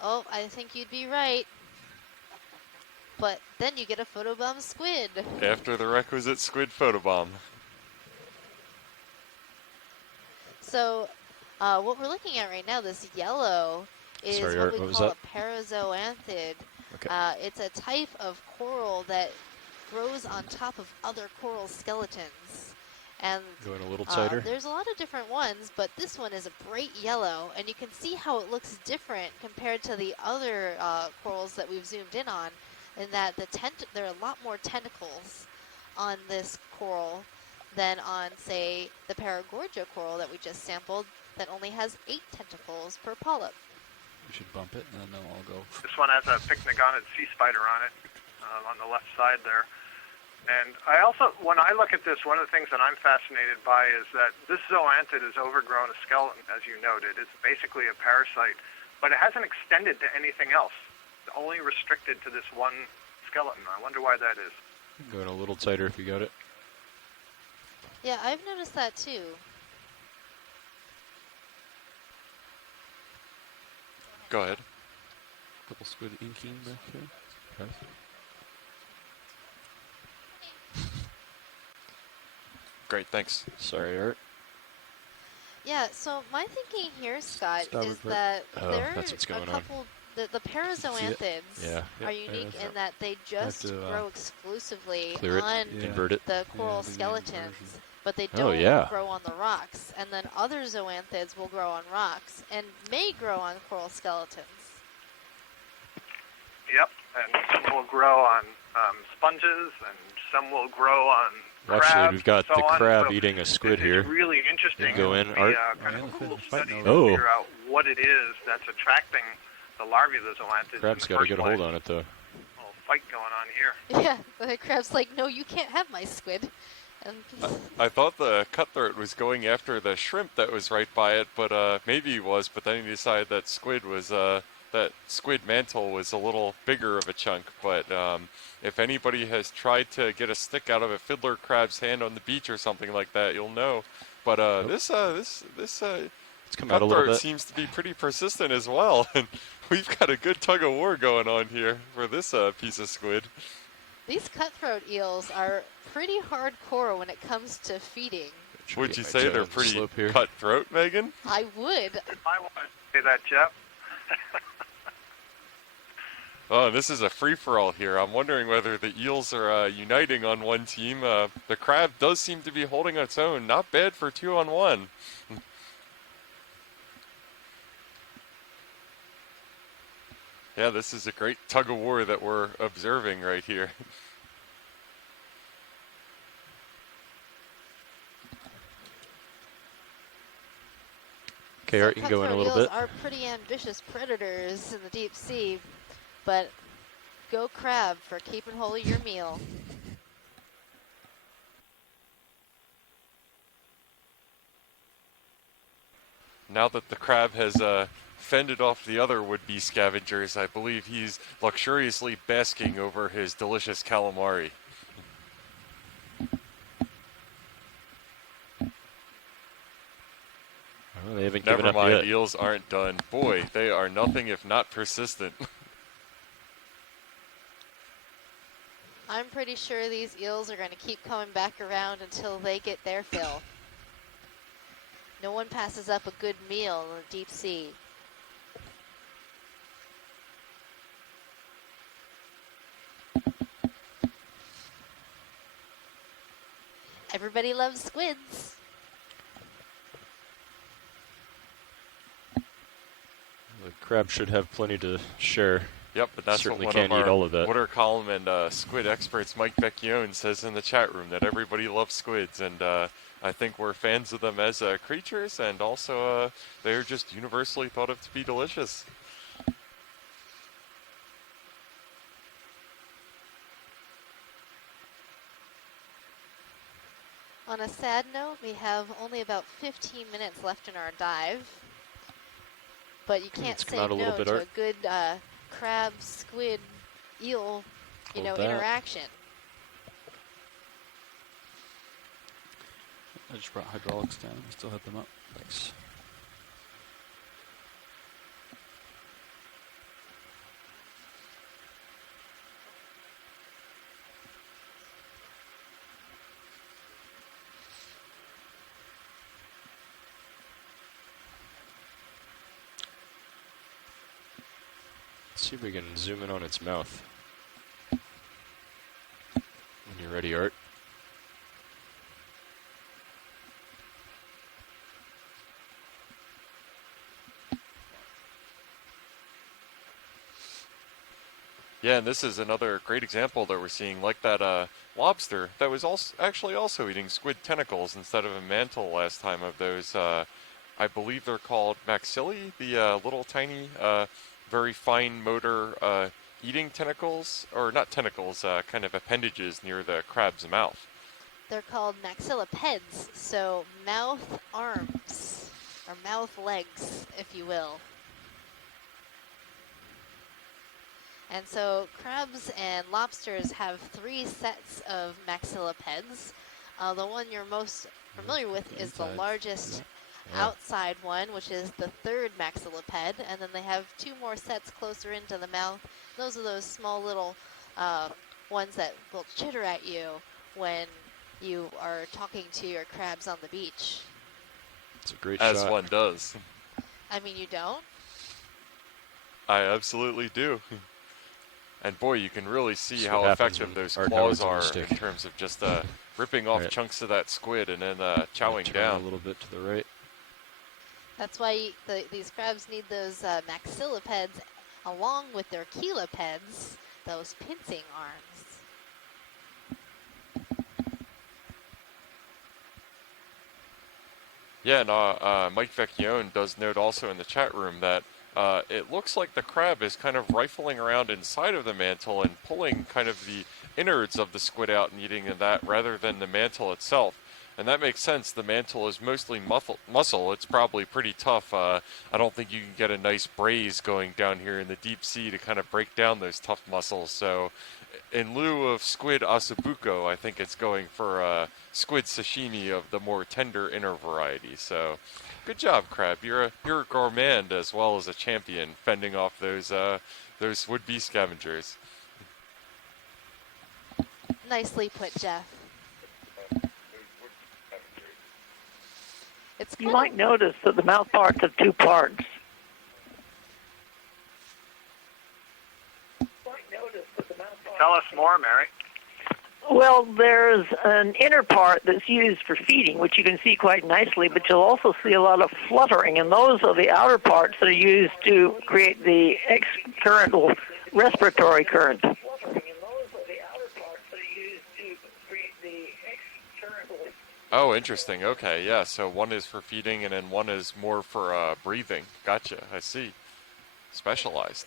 Oh, I think you'd be right. but then you get a photobomb squid. After the requisite squid photobomb. So what we're looking at right now, this yellow, is what we call a parazoanthid. Okay. It's a type of coral that grows on top of other coral skeletons. And going a little tighter. There's a lot of different ones, but this one is a bright yellow, and you can see how it looks different compared to the other corals that we've zoomed in on, in that there are a lot more tentacles on this coral than on, say, the Paragorgia coral that we just sampled that only has 8 tentacles per polyp. We should bump it, and then they'll all go. This one has a picnogonid sea spider on it, on the left side there. And I also, when I look at this, one of the things that I'm fascinated by is that this zoanthid has overgrown a skeleton, as you noted. It's basically a parasite, but it hasn't extended to anything else. It's only restricted to this one skeleton. I wonder why that is. Going a little tighter if you got it. Yeah, I've noticed that too. Go ahead. Couple squid inking back here. Okay. Great, thanks. Sorry, Art. Yeah, so my thinking here, Scott, is that there are a couple. The parazoanthids are unique in that they just grow exclusively on the coral skeletons, but they don't grow on the rocks. And then other zoanthids will grow on rocks and may grow on coral skeletons. Yep, and some will grow on sponges, and some will grow on crabs. Actually, we've got so the crab so eating a squid it's here. Really interesting. Go in, Art. Kind of a cool study to figure out what it is that's attracting the larvae of the zoanthids. Crab's got a good hold on it, though. Little fight going on here. Yeah, the crab's like, no, you can't have my squid. And I thought the cutthroat was going after the shrimp that was right by it, but maybe he was. But then he decided that squid was that squid mantle was a little bigger of a chunk. But if anybody has tried to get a stick out of a fiddler crab's hand on the beach or something like that, you'll know. But this cutthroat seems to be pretty persistent as well, and we've got a good tug of war going on here for this piece of squid. These cutthroat eels are pretty hardcore when it comes to feeding. Would you say they're pretty cutthroat, Megan? I would. I want to say that, Jeff. Oh, this is a free-for-all here. I'm wondering whether the eels are uniting on one team. The crab does seem to be holding its own. Not bad for 2-on-1. Yeah, this is a great tug-of-war that we're observing right here. Okay, Art, you can go in a little bit. Are pretty ambitious predators in the deep sea, but go crab for keeping hold of your meal. Now that the crab has fended off the other would-be scavengers, I believe he's luxuriously basking over his delicious calamari. Well, they haven't Never given up mind, yet. eels aren't done. Boy, they are nothing if not persistent. I'm pretty sure these eels are going to keep coming back around until they get their fill. No one passes up a good meal in the deep sea. Everybody loves squids. The crab should have plenty to share. Yep, but that's certainly what one can't of eat our all of that. water column and squid experts, Mike Vecchione, says in the chat room that everybody loves squids, and I think we're fans of them as creatures, and also they're just universally thought of to be delicious. On a sad note, we have only about 15 minutes left in our dive, but you can't say no to a good crab, squid, eel, interaction. I just brought hydraulics down. I still have them up. Thanks. Let's see if we can zoom in on its mouth. When you're ready, Art. Yeah, and this is another great example that we're seeing, like that lobster that was actually also eating squid tentacles instead of a mantle last time of those, I believe they're called maxilli, the little tiny, very fine motor eating tentacles, or not tentacles, kind of appendages near the crab's mouth. They're called maxillipeds, so mouth arms, or mouth legs, if you will. And so crabs and lobsters have 3 sets of maxillipeds. The one you're most familiar with is the largest outside one, which is the 3rd maxilliped, and then they have 2 more sets closer into the mouth. Those are those small little ones that will chitter at you when you are talking to your crabs on the beach. It's a great shot. As one does. I mean, you don't? I absolutely do. And boy, you can really see how effective those claws are in terms of just ripping off chunks of that squid and then chowing down. A little bit to the right. That's why these crabs need those maxillipeds along with their chelipeds, those pincing arms. Yeah, and Mike Vecchione does note also in the chat room that it looks like the crab is kind of rifling around inside of the mantle and pulling kind of the innards of the squid out and eating that rather than the mantle itself. And that makes sense. The mantle is mostly muscle. It's probably pretty tough. I don't think you can get a nice braise going down here in the deep sea to kind of break down those tough muscles. So in lieu of squid asabuco, I think it's going for squid sashimi of the more tender inner variety. So good job, crab. You're a gourmand as well as a champion, fending off those would-be scavengers. Nicely put, Jeff. You might notice that the mouth parts have 2 parts. Tell us more, Mary. Well, there's an inner part that's used for feeding, which you can see quite nicely, but you'll also see a lot of fluttering, and those are the outer parts that are used to create the current or respiratory current. Oh, interesting. Okay, yeah. So one is for feeding, and then one is more for breathing. Gotcha. I see. Specialized.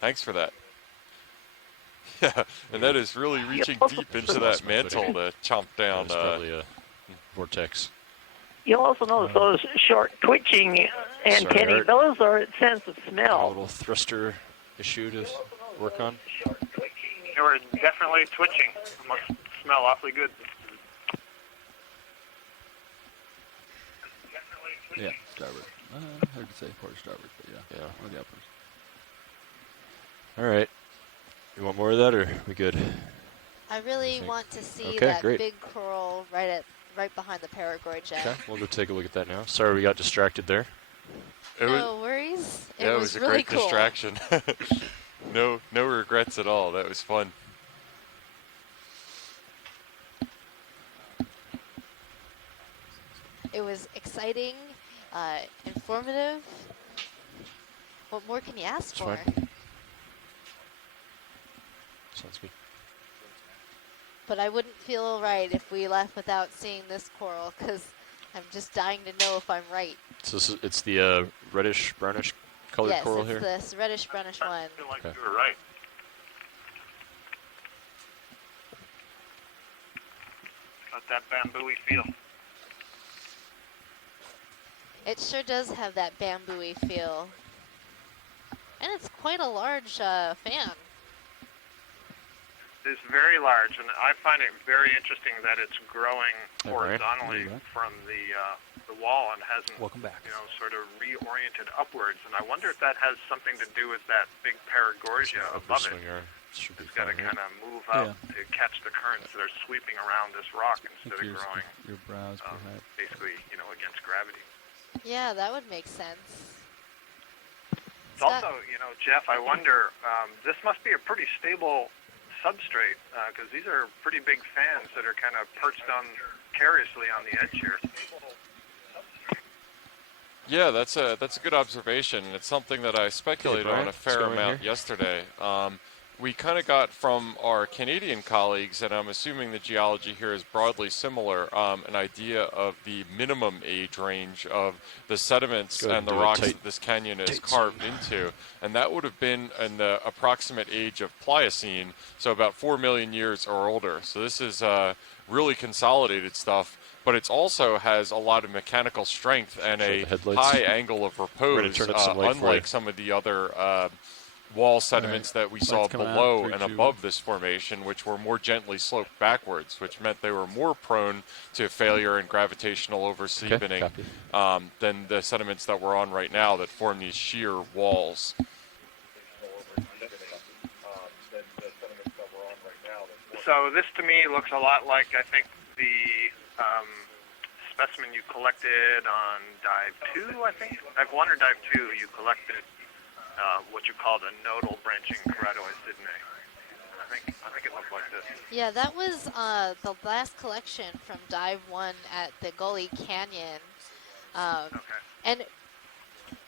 Thanks for that. Yeah, and that is really reaching deep into that mantle to chomp down. It's probably a vortex. You'll also notice those short twitching antennae. Sorry, those are a sense of smell. A little thruster issue to work on. They were definitely twitching. It must smell awfully good. Yeah, starboard. Hard to say port or starboard, but yeah. Or the uppers. All right. You want more of that, or are we good? I really want to see great. big coral right behind the Paraguay jet. Okay, we'll go take a look at that now. Sorry we got distracted there. No worries. It was a really great cool. distraction. No regrets at all. That was fun. It was exciting, informative. What more can you ask for? Fine. Sounds good. But I wouldn't feel right if we left without seeing this coral, because I'm just dying to know if I'm right. So it's the reddish, brownish colored coral here? Yes, it's this reddish, brownish one. I feel like you were right. Got that bamboo-y feel. It sure does have that bamboo-y feel. And it's quite a large fan. It's very large, and I find it very interesting that it's growing horizontally from the wall and hasn't, sort of reoriented upwards. And I wonder if that has something to do with that big paragorgia above it. It's got to kind of move up to catch the currents that are sweeping around this rock instead of growing your brows, perhaps. basically, against gravity. Yeah, that would make sense. It's also, Jeff, I wonder, this must be a pretty stable substrate, because these are pretty big fans that are kind of perched on carelessly on the edge here. Yeah, that's a good observation. It's something that I speculated on a fair amount yesterday. We kind of got from our Canadian colleagues, and I'm assuming the geology here is broadly similar, an idea of the minimum age range of the sediments and the rocks that this canyon is carved into. And that would have been in the approximate age of Pliocene, so about 4 million years or older. So this is really consolidated stuff, but it also has a lot of mechanical strength and a high angle of repose, unlike some of the other wall sediments that we saw below and above this formation, which were more gently sloped backwards, which meant they were more prone to failure and gravitational overseeping than the sediments that we're on right now that form these sheer walls. So this to me looks a lot like, I think, the specimen you collected on dive 2, I think. Dive 1 or dive 2, you collected what you called a nodal branching keratoisidinae. I think it looked like this. Yeah, that was the last collection from dive 1 at the Gully Canyon. And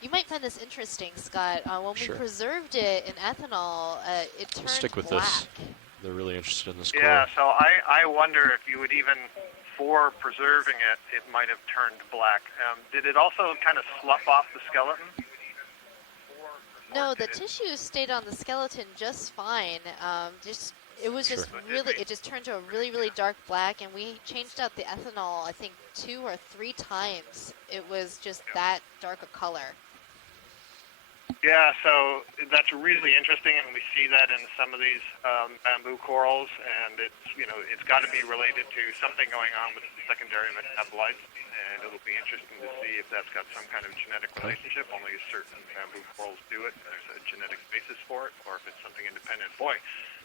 you might find this interesting, Scott. When we preserved it in ethanol, it turned stick with black. This. They're really interested in this coral. Yeah, so I wonder if you would even, for preserving it, it might have turned black. Did it also kind of slough off the skeleton? No, the tissue stayed on the skeleton just fine. It was just really, it just turned to a really, really dark black, and we changed out the ethanol, I think, 2 or 3 times. It was just that dark a color. Yeah, so that's really interesting, and we see that in some of these bamboo corals, and it's got to be related to something going on with secondary metabolites, and it'll be interesting to see if that's got some kind of genetic relationship. Only certain bamboo corals do it, and there's a genetic basis for it, or if it's something independent. Boy,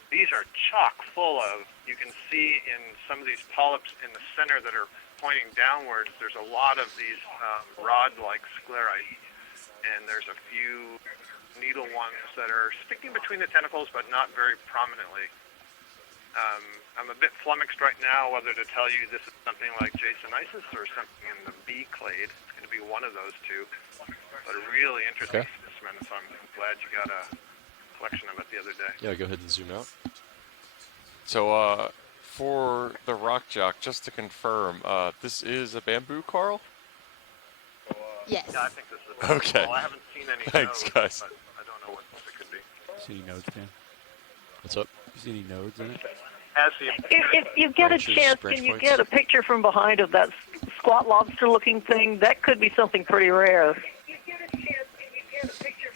these are chock full of, you can see in some of these polyps in the center that are pointing downwards, there's a lot of these rod-like sclerites. And there's a few needle ones that are sticking between the tentacles, but not very prominently. I'm a bit flummoxed right now whether to tell you this is something like Jasonisis or something in the B clade. It's going to be one of those two. But a really interesting specimen, so I'm glad you got a collection of it the other day. Yeah, go ahead and zoom out. So for the rock jock, just to confirm, this is a bamboo coral? Yes. Yeah, I think this is okay. Well, I haven't seen any Thanks, nodes, guys. but I don't know what it could be. See any nodes, Dan? What's up? You see any nodes in it? If you get a chance, can you get a picture from behind of that squat lobster-looking thing? That could be something pretty rare.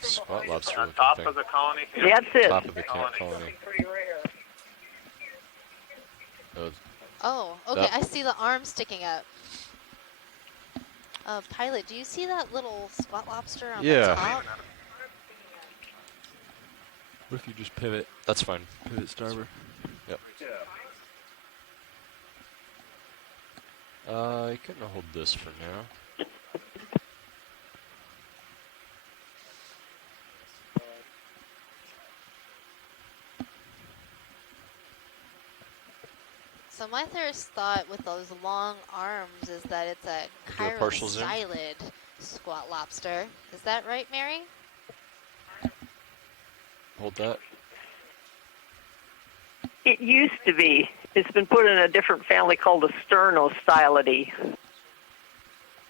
Squat lobster on top of the colony? Yeah, that's it. Top of the colony. Oh, okay, I see the arm sticking up. Pilot, do you see that little squat lobster on the top? What if you just pivot? That's fine. Pivot starboard. Yep. I couldn't hold this for now. So my first thought with those long arms is that it's a chirostylid squat lobster. Is that right, Mary? Hold that. It used to be. It's been put in a different family called a sternostylidae.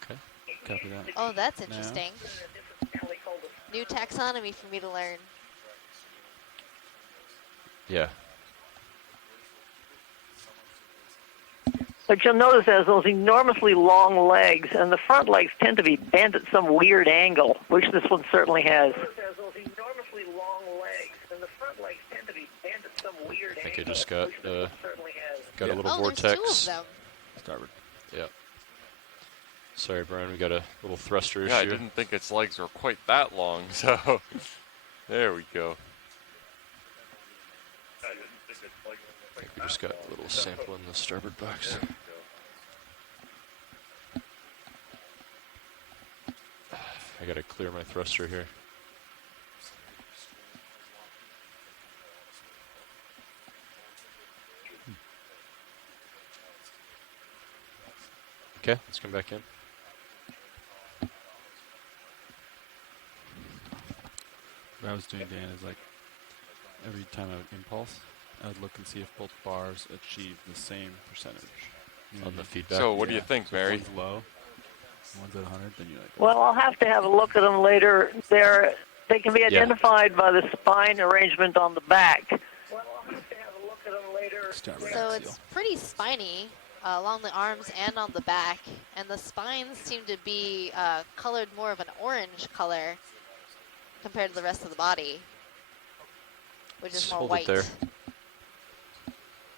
Okay, copy that. Oh, that's interesting. New taxonomy for me to learn. Yeah. But you'll notice it has those enormously long legs, and the front legs tend to be bent at some weird angle, which this one certainly has. I think I just got a little vortex. There's 2 of them. Starboard. Yeah. Sorry, Brian, we got a little thruster issue. Yeah, I didn't think its legs were quite that long, so there we go. I think we just got a little sample in the starboard box. I gotta clear my thruster here. Okay, let's come back in. What I was doing, Dan, is like every time I would impulse, I would look and see if both bars achieve the same percentage. You know On what I the mean? feedback. So what do you think, So Mary? if one's low, one's at 100, then you're like, Well, I'll have to have a look at them later. They can be identified by the spine arrangement on the back. Well, I'll have to have a look at them later. So it's pretty spiny along the arms and on the back, and the spines seem to be colored more of an orange color compared to the rest of the body, which is more hold white. it there.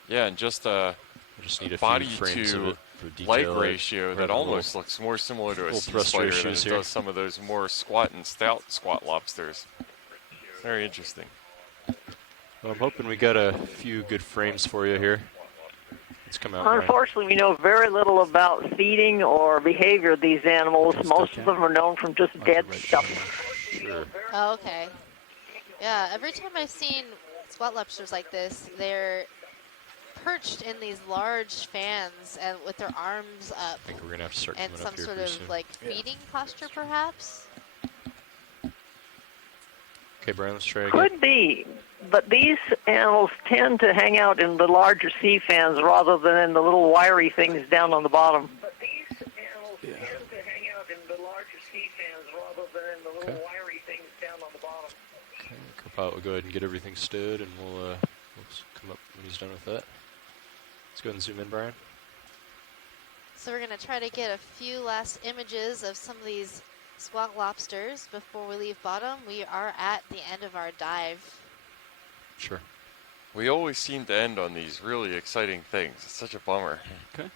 Yeah, and just need a body few frames to of it for leg detail. ratio that almost looks more similar to a sea thruster spider than issues it here. does some of those more squat and stout squat lobsters. Very interesting. Well, I'm hoping we got a few good frames for you here. Let's come out. Unfortunately, we know very little about feeding or behavior of these animals. Most of them are known from just dead stuff. Sure. Oh, okay. Yeah, every time I've seen squat lobsters like this, they're perched in these large fans and with their arms up. I think we're gonna have to start and coming some up here sort pretty of soon. like feeding posture, perhaps. Okay, Brian, let's try again. Could be, but these animals tend to hang out in the larger sea fans rather than in the little wiry things down on the bottom. But these animals tend to hang out in the larger sea fans rather than in the little wiry things down on the bottom. Okay, Copilot will go ahead and get everything stood, and we'll come up when he's done with that. Let's go ahead and zoom in, Brian. So we're going to try to get a few last images of some of these squat lobsters before we leave bottom. We are at the end of our dive. Sure. We always seem to end on these really exciting things. It's such a bummer. Okay.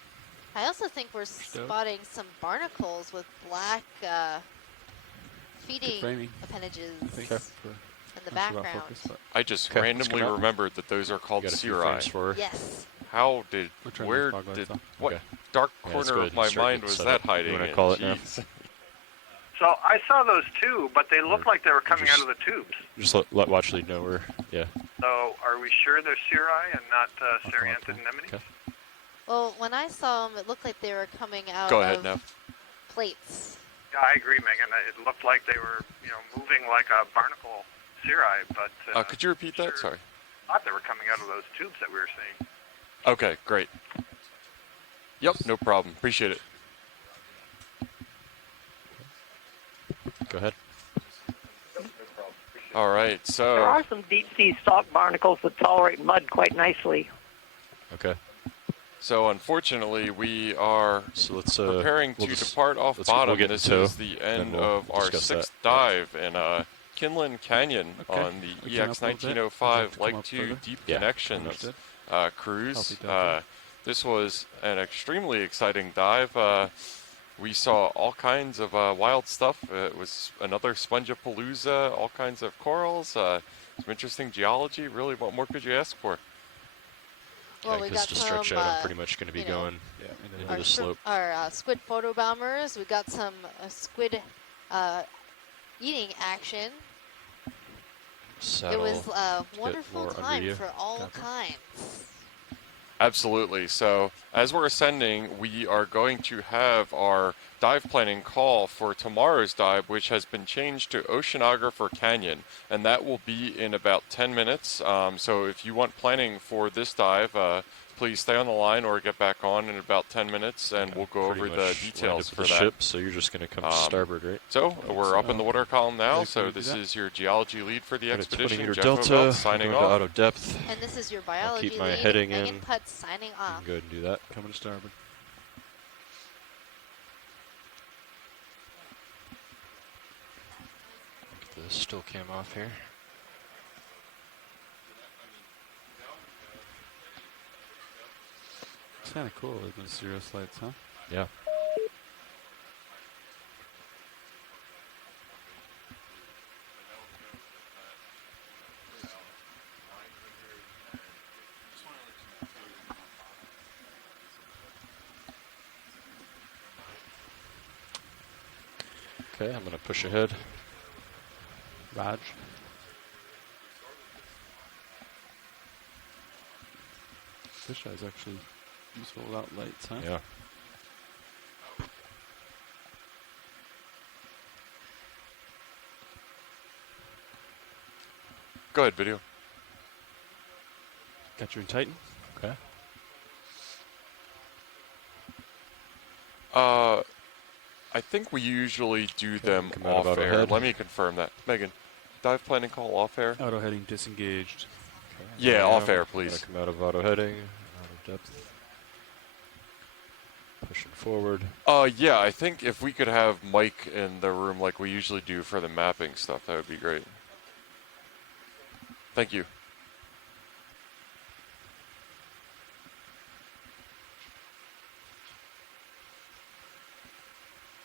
I also think we're spotting some barnacles with black feeding appendages in the background. I just randomly remembered that those are called cirri. Yes. How did, what dark corner of my mind was that hiding in? Call it now? So I saw those too, but they looked like they were coming out of the tubes. Just let watch lead know we're, yeah. So are we sure they're cirri and not Seriantid anemones? Okay. Well, when I saw them, it looked like they were coming out of plates. Yeah, I agree, Megan. It looked like they were, moving like a barnacle cirri, but... could you repeat that? Sorry. I thought they were coming out of those tubes that we were seeing. Okay, great. Yep, no problem. Appreciate it. Go ahead. All right, so... There are some deep-sea stalk barnacles that tolerate mud quite nicely. Okay. So unfortunately, we are preparing to depart off bottom. This is the end of our sixth dive in Kinlan Canyon on the EX1905 L2 Deep Connections cruise. This was an extremely exciting dive. We saw all kinds of wild stuff. It was another Spongepalooza, all kinds of corals, some interesting geology. Really, what more could you ask for? Well, we got to stretch out, I'm pretty much going to be going into the slope. Our squid photobombers. We got some squid eating action. Saddle, it was a wonderful time for all kinds. Absolutely. So as we're ascending, we are going to have our dive planning call for tomorrow's dive, which has been changed to Oceanographer Canyon, and that will be in about 10 minutes. So if you want planning for this dive, please stay on the line or get back on in about 10 minutes, and we'll go over the details for that. Ship, so you're just going to come to starboard, right? So we're up in the water column now. So this is your geology lead for the expedition, Jeff Delta, Obelt, signing off. Out of depth. And this is your biology keep my lead, heading Megan in. Putz, signing off. Go ahead and do that. Coming to starboard. Get the still cam off here. It's kind of cool, like those Cirrus lights, huh? Yeah. Okay, I'm going to push ahead. Raj. Fish eye is actually useful without lights, huh? Yeah. Go ahead, video. Got you in Titan? Okay. I think we usually do them off air. Let me confirm that. Megan, dive planning call off air? Auto heading disengaged. Okay. Yeah, off air, please. Come out of auto heading, out of depth. Pushing forward. Yeah, I think if we could have Mike in the room like we usually do for the mapping stuff, that would be great. Thank you.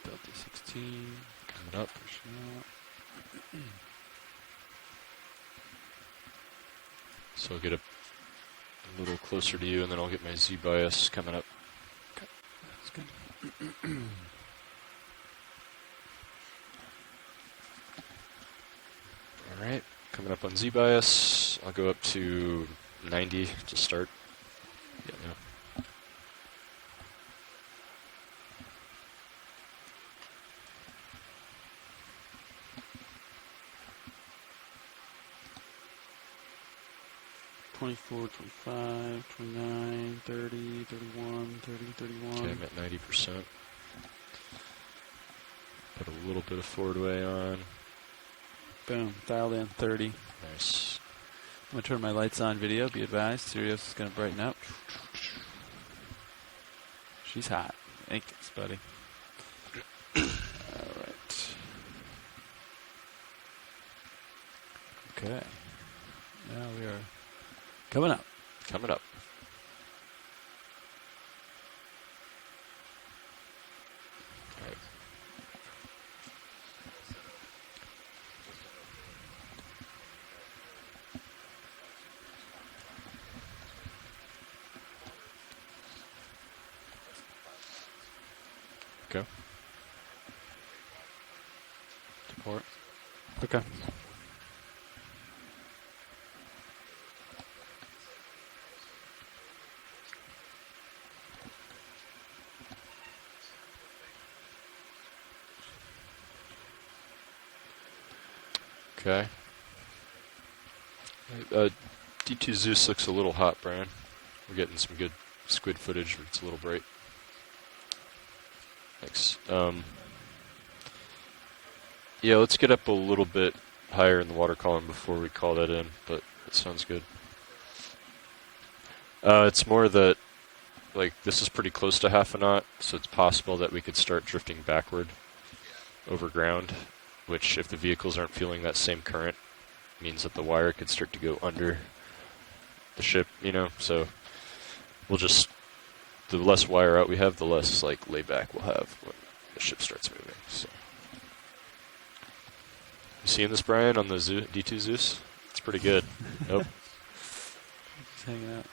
Delta 16. Coming up. So I'll get a little closer to you, and then I'll get my Z bias coming up. Okay, that's good. All right, coming up on Z bias. I'll go up to 90 to start. Yeah. 24, 25, 29, 30, 31, 30, 31. Okay, I'm at 90%. Put a little bit of forward way on. Boom, dialed in 30. Nice. I'm going to turn my lights on video, be advised. Sirius is going to brighten up. She's hot. Thanks, buddy. All right. Okay. Now we are coming up. Coming up. All right. Go. Support. Okay. Okay. D2 Zeus looks a little hot, Brian. We're getting some good squid footage, but it's a little bright. Thanks. Yeah, let's get up a little bit higher in the water column before we call that in, but it sounds good. It's more that, like, this is pretty close to half a knot, so it's possible that we could start drifting backward over ground, which, if the vehicles aren't feeling that same current, means that the wire could start to go under the ship, you know, so we'll just, the less wire out we have, the less, like, layback we'll have when the ship starts moving, so. You seeing this, Brian, on the D2 Zeus? It's pretty good. Nope. Just hanging out.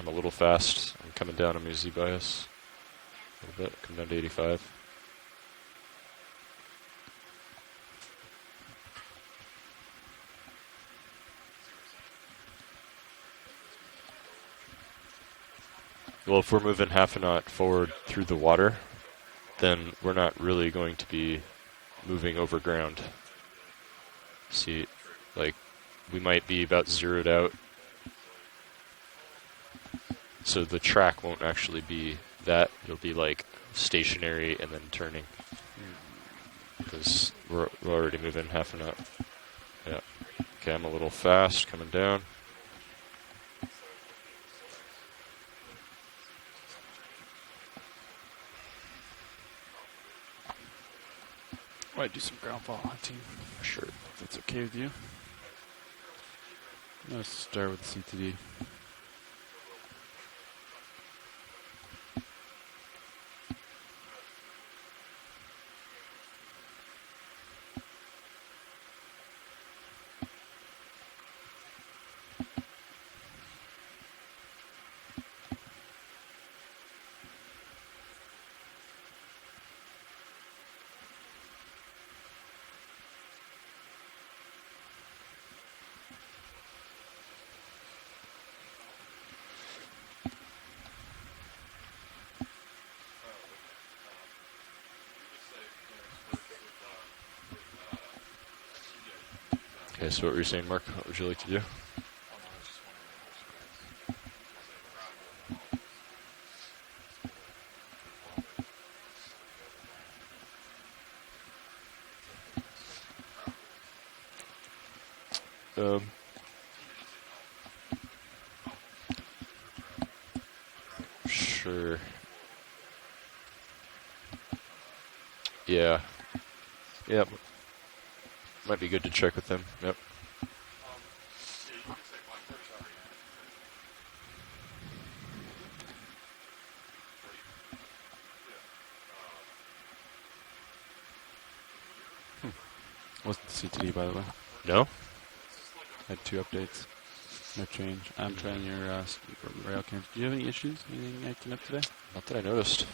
I'm a little fast. I'm coming down on my Z bias a little bit. Come down to 85. Well, if we're moving half a knot forward through the water, then we're not really going to be moving over ground. See, like, we might be about zeroed out. So the track won't actually be that. It'll be like stationary and then turning. Because we're already moving half a knot. Yeah. Okay, I'm a little fast coming down. Might do some ground fall hunting. Sure. If that's okay with you. Let's start with the CTD. So what were you saying, Mark? What would you like to do? Sure. Yeah. Yep. Might be good to check with them. Yep. Wasn't the CTD, by the way. No? Had 2 updates. No change. I'm trying your rail cams. Do you have any issues? Anything acting up today? Not that I noticed.